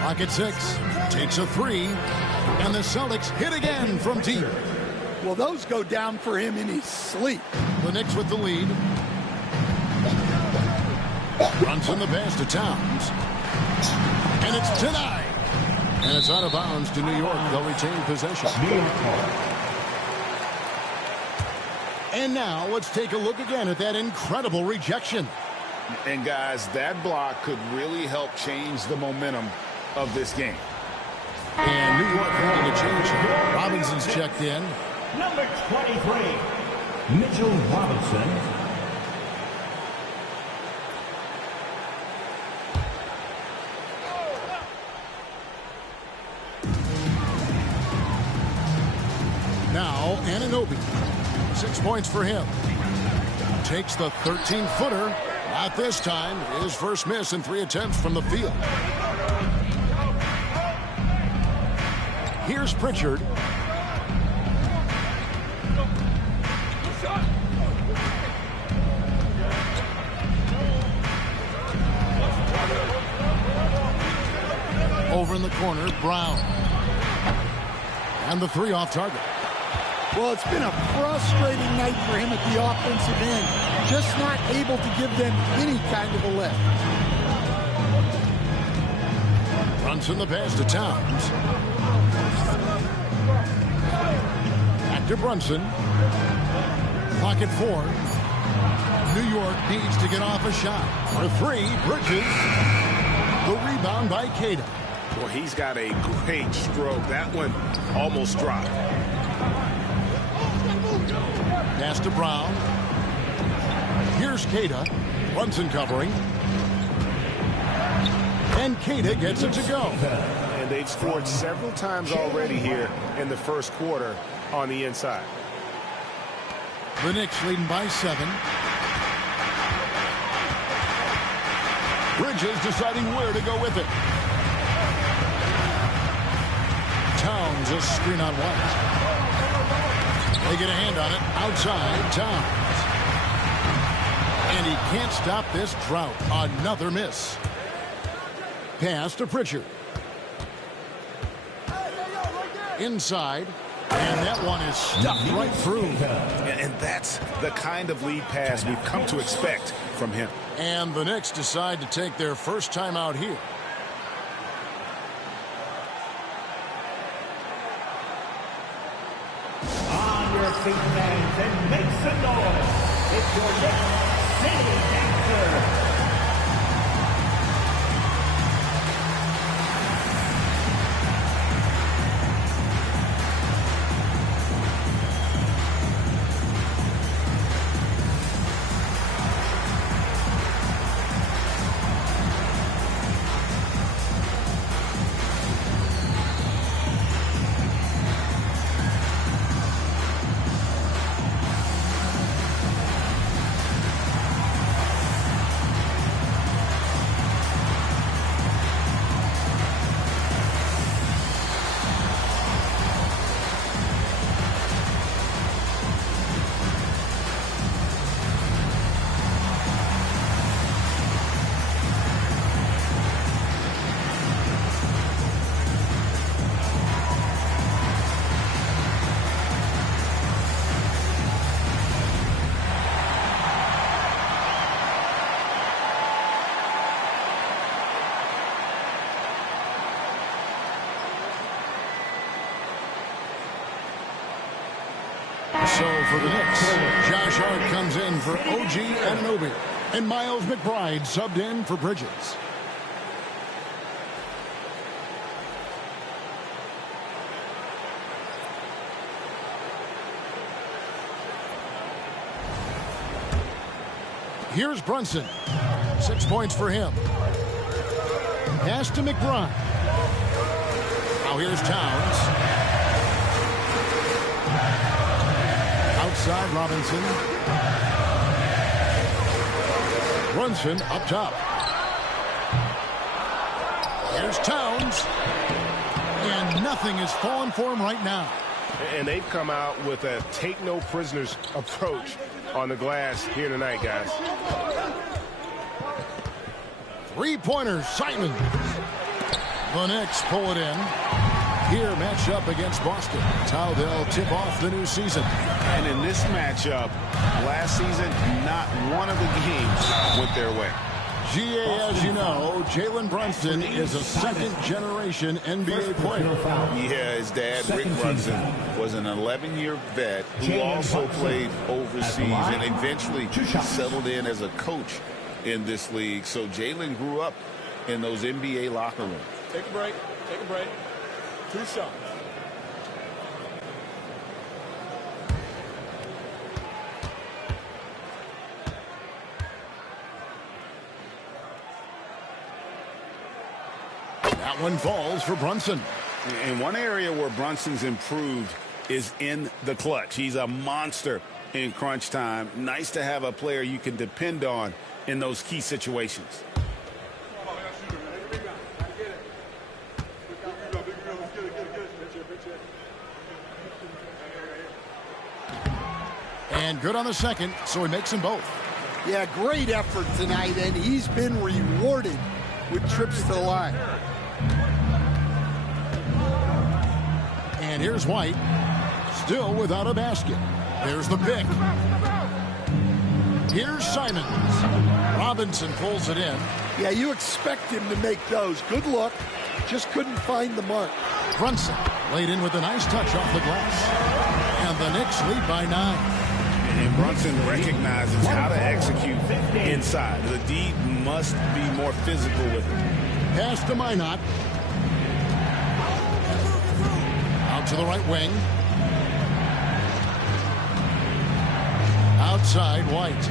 Clock at 6. Takes a 3. And the Celtics hit again from deep. Well, those go down for him in his sleep. The Knicks with the lead. Runs in the pass to Towns. And it's denied. And it's out of bounds to New York. They'll retain possession. And now let's take a look again at that incredible rejection. And guys, that block could really help change the momentum of this game. And New York making a change. Robinson's checked in. Number 23, Mitchell Robinson. Now, Anunoby. 6 points for him. Takes the 13-footer. Not this time. His first miss in 3 attempts from the field. Here's Pritchard. Over in the corner, Brown. And the 3 off target. Well, it's been a frustrating night for him at the offensive end. Just not able to give them any kind of a lift. Runs in the pass to Towns. Back to Brunson. Clock at 4. New York needs to get off a shot. For 3, Bridges. The rebound by Queta. Well, he's got a great stroke. That one almost dropped. Pass to Brown. Here's Queta. Brunson covering. And Queta gets it to go. And they've scored several times already here in the first quarter on the inside. The Knicks leading by 7. Bridges deciding where to go with it. Towns a screen on White. They get a hand on it. Outside, Towns. And he can't stop this drought. Another miss. Pass to Pritchard. Inside. And that one is stuffed right through. And that's the kind of lead pass we've come to expect from him. And the Knicks decide to take their first time out here. On your feet, fans, and make some noise. It's your Knicks City Dancer. So for the Knicks, Josh Hart comes in for OG Anunoby. And Miles McBride subbed in for Bridges. Here's Brunson. 6 points for him. Pass to McBride. Now here's Towns. outside, Robinson. Brunson up top. Here's Towns. And nothing is falling for him right now. And they've come out with a take-no-prisoners approach on the glass here tonight, guys. Three-pointers, Simon. The Knicks pull it in. Here, match up against Boston. That's how they'll tip off the new season. And in this matchup, last season, not one of the games went their way. GA, as you know, Jalen Brunson is a second-generation NBA player. Yeah, his dad, Rick Brunson, was an 11-year vet who also played overseas and eventually settled in as a coach in this league. So Jalen grew up in those NBA locker rooms. Take a break. Take a break. 2 shots. That one falls for Brunson. And one area where Brunson's improved is in the clutch. He's a monster in crunch time. Nice to have a player you can depend on in those key situations. And good on the second, so he makes them both. Yeah, great effort tonight, and he's been rewarded with trips to the line. And here's White, still without a basket. There's the pick. Here's Simons. Robinson pulls it in. Yeah, you expect him to make those. Good look. Just couldn't find the mark. Brunson laid in with a nice touch off the glass. And the Knicks lead by 9. And Brunson recognizes how to execute inside. The D must be more physical with it. Pass to Minot. Out to the right wing. Outside, White.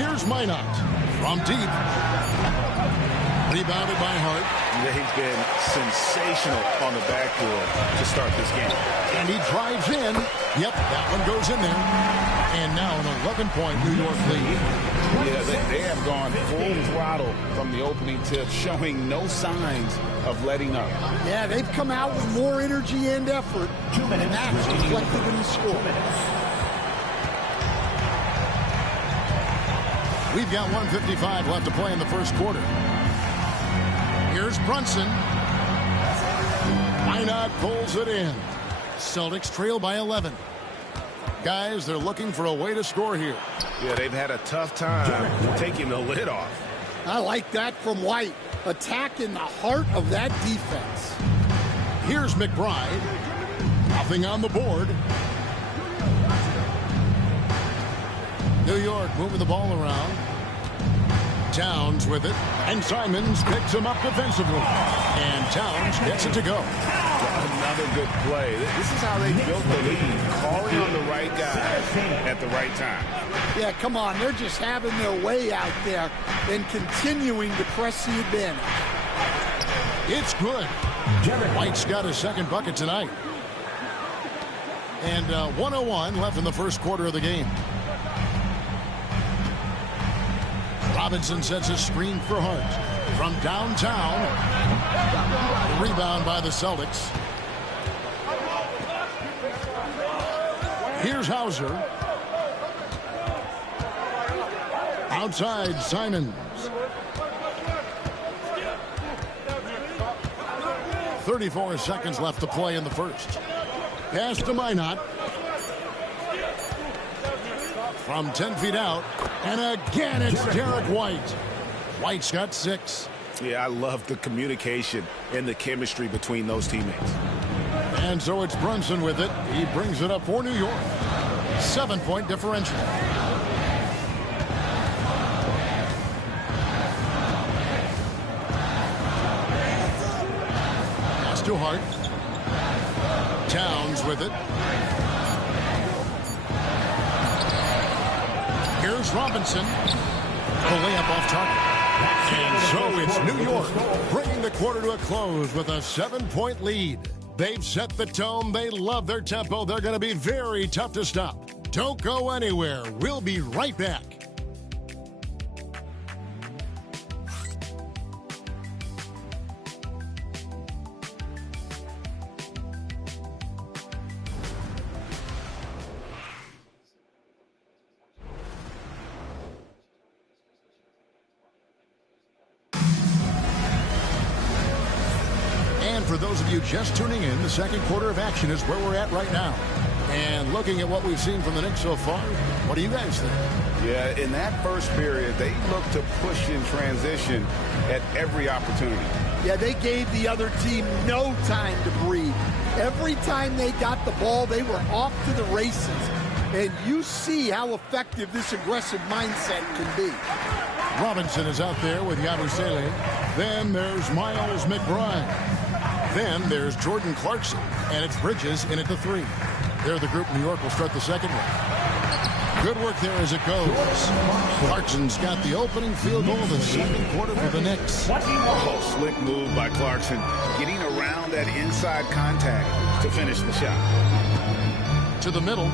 Here's Minot from deep. Rebounded by Hart. They've been sensational on the backboard to start this game. And he drives in. Yep, that one goes in there. And now an 11-point New York lead. Yeah, they have gone full throttle from the opening tip, showing no signs of letting up. Yeah, they've come out with more energy and effort, and that's reflected in the score. We've got 1:55 left to play in the first quarter. Here's Brunson. Minot pulls it in. Celtics trail by 11. Guys, they're looking for a way to score here. Yeah, they've had a tough time taking the lid off. I like that from White. Attack in the heart of that defense. Here's McBride. Nothing on the board. New York moving the ball around. Towns with it. And Simons picks him up defensively. And Towns gets it to go. Another good play. This is how they built the lead. Calling on the right guys at the right time. Yeah, come on. They're just having their way out there and continuing to press the advantage. It's good. White's got his second bucket tonight. And 1:01 left in the first quarter of the game. Robinson sets a screen for Hart. From downtown. Rebound by the Celtics. Here's Hauser. Outside, Simons. 34 seconds left to play in the first. Pass to Minot. From 10 feet out. And again, it's Derek White. White's got 6. Yeah, I love the communication and the chemistry between those teammates. And so it's Brunson with it. He brings it up for New York. 7-point differential. Pass to Hart. Towns with it. Here's Robinson. The layup off target. And so it's New York bringing the quarter to a close with a 7-point lead. They've set the tone. They love their tempo. They're going to be very tough to stop. Don't go anywhere. We'll be right back. For those of you just tuning in, the second quarter of action is where we're at right now. And looking at what we've seen from the Knicks so far, what do you guys think? Yeah, in that first period, they looked to push in transition at every opportunity. Yeah, they gave the other team no time to breathe. Every time they got the ball, they were off to the races. And you see how effective this aggressive mindset can be. Robinson is out there with Yabusele. Then there's Miles McBride. Then there's Jordan Clarkson, and it's Bridges in at the 3. They're the group New York will start the second one. Good work there as it goes. Clarkson's got the opening field goal of the second quarter for the Knicks. Oh, slick move by Clarkson, getting around that inside contact to finish the shot. To the middle.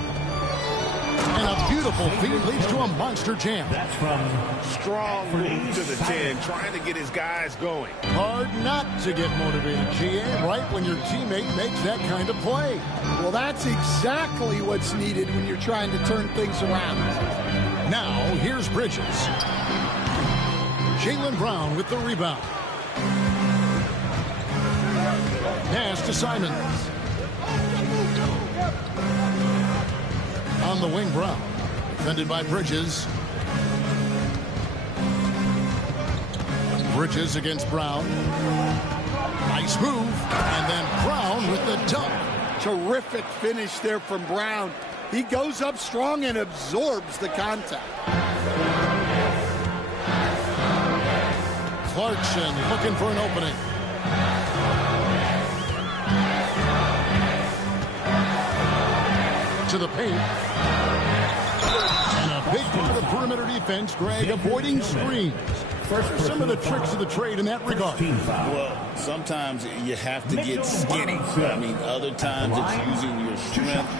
And a beautiful feed leads to a monster jam. That's from strong move to the 10, trying to get his guys going. Hard not to get motivated, GA, right when your teammate makes that kind of play. Well, that's exactly what's needed when you're trying to turn things around. Now, here's Bridges. Jaylen Brown with the rebound. Pass to Simons. On the wing, Brown. Defended by Bridges. Bridges against Brown. Nice move. And then Brown with the dunk. Terrific finish there from Brown. He goes up strong and absorbs the contact. Clarkson looking for an opening. To the paint. And a big part of perimeter defense, Greg, avoiding screens. Some of the tricks of the trade in that regard. Well, sometimes you have to get skinny. I mean, other times it's using your strength.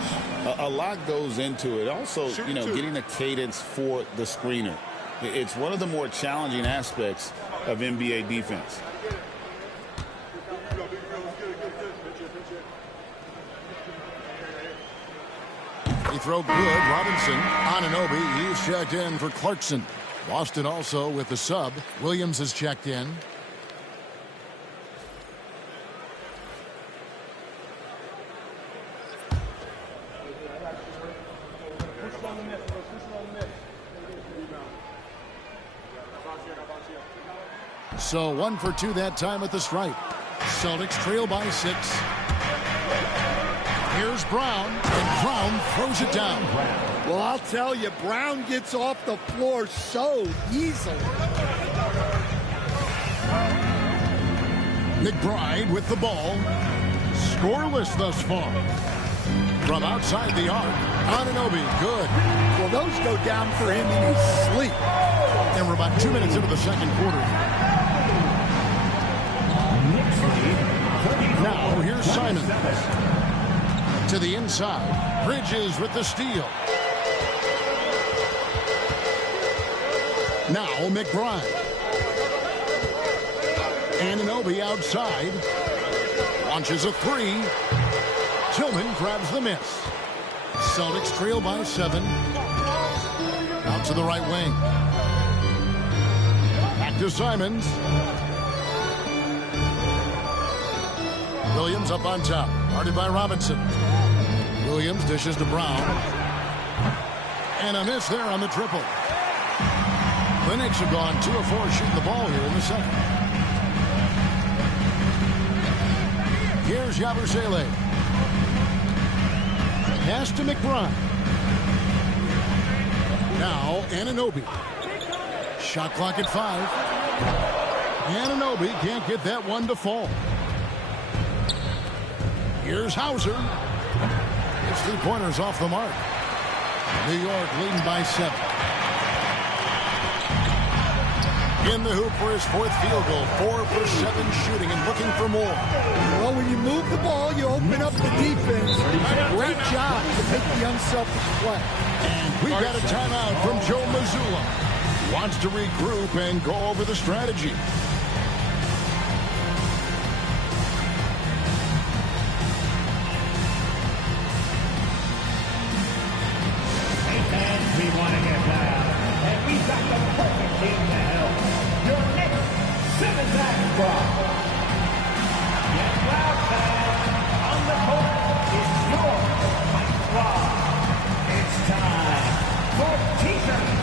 A lot goes into it. Also, you know, getting a cadence for the screener. It's one of the more challenging aspects of NBA defense. Free throw good. Robinson. Anunoby. He's checked in for Clarkson. Boston also with the sub. Williams is checked in. So 1 for 2 that time at the stripe. Celtics trail by 6. Here's Brown, and Brown throws it down. Well, I'll tell you, Brown gets off the floor so easily. McBride with the ball. Scoreless thus far. From outside the arc, Anunoby, good. Well, those go down for him in his sleep. And we're about 2 minutes into the second quarter. Now, here's Simons. To the inside. Bridges with the steal. Now McBride. Anunoby outside. Launches a 3. Tillman grabs the miss. Celtics trail by 7. Out to the right wing. Back to Simons. Williams up on top. Guarded by Robinson. Williams dishes to Brown. And a miss there on the triple. The Knicks have gone 2 of 4 shooting the ball here in the second. Here's Yabusele. Pass to McBride. Now Anunoby. Shot clock at 5. Anunoby can't get that one to fall. Here's Hauser. His 3-pointers off the mark. New York leading by 7. In the hoop for his 4th field goal. 4 for 7 shooting and looking for more. Well, when you move the ball, you open up the defense. Great job to take the unselfish play. And we got a timeout from Joe Mazzulla. Wants to regroup and go over the strategy. And we want to get loud. And we've got the perfect team to help. Your Knicks, Simmons and Brown. Get loud, fans. On the court is your Mike Brown. It's time for T-shirts.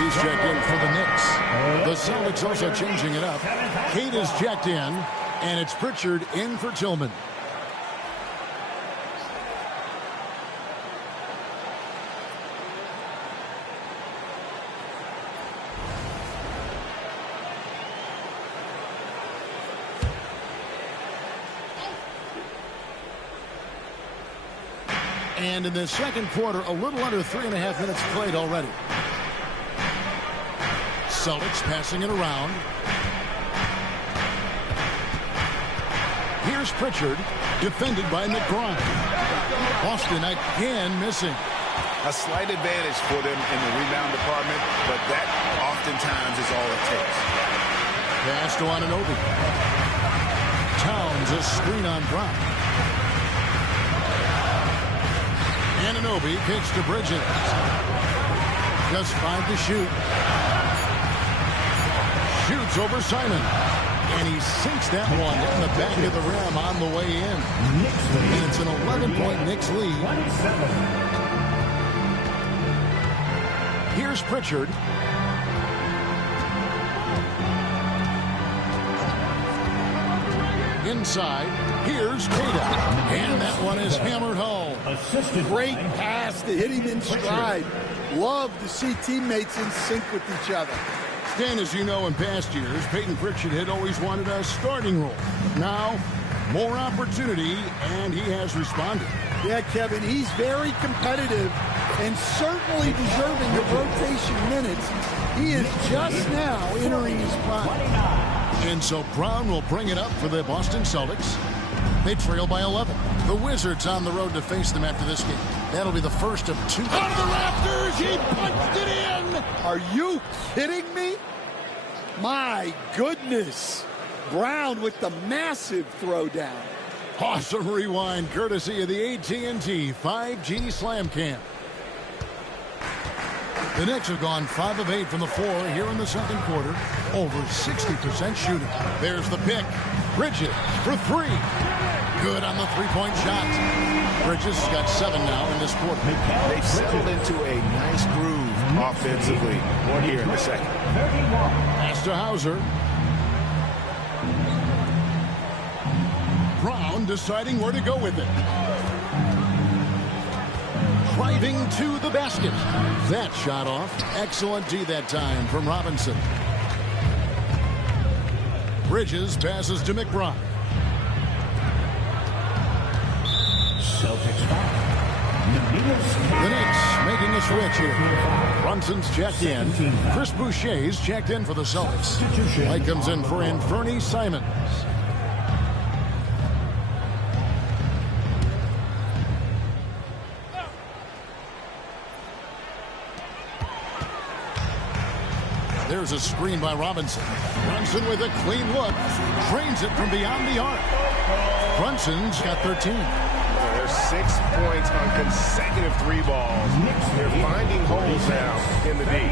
He's checked in for the Knicks. The Celtics also changing it up. Kate is checked in, and it's Pritchard in for Tillman. And in the second quarter, a little under 3.5 minutes played already. Celtics passing it around. Here's Pritchard, defended by McBride. Boston again missing. A slight advantage for them in the rebound department, but that oftentimes is all it takes. Pass to Anunoby. Towns a screen on Brown. Anunoby kicks to Bridges. Just 5 to shoot. Shoots over Simon. And he sinks that one in the back of the rim on the way in. And it's an 11-point Knicks lead. Here's Pritchard. Inside, here's Queta. And that one is hammered home. Great pass to hit him in stride. Love to see teammates in sync with each other. Dan, as you know, in past years, Peyton Pritchard had always wanted a starting role. Now, more opportunity, and he has responded. Yeah, Kevin, he's very competitive and certainly deserving of rotation minutes. He is just now entering his prime. And so Brown will bring it up for the Boston Celtics. They trail by 11. The Wizards on the road to face them after this game. That'll be the first of 2. Out of the rafters, he punched it in! Are you kidding me? My goodness. Brown with the massive throwdown. Awesome rewind courtesy of the AT&T 5G Slam Cam. The Knicks have gone 5 of 8 from the floor here in the second quarter. Over 60% shooting. There's the pick. Bridges for 3. Good on the three-point shot. Bridges has got 7 now in this quarter. They've settled into a nice groove offensively here in the second. Pass to Hauser. Brown deciding where to go with it. Driving to the basket. That shot off. Excellent D that time from Robinson. Bridges passes to McBride. Celtics foul. The Knicks making a switch here. Brunson's checked in. Chris Boucher's checked in for the Celtics. White comes in for Anfernee Simons. There's a screen by Robinson. Brunson with a clean look. Drains it from beyond the arc. Brunson's got 13. There's 6 points on consecutive 3 balls. They're finding holes now in the D.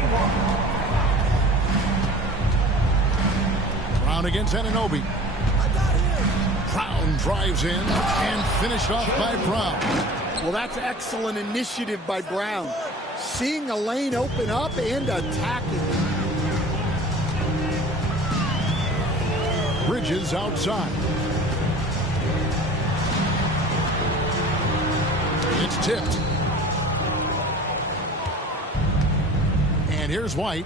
Brown against Anunoby. Brown drives in and finished off by Brown. Well, that's excellent initiative by Brown. Seeing a lane open up and attacking. Bridges outside. It's tipped. And here's White.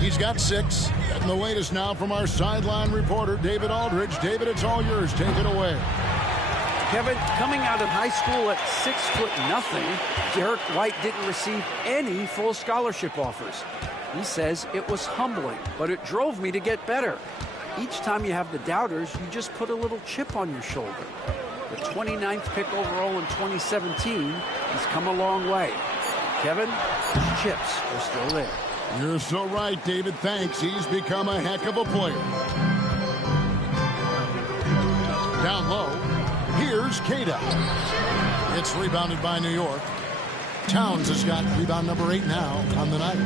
He's got 6. And the latest now from our sideline reporter, David Aldridge. David, it's all yours. Take it away. Kevin, coming out of high school at 6'0", Derek White didn't receive any full scholarship offers. He says it was humbling, but it drove me to get better. Each time you have the doubters, you just put a little chip on your shoulder. The 29th pick overall in 2017, he's come a long way. Kevin, his chips are still there. You're so right, David. Thanks. He's become a heck of a player. Down low, here's Cada. It's rebounded by New York. Towns has got rebound number 8 now on the night.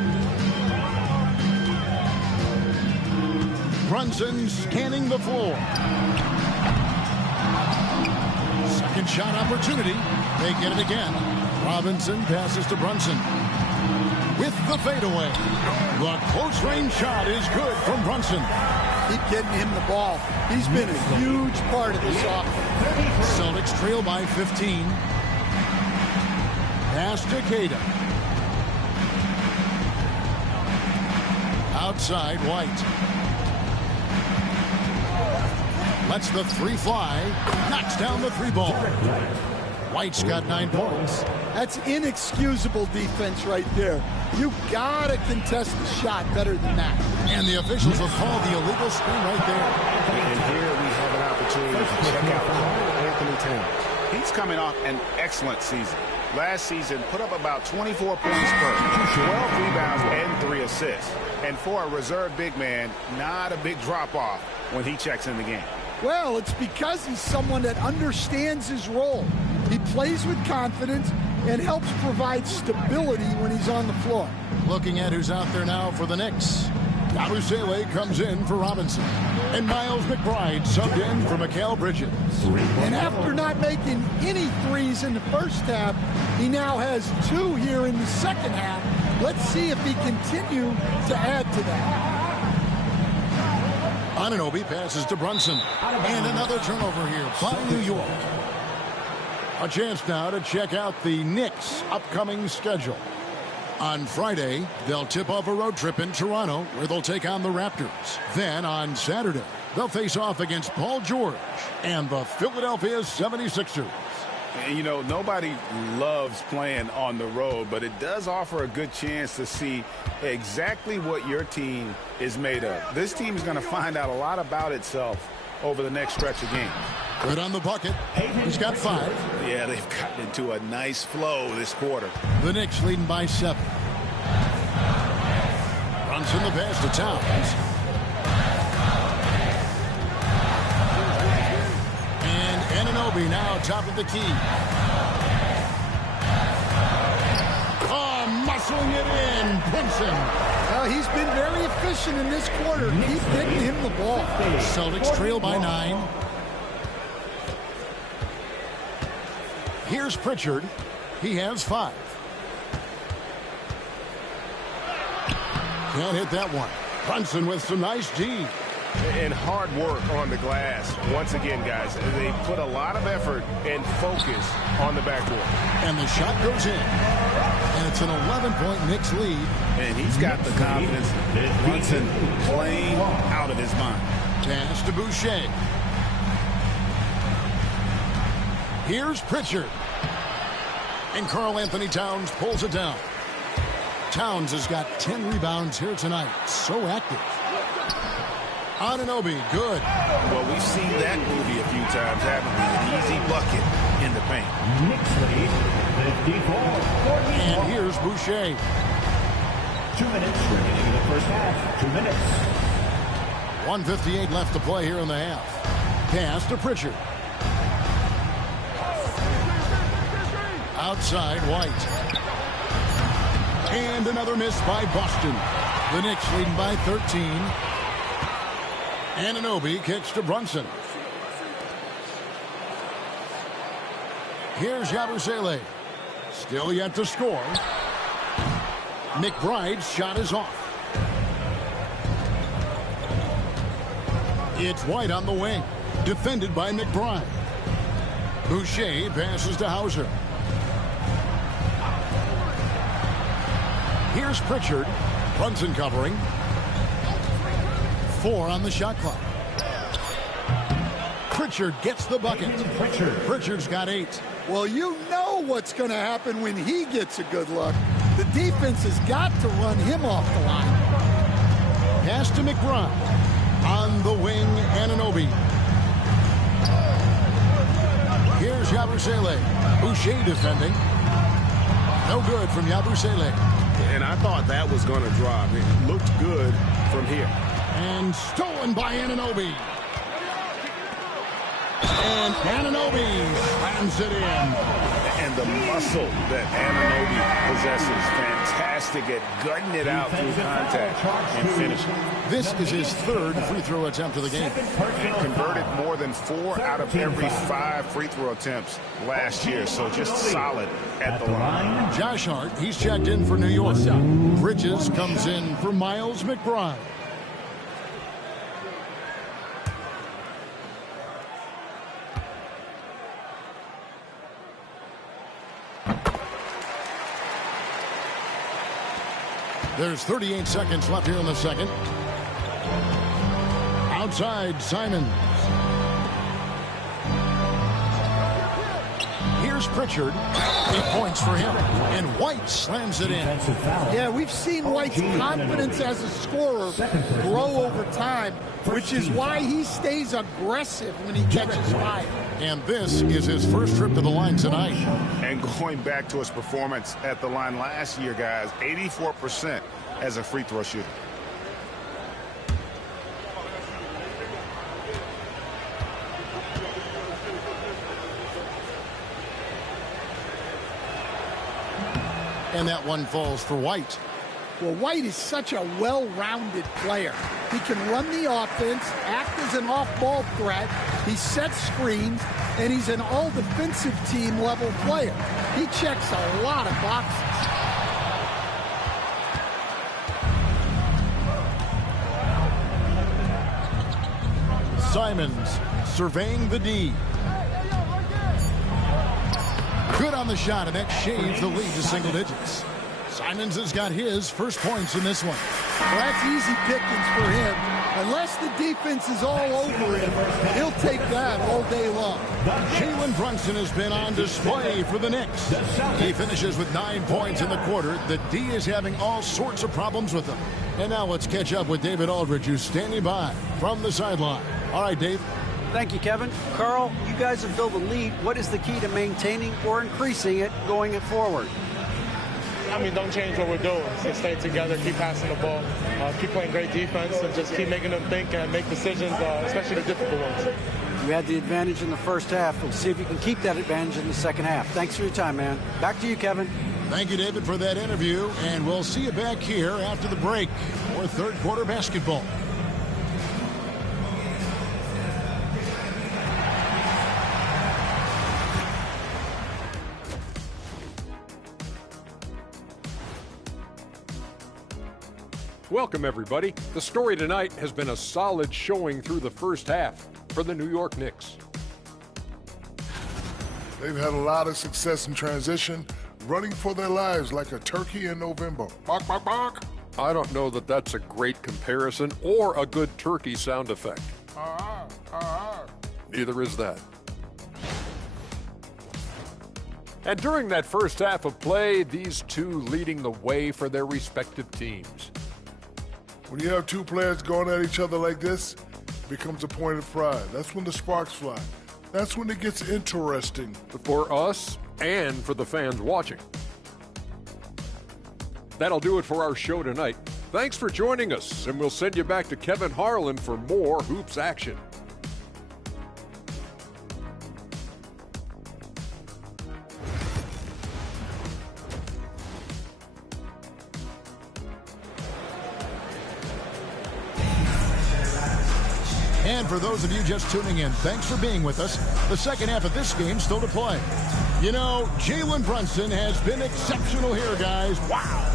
Brunson scanning the floor. Second shot opportunity. They get it again. Robinson passes to Brunson. With the fadeaway. The close range shot is good from Brunson. Keep getting him the ball. He's been a huge part of this offense. Celtics trail by 15. Pass to Cada. Outside, White. Lets the 3 fly. Knocks down the 3 ball. White's got 9 points. That's inexcusable defense right there. You gotta contest the shot better than that. And the officials have called the illegal screen right there. And here we have an opportunity to check out Anthony Towns. He's coming off an excellent season. Last season, put up about 24 points per, 12 rebounds, and 3 assists. And for a reserve big man, not a big drop-off when he checks in the game. Well, it's because he's someone that understands his role. He plays with confidence and helps provide stability when he's on the floor. Looking at who's out there now for the Knicks. Abusele comes in for Robinson. And Miles McBride subbed in for Mikal Bridges. And after not making any threes in the first half, he now has 2 here in the second half. Let's see if he continues to add to that. Anunoby passes to Brunson. And another turnover here by New York. A chance now to check out the Knicks' upcoming schedule. On Friday, they'll tip off a road trip in Toronto, where they'll take on the Raptors. Then on Saturday, they'll face off against Paul George and the Philadelphia 76ers. And, you know, nobody loves playing on the road, but it does offer a good chance to see exactly what your team is made of. This team is going to find out a lot about itself over the next stretch of games. Good on the bucket. He's got 5. Yeah, they've gotten into a nice flow this quarter. The Knicks leading by 7. Brunson the pass to Towns. And Anunoby now top of the key. Oh, muscling it in. Brunson. He's been very efficient in this quarter. Keep getting him the ball. Celtics trail by 9. Here's Pritchard. He has 5. Can't hit that one. Brunson with some nice D. And hard work on the glass. Once again, guys, they put a lot of effort and focus on the backboard. And the shot goes in. And it's an 11-point Knicks lead. And he's got the confidence. Brunson playing out of his mind. Pass to Boucher. Here's Pritchard. And Karl Anthony Towns pulls it down. Towns has got 10 rebounds here tonight. So active. Anunoby, good. Well, we've seen that movie a few times, haven't we? An easy bucket in the paint. Knicks lead 54-48. And here's Boucher. 2 minutes remaining in the first half. 2 minutes. 1:58 left to play here in the half. Pass to Pritchard. Outside, White. And another miss by Boston. The Knicks leading by 13. Anunoby kicks to Brunson. Here's Yabusele. Still yet to score. McBride's shot is off. It's White on the wing. Defended by McBride. Boucher passes to Hauser. Here's Pritchard. Brunson covering. 4 on the shot clock. Pritchard gets the bucket. Pritchard's got 8. Well, you know what's going to happen when he gets a good look. The defense has got to run him off the line. Pass to McBride. On the wing, Anunoby. Here's Yabusele. Boucher defending. No good from Yabusele. And I thought that was going to drop. It looked good from here. And stolen by Anunoby. And Anunoby slams it in. And the muscle that Anunoby possesses, fantastic at gutting it out through contact and finishing. This is his 3rd free throw attempt of the game. And converted more than 4 out of every 5 free throw attempts last year. So just solid at the line. Josh Hart, he's checked in for New York. Bridges comes in for Miles McBride. There's 38 seconds left here in the second. Outside, Simons. Here's Pritchard. 8 points for him. And White slams it in. Yeah, we've seen White's confidence as a scorer grow over time, which is why he stays aggressive when he catches fire. And this is his first trip to the line tonight. And going back to his performance at the line last year, guys, 84% as a free throw shooter. And that one falls for White. Well, White is such a well-rounded player. He can run the offense, act as an off-ball threat, he sets screens, and he's an all-defensive team level player. He checks a lot of boxes. Simons surveying the D. Good on the shot, and that shaves the lead to single digits. Simons has got his first points in this one. Well, that's easy pickings for him. Unless the defense is all over him, he'll take that all day long. Jalen Brunson has been on display for the Knicks. He finishes with 9 points in the quarter. The D is having all sorts of problems with him. And now let's catch up with David Aldridge, who's standing by from the sideline. All right, Dave. Thank you, Kevin. Carl, you guys have built a lead. What is the key to maintaining or increasing it going forward? I mean, don't change what we're doing. Just stay together, keep passing the ball, keep playing great defense, and just keep making them think and make decisions, especially the difficult ones. You had the advantage in the first half. We'll see if you can keep that advantage in the second half. Thanks for your time, man. Back to you, Kevin. Thank you, David, for that interview, and we'll see you back here after the break for third quarter basketball. Welcome, everybody. The story tonight has been a solid showing through the first half for the New York Knicks. They've had a lot of success in transition, running for their lives like a turkey in November. Bark, bark, bark. I don't know that that's a great comparison or a good turkey sound effect. Neither is that. And during that first half of play, these two leading the way for their respective teams. When you have two players going at each other like this, it becomes a point of pride. That's when the sparks fly. That's when it gets interesting. For us and for the fans watching. That'll do it for our show tonight. Thanks for joining us, and we'll send you back to Kevin Harlan for more hoops action. And for those of you just tuning in, thanks for being with us. The second half of this game still to play. You know, Jalen Brunson has been exceptional here, guys. Wow.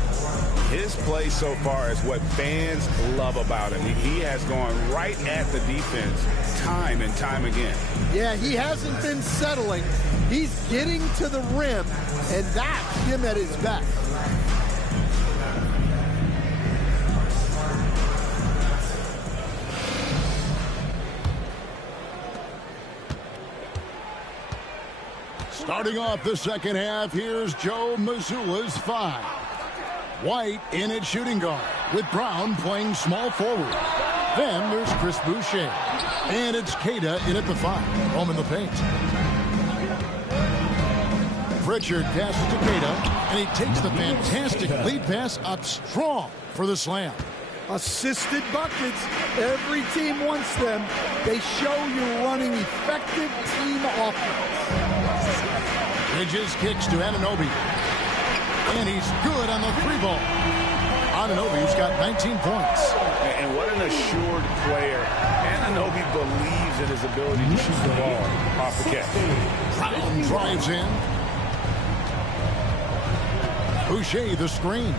His play so far is what fans love about him. He has gone right at the defense time and time again. Yeah, he hasn't been settling. He's getting to the rim, and that's him at his best. Starting off the second half, here's Joe Mazzulla's 5. White in at shooting guard, with Brown playing small forward. Then there's Chris Boucher. And it's Queta in at the 5, home in the paint. Pritchard passes to Queta, and he takes the fantastic lead pass up strong for the slam. Assisted buckets. Every team wants them. They show you're running effective team offense. Bridges kicks to Anunoby. And he's good on the 3-ball. Anunoby's got 19 points. And what an assured player. Anunoby believes in his ability to shoot the ball off the catch. Brown drives in. Boucher the screen.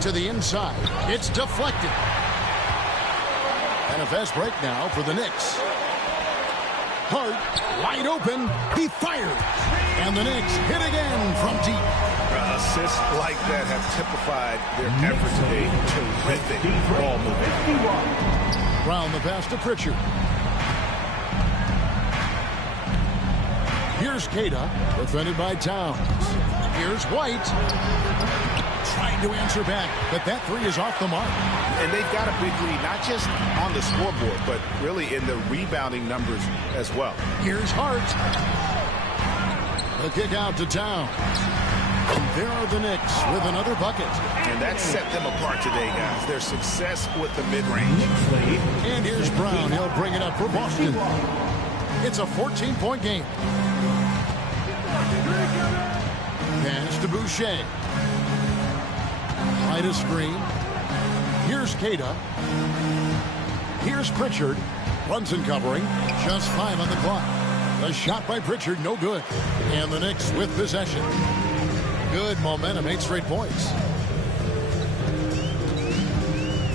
To the inside. It's deflected. And a fast break now for the Knicks. Hart, wide open. He fired. And the Knicks hit again from deep. Assists like that have typified their effort today. Terrific ball movement. Brown the pass to Pritchard. Here's Queta, defended by Towns. Here's White. Trying to answer back, but that 3 is off the mark. And they've got a big lead, not just on the scoreboard, but really in the rebounding numbers as well. Here's Hart. The kick out to Towns. And there are the Knicks with another bucket. And that set them apart today, guys. Their success with the mid-range. And here's Brown. He'll bring it up for Boston. It's a 14-point game. Pass to Boucher. Right a screen. Here's Queta. Here's Pritchard. Brunson covering. Just 5 on the clock. A shot by Pritchard, no good. And the Knicks with possession. Good momentum, 8 straight points.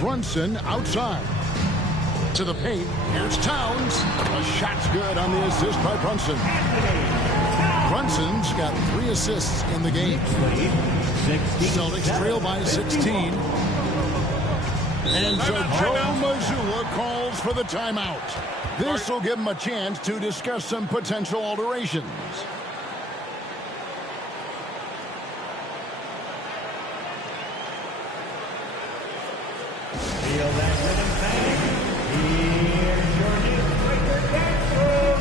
Brunson outside. To the paint. Here's Towns. A shot's good on the assist by Brunson. Brunson's got 3 assists in the game. Celtics trail by 16. And so Joe Mazzulla calls for the timeout. This will give him a chance to discuss some potential alterations. Feel that rhythm bang. Here's your new breaker dance move.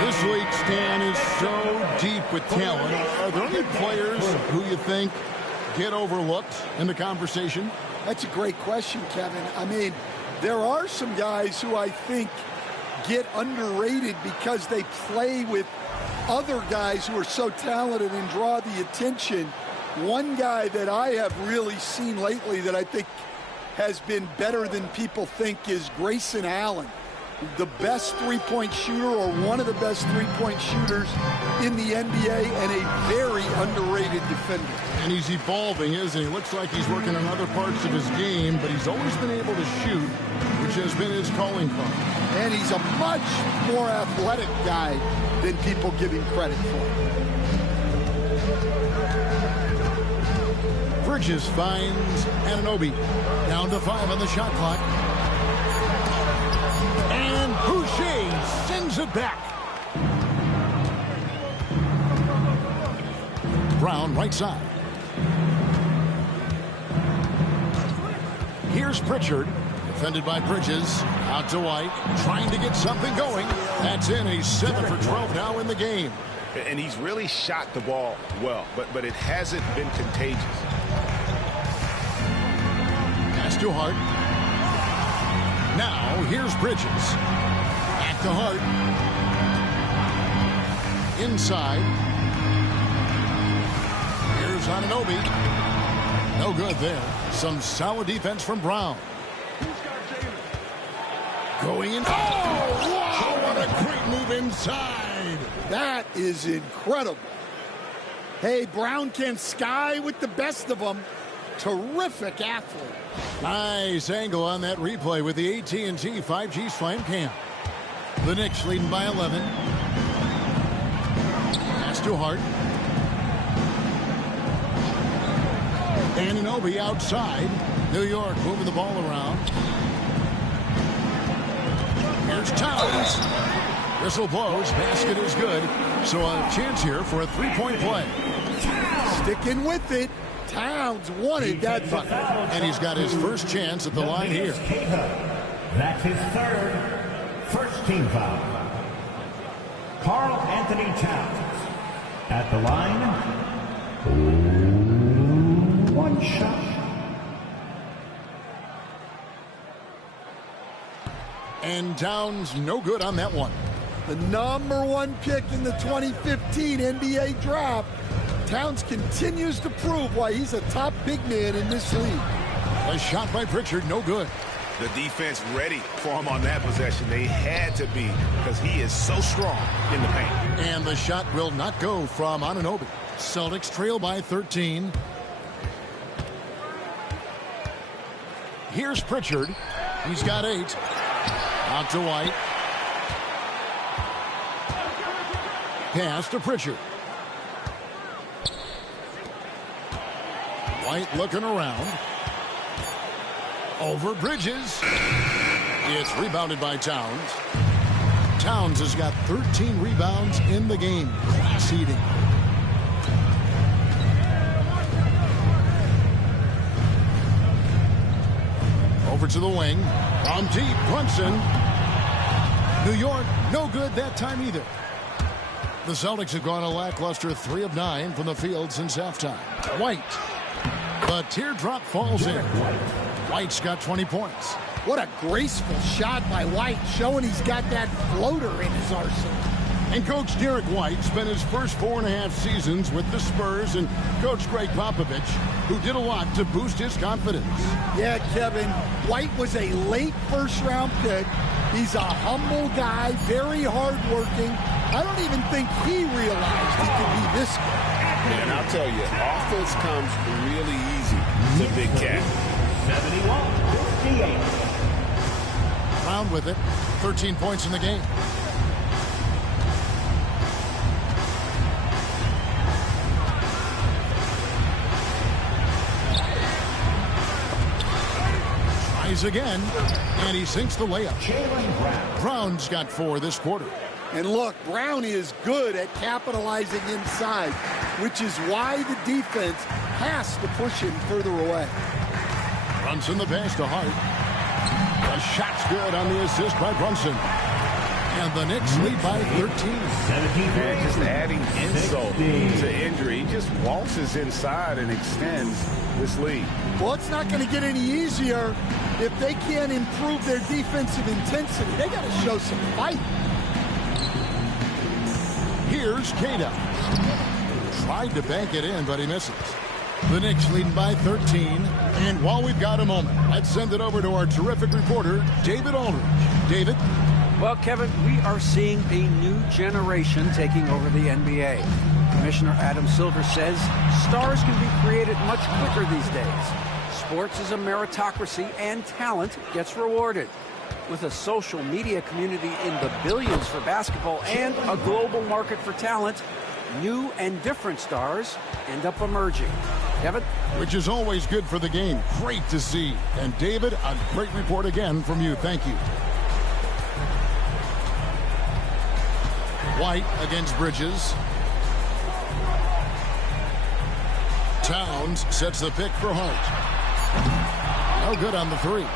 This league, Stan, is so deep with talent. Are there any players who you think get overlooked in the conversation? That's a great question, Kevin. I mean, there are some guys who I think get underrated because they play with other guys who are so talented and draw the attention. One guy that I have really seen lately that I think has been better than people think is Grayson Allen. the best three-point shooter or one of the best three-point shooters in the NBA and a very underrated defender. And he's evolving, isn't he? Looks like he's working on other parts of his game, but he's always been able to shoot, which has been his calling card. And he's a much more athletic guy than people give him credit for. Bridges finds Anunoby. Down to 5 on the shot clock. And Boucher sends it back. Brown right side. Here's Pritchard. Defended by Bridges. Out to White. Trying to get something going. That's in. He's 7 for 12 now in the game. And he's really shot the ball well, but it hasn't been contagious. Pass to Hart. Now here's Bridges. Back to Hart. Inside. Here's Anunoby. No good there. Some solid defense from Brown. Going in. Oh, wow, what a great move inside. That is incredible. Hey, Brown can sky with the best of them. Terrific athlete. Nice angle on that replay with the AT&T 5G Slam Cam. The Knicks leading by 11. Pass to Hart. Anunoby outside. New York moving the ball around. Here's Towns. Whistle blows. Basket is good. So a chance here for a three-point play. Sticking with it. Towns wanted that bucket. And he's got his first chance at the line here. That's his first team foul. Karl Anthony Towns at the line. One shot. And Towns no good on that one. The #1 pick in the 2015 NBA draft. Towns continues to prove why he's a top big man in this league. A shot by Pritchard, no good. The defense ready for him on that possession. They had to be because he is so strong in the paint. And the shot will not go from Anunoby. Celtics trail by 13. Here's Pritchard. He's got 8. Out to White. Pass to Pritchard. White looking around. Over Bridges. It's rebounded by Towns. Towns has got 13 rebounds in the game. Class eating. Over to the wing. From deep, Brunson. New York, no good that time either. The Celtics have gone a lackluster 3 of 9 from the field since halftime. White. The teardrop falls in. White's got 20 points. What a graceful shot by White, showing he's got that floater in his arsenal. And Coach Derek White spent his first 4.5 seasons with the Spurs and Coach Greg Popovich, who did a lot to boost his confidence. Yeah, Kevin, White was a late first-round pick. He's a humble guy, very hardworking. I don't even think he realized he could be this good. And I'll tell you, offense comes really easy to Big Cat. 71-58. Brown with it. 13 points in the game. Tries again, and he sinks the layup. Brown's got 4 this quarter. And look, Brown is good at capitalizing inside, which is why the defense has to push him further away. Brunson the pass to Hart. The shot's good on the assist by Brunson. And the Knicks lead by 13. Man, just adding insult to injury. He just waltzes inside and extends this lead. Well, it's not going to get any easier if they can't improve their defensive intensity. They got to show some fight. Here's Cada. Tried to bank it in, but he misses. The Knicks leading by 13. And while we've got a moment, let's send it over to our terrific reporter, David Aldridge. David? Well, Kevin, we are seeing a new generation taking over the NBA. Commissioner Adam Silver says stars can be created much quicker these days. Sports is a meritocracy and talent gets rewarded. With a social media community in the billions for basketball and a global market for talent, new and different stars end up emerging. Kevin? Which is always good for the game. Great to see. And David, a great report again from you. Thank you. White against Bridges. Towns sets the pick for Hart. No good on the three.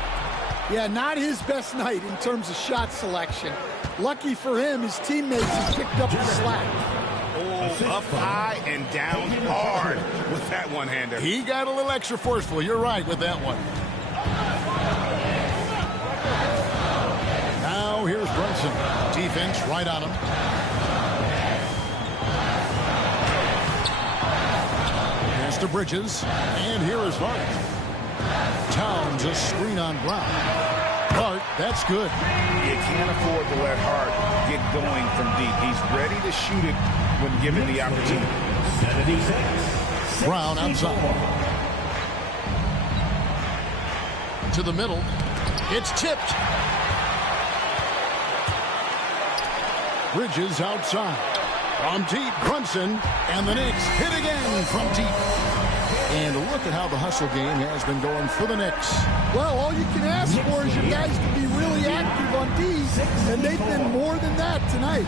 Yeah, not his best night in terms of shot selection. Lucky for him, his teammates have picked up the slack. Oh, up high and down hard with that one-hander. He got a little extra forceful. You're right with that one. Now here's Brunson. Defense right on him. Pass to Bridges. And here is Hart. Towns a screen on Brown. Hart, that's good. You can't afford to let Hart get going from deep. He's ready to shoot it when given the opportunity. Brown outside. To the middle. It's tipped. Bridges outside. From deep, Brunson. And the Knicks hit again from deep. And look at how the hustle game has been going for the Knicks. Well, all you can ask for is your guys to be really active on D's, and they've been more than that tonight.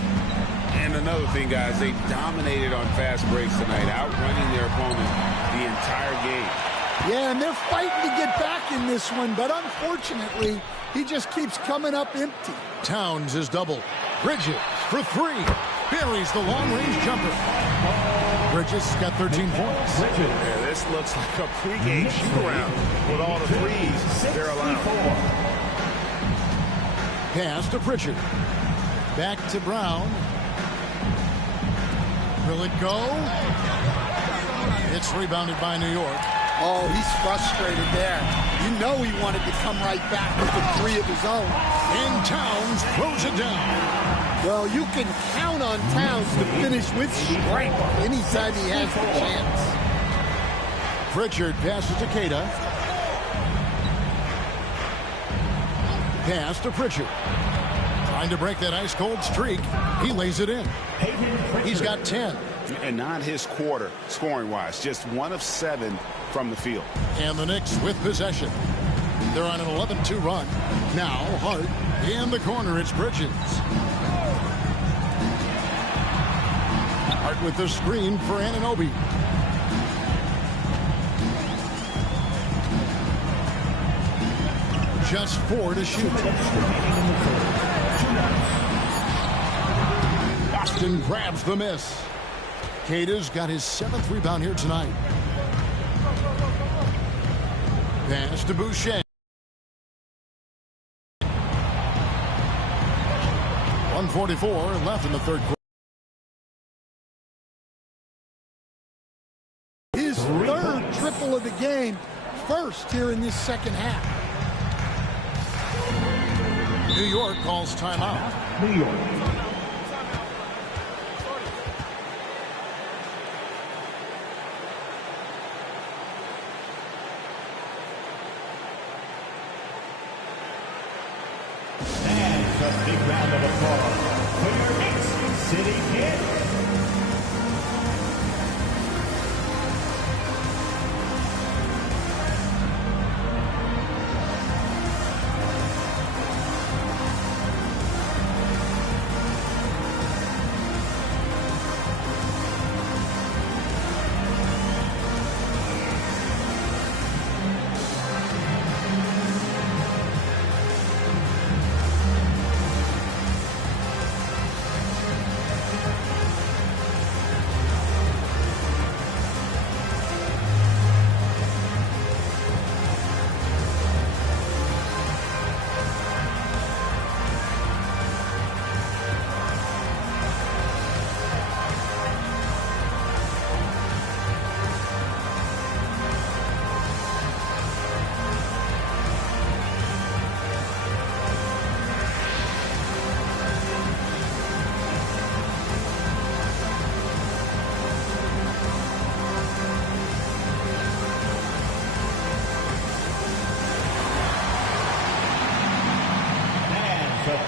And another thing, guys, they dominated on fast breaks tonight, outrunning their opponent the entire game. Yeah, and they're fighting to get back in this one, but unfortunately, he just keeps coming up empty. Towns is double. Bridges for three. Buries the long-range jumper. Bridges got 13 points. Yeah, this looks like a pregame shoot-around with all the threes they're allowing. Pass to Pritchard. Back to Brown. Will it go? It's rebounded by New York. Oh, he's frustrated there. You know he wanted to come right back with a three of his own. And Towns throws it down. Well, you can count on Towns to finish with strength anytime he has the chance. Pritchard passes to Queta. Pass to Pritchard. Trying to break that ice-cold streak. He lays it in. He's got 10. And not his quarter, scoring-wise. Just 1 of 7 from the field. And the Knicks with possession. They're on an 11-2 run. Now, Hart in the corner. It's Bridges. Hart with the screen for Anunoby. Just 4 to shoot. Boston grabs the miss. Queta's got his 7th rebound here tonight. Pass to Boucher. 1:44 left in the third quarter. His third triple of the game, first here in this second half. New York calls timeout. New York. A big round of applause for your Knicks City Kid.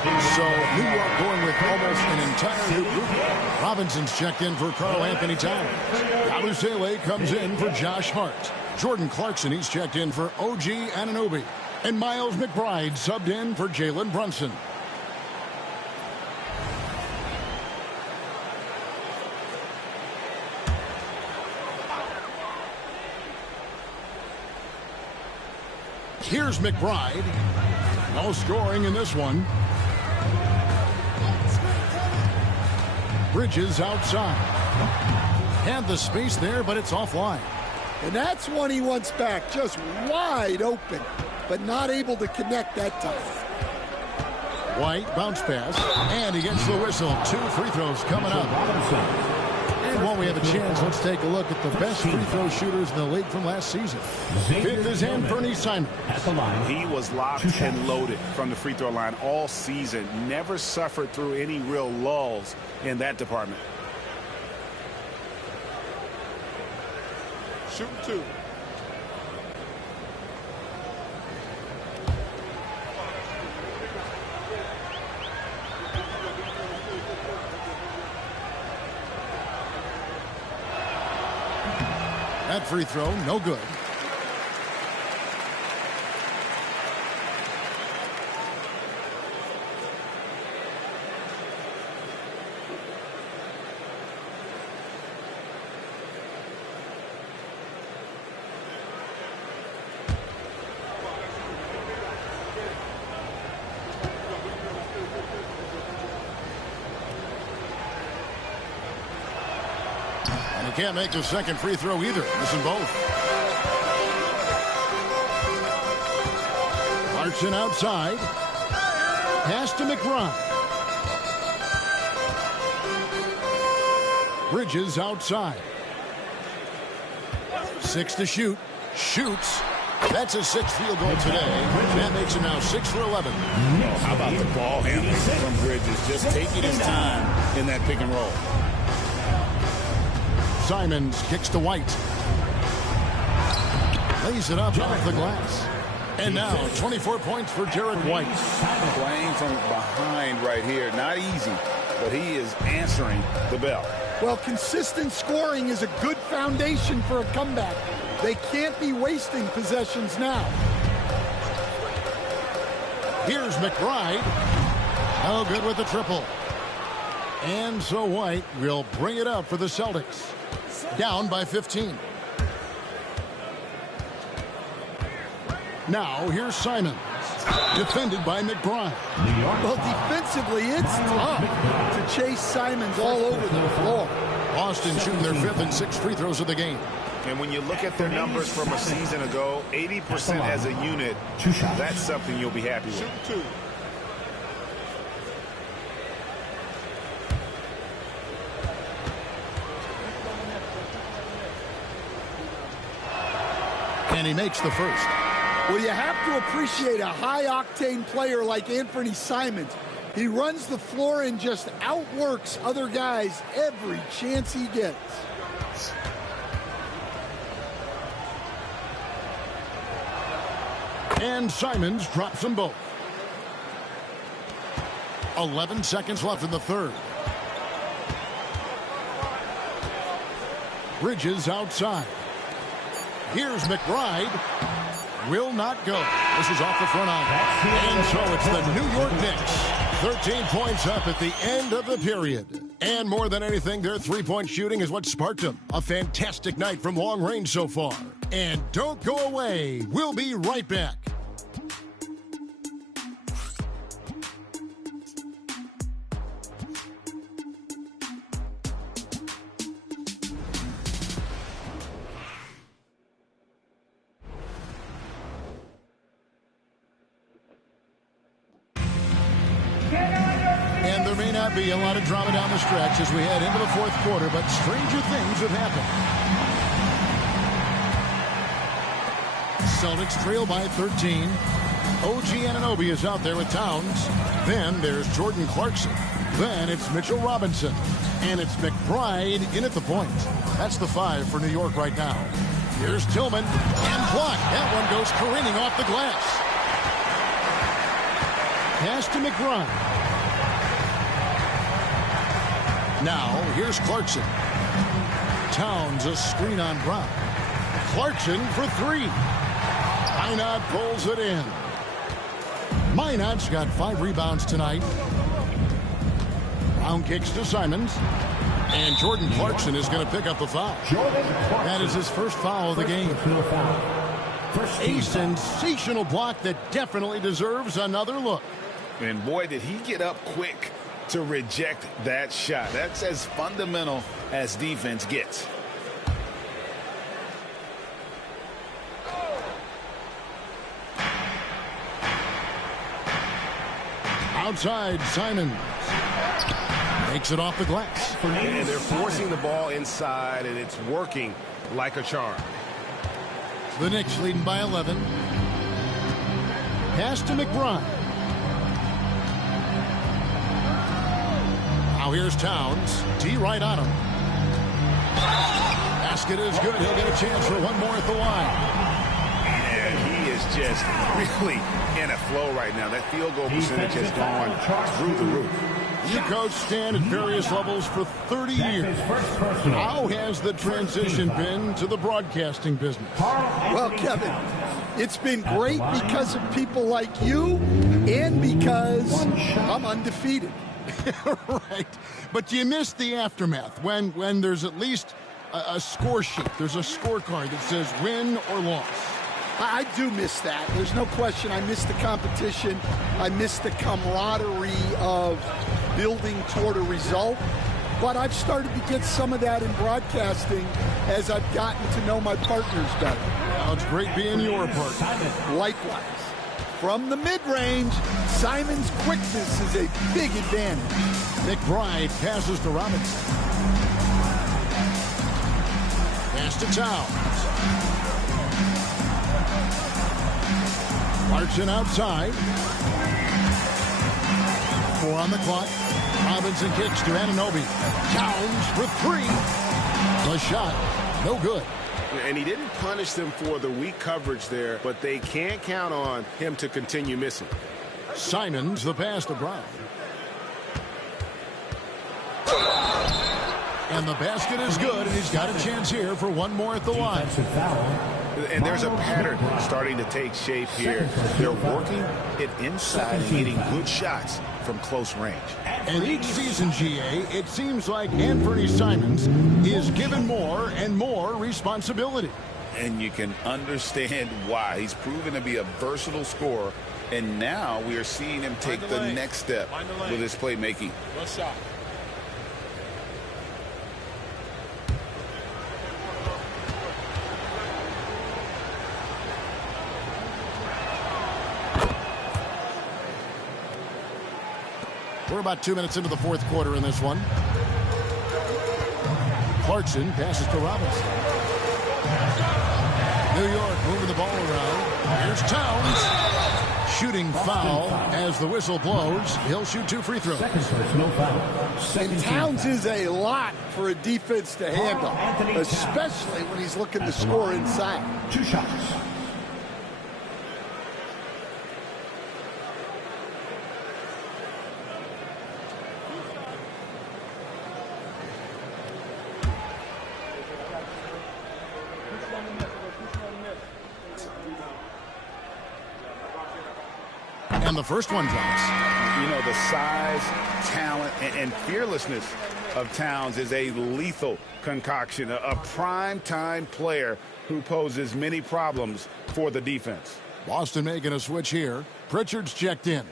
So New York going with almost an entire new group. Robinson's checked in for Karl Anthony Towns. Yabusele comes in for Josh Hart. Jordan Clarkson, he's checked in for OG Anunoby. And Miles McBride subbed in for Jalen Brunson. Here's McBride. No scoring in this one. Bridges outside. Had the space there, but it's offline. And that's one he wants back, just wide open, but not able to connect that time. White bounce pass, and he gets the whistle. 2 free throws coming up. And while we have a chance, let's take a look at the best free throw shooters in the league from last season. Fifth is Anthony Simons. He was locked and loaded from the free throw line all season. Never suffered through any real lulls in that department. Shoot 2. That free throw, no good. Can't make the second free throw either. Missing both. Clarkson outside. Pass to McBride. Bridges outside. 6 to shoot. Shoots. That's his 6th field goal today. That makes it now 6 for 11. How about the ball handling from Bridges? Just taking his time in that pick and roll. Simons kicks to White. Lays it up off the glass. And now 24 points for Jared White. Playing from behind right here. Not easy, but he is answering the bell. Well, consistent scoring is a good foundation for a comeback. They can't be wasting possessions now. Here's McBride. No good with the triple. And so White will bring it up for the Celtics. Down by 15. Now here's Simons. Defended by McBride. Well, defensively, it's tough to chase Simons all over the floor. Boston shooting their 5th and 6th free throws of the game. And when you look at their numbers from a season ago, 80% as a unit, that's something you'll be happy with. Shoot 2. And he makes the first. Well, you have to appreciate a high-octane player like Anthony Simons. He runs the floor and just outworks other guys every chance he gets. And Simons drops them both. 11 seconds left in the third. Bridges outside. Here's McBride. Will not go. This is off the front iron. And so it's the New York Knicks. 13 points up at the end of the period. And more than anything, their three-point shooting is what sparked them. A fantastic night from long range so far. And don't go away. We'll be right back. And there may not be a lot of drama down the stretch as we head into the fourth quarter, but stranger things have happened. Celtics trail by 13. OG Anunoby is out there with Towns. Then there's Jordan Clarkson. Then it's Mitchell Robinson. And it's McBride in at the point. That's the 5 for New York right now. Here's Tillman. And blocked. That one goes careening off the glass. Pass to McBride. Now, here's Clarkson. Towns a screen on Brown. Clarkson for three. Minot pulls it in. Minot's got 5 rebounds tonight. Brown kicks to Simons. And Jordan Clarkson is going to pick up the foul. That is his first foul of the game. A sensational block that definitely deserves another look. And boy, did he get up quick to reject that shot. That's as fundamental as defense gets. Outside, Simons makes it off the glass. And they're forcing the ball inside, and it's working like a charm. The Knicks leading by 11. Pass to McBride. Now here's Towns. D right on him. Basket is good. He'll get a chance for one more at the line. And he is just really in a flow right now. That field goal percentage has gone through the roof. You coach Stan at various levels for 30 years. How has the transition been to the broadcasting business? Well, Kevin, it's been great because of people like you and because I'm undefeated. Right. But do you miss the aftermath when there's at least a score sheet? There's a scorecard that says win or loss. I do miss that. There's no question. I miss the competition. I miss the camaraderie of building toward a result. But I've started to get some of that in broadcasting as I've gotten to know my partners better. Well, it's great being your partner. Likewise. From the mid-range, Simon's quickness is a big advantage. McBride passes to Robinson. Pass to Towns. Clarkson outside. 4 on the clock. Robinson kicks to Anunoby. Towns for 3. The shot, no good. And he didn't punish them for the weak coverage there, but they can't count on him to continue missing. Simons, the pass to Brown. And the basket is good, and he's got a chance here for one more at the line. And there's a pattern starting to take shape here. They're working it inside and getting good shots from close range. And each season, GA, it seems like Anthony Simons is given more and more responsibility. And you can understand why. He's proven to be a versatile scorer, and now we are seeing him take the next step with his playmaking. Good shot. We're about 2 minutes into the fourth quarter in this one. Clarkson passes to Robinson. New York moving the ball around. Here's Towns. Shooting foul as the whistle blows. He'll shoot 2 free throws. And Towns is a lot for a defense to handle, especially when he's looking to score inside. 2 shots. And the first one drops. You know, the size, talent, and fearlessness of Towns is a lethal concoction, a prime-time player who poses many problems for the defense. Boston making a switch here. Pritchard's checked in.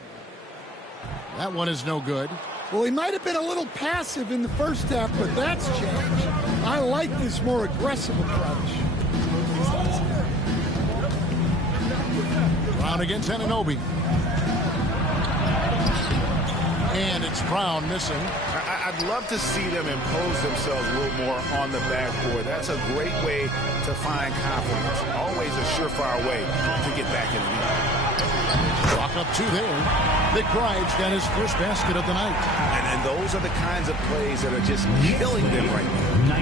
That one is no good. Well, he might have been a little passive in the first half, but that's changed. I like this more aggressive approach. Brown against Anunoby. And it's Brown missing. I'd love to see them impose themselves a little more on the backboard. That's a great way to find confidence. Always a surefire way to get back in the lead. Walk up 2 there. McBride's got his first basket of the night. And those are the kinds of plays that are just killing them right now.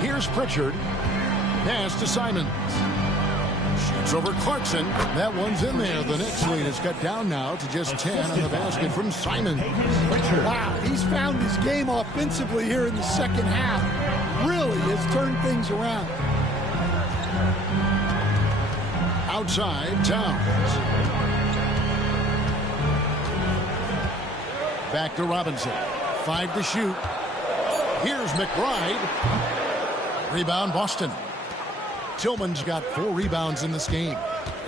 92-80. Here's Pritchard. Pass to Simons. Shoots over Clarkson. That one's in there. The Knicks lead is cut down now to just 10 on the basket from Simon. Wow, he's found his game offensively here in the second half. Really has turned things around. Outside, Towns. Back to Robinson. 5 to shoot. Here's McBride. Rebound, Boston. Tillman's got 4 rebounds in this game.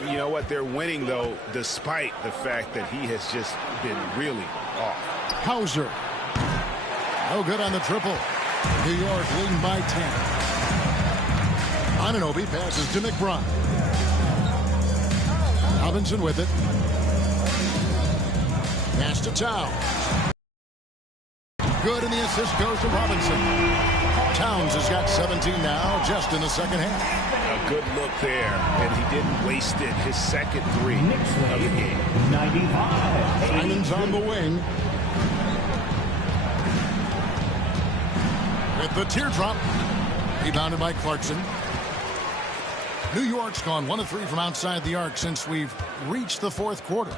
You know what? They're winning, though, despite the fact that he has just been really off. Hauser. No good on the triple. New York leading by 10. Anunoby passes to McBride. Robinson with it. Pass to Towns. Good, and the assist goes to Robinson. Towns has got 17 now, just in the second half. A good look there, and he didn't waste it. His second 3 of the game. 95. Simon's on the wing. With the teardrop. Rebounded by Clarkson. New York's gone 1 of 3 from outside the arc since we've reached the fourth quarter.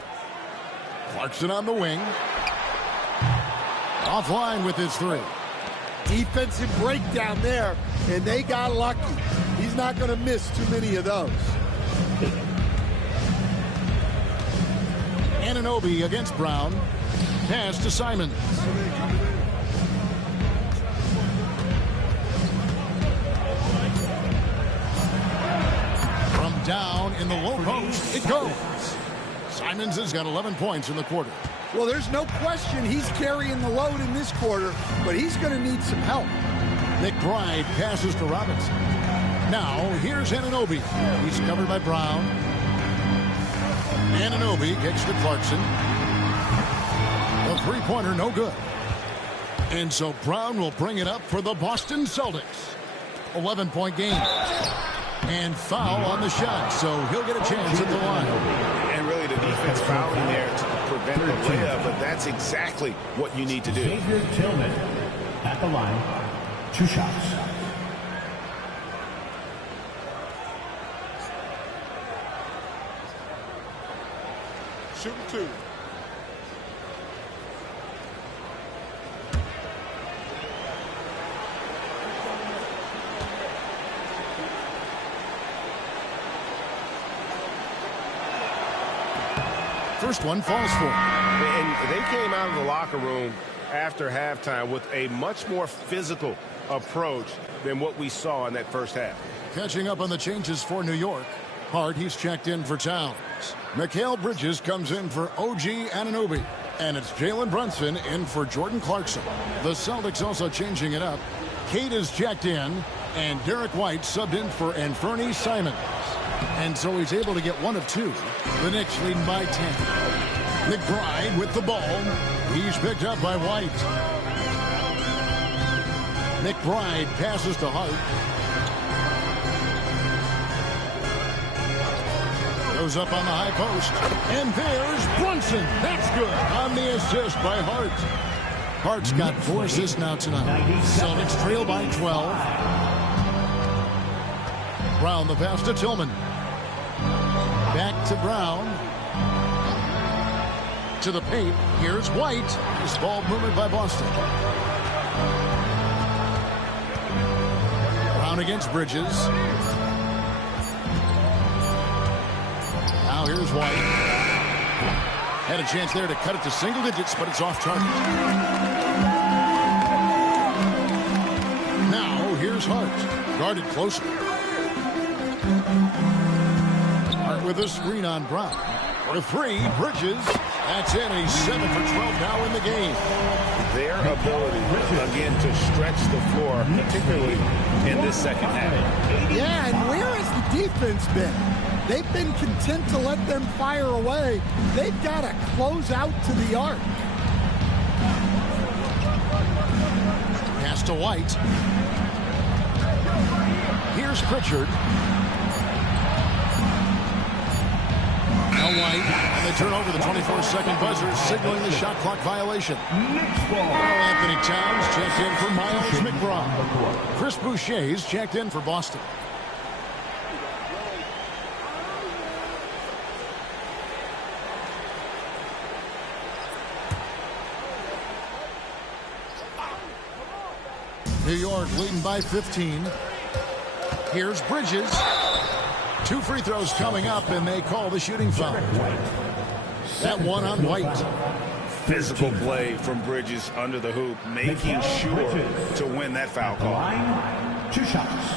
Clarkson on the wing. Offline with his 3. Defensive breakdown there, and they got lucky. He's not going to miss too many of those. Anunoby against Brown. Pass to Simons. From down in the low post, it goes. Simons has got 11 points in the quarter. Well, there's no question he's carrying the load in this quarter, but he's going to need some help. McBride passes to Robinson. Now, here's Anunoby. He's covered by Brown. Anunoby kicks to Clarkson. The three-pointer, no good. And so Brown will bring it up for the Boston Celtics. 11-point game. And foul on the shot, so he'll get a chance at the line. And really, the defense fouled in there to prevent the layup, but that's exactly what you need to do. Xavier Tillman at the line. 2 shots. Shooting 2. First one falls for him. And they came out of the locker room after halftime with a much more physical approach than what we saw in that first half. Catching up on the changes for New York. Hart, he's checked in for Towns. Mikal Bridges comes in for OG Anunoby. And it's Jalen Brunson in for Jordan Clarkson. The Celtics also changing it up. Cade is checked in, and Derek White subbed in for Anthony Simons. And so he's able to get 1 of 2. The Knicks leading by 10. McBride with the ball. He's picked up by White. McBride passes to Hart. Goes up on the high post. And there's Brunson. That's good on the assist by Hart. Hart's got 4 assists now tonight. Celtics trail by 12. Brown the pass to Tillman. Back to Brown. To the paint. Here's White. This ball movement by Boston. Brown against Bridges. Now here's White. Had a chance there to cut it to single digits, but it's off target. Now here's Hart. Guarded closely. Hart with a screen on Brown. For 3, Bridges. That's in. He's 7 for 12 now in the game. Their ability, again, to stretch the floor, particularly in this second half. Yeah, and where has the defense been? They've been content to let them fire away. They've got to close out to the arc. Pass to White. Here's Pritchard. Now White, and they turn over the 24-second buzzer, signaling the shot clock violation. Anthony Towns checked in for Miles McBride. Chris Boucher's checked in for Boston. New York leading by 15. Here's Bridges. 2 free throws coming up, and they call the shooting foul. That one on White. Physical play from Bridges under the hoop, making sure to win that foul call. 2 shots.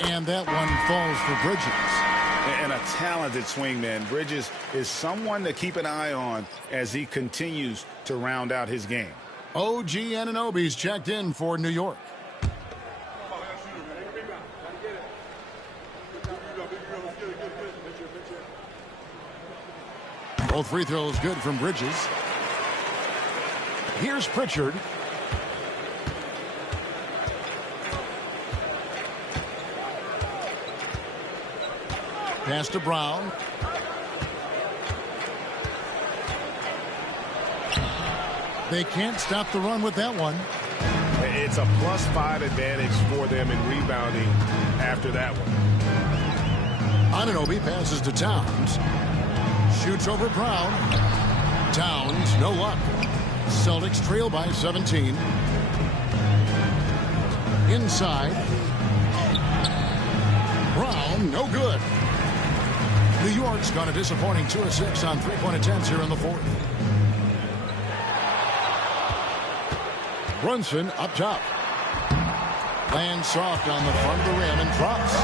And that one falls for Bridges. And a talented swingman. Bridges is someone to keep an eye on as he continues to round out his game. OG Anunoby's checked in for New York. Both free throws good from Bridges. Here's Pritchard. Pass to Brown. They can't stop the run with that one. It's a +5 advantage for them in rebounding after that one. Anunoby passes to Towns. Shoots over Brown. Towns, no luck. Celtics trail by 17. Inside. Brown, no good. New York's gone a disappointing 2 of 6 on 3-point attempts here in the fourth. Brunson up top. Lands soft on the front of the rim and drops.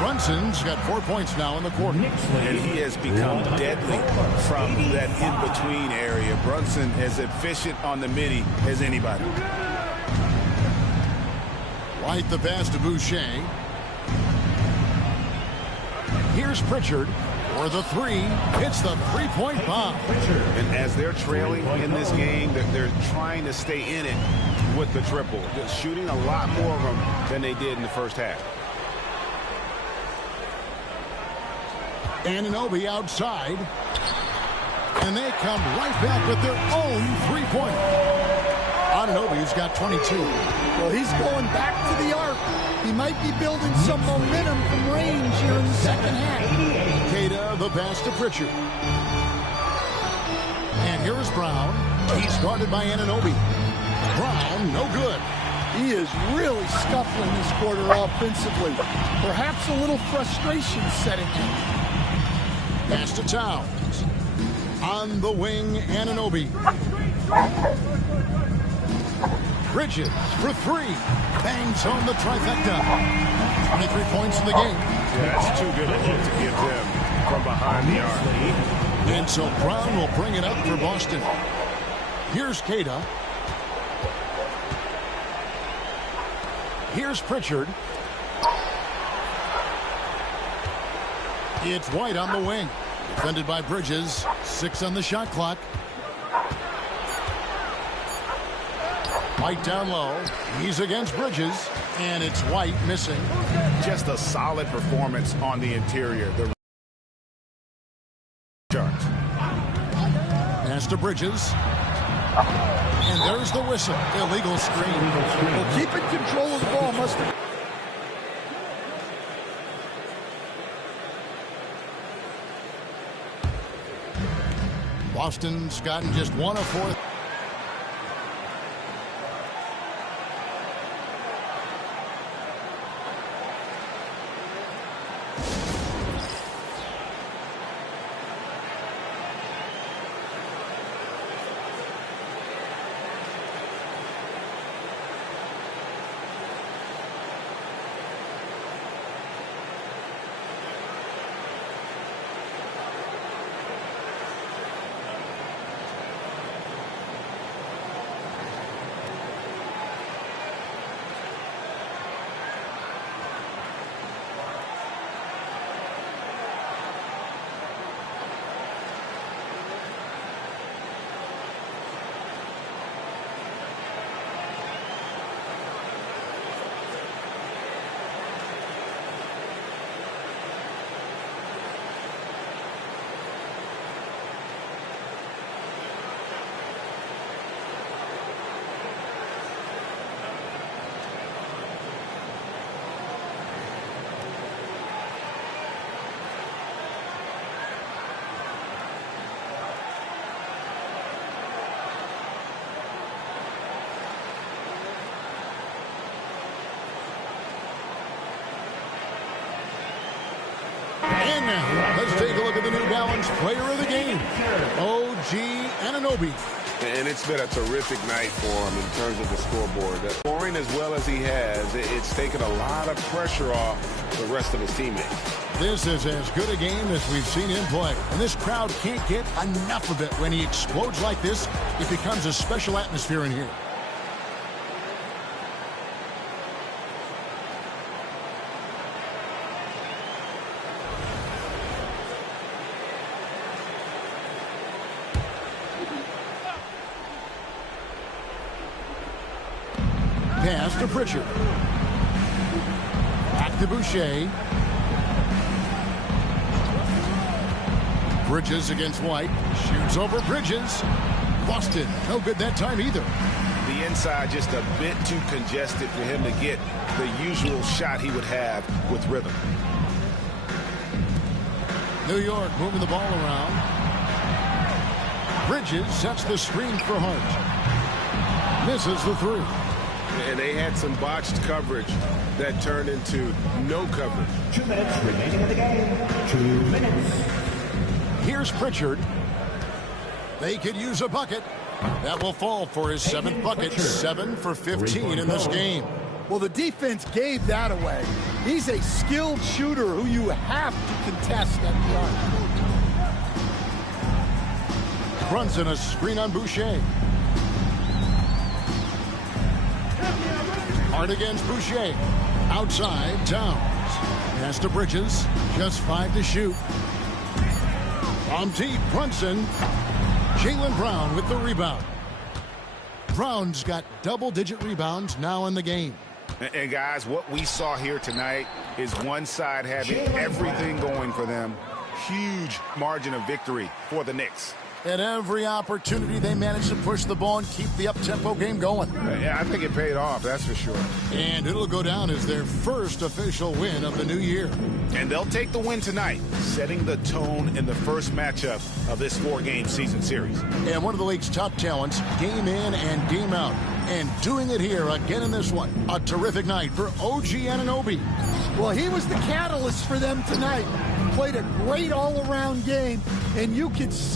Brunson's got 4 points now in the quarter. And he has become deadly from that in-between area. Brunson as efficient on the midi as anybody. White the pass to Boucher. Here's Pritchard for the 3. Hits the 3-point bomb. And as they're trailing in this game, they're trying to stay in it with the triple. Just shooting a lot more of them than they did in the first half. Anunoby outside. And they come right back with their own 3-pointer. Anunoby's got 22. Well, he's going back to the arc. He might be building some momentum from range here in the second half. Queta, the pass to Pritchard. And here is Brown. He's guarded by Anunoby. Brown, no good. He is really scuffling this quarter offensively. Perhaps a little frustration setting in. Pass to Towns. On the wing, Anunoby. Bridges for 3. Bangs home the trifecta. 23 points in the game. Yeah, that's too good a look to give them from behind the arc. And so Brown will bring it up for Boston. Here's Queta. Here's Pritchard. It's White on the wing. Defended by Bridges. 6 on the shot clock. White down low. He's against Bridges. And it's White missing. Just a solid performance on the interior. The Sharks. Pass to Bridges. And there's the whistle. Illegal screen. Well, keeping control of the ball must have... Boston's gotten just 1 of 4. And let's take a look at the New Balance player of the game, OG Anunoby. And it's been a terrific night for him in terms of the scoreboard. Scoring as well as he has, it's taken a lot of pressure off the rest of his teammates. This is as good a game as we've seen him play. And this crowd can't get enough of it. When he explodes like this, it becomes a special atmosphere in here. Pass to Pritchard. Back to Boucher. Bridges against White. Shoots over Bridges. Lost it. No good that time either. The inside just a bit too congested for him to get the usual shot he would have with rhythm. New York moving the ball around. Bridges sets the screen for Hart. Misses the three. And they had some botched coverage that turned into no coverage. 2 minutes remaining in the game. 2 minutes. Here's Pritchard. They could use a bucket. That will fall for his 7th bucket. 7 for 15 in this game. Well, the defense gave that away. He's a skilled shooter who you have to contest at the arc. Brunson a screen on Boucher. Hard against Boucher. Outside, Towns. Pass to Bridges. Just 5 to shoot. From deep, Brunson. Jaylen Brown with the rebound. Brown's got double-digit rebounds now in the game. And guys, what we saw here tonight is one side having everything going for them. Huge margin of victory for the Knicks. At every opportunity, they managed to push the ball and keep the up-tempo game going. Yeah, I think it paid off, that's for sure. And it'll go down as their first official win of the new year. And they'll take the win tonight, setting the tone in the first matchup of this 4-game season series. And one of the league's top talents, game in and game out. And doing it here again in this one. A terrific night for OG Anunoby. Well, he was the catalyst for them tonight. Played a great all-around game, and you could see